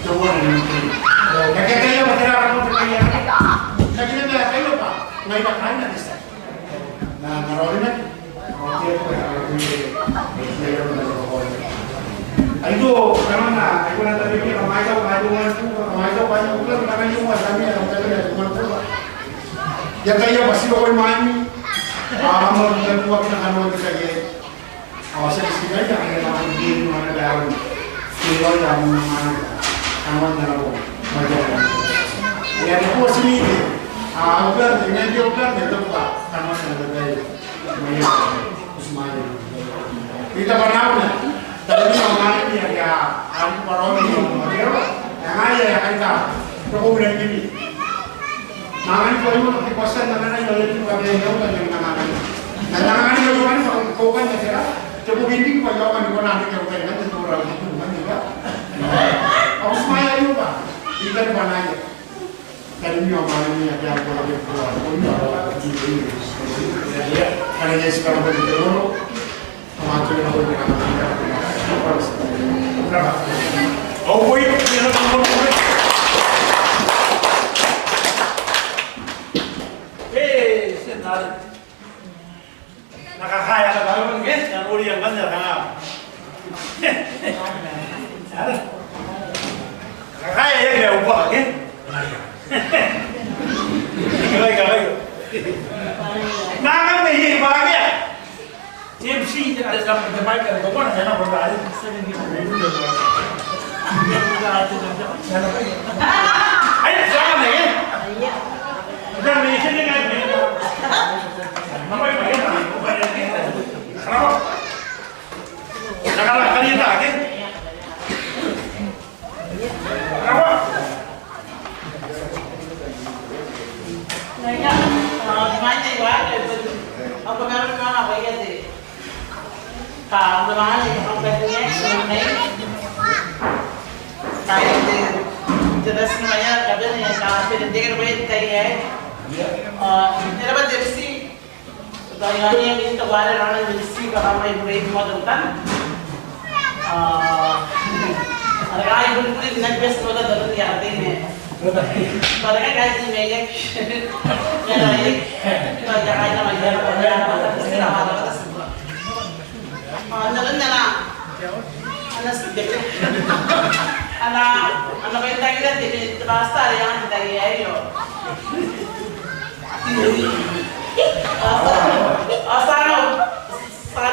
coba ini. Kaya macam orang pun kaya. Lagi ni dah kaya apa? Ngai makan nanti sah. Nah, narorin na. Okay po. Ayo, naman na. Ayo na tabi niya. Kamay daw lang po. Naman yung dami. Ang tabi na. Kumalpo. Yan kayo, masilo ko yung mami. Amor, nagpuwa kinakanuan ka kayo. Sa isigay, kaya naman din mga nagawin. Silo yung mga kanuan na ako. Yan po, sinili. Ugar, dengan dia ugar, dia tempat sama dengan dia. Maya, Usmaya. Kita pernah na. Tadi orang ini ada, aku paroni yang macam yang ada yang kita. Kau bilang ini. Nangan kau itu di kosan nangan yang itu kami yang jauh dari nangan. Nangan yang jauh kau kan macam coba bintik kau jauh kan kau nanti kau kan nanti tu orang itu kan juga. Usmaya itu pak, kita di mana aja. Kali ni orang ni ada apa lagi keluar, pun ada ini. Kalau ni sekarang berjumpa, macam mana boleh kita berapa? Oh, boleh kita berapa? Senang. Nakakaya ka ba yung guest? Yan uli ang ganda ka nga. Nakakaya yan kaya upa, okay? Kagay. Nangan may hibagya. TMC ada dapat terbaik dari kawan saya nak berada. Ayo jangan lagi. Jangan lagi sini kan. Nama yang baik. Kenapa? Janganlah kalian tak, kan? Kenapa? Gimana ya? Apa baru mana apa ya sih? Kalau mana yang orang berpunya sebenarnya kayak itu jelas namanya kadang yang kalau pendidikan boleh kayak ini apa jersey? Kalau yang ini terbaru orang jersey kalau mau boleh model kan? Ada yang boleh dengan best model dalam dia ini. Kalau kan kayak ini ya, ya lagi, kalau jangan nama jangan orang apa sih nama apa sih? Anak, anak sedikit, anak kita kita di bahasa yang kita yo. Asal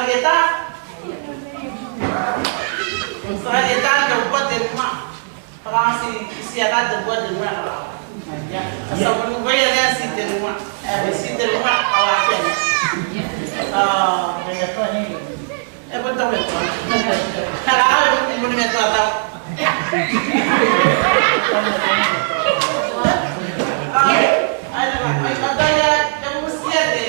kita dapat di rumah. Kalau si ada dapat di rumah. Asal menunggu ya si di rumah. Si di rumah awalnya. Betul. Kalau ibu ni tu atau. Ada ya, kamu mesti ada.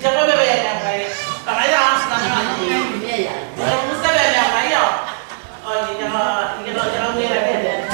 Jangan berbayar yang baik. Kalau ada harus nama ni. Kamu mesti berbayar yang baik. Oh, jangan berbayar yang baik.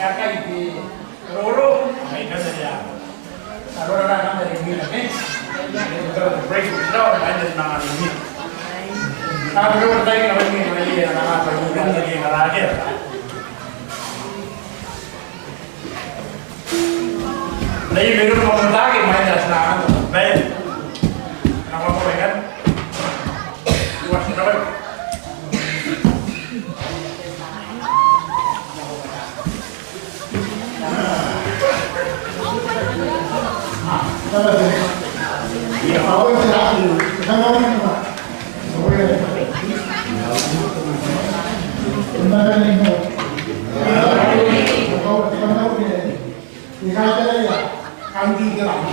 Kakak itu Roro, mainkan saja. Kalau orang dari ini nanti, kita break itu ada dari nama ini. Kalau kita tanya nama ini nama permukaan dari yang lagi. Jadi baru ngomong lagi main dari sana, baik. Kenapa kau kan? Luas berapa? Iya, apa yang terjadi? Kenapa ini pak? Kenapa ini? Kanti gelang.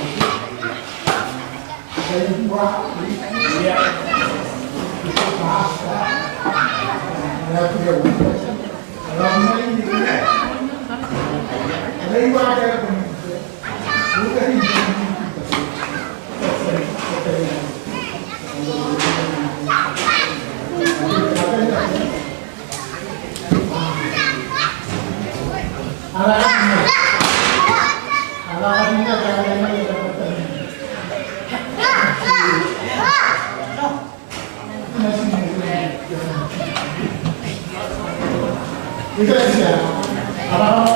Jadi buah. Iya. Itu bahasa. Ada juga. Kalau ini ada ibu ada pun. Bukan ini. Itu saja. Apa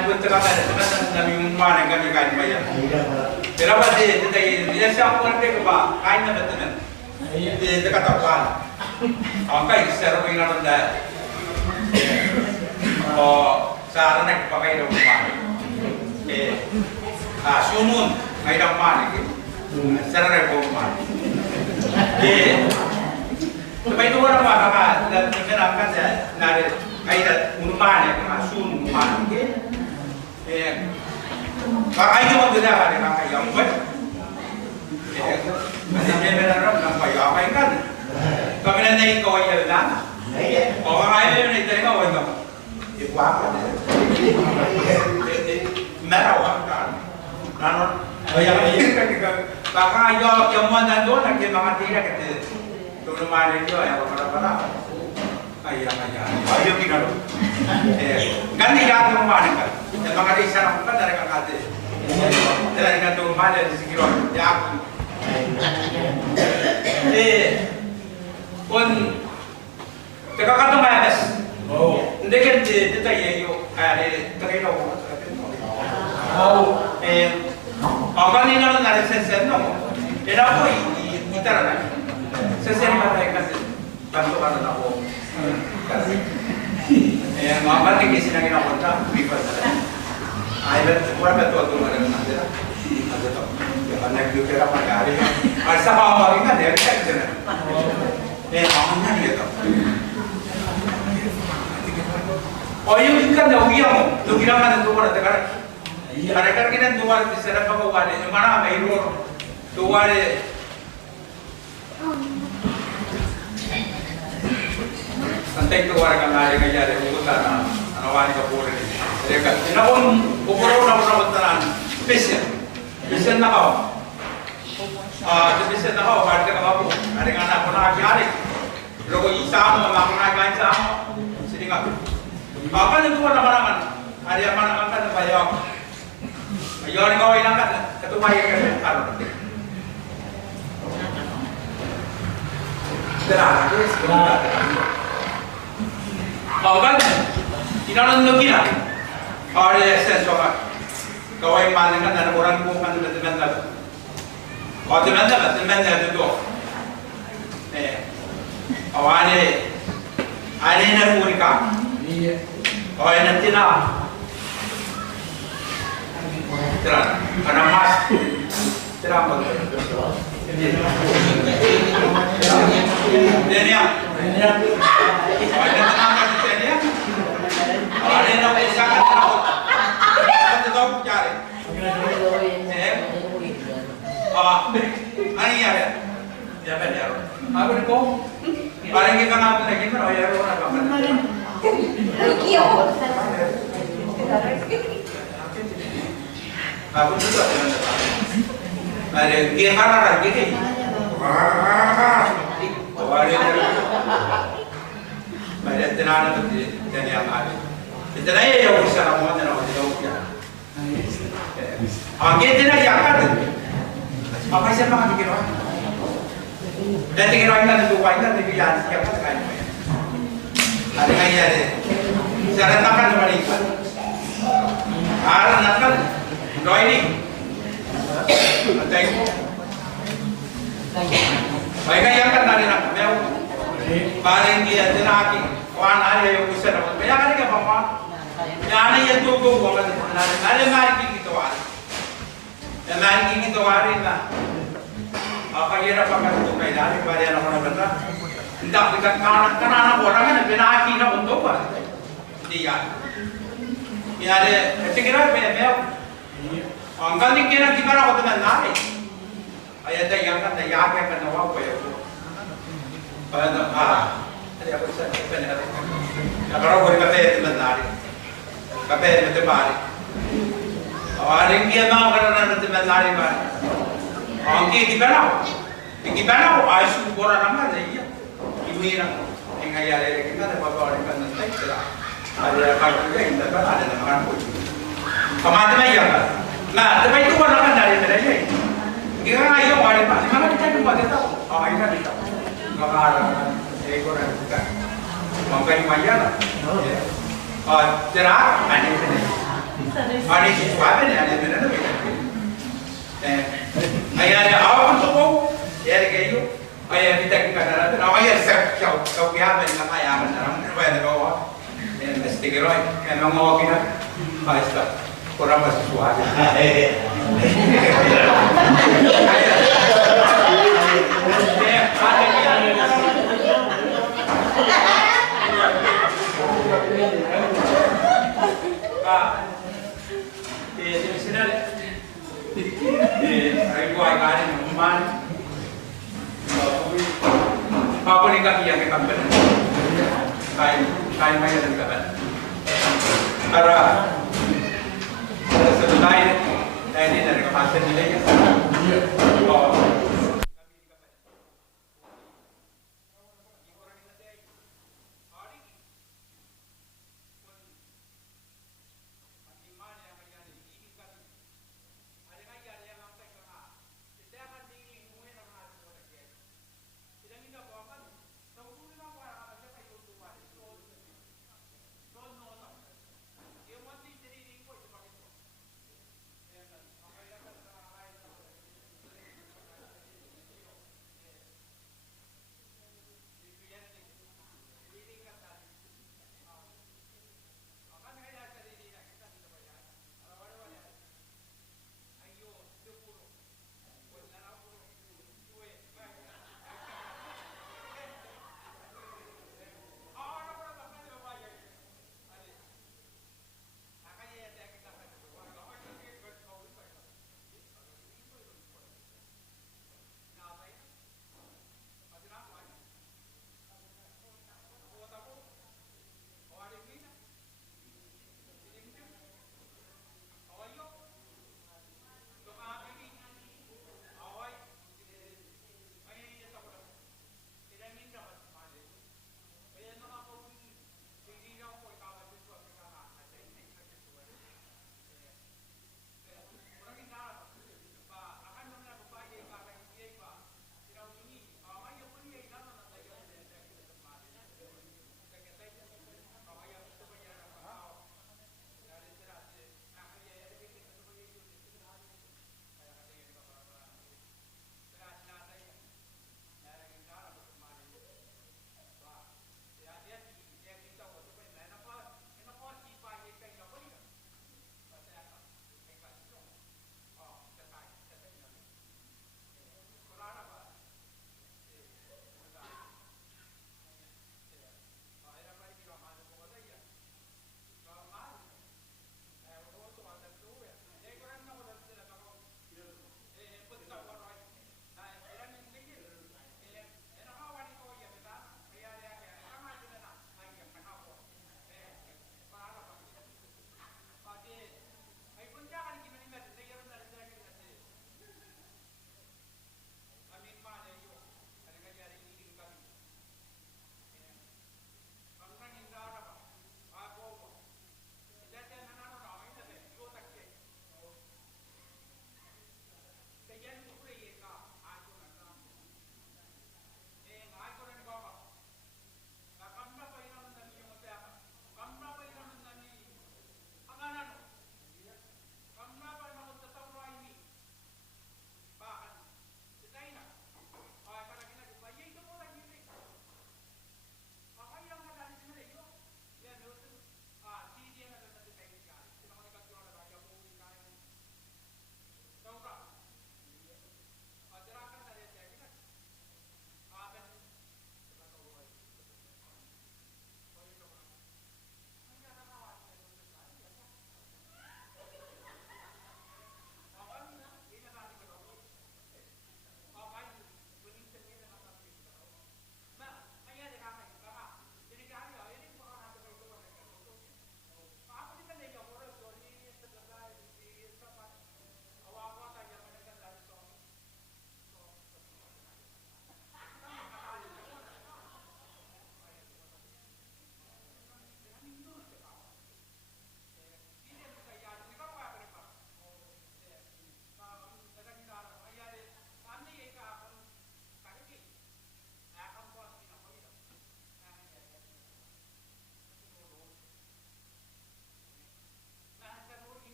main pun tengah ada nabi mana kami kain bayar. Terapa dia dia siapa orang dia keba kain na betul dia dekat tapan. Angkai secara ingat anda. Oh saran nak pakai dong mana. Sunun ngai dong mana gitu. Secara rekor mana. Tapi itu orang apa dan kita akan nari kayak unman ya sun unman gitu. Kalau itu mau tidak ada kayak yang buat. Nanti dia benar nampak apa yang kan? Kami nanti kau yang dah. Orang lain ni tadi kau yang itu apa? Merah kan? Lalu yang ini kan bahkan yang mana tu nak dia makan tidak kita. Rumah dia yang apa-apa. Ayah. Ayo kita dulu. Kan tidak rumah dia kan. Yang makan di sana bukan dari kakak dia. Dari kantor rumah dia di sekitar dia aku. Pun dekat kantor mana? Oh. Dekat dia tadi yo ada terkena apa? Oh. Akan ini orang ada sensor no. Dia apa ini terana. Sensor mana yang kasih bantu orang apa? Mama ni kisah nak kita buat before saja. Ayat kurang betul tu orang nanti lah. Nanti tu, anak juga kita pakai hari. Asal bawa orang kan dia kan sana. Mama ni kita. Oh ini kan dah uyang, tu kira mana tu orang tegar. Mereka kita tu orang di sana apa buat ni? Mana mahu tu orang. Santai tu orang kan ada kerja ada buku tanah, anak kapur ni. Mereka, ina pun kapur orang tanah spesial nak kau. Spesial nak kau, ada apa? Ada anak pun nak cari. Logo isam, makan nak isam, sedingap. Apa ni tu orang mana? Ada yang mana kan bayar. Bayar ni kau hilang kan? Ketua yang kan? Terus. Kan? Ina orang lagi lah. Ada sensor. Kau yang mana kan ada orang bukan tu teman tu. Oh teman tu tu. Awak ada nak murika. Oh yang nanti nak. Terang. Karena mas. Terang betul. Denia. Ada tenang. Ada yang nak usahakan nak, kita tahu cari. Ani ada, siapa dia? Aku ni kau, barang kita nak apa lagi mana? Ayah orang apa? Kio. Aku tu tak ada. Ada dia kan ada gini. Ada tenang tu jadi apa? Kita ni yang urusan awak dan awak tidak ukia. Kita ni yang kan? Apa sih makan dikira? Dan dikira kita tu wajar tapi jangan siapa sekali. Ada kaya ada. Cara makan macam ni. Arang nakal, doi ni. Tengok. Baik yang kan dari nak mewah. Barang dia jenaki. Wan ada yang bisa dapat. Banyak kali ke bapa? Yang ni yang tu bukan. Ada mari kita wari. Mari kita wari lah. Apa yang dapat kita tu kaya dari barang orang benar. Tidak dekat kanan orang kan benaki nak untuk apa? Dia. Ini ada. Sekiranya mewah. Angkat ni kena kita nak untuk mana? Ayat yang kan yang kan nawak boleh. Pada ada apa sahaja pernah ada. Kalau boleh kata itu menarik, kata itu menarik. Orang dia mau kerana itu menarik kan. Orang dia di mana, asyik orang ramai saja. Ibu ini nak, enggak ada lagi kita ada beberapa orang kan nanti kita ada kalau juga kita ada makan pun. Kemana lagi apa? Nah, tapi itu orang kan dari mana je? Kita ayo ada apa? Mana kita cuma kita tahu. Oh, ini kita. Enggak ada. Ekor ada. Mungkin maya lah. Cerah, ada ni. Ani si suave ne ale mena no kita. Ayah apa tu kau? Ya kayu. Ayah kita kita ada. Nama ayah siap kau kiam ni nama ayah mana orang berada kau. Mesti keroi. Memang mau kita. Baiklah. Kurang masih suave. Apa ni kaki yang kita ambil? Kain maya dan kaban. Ara sebenarnya ini dari kemasan nilainya.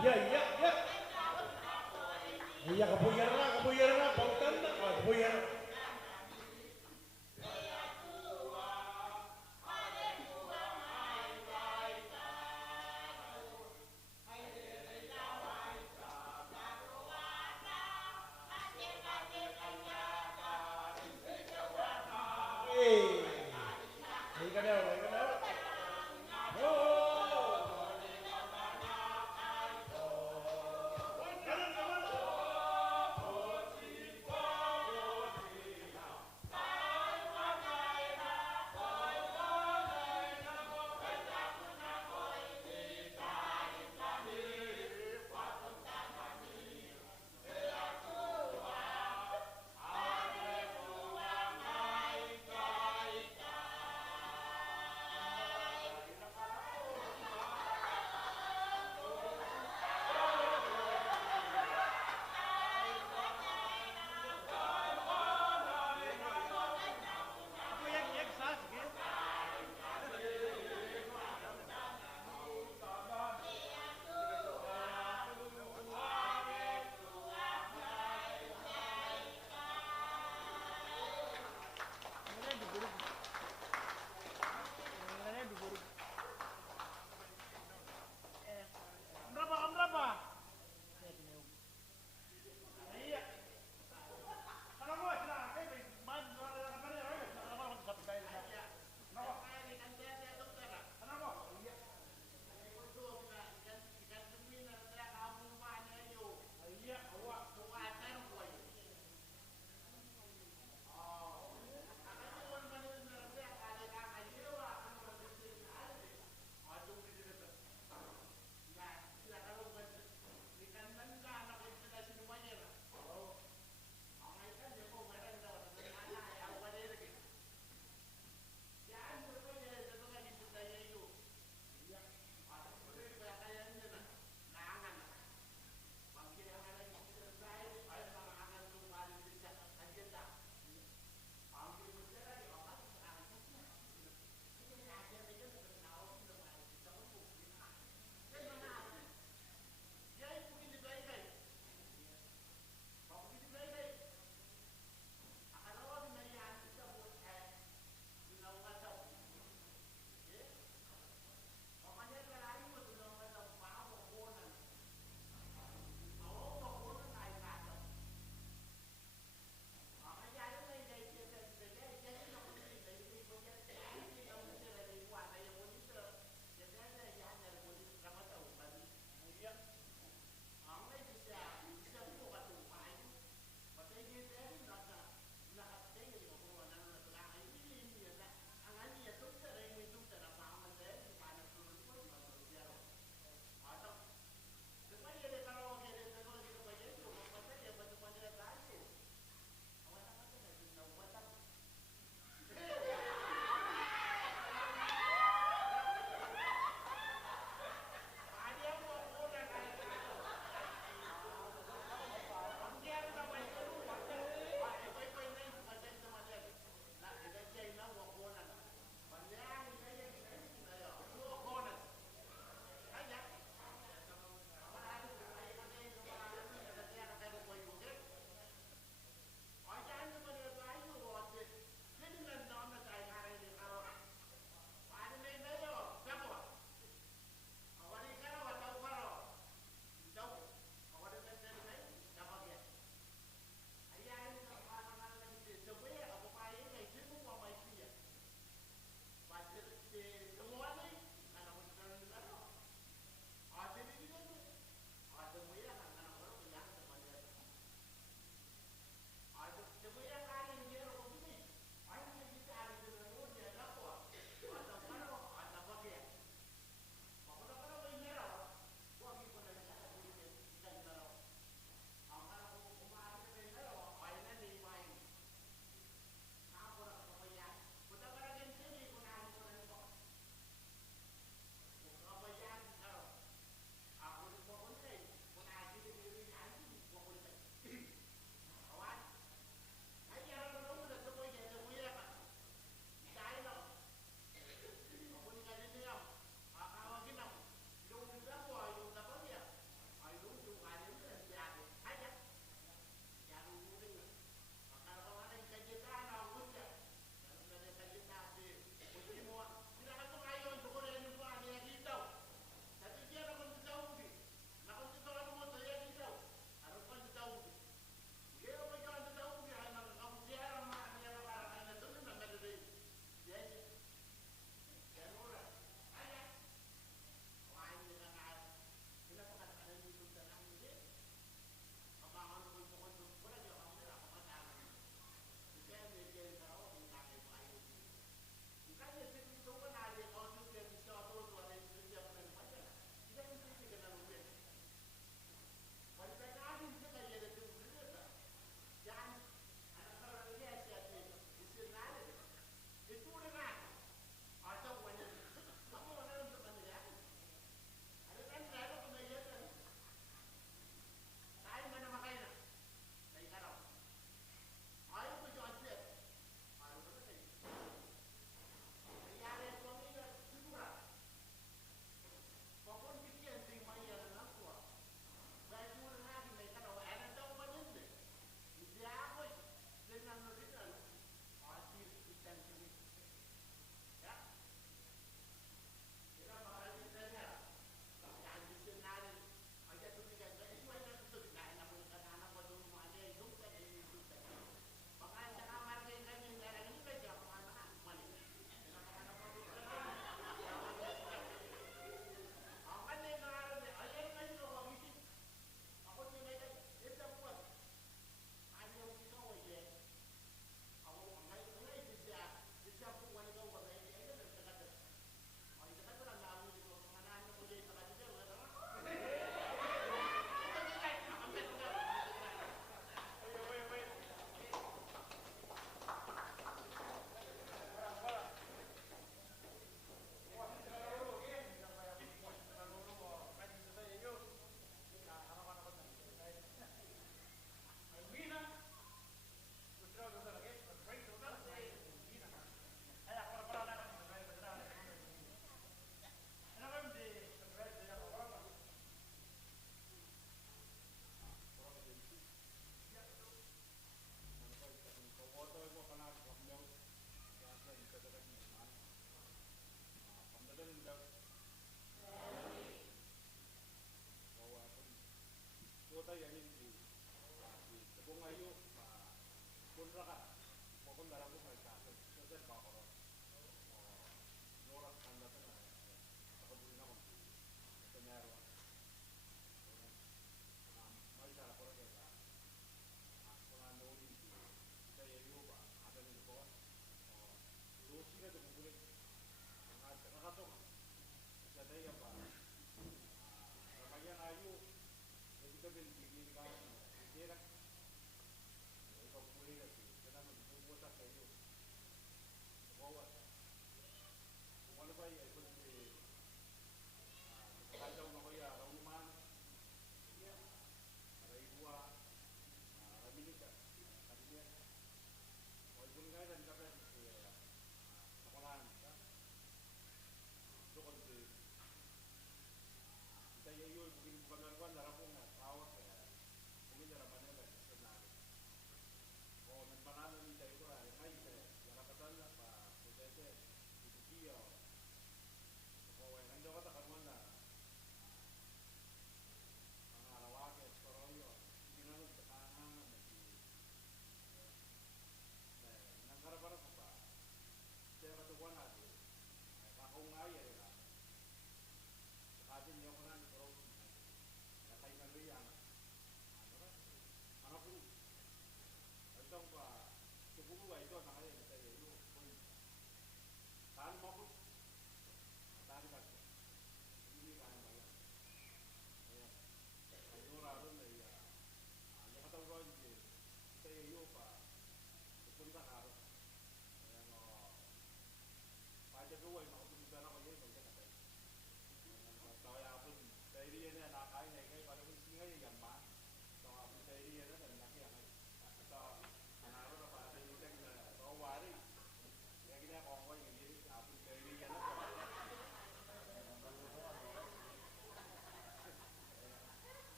Iya, iya, iya. Iya, kepuyer na, pautan na, kepuyer.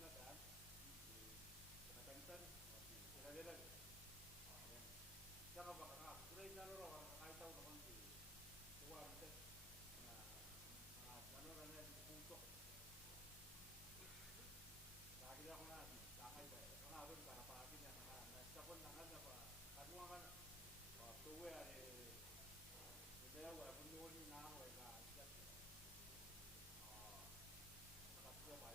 nataan. Kanakantan, sila-sila. Saka baka nga, kulay na laro, kahit tao naman si Tuwa Bitet na ano na na putok. Lagi ako na, takay ba? Ito nga ako, para paakin niya na sapon na nga pa, kanuha ka na. Tuwe ay, hindi ako, bunuhon yung na ako, ay ka-adjust. Nakatula ba,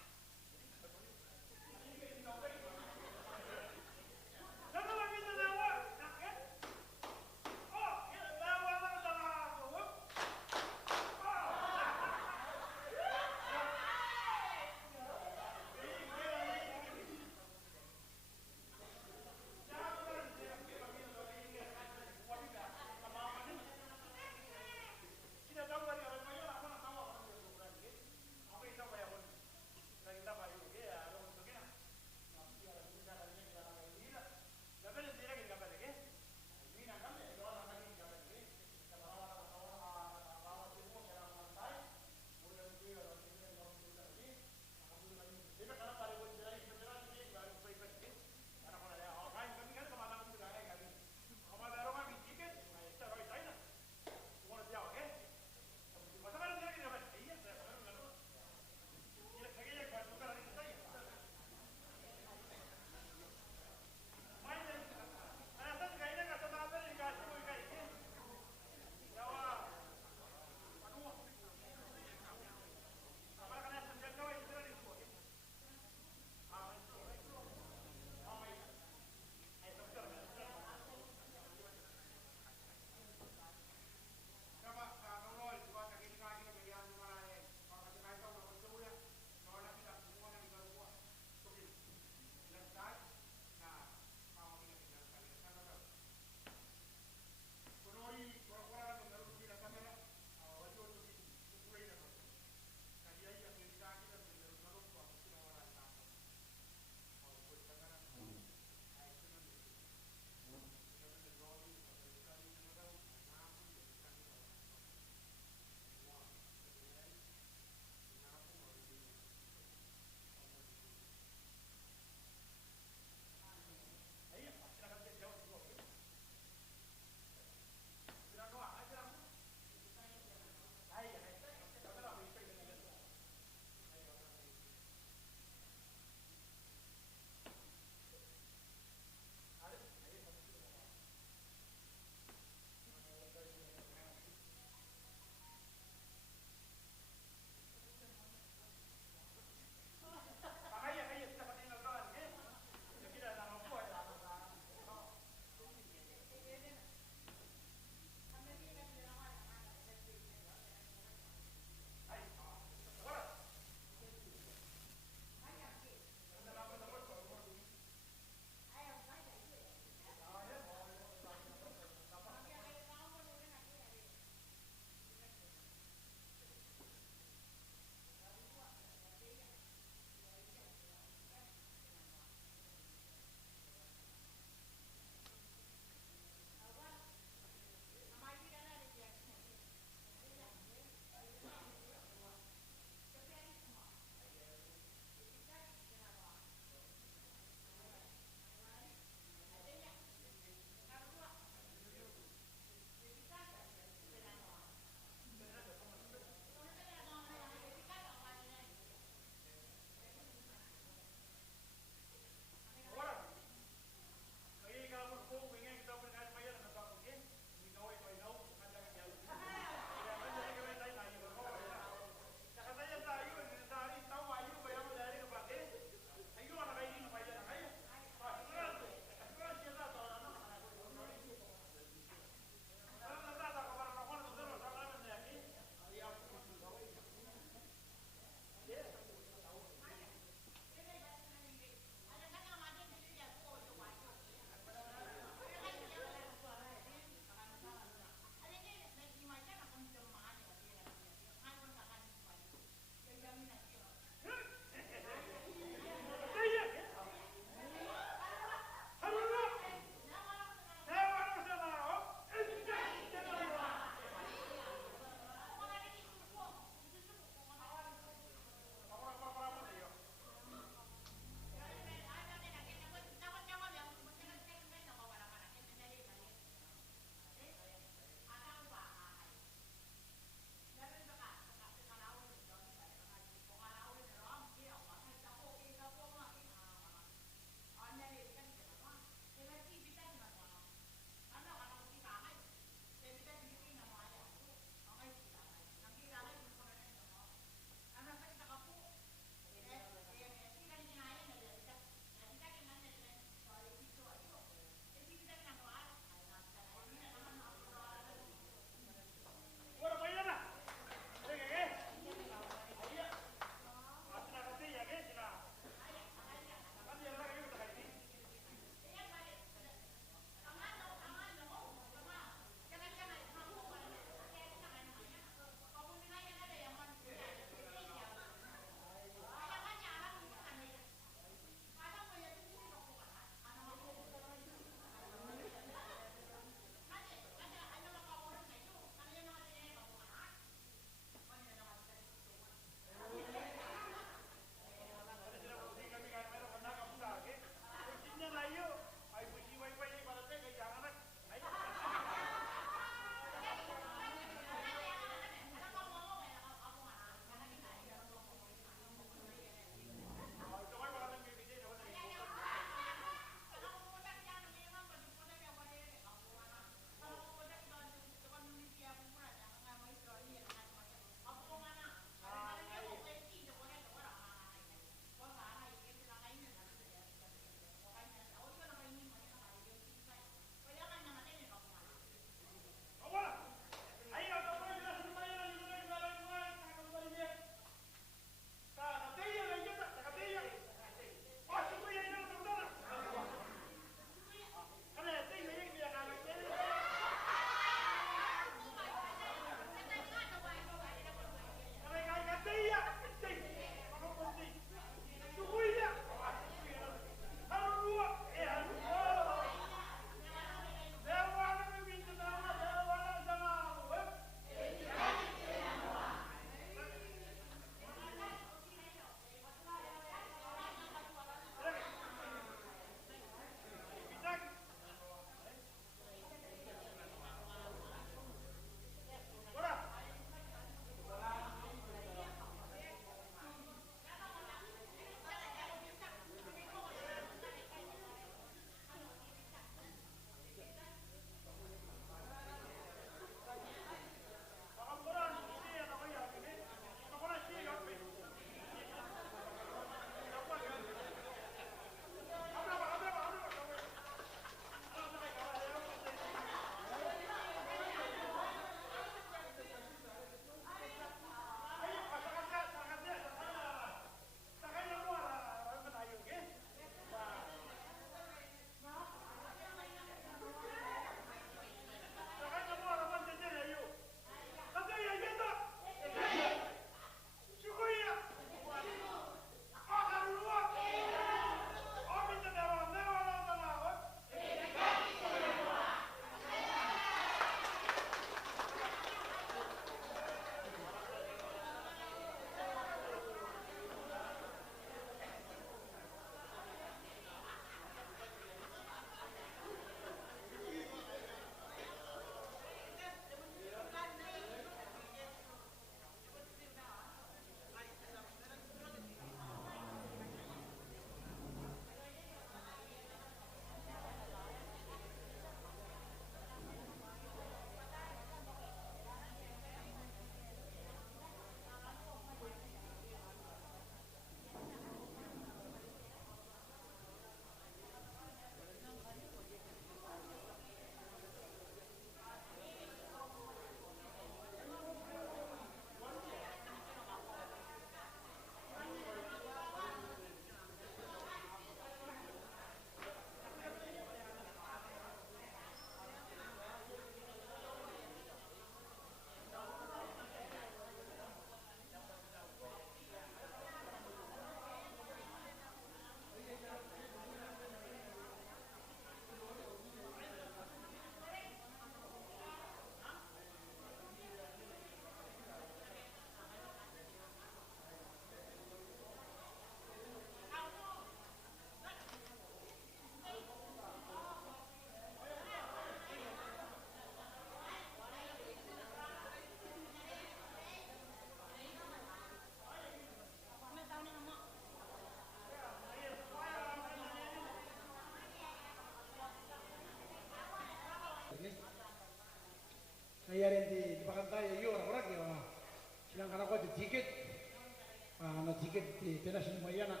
tiket di tenas mayana.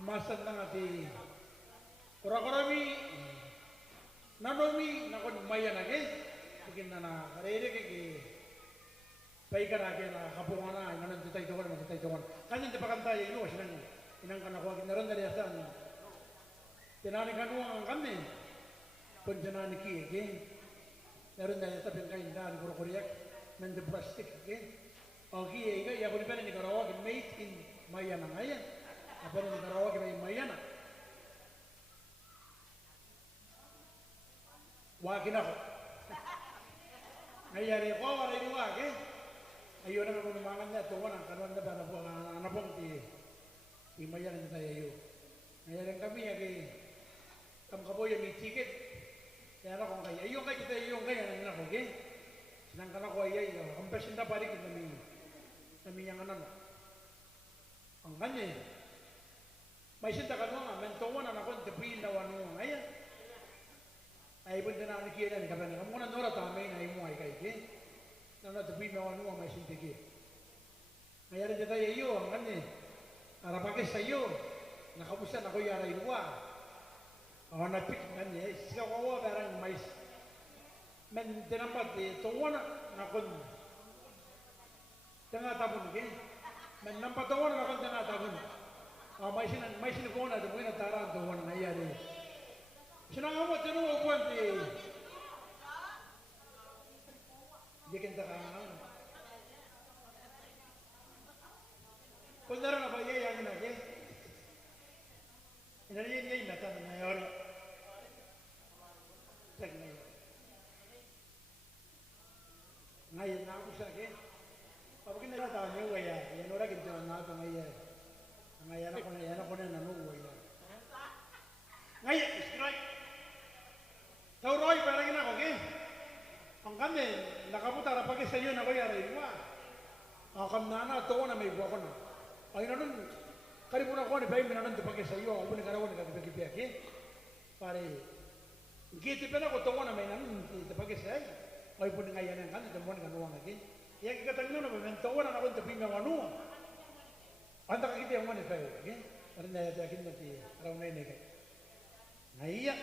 Masan na ti kora-korami nanomi nakon mayana bikin na karere ke baikara ke na kapungana nganan tutay tuwan kanyan tipakanta ino sinang inang kana ko ginaran dari asan tinani kanu ang kami punjana niki ke naron na ta pengkain dan koro-koriak nan de plastic ke ogi ega ya boni pera ni karawa ke made in mayana ngaya apa ni karawa ke mayana wakin ako ngayari ko wala ni wake ayo na ko mangan na to wana kanon na bana po anapong ti mayana ni tayo ngayari kami ya ke kam kaboy mi ticket ya na ko kay ayo kay kita ayo kay na ko ke sinang kana ko ay kampesin na pare kita nami yang anan ang kanya may sinta ka nga mentawan na ako tepin na wano ngaya ay pun na ni kira ni kapan kamu na nora tamay na imo ay kay ke na tepin na wano may sinta ke ngaya rin tayo iyo ang kanya arapake sayo nakabusan ako yara iwa ako napik kanya sika wawa barang mais men tinampat tawana nakon tengah tabun ke men nampak tawana nakon tengah tabun mais sin ko na de buena taran tawana na yare sinang amo tinu ko ante diken ta kana kondara na baye yang na ke ina ni na ta na yare tagna ngayon na ako sa akin. Pag kinalataw niyo, kaya yan ora kinto na ako ngayon. Ngayon ako na nanuway na. Ngayon, strike! Tauroy, parang ako, okay? Ang kami, nakaputa na pag-isa yun ako yari. Akam na na, ito na may buwa ko na. Ay na nun, karibu na ko, ni Bayi, minanon ito pag-isa yun. Ako ni karawan, nagkatipag-ipag, okay? Pare, gitipin ako, ito na may nanon, ito pag-isa yun. Ay pun ngayon ang kan temuan kan uang lagi. Yang kita tanya na mentawan na ako tapi mawanu. Anda kita yang mana kayo, okay? Karena ya yakin nanti raw na ini kay. Ngaya.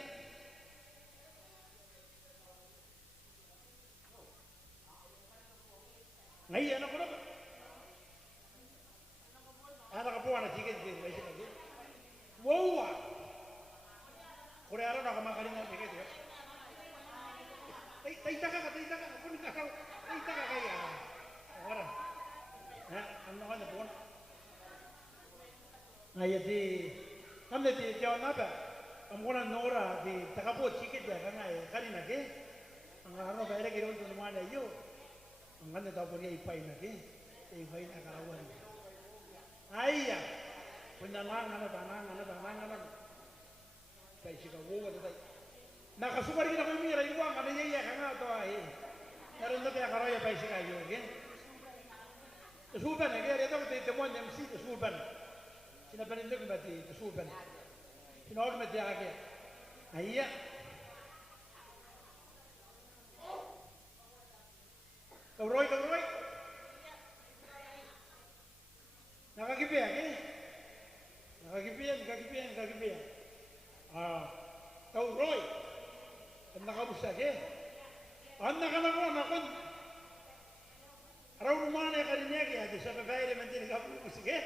Ngaya na ko na. Ana ka puwa na tiket may lagi. Wow. Kore araw na kamakarin na tiket ya. Taita ka, kung ikaw, taita ka kaya. Wala. Ha? Ano ka na po? Ngayon kami jawa na ba? Ang muna nora, takapo, chikit ya, kanina ke. Ang araw, kaya kaya ito naman na iyo. Ang ganda daw po niya ipay na ke. Ipay na karawan. Ay, punanang, tanang. Kaya siya kawawa na tayo. Nakasukar kita ko mira iwa kada iya kana to ai naron na kaya karaya paisi kayo gen suban ge reto te temon MC suban sinaban ndok bati suban sinod me dia age ayya Roy nakakipian Roy nakabusa ke anak nakon araw rumana karinya ke ati sa babae man din kabusa ke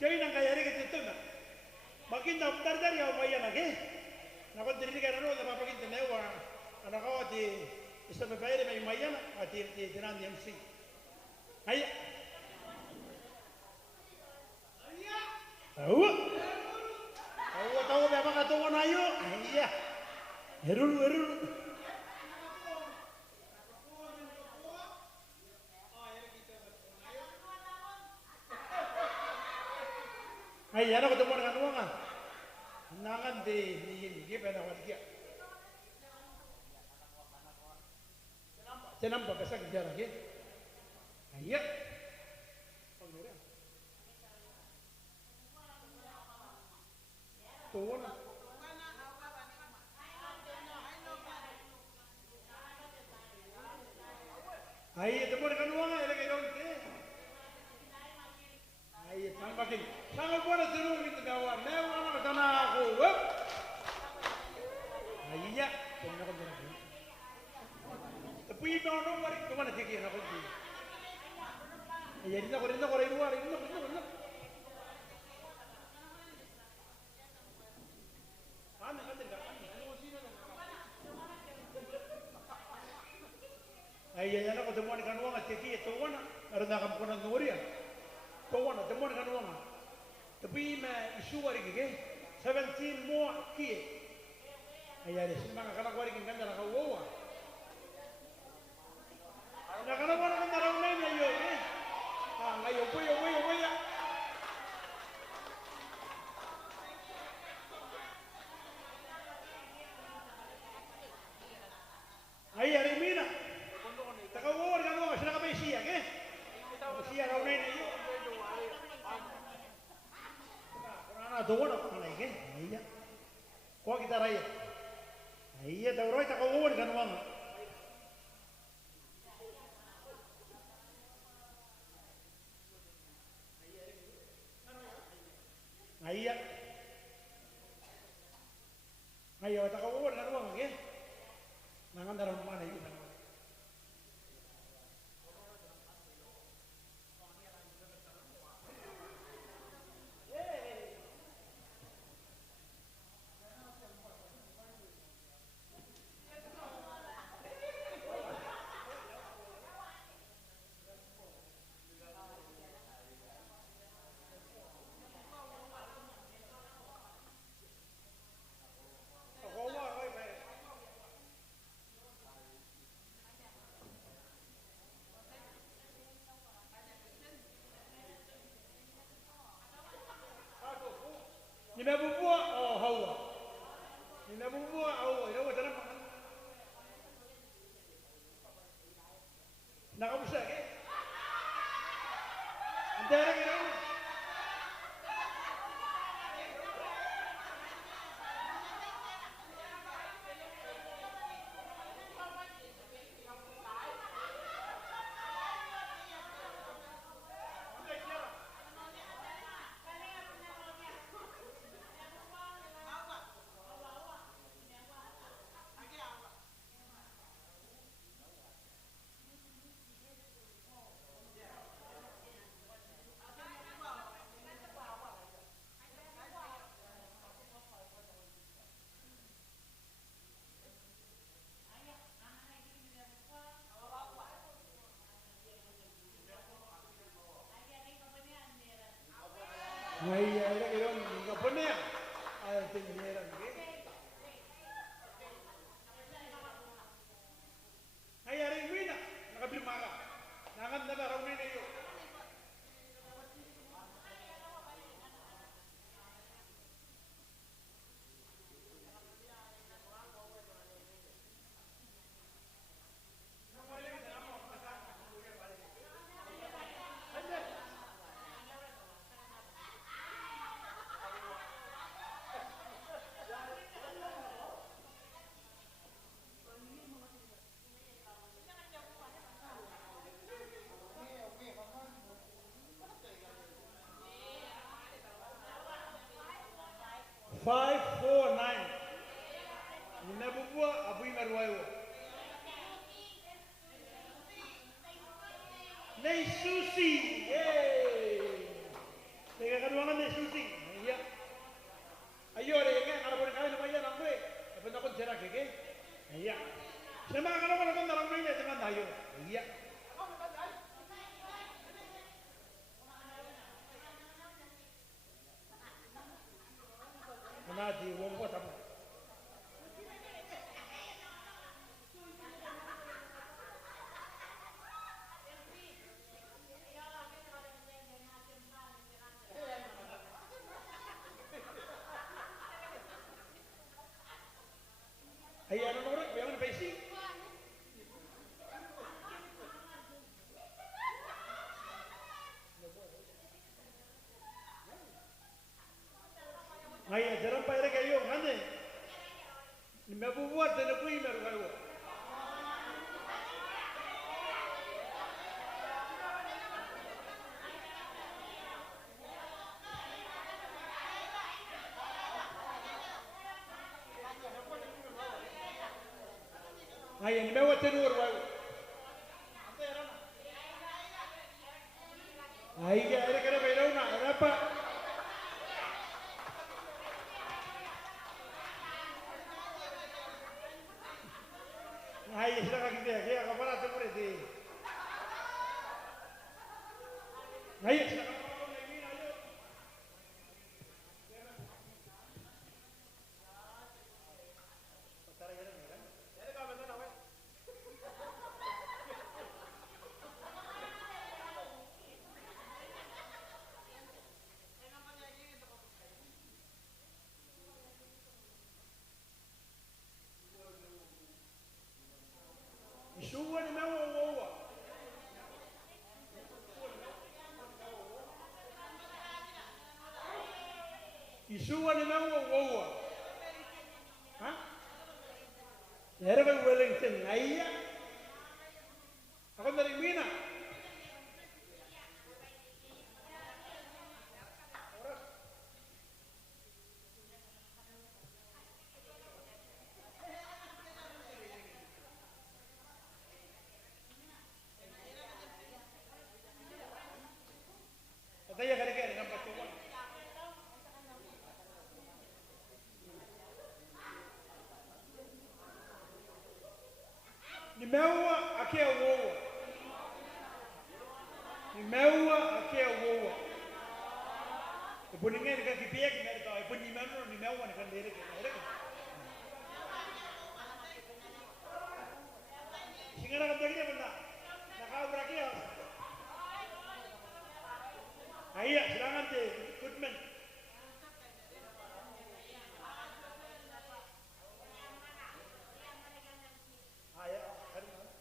kaya nang kaya rin ito na makin daftar dari ako maya na ke nakon din ka ro na papakin tenewa anak ko ati sa babae may maya na ati tinan di MC ay tahu ba ka to na yo ay Herul. Ay, ano ko tumuan ng uang ah. Nangan di hindi pa na wala. Senam pa kasag jara ke. Ayya. Tuwan. Ai temo kan uang ele ke dong ke. Ai sang makin. Sang buat terus itu kawan. Nah orang tanah aku. Ai ya, temo kan terus. Tapi nono mari kemana sih nak pergi? Ai ini nak korek luar ini. Ay yana ko temo kan uang ceki itu wana arna kam konan ngoria to wana temo kan uang tapi ma isu wari ke 17 more ki ay ari simanga kana wari kan dara ka wowa na kana wana kan dara unai ni yo ah ngayo boyo ya ay ari mina Takawar kan mo, sila ka ba siya, ke? Siya raw na yun. Kurang doon ako na ke? Iya. Kuha kita raya. Iya, daw roy takawar kan mo. Iya. Ayo takawar kan mo, ke? Nangan daw mana yun. Ninabubua oh hawa. Ninabubua hawa. Ina wala naman. Nakamusta ke? Antara kita. Ngai ada iron nggak punya, ada tinggiran ke? Ngai ada yang mana? Nak beli makan, nangan nak orang ini yo. Five, 4, 9. Ninabubua abu imarwayo. Nei susi, yay! Tega kaduangan nei susi, iya. Ayo deh, kan? Kalau boleh kalian lumayan nampe. Apa nak kau cerak ke? Iya. Semua kalau kau dalam ini dengan tayo, iya. Nanti wong kota. Ayah orang yang besi. Ay, ni mewa tenur wa. Ay, ya era que era verona, era pa. Ay, esa ka kita, kaya kapala te pure ti. Ay, esa ka Isuwa ni mewa wowa. Isuwa ni mewa wowa. Ha? Era ba Wellington ngaya? Ako dari Mina. Katanya kali-kali nampak tuan. Ni mewa akia wowa. Ni mewa akia wowa. Ibu ni ngene kan kipiak ni mereka. Ibu ni mana ni mewa ni kan dere kan. Singara kan jadi benda. Nakau berakia. Ayah, silakan deh, Goodman. Ayah, hari mana?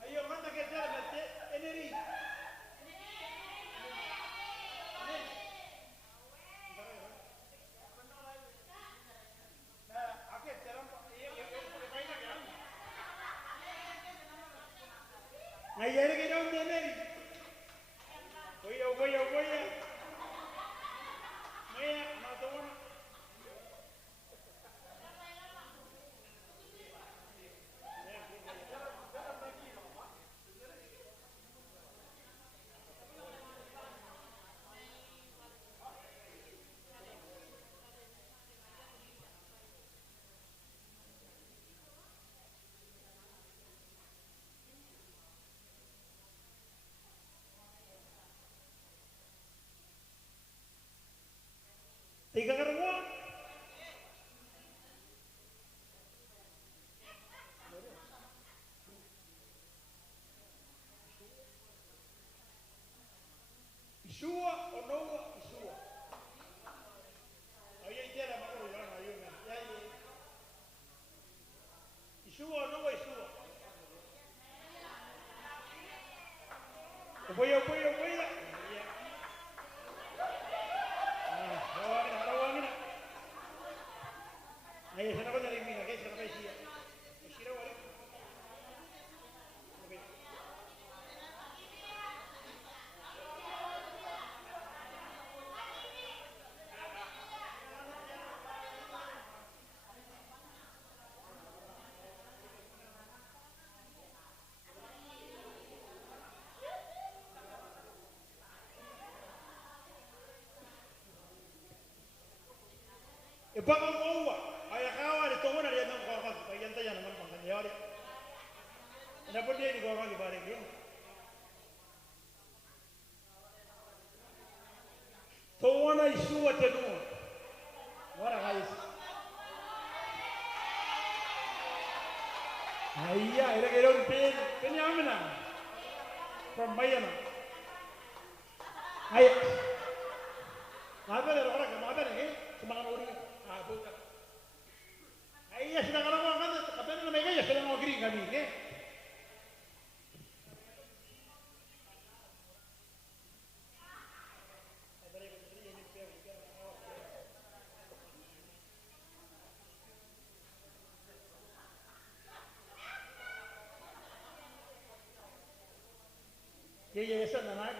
Ayo, mana kerja nanti? Eneri. Ngayon kita udah eneri. Goya. Maya, matawan. Tiga kerja. Isua o Noa Isua. Ayo ijara makro yana ayo na. Ya ya. Isua o Noa Isua. Voy. Ayo sana ko dari Mina, guys, sana kayo siya. Isira wala. Okay. Ibang owa, ay akawa ni tungo na riyan ng kawag, bayan tayo naman pang kanyari. Napod din ni kawag ibaring din. Tungo na isuwa tenungo. Wala kayos. Ayya, ilagay doon pinyamin na. From bayan na. Ayya. Mabel na orang, mabel na eh. Semangat orang. Bukan. Ayah sudah kalau mau kan, katanya mereka ya sudah mau kering kami, ke?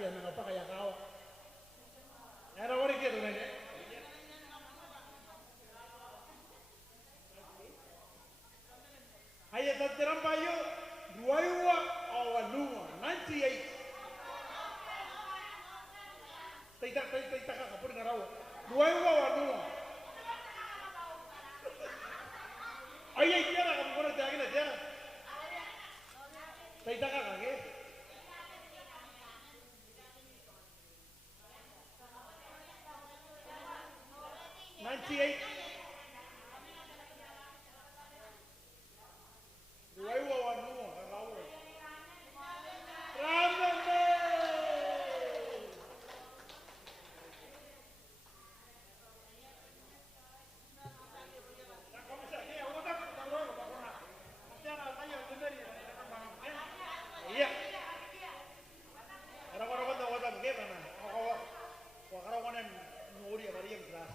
yake yanapaka yakawa. Era wori ke to nene. Haya tateramba yo duaiwa awanua 98. Taita kapur ngarawa. Duaiwa awanua. Aya tiara kamu kena tiara na tiara. Taita kakake. 98. Duaiwa awanua ngarawa. Ramane. Iya. Orang-orang kata wajah bagaimana? Orang-orang nuri apa dia kelas?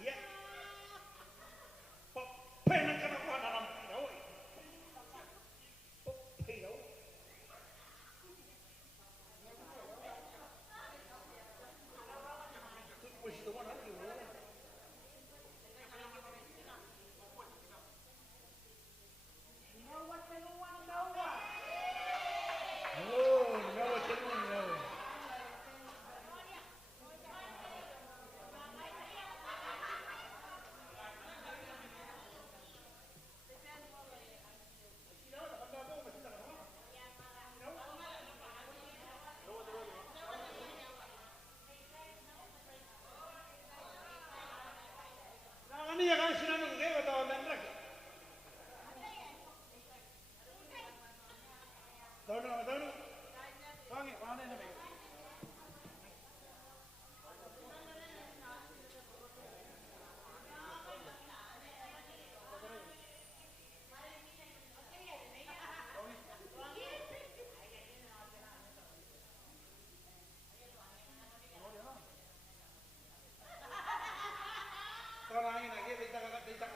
Iya. Penak kan aku dalam tahu. Tahu. Wis itu mana lagi? Ini ya kan sinanu ke atau nendrak. Tahu. Wangi, mana ni? Orang ini lagi kita.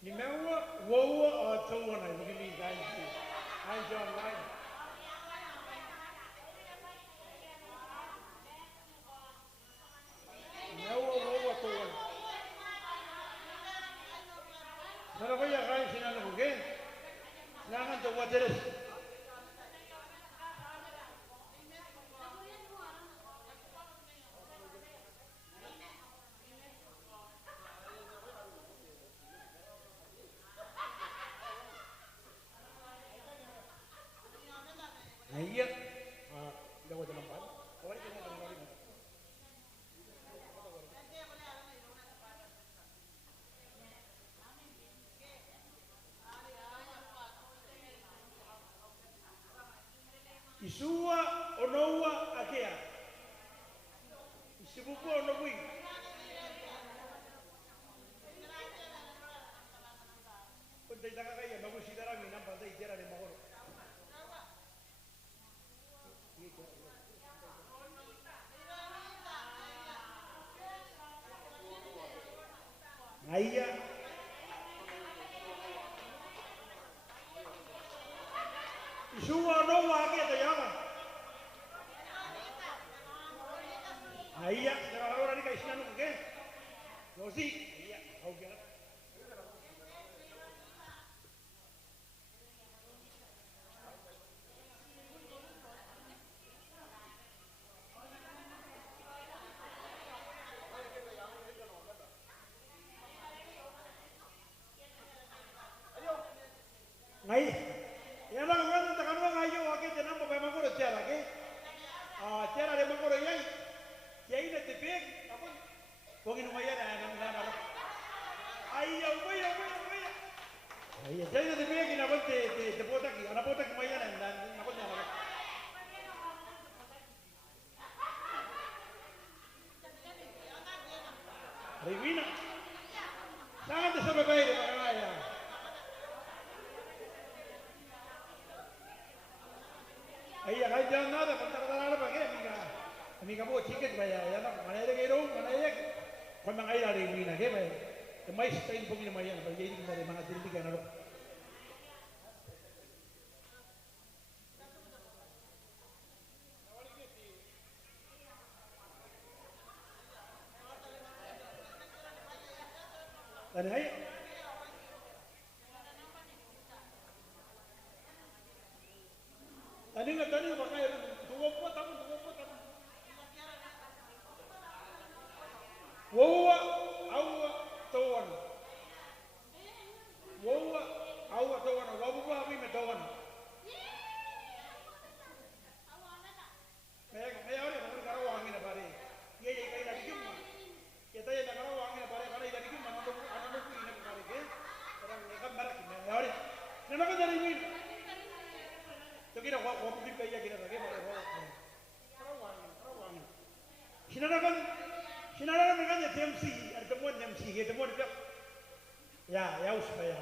Ni mewa wowa atau mana begini kan? Anjon lain. Wowa atau mana? Kalau kau yang kain sinan mungkin, jangan tu buat terus. Iya, dah buat tempat. Kau ini kena tempat ini. Isua onowa akea. Isibuku onobui. Kuntai taka kaya bagus sidarami nampak tai tiara de mahoro. Ayah. Isua onowa akea tayama. Ayah, sekarang orang ni kaisian tu ke? Rosi, ayah, kau kira? Ngai, yang nak orang tak kanu ngayo, akeh jenam bapak makor tiara ke? Tiara de makor yai. Yai na tepek, apa? Bogin umaya dah nang. Ayah, umaya. Ayah, jadi na tepek ni nak te botak, anak botak umaya nang nak nak. Rivina, sangat sampai baik dia pakai ayah. Ini kamu tiket bayar ya nak mana ada kero mana ya kau mengai lari mina ke bayar. Kemai stain pun ini bayar bayar ini kita mana jadi kan ada. Dan hai tadi pakai dua pot tamu. Wawa awa tawan. Wawa awa tawan. Wawa kami metawan. Saya orang orang karo angin apa ni? Ia kaya lagi cuma. Kita yang karo angin apa ni? Kalau lagi cuma anak ini kari ke? Orang nekam barak ni. Ya orang. Kenapa jadi ini? So kira kau mungkin kaya kira lagi mana? Karo angin. Sinara mereka jadi MC, temuan MC, temuan dia. Ya usah ya.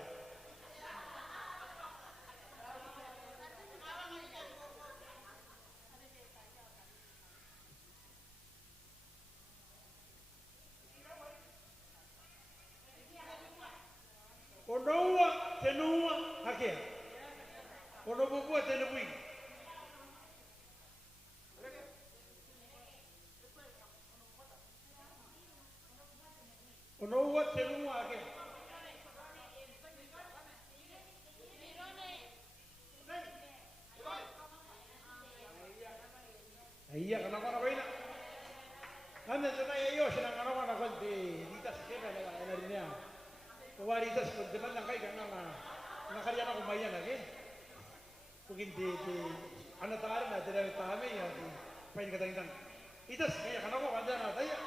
Onowa tenua hakia. Onobuwa tenui. Onowa tenua hakia. Iya, kenapa ini? Anda sudah yo senang kenapa nak di kita sekitar energinya. Waritas teman nak kaya nak kerja nak kumayan lagi. Mungkin di anak tahan ada tidak tahan ya di paling kata kita. Itu kaya kenapa ada nak tanya?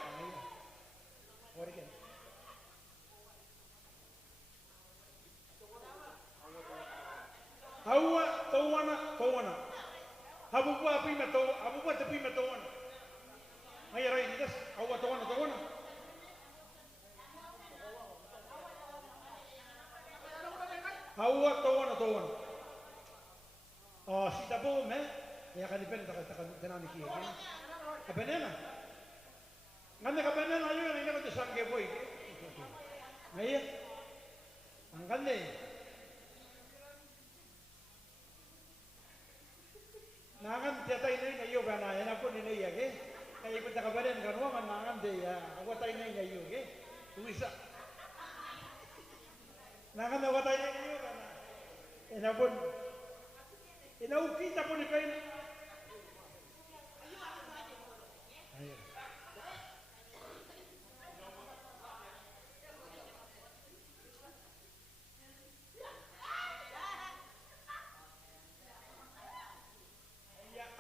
Warikan. Hawa tawana. Abu buat tapi tawana. Ayah rai itu hawa tawana. Hawa tawana. Oh, si tapo me, ya kan depende tak tenan iki. Apa nena? Ngande ka banana ayo yang ini kita sangge boy. Ayah, angkande. Nangan tiada ini ngayo bana, yang aku ini ya ke? Kayak kita kabarin kan, wah nangan deh ya. Aku tak ini ngayo ke? Bisa. Nangan aku tak ini ngayo bana. Enak pun. Enak kita pun ikain.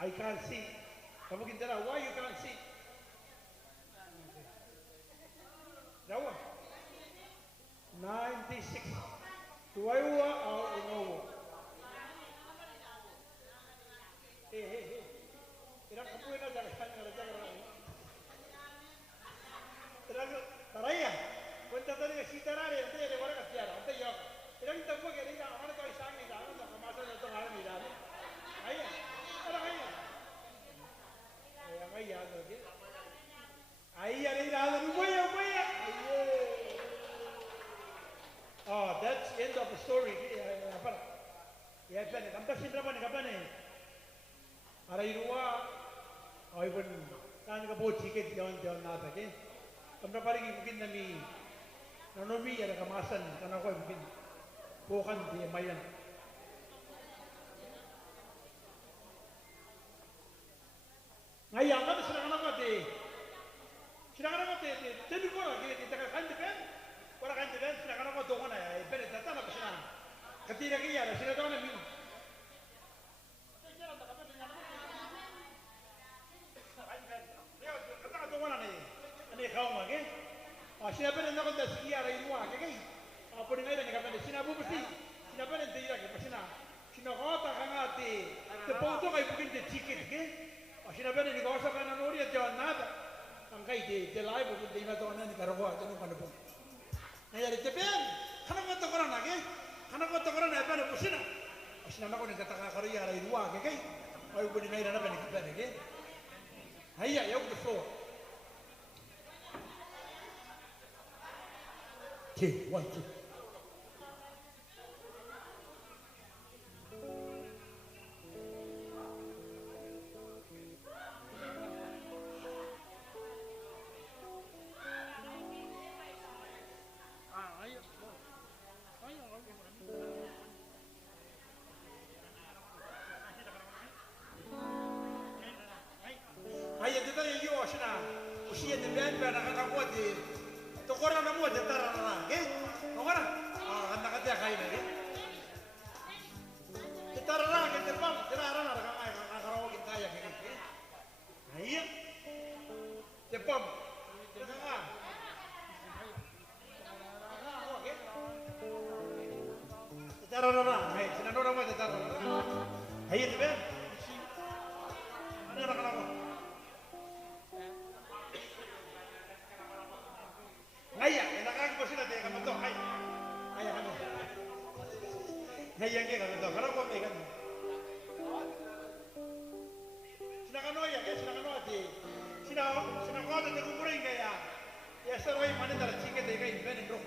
I can't see. Kamu kintara, why you can't see? Jawa. 96. Tuwaiwa au inowo. Hey. Ira kamu ina jalan. Ira taraya. Kuenta tadi ke sitarare, ante de wara kasiara, ante yo. Ira kita buat ke ira, mana kau isang ni dah, mana kemasa tu orang ni dah. Ayah. Oh, that's the end of the story. Ya, benar. Kamu sih berapa nih kapan nih? Hari dua, ayo pun kan kamu tiket jalan nada, ke? Kamu pergi mungkin nami, nanomi ada kemasan, karena kau mungkin bukan di Mayan. Ngayang kan sedang apa deh? Jadi kau lagi kita kan depan, orang kan depan sedang apa tuh mana ya? Beres datang apa sedang? Ketika kia ada sedang mana minum? Kata tuh mana nih? Ini kau mage? Siapa yang nak ada sekian ada ilmu ake kai? Apa dengan ini kapan? Siapa bu pasti? Siapa yang tidak ke? Pasti na? Siapa kau tak hangat deh? Sepuluh kau mungkin deh tiket ke? Siapa yang kau sampai nanti dia jalan nada? Angkai di live bukan di mana orang ni karawa tu nak pun. Naya di tepian, karena kau tak orang lagi, karena kau tak orang apa ni pusing. Pusing nama kau ni kata kau kerja ada dua, ke? Ayo pun di mana nak ni kita ni, ke? Hai, Iya, ya udah so. Okay, 1, 2. Ayo kita yo sina usia de ben ben ka ko di to kora na mo de tara na ke no kora anda ka dia kai ne de tara na ke te pam tira ra na ka ai ka ro ki ta ya ke ayo te pam te ka tara na ai sina no na mo de tara ayo te ben ana ra ka Ngaya, enak lagi bos ini dia kamu tahu, ngaya kamu, ngaya yang kamu tahu, karena kau pegang, silakan noya, silakan noya di, silakan kau ada terkumpulin ngaya, ya seruai mana cara ciket dia kayak ini bro.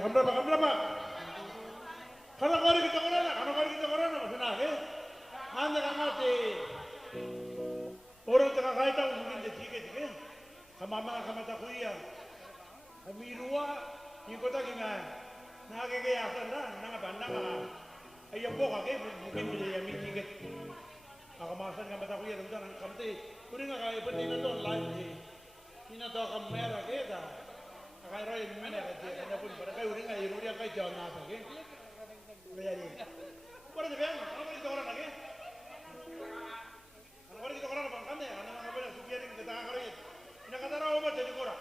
kamera. Kalau kau kita corona, macam mana? Anda kan mati. Orang tengah kaitan mungkin tiga. Kamama tak kuya. Kami dua, ini kota gimana? Nah, kayak apa nang bandang. Ayam boka mungkin dia yang tiga. Ako masan nga mata kuya dito nang kamti. Kuri nga kaya pati na doon live di. Ina to kamera kita. Akay roy mina ka di. Ano pun para kay uri nga iruri ang kay John na sa ge. Kaya di. Para di ben, ano ba dito ora na ge? Ano ba dito ora na bang kande? Ano nga ba sugiya ning kita ka roy. Ina ka tara o ba dito ora?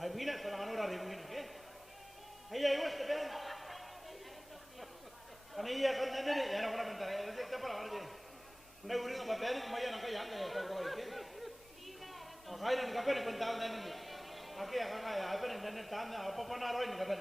Ay mina sa ano ra rin mina ge. Ay was the ben. Kaniya kan nene ni, yana ko na benta. Ito para ano di. Nggak uri nggak beri, maya nangka yang ya kalau itu. Kaya nang kapan ni pental nani ni. Aki akan kaya, apa ni nani tanah, apa pun naroy ni kapan.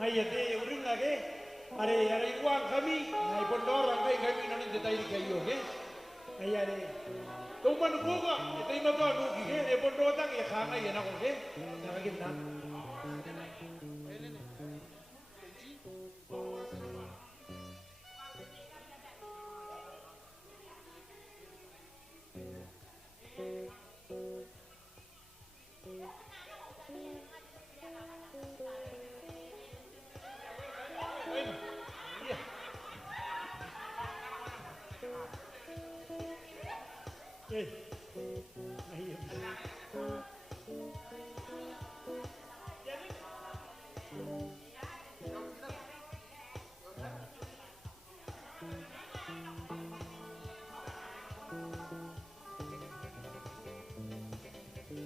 Ngayate uring lagi, are iwan kami, ngai pondor angkai kami nani detai kayu ke, ngayare. Tuman buka, itu ima tu anu ke, de pondor tak ya khana ya nak ke, nak kita.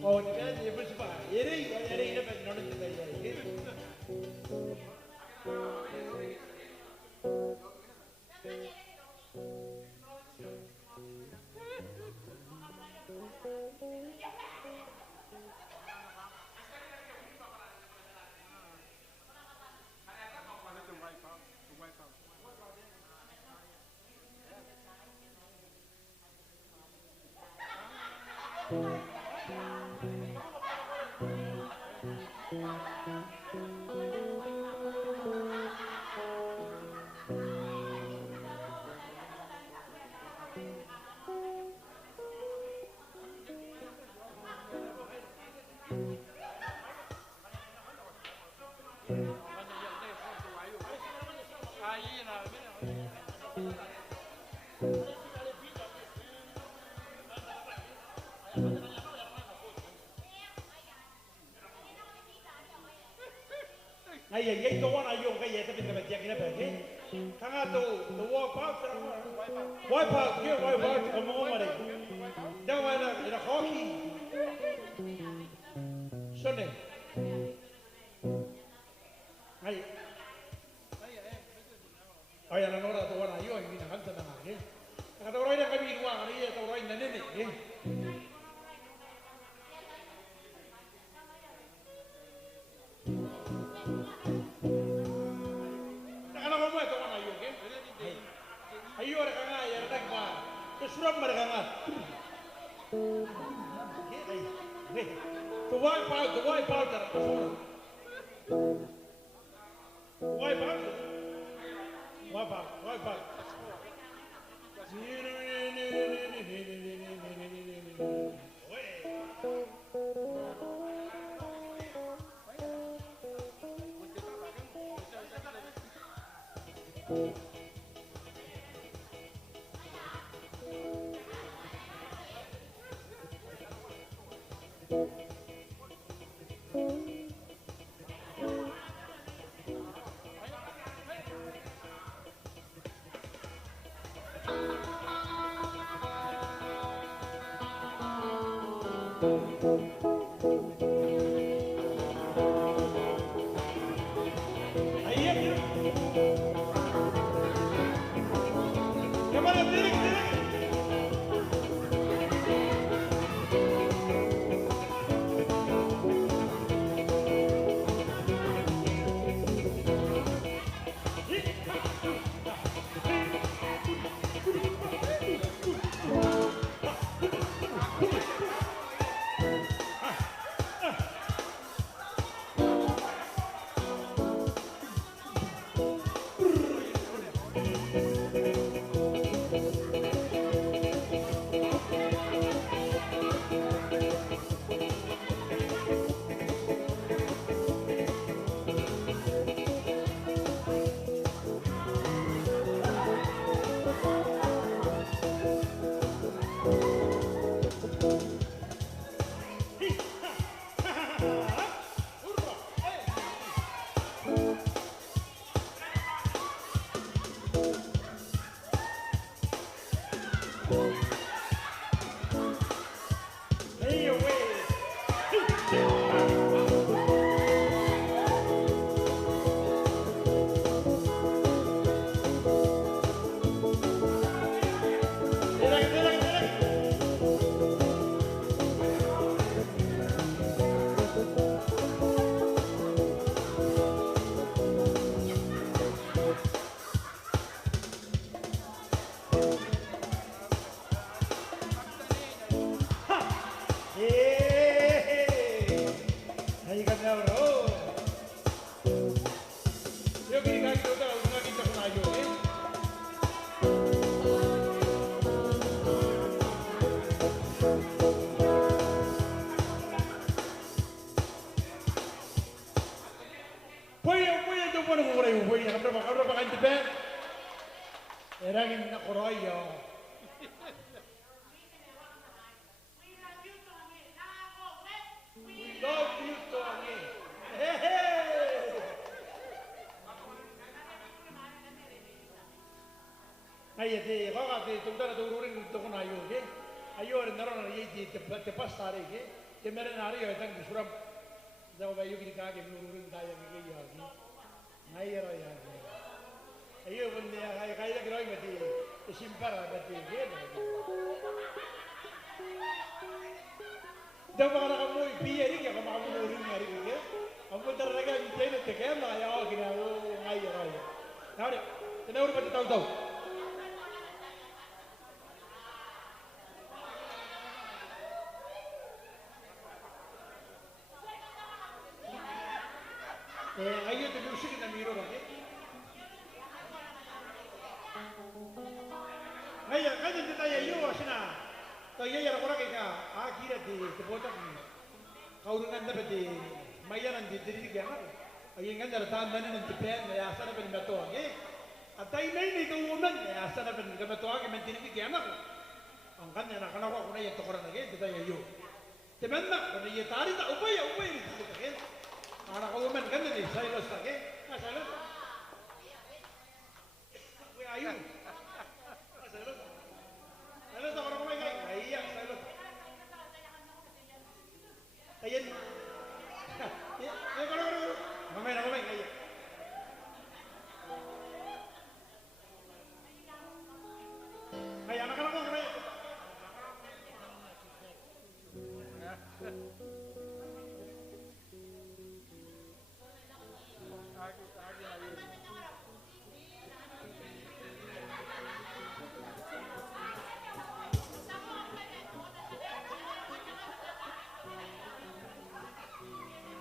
Oh, ni kan dia bersama. Ini dapat nonton kita ini. Ay, ito wana yung kaya tapi dapat yang ini bagi. Kanga tu wipe out, here wipe out kamu mari. Jangan ada hoki. Sone. Ay. Ay, anak orang tu wana yung ini nak senang lagi. Kata orang yang kami luang hari itu orang yang nene ni. Ayo orang kaya yang tak bah, kesuram mereka ngat. Tu wipe out terus. Why back? Why back? Why back?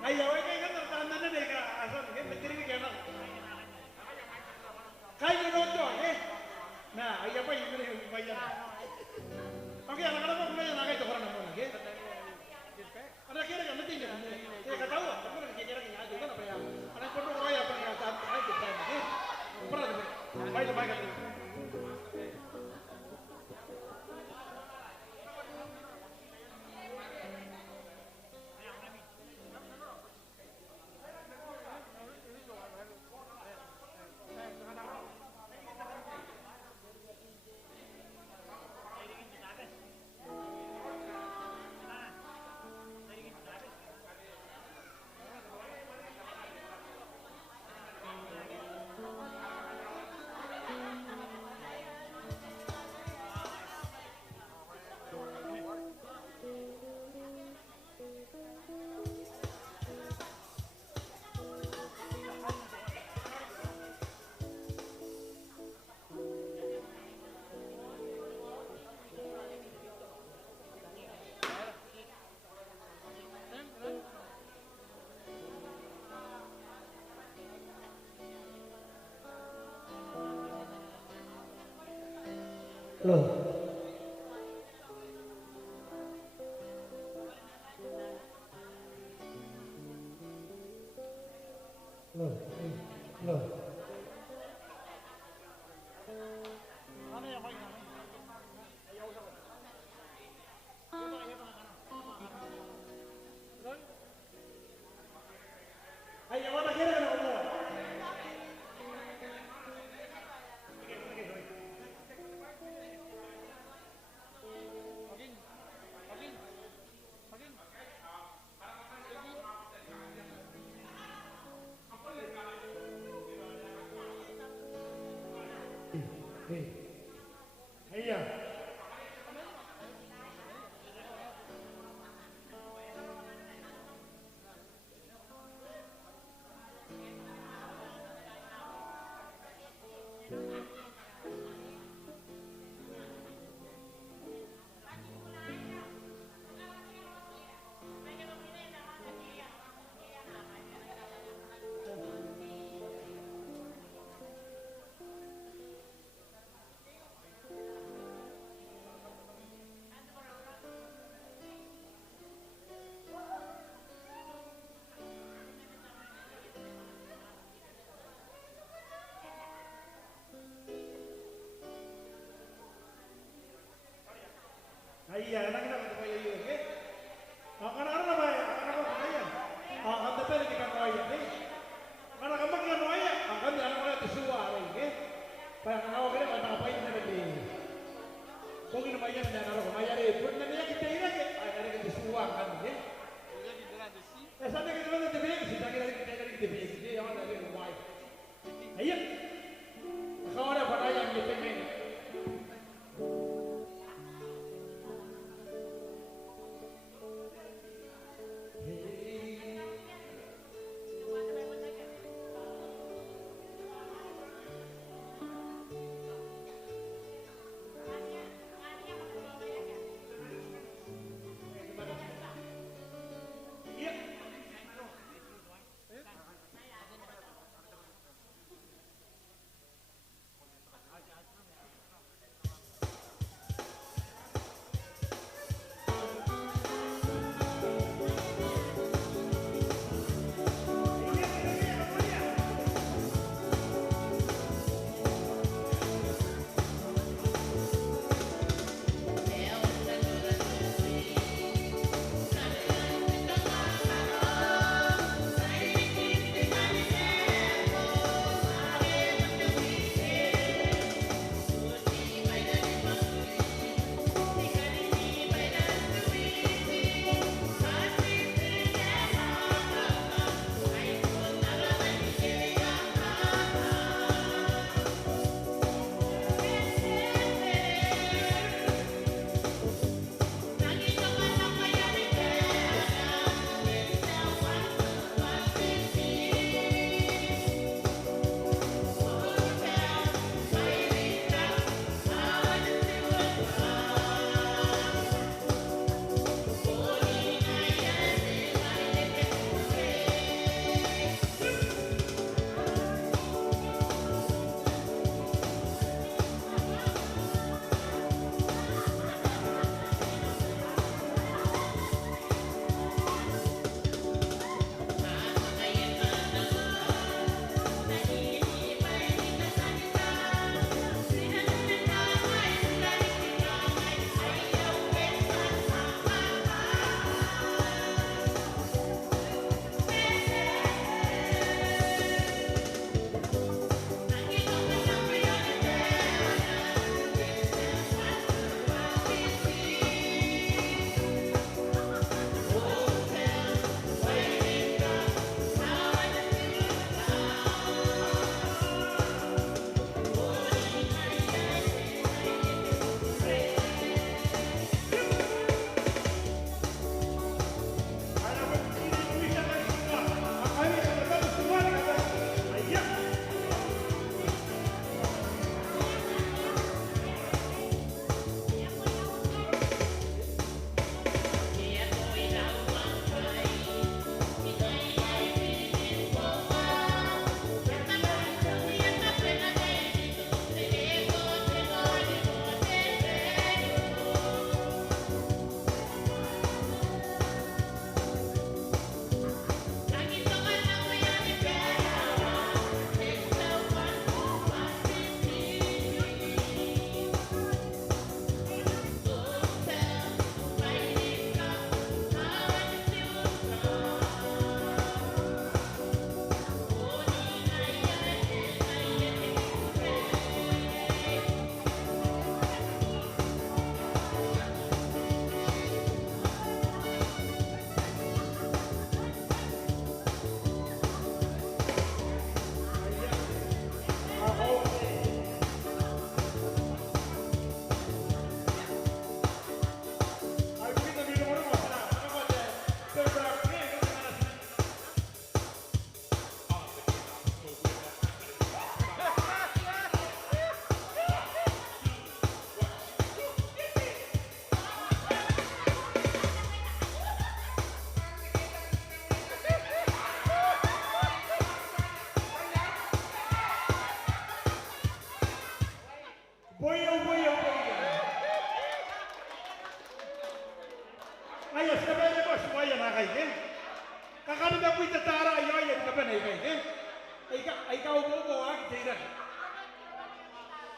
Ay, ya voy a caer tratando de asal, que me tiene que ganar. Baik, baik. Loh. Loh. Loh. Ayo, mana kira kena kamu? Iya. Iya, anak kita kata kaya iya, oke? Anak-anak apa ya? Anak-anak apa kaya? Akan tapi kita kaya, oke? Anak-anak kita kaya, akan di anak-anak itu suwa, oke? Kaya anak-anak kita kata apa ini nanti? Kau ini namanya anak-anak kaya deh, pun nanti kita ini lagi, anak-anak kita suwa kan, oke? Sampai kita nanti TV, kita dari TV, yang ada di rumah. Ayo, kau ada pada yang kita main.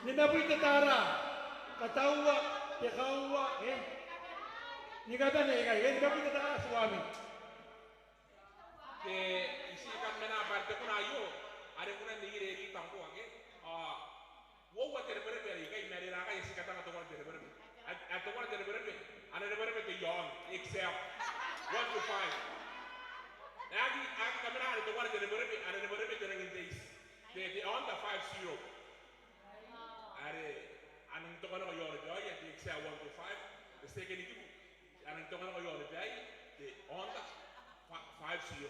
Nina pui tatara. Katawa, tekawa, Ni kata ni kai, nina pui tatara suami. Ke isi kan mena bar te kuna yo. Are kuna nigire ri tampo age. Wo wa tere bere bere kai mere ra kai isi kata to kuna tere bere. At to kuna tere bere. Ana tere bere te yon excel 1 to 5. Agi kamera are to kuna tere bere. Ana tere bere tere ngin days. They on the 5-0. Are anang to kana yo ro ya the excel 1 to 5. The second iku anang to kana yo ro they on the 5-0.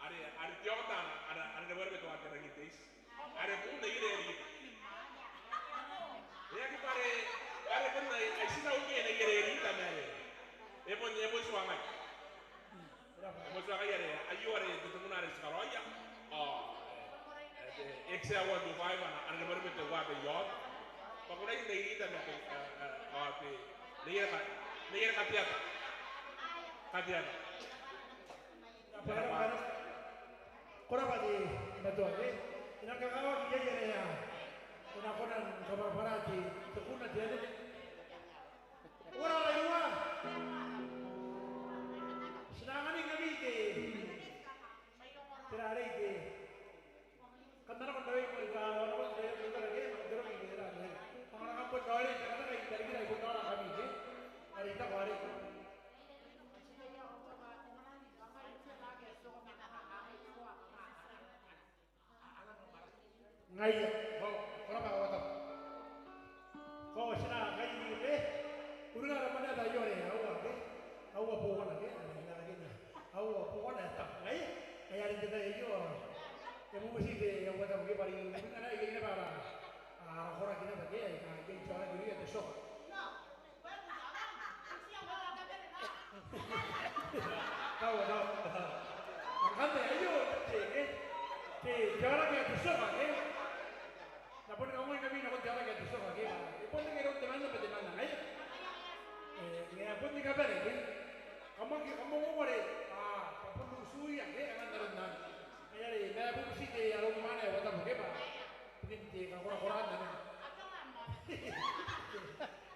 Are tiota ada berbe to ada ngin days. Are pun nigire ri. Ya ki pare pun ai sina uke nigire ri tamare. Epon suanga. Epon suanga ya ayu are tutumuna are skaloya. Excel 1 to 5 ana berbe to wa be yon. Pakuna ini nigire tamare nigire katiata. Katiata. Kora padi batuake, ina kakawa kiye ya, ina konan kabar parati, tukuna dia ni. Ora laiwa. Senangan ni kami ke, terare ke. Kantara kandai ko ika, orang pun saya kita lagi, kita lagi kita lagi. Orang kampung kau ni, kita lagi dari kita ikut orang kami ke, hari kita hari. Ngai, kau apa kau tahu? Kau sila ngai ni le, urang orang mana dah yo le, awak bukan lagi, awak bukan tak ngai, ngai ada kita yo, yang mesti deh, yang kau tahu ke bari, mungkin ada yang ini bara, orang kita bagi, yang cara dulu ada shock. Tahu, angkat deh, ayo, cara kita shock lagi. Napun kamu yang kami nak jalan ke desa lagi, ipon ni kerana teman apa teman ngai, ni pun ni kabar ni, kamu mau boleh, kapun usui yang ke, akan terus jadi, saya pun mesti di alam mana ya, wata mungkin apa, ini di koran dan,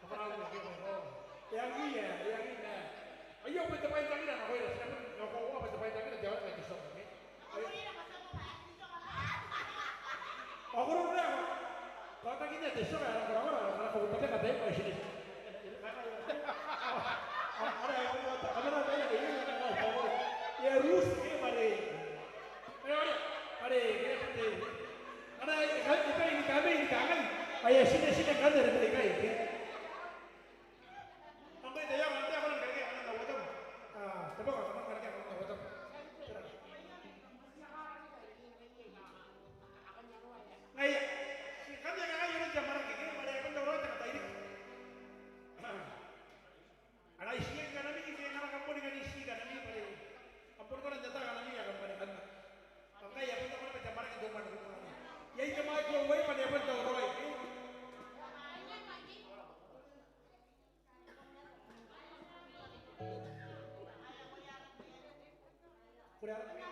koran mungkin apa, yang ini, ayo kita pakai tangan nak kau, siapa nak kau apa kita pakai tangan jalan ke desa lagi. Aku orang kalau tak kita desa kan orang-orang kalau kau tak ada apa sini. Ada ini ya Rus ni mari. Ada kita ini kami. Ayah sini kan dari mereka ini. Sampai dia nanti akan kerja akan tahu betul. Tapi kalau kamu kerja akan tahu betul. Ayah. Kan jangan ayo nak jamar gini, ada yang pendorong tak kata ini. Ada isi yang kami ini, yang kampung dengan isi kami pada kampung kau nanti tak kami akan pada kan. Maka ya pun tak pada jamar itu mana itu. Ya itu mah kau wei pada yang pendorong ini. Kurang.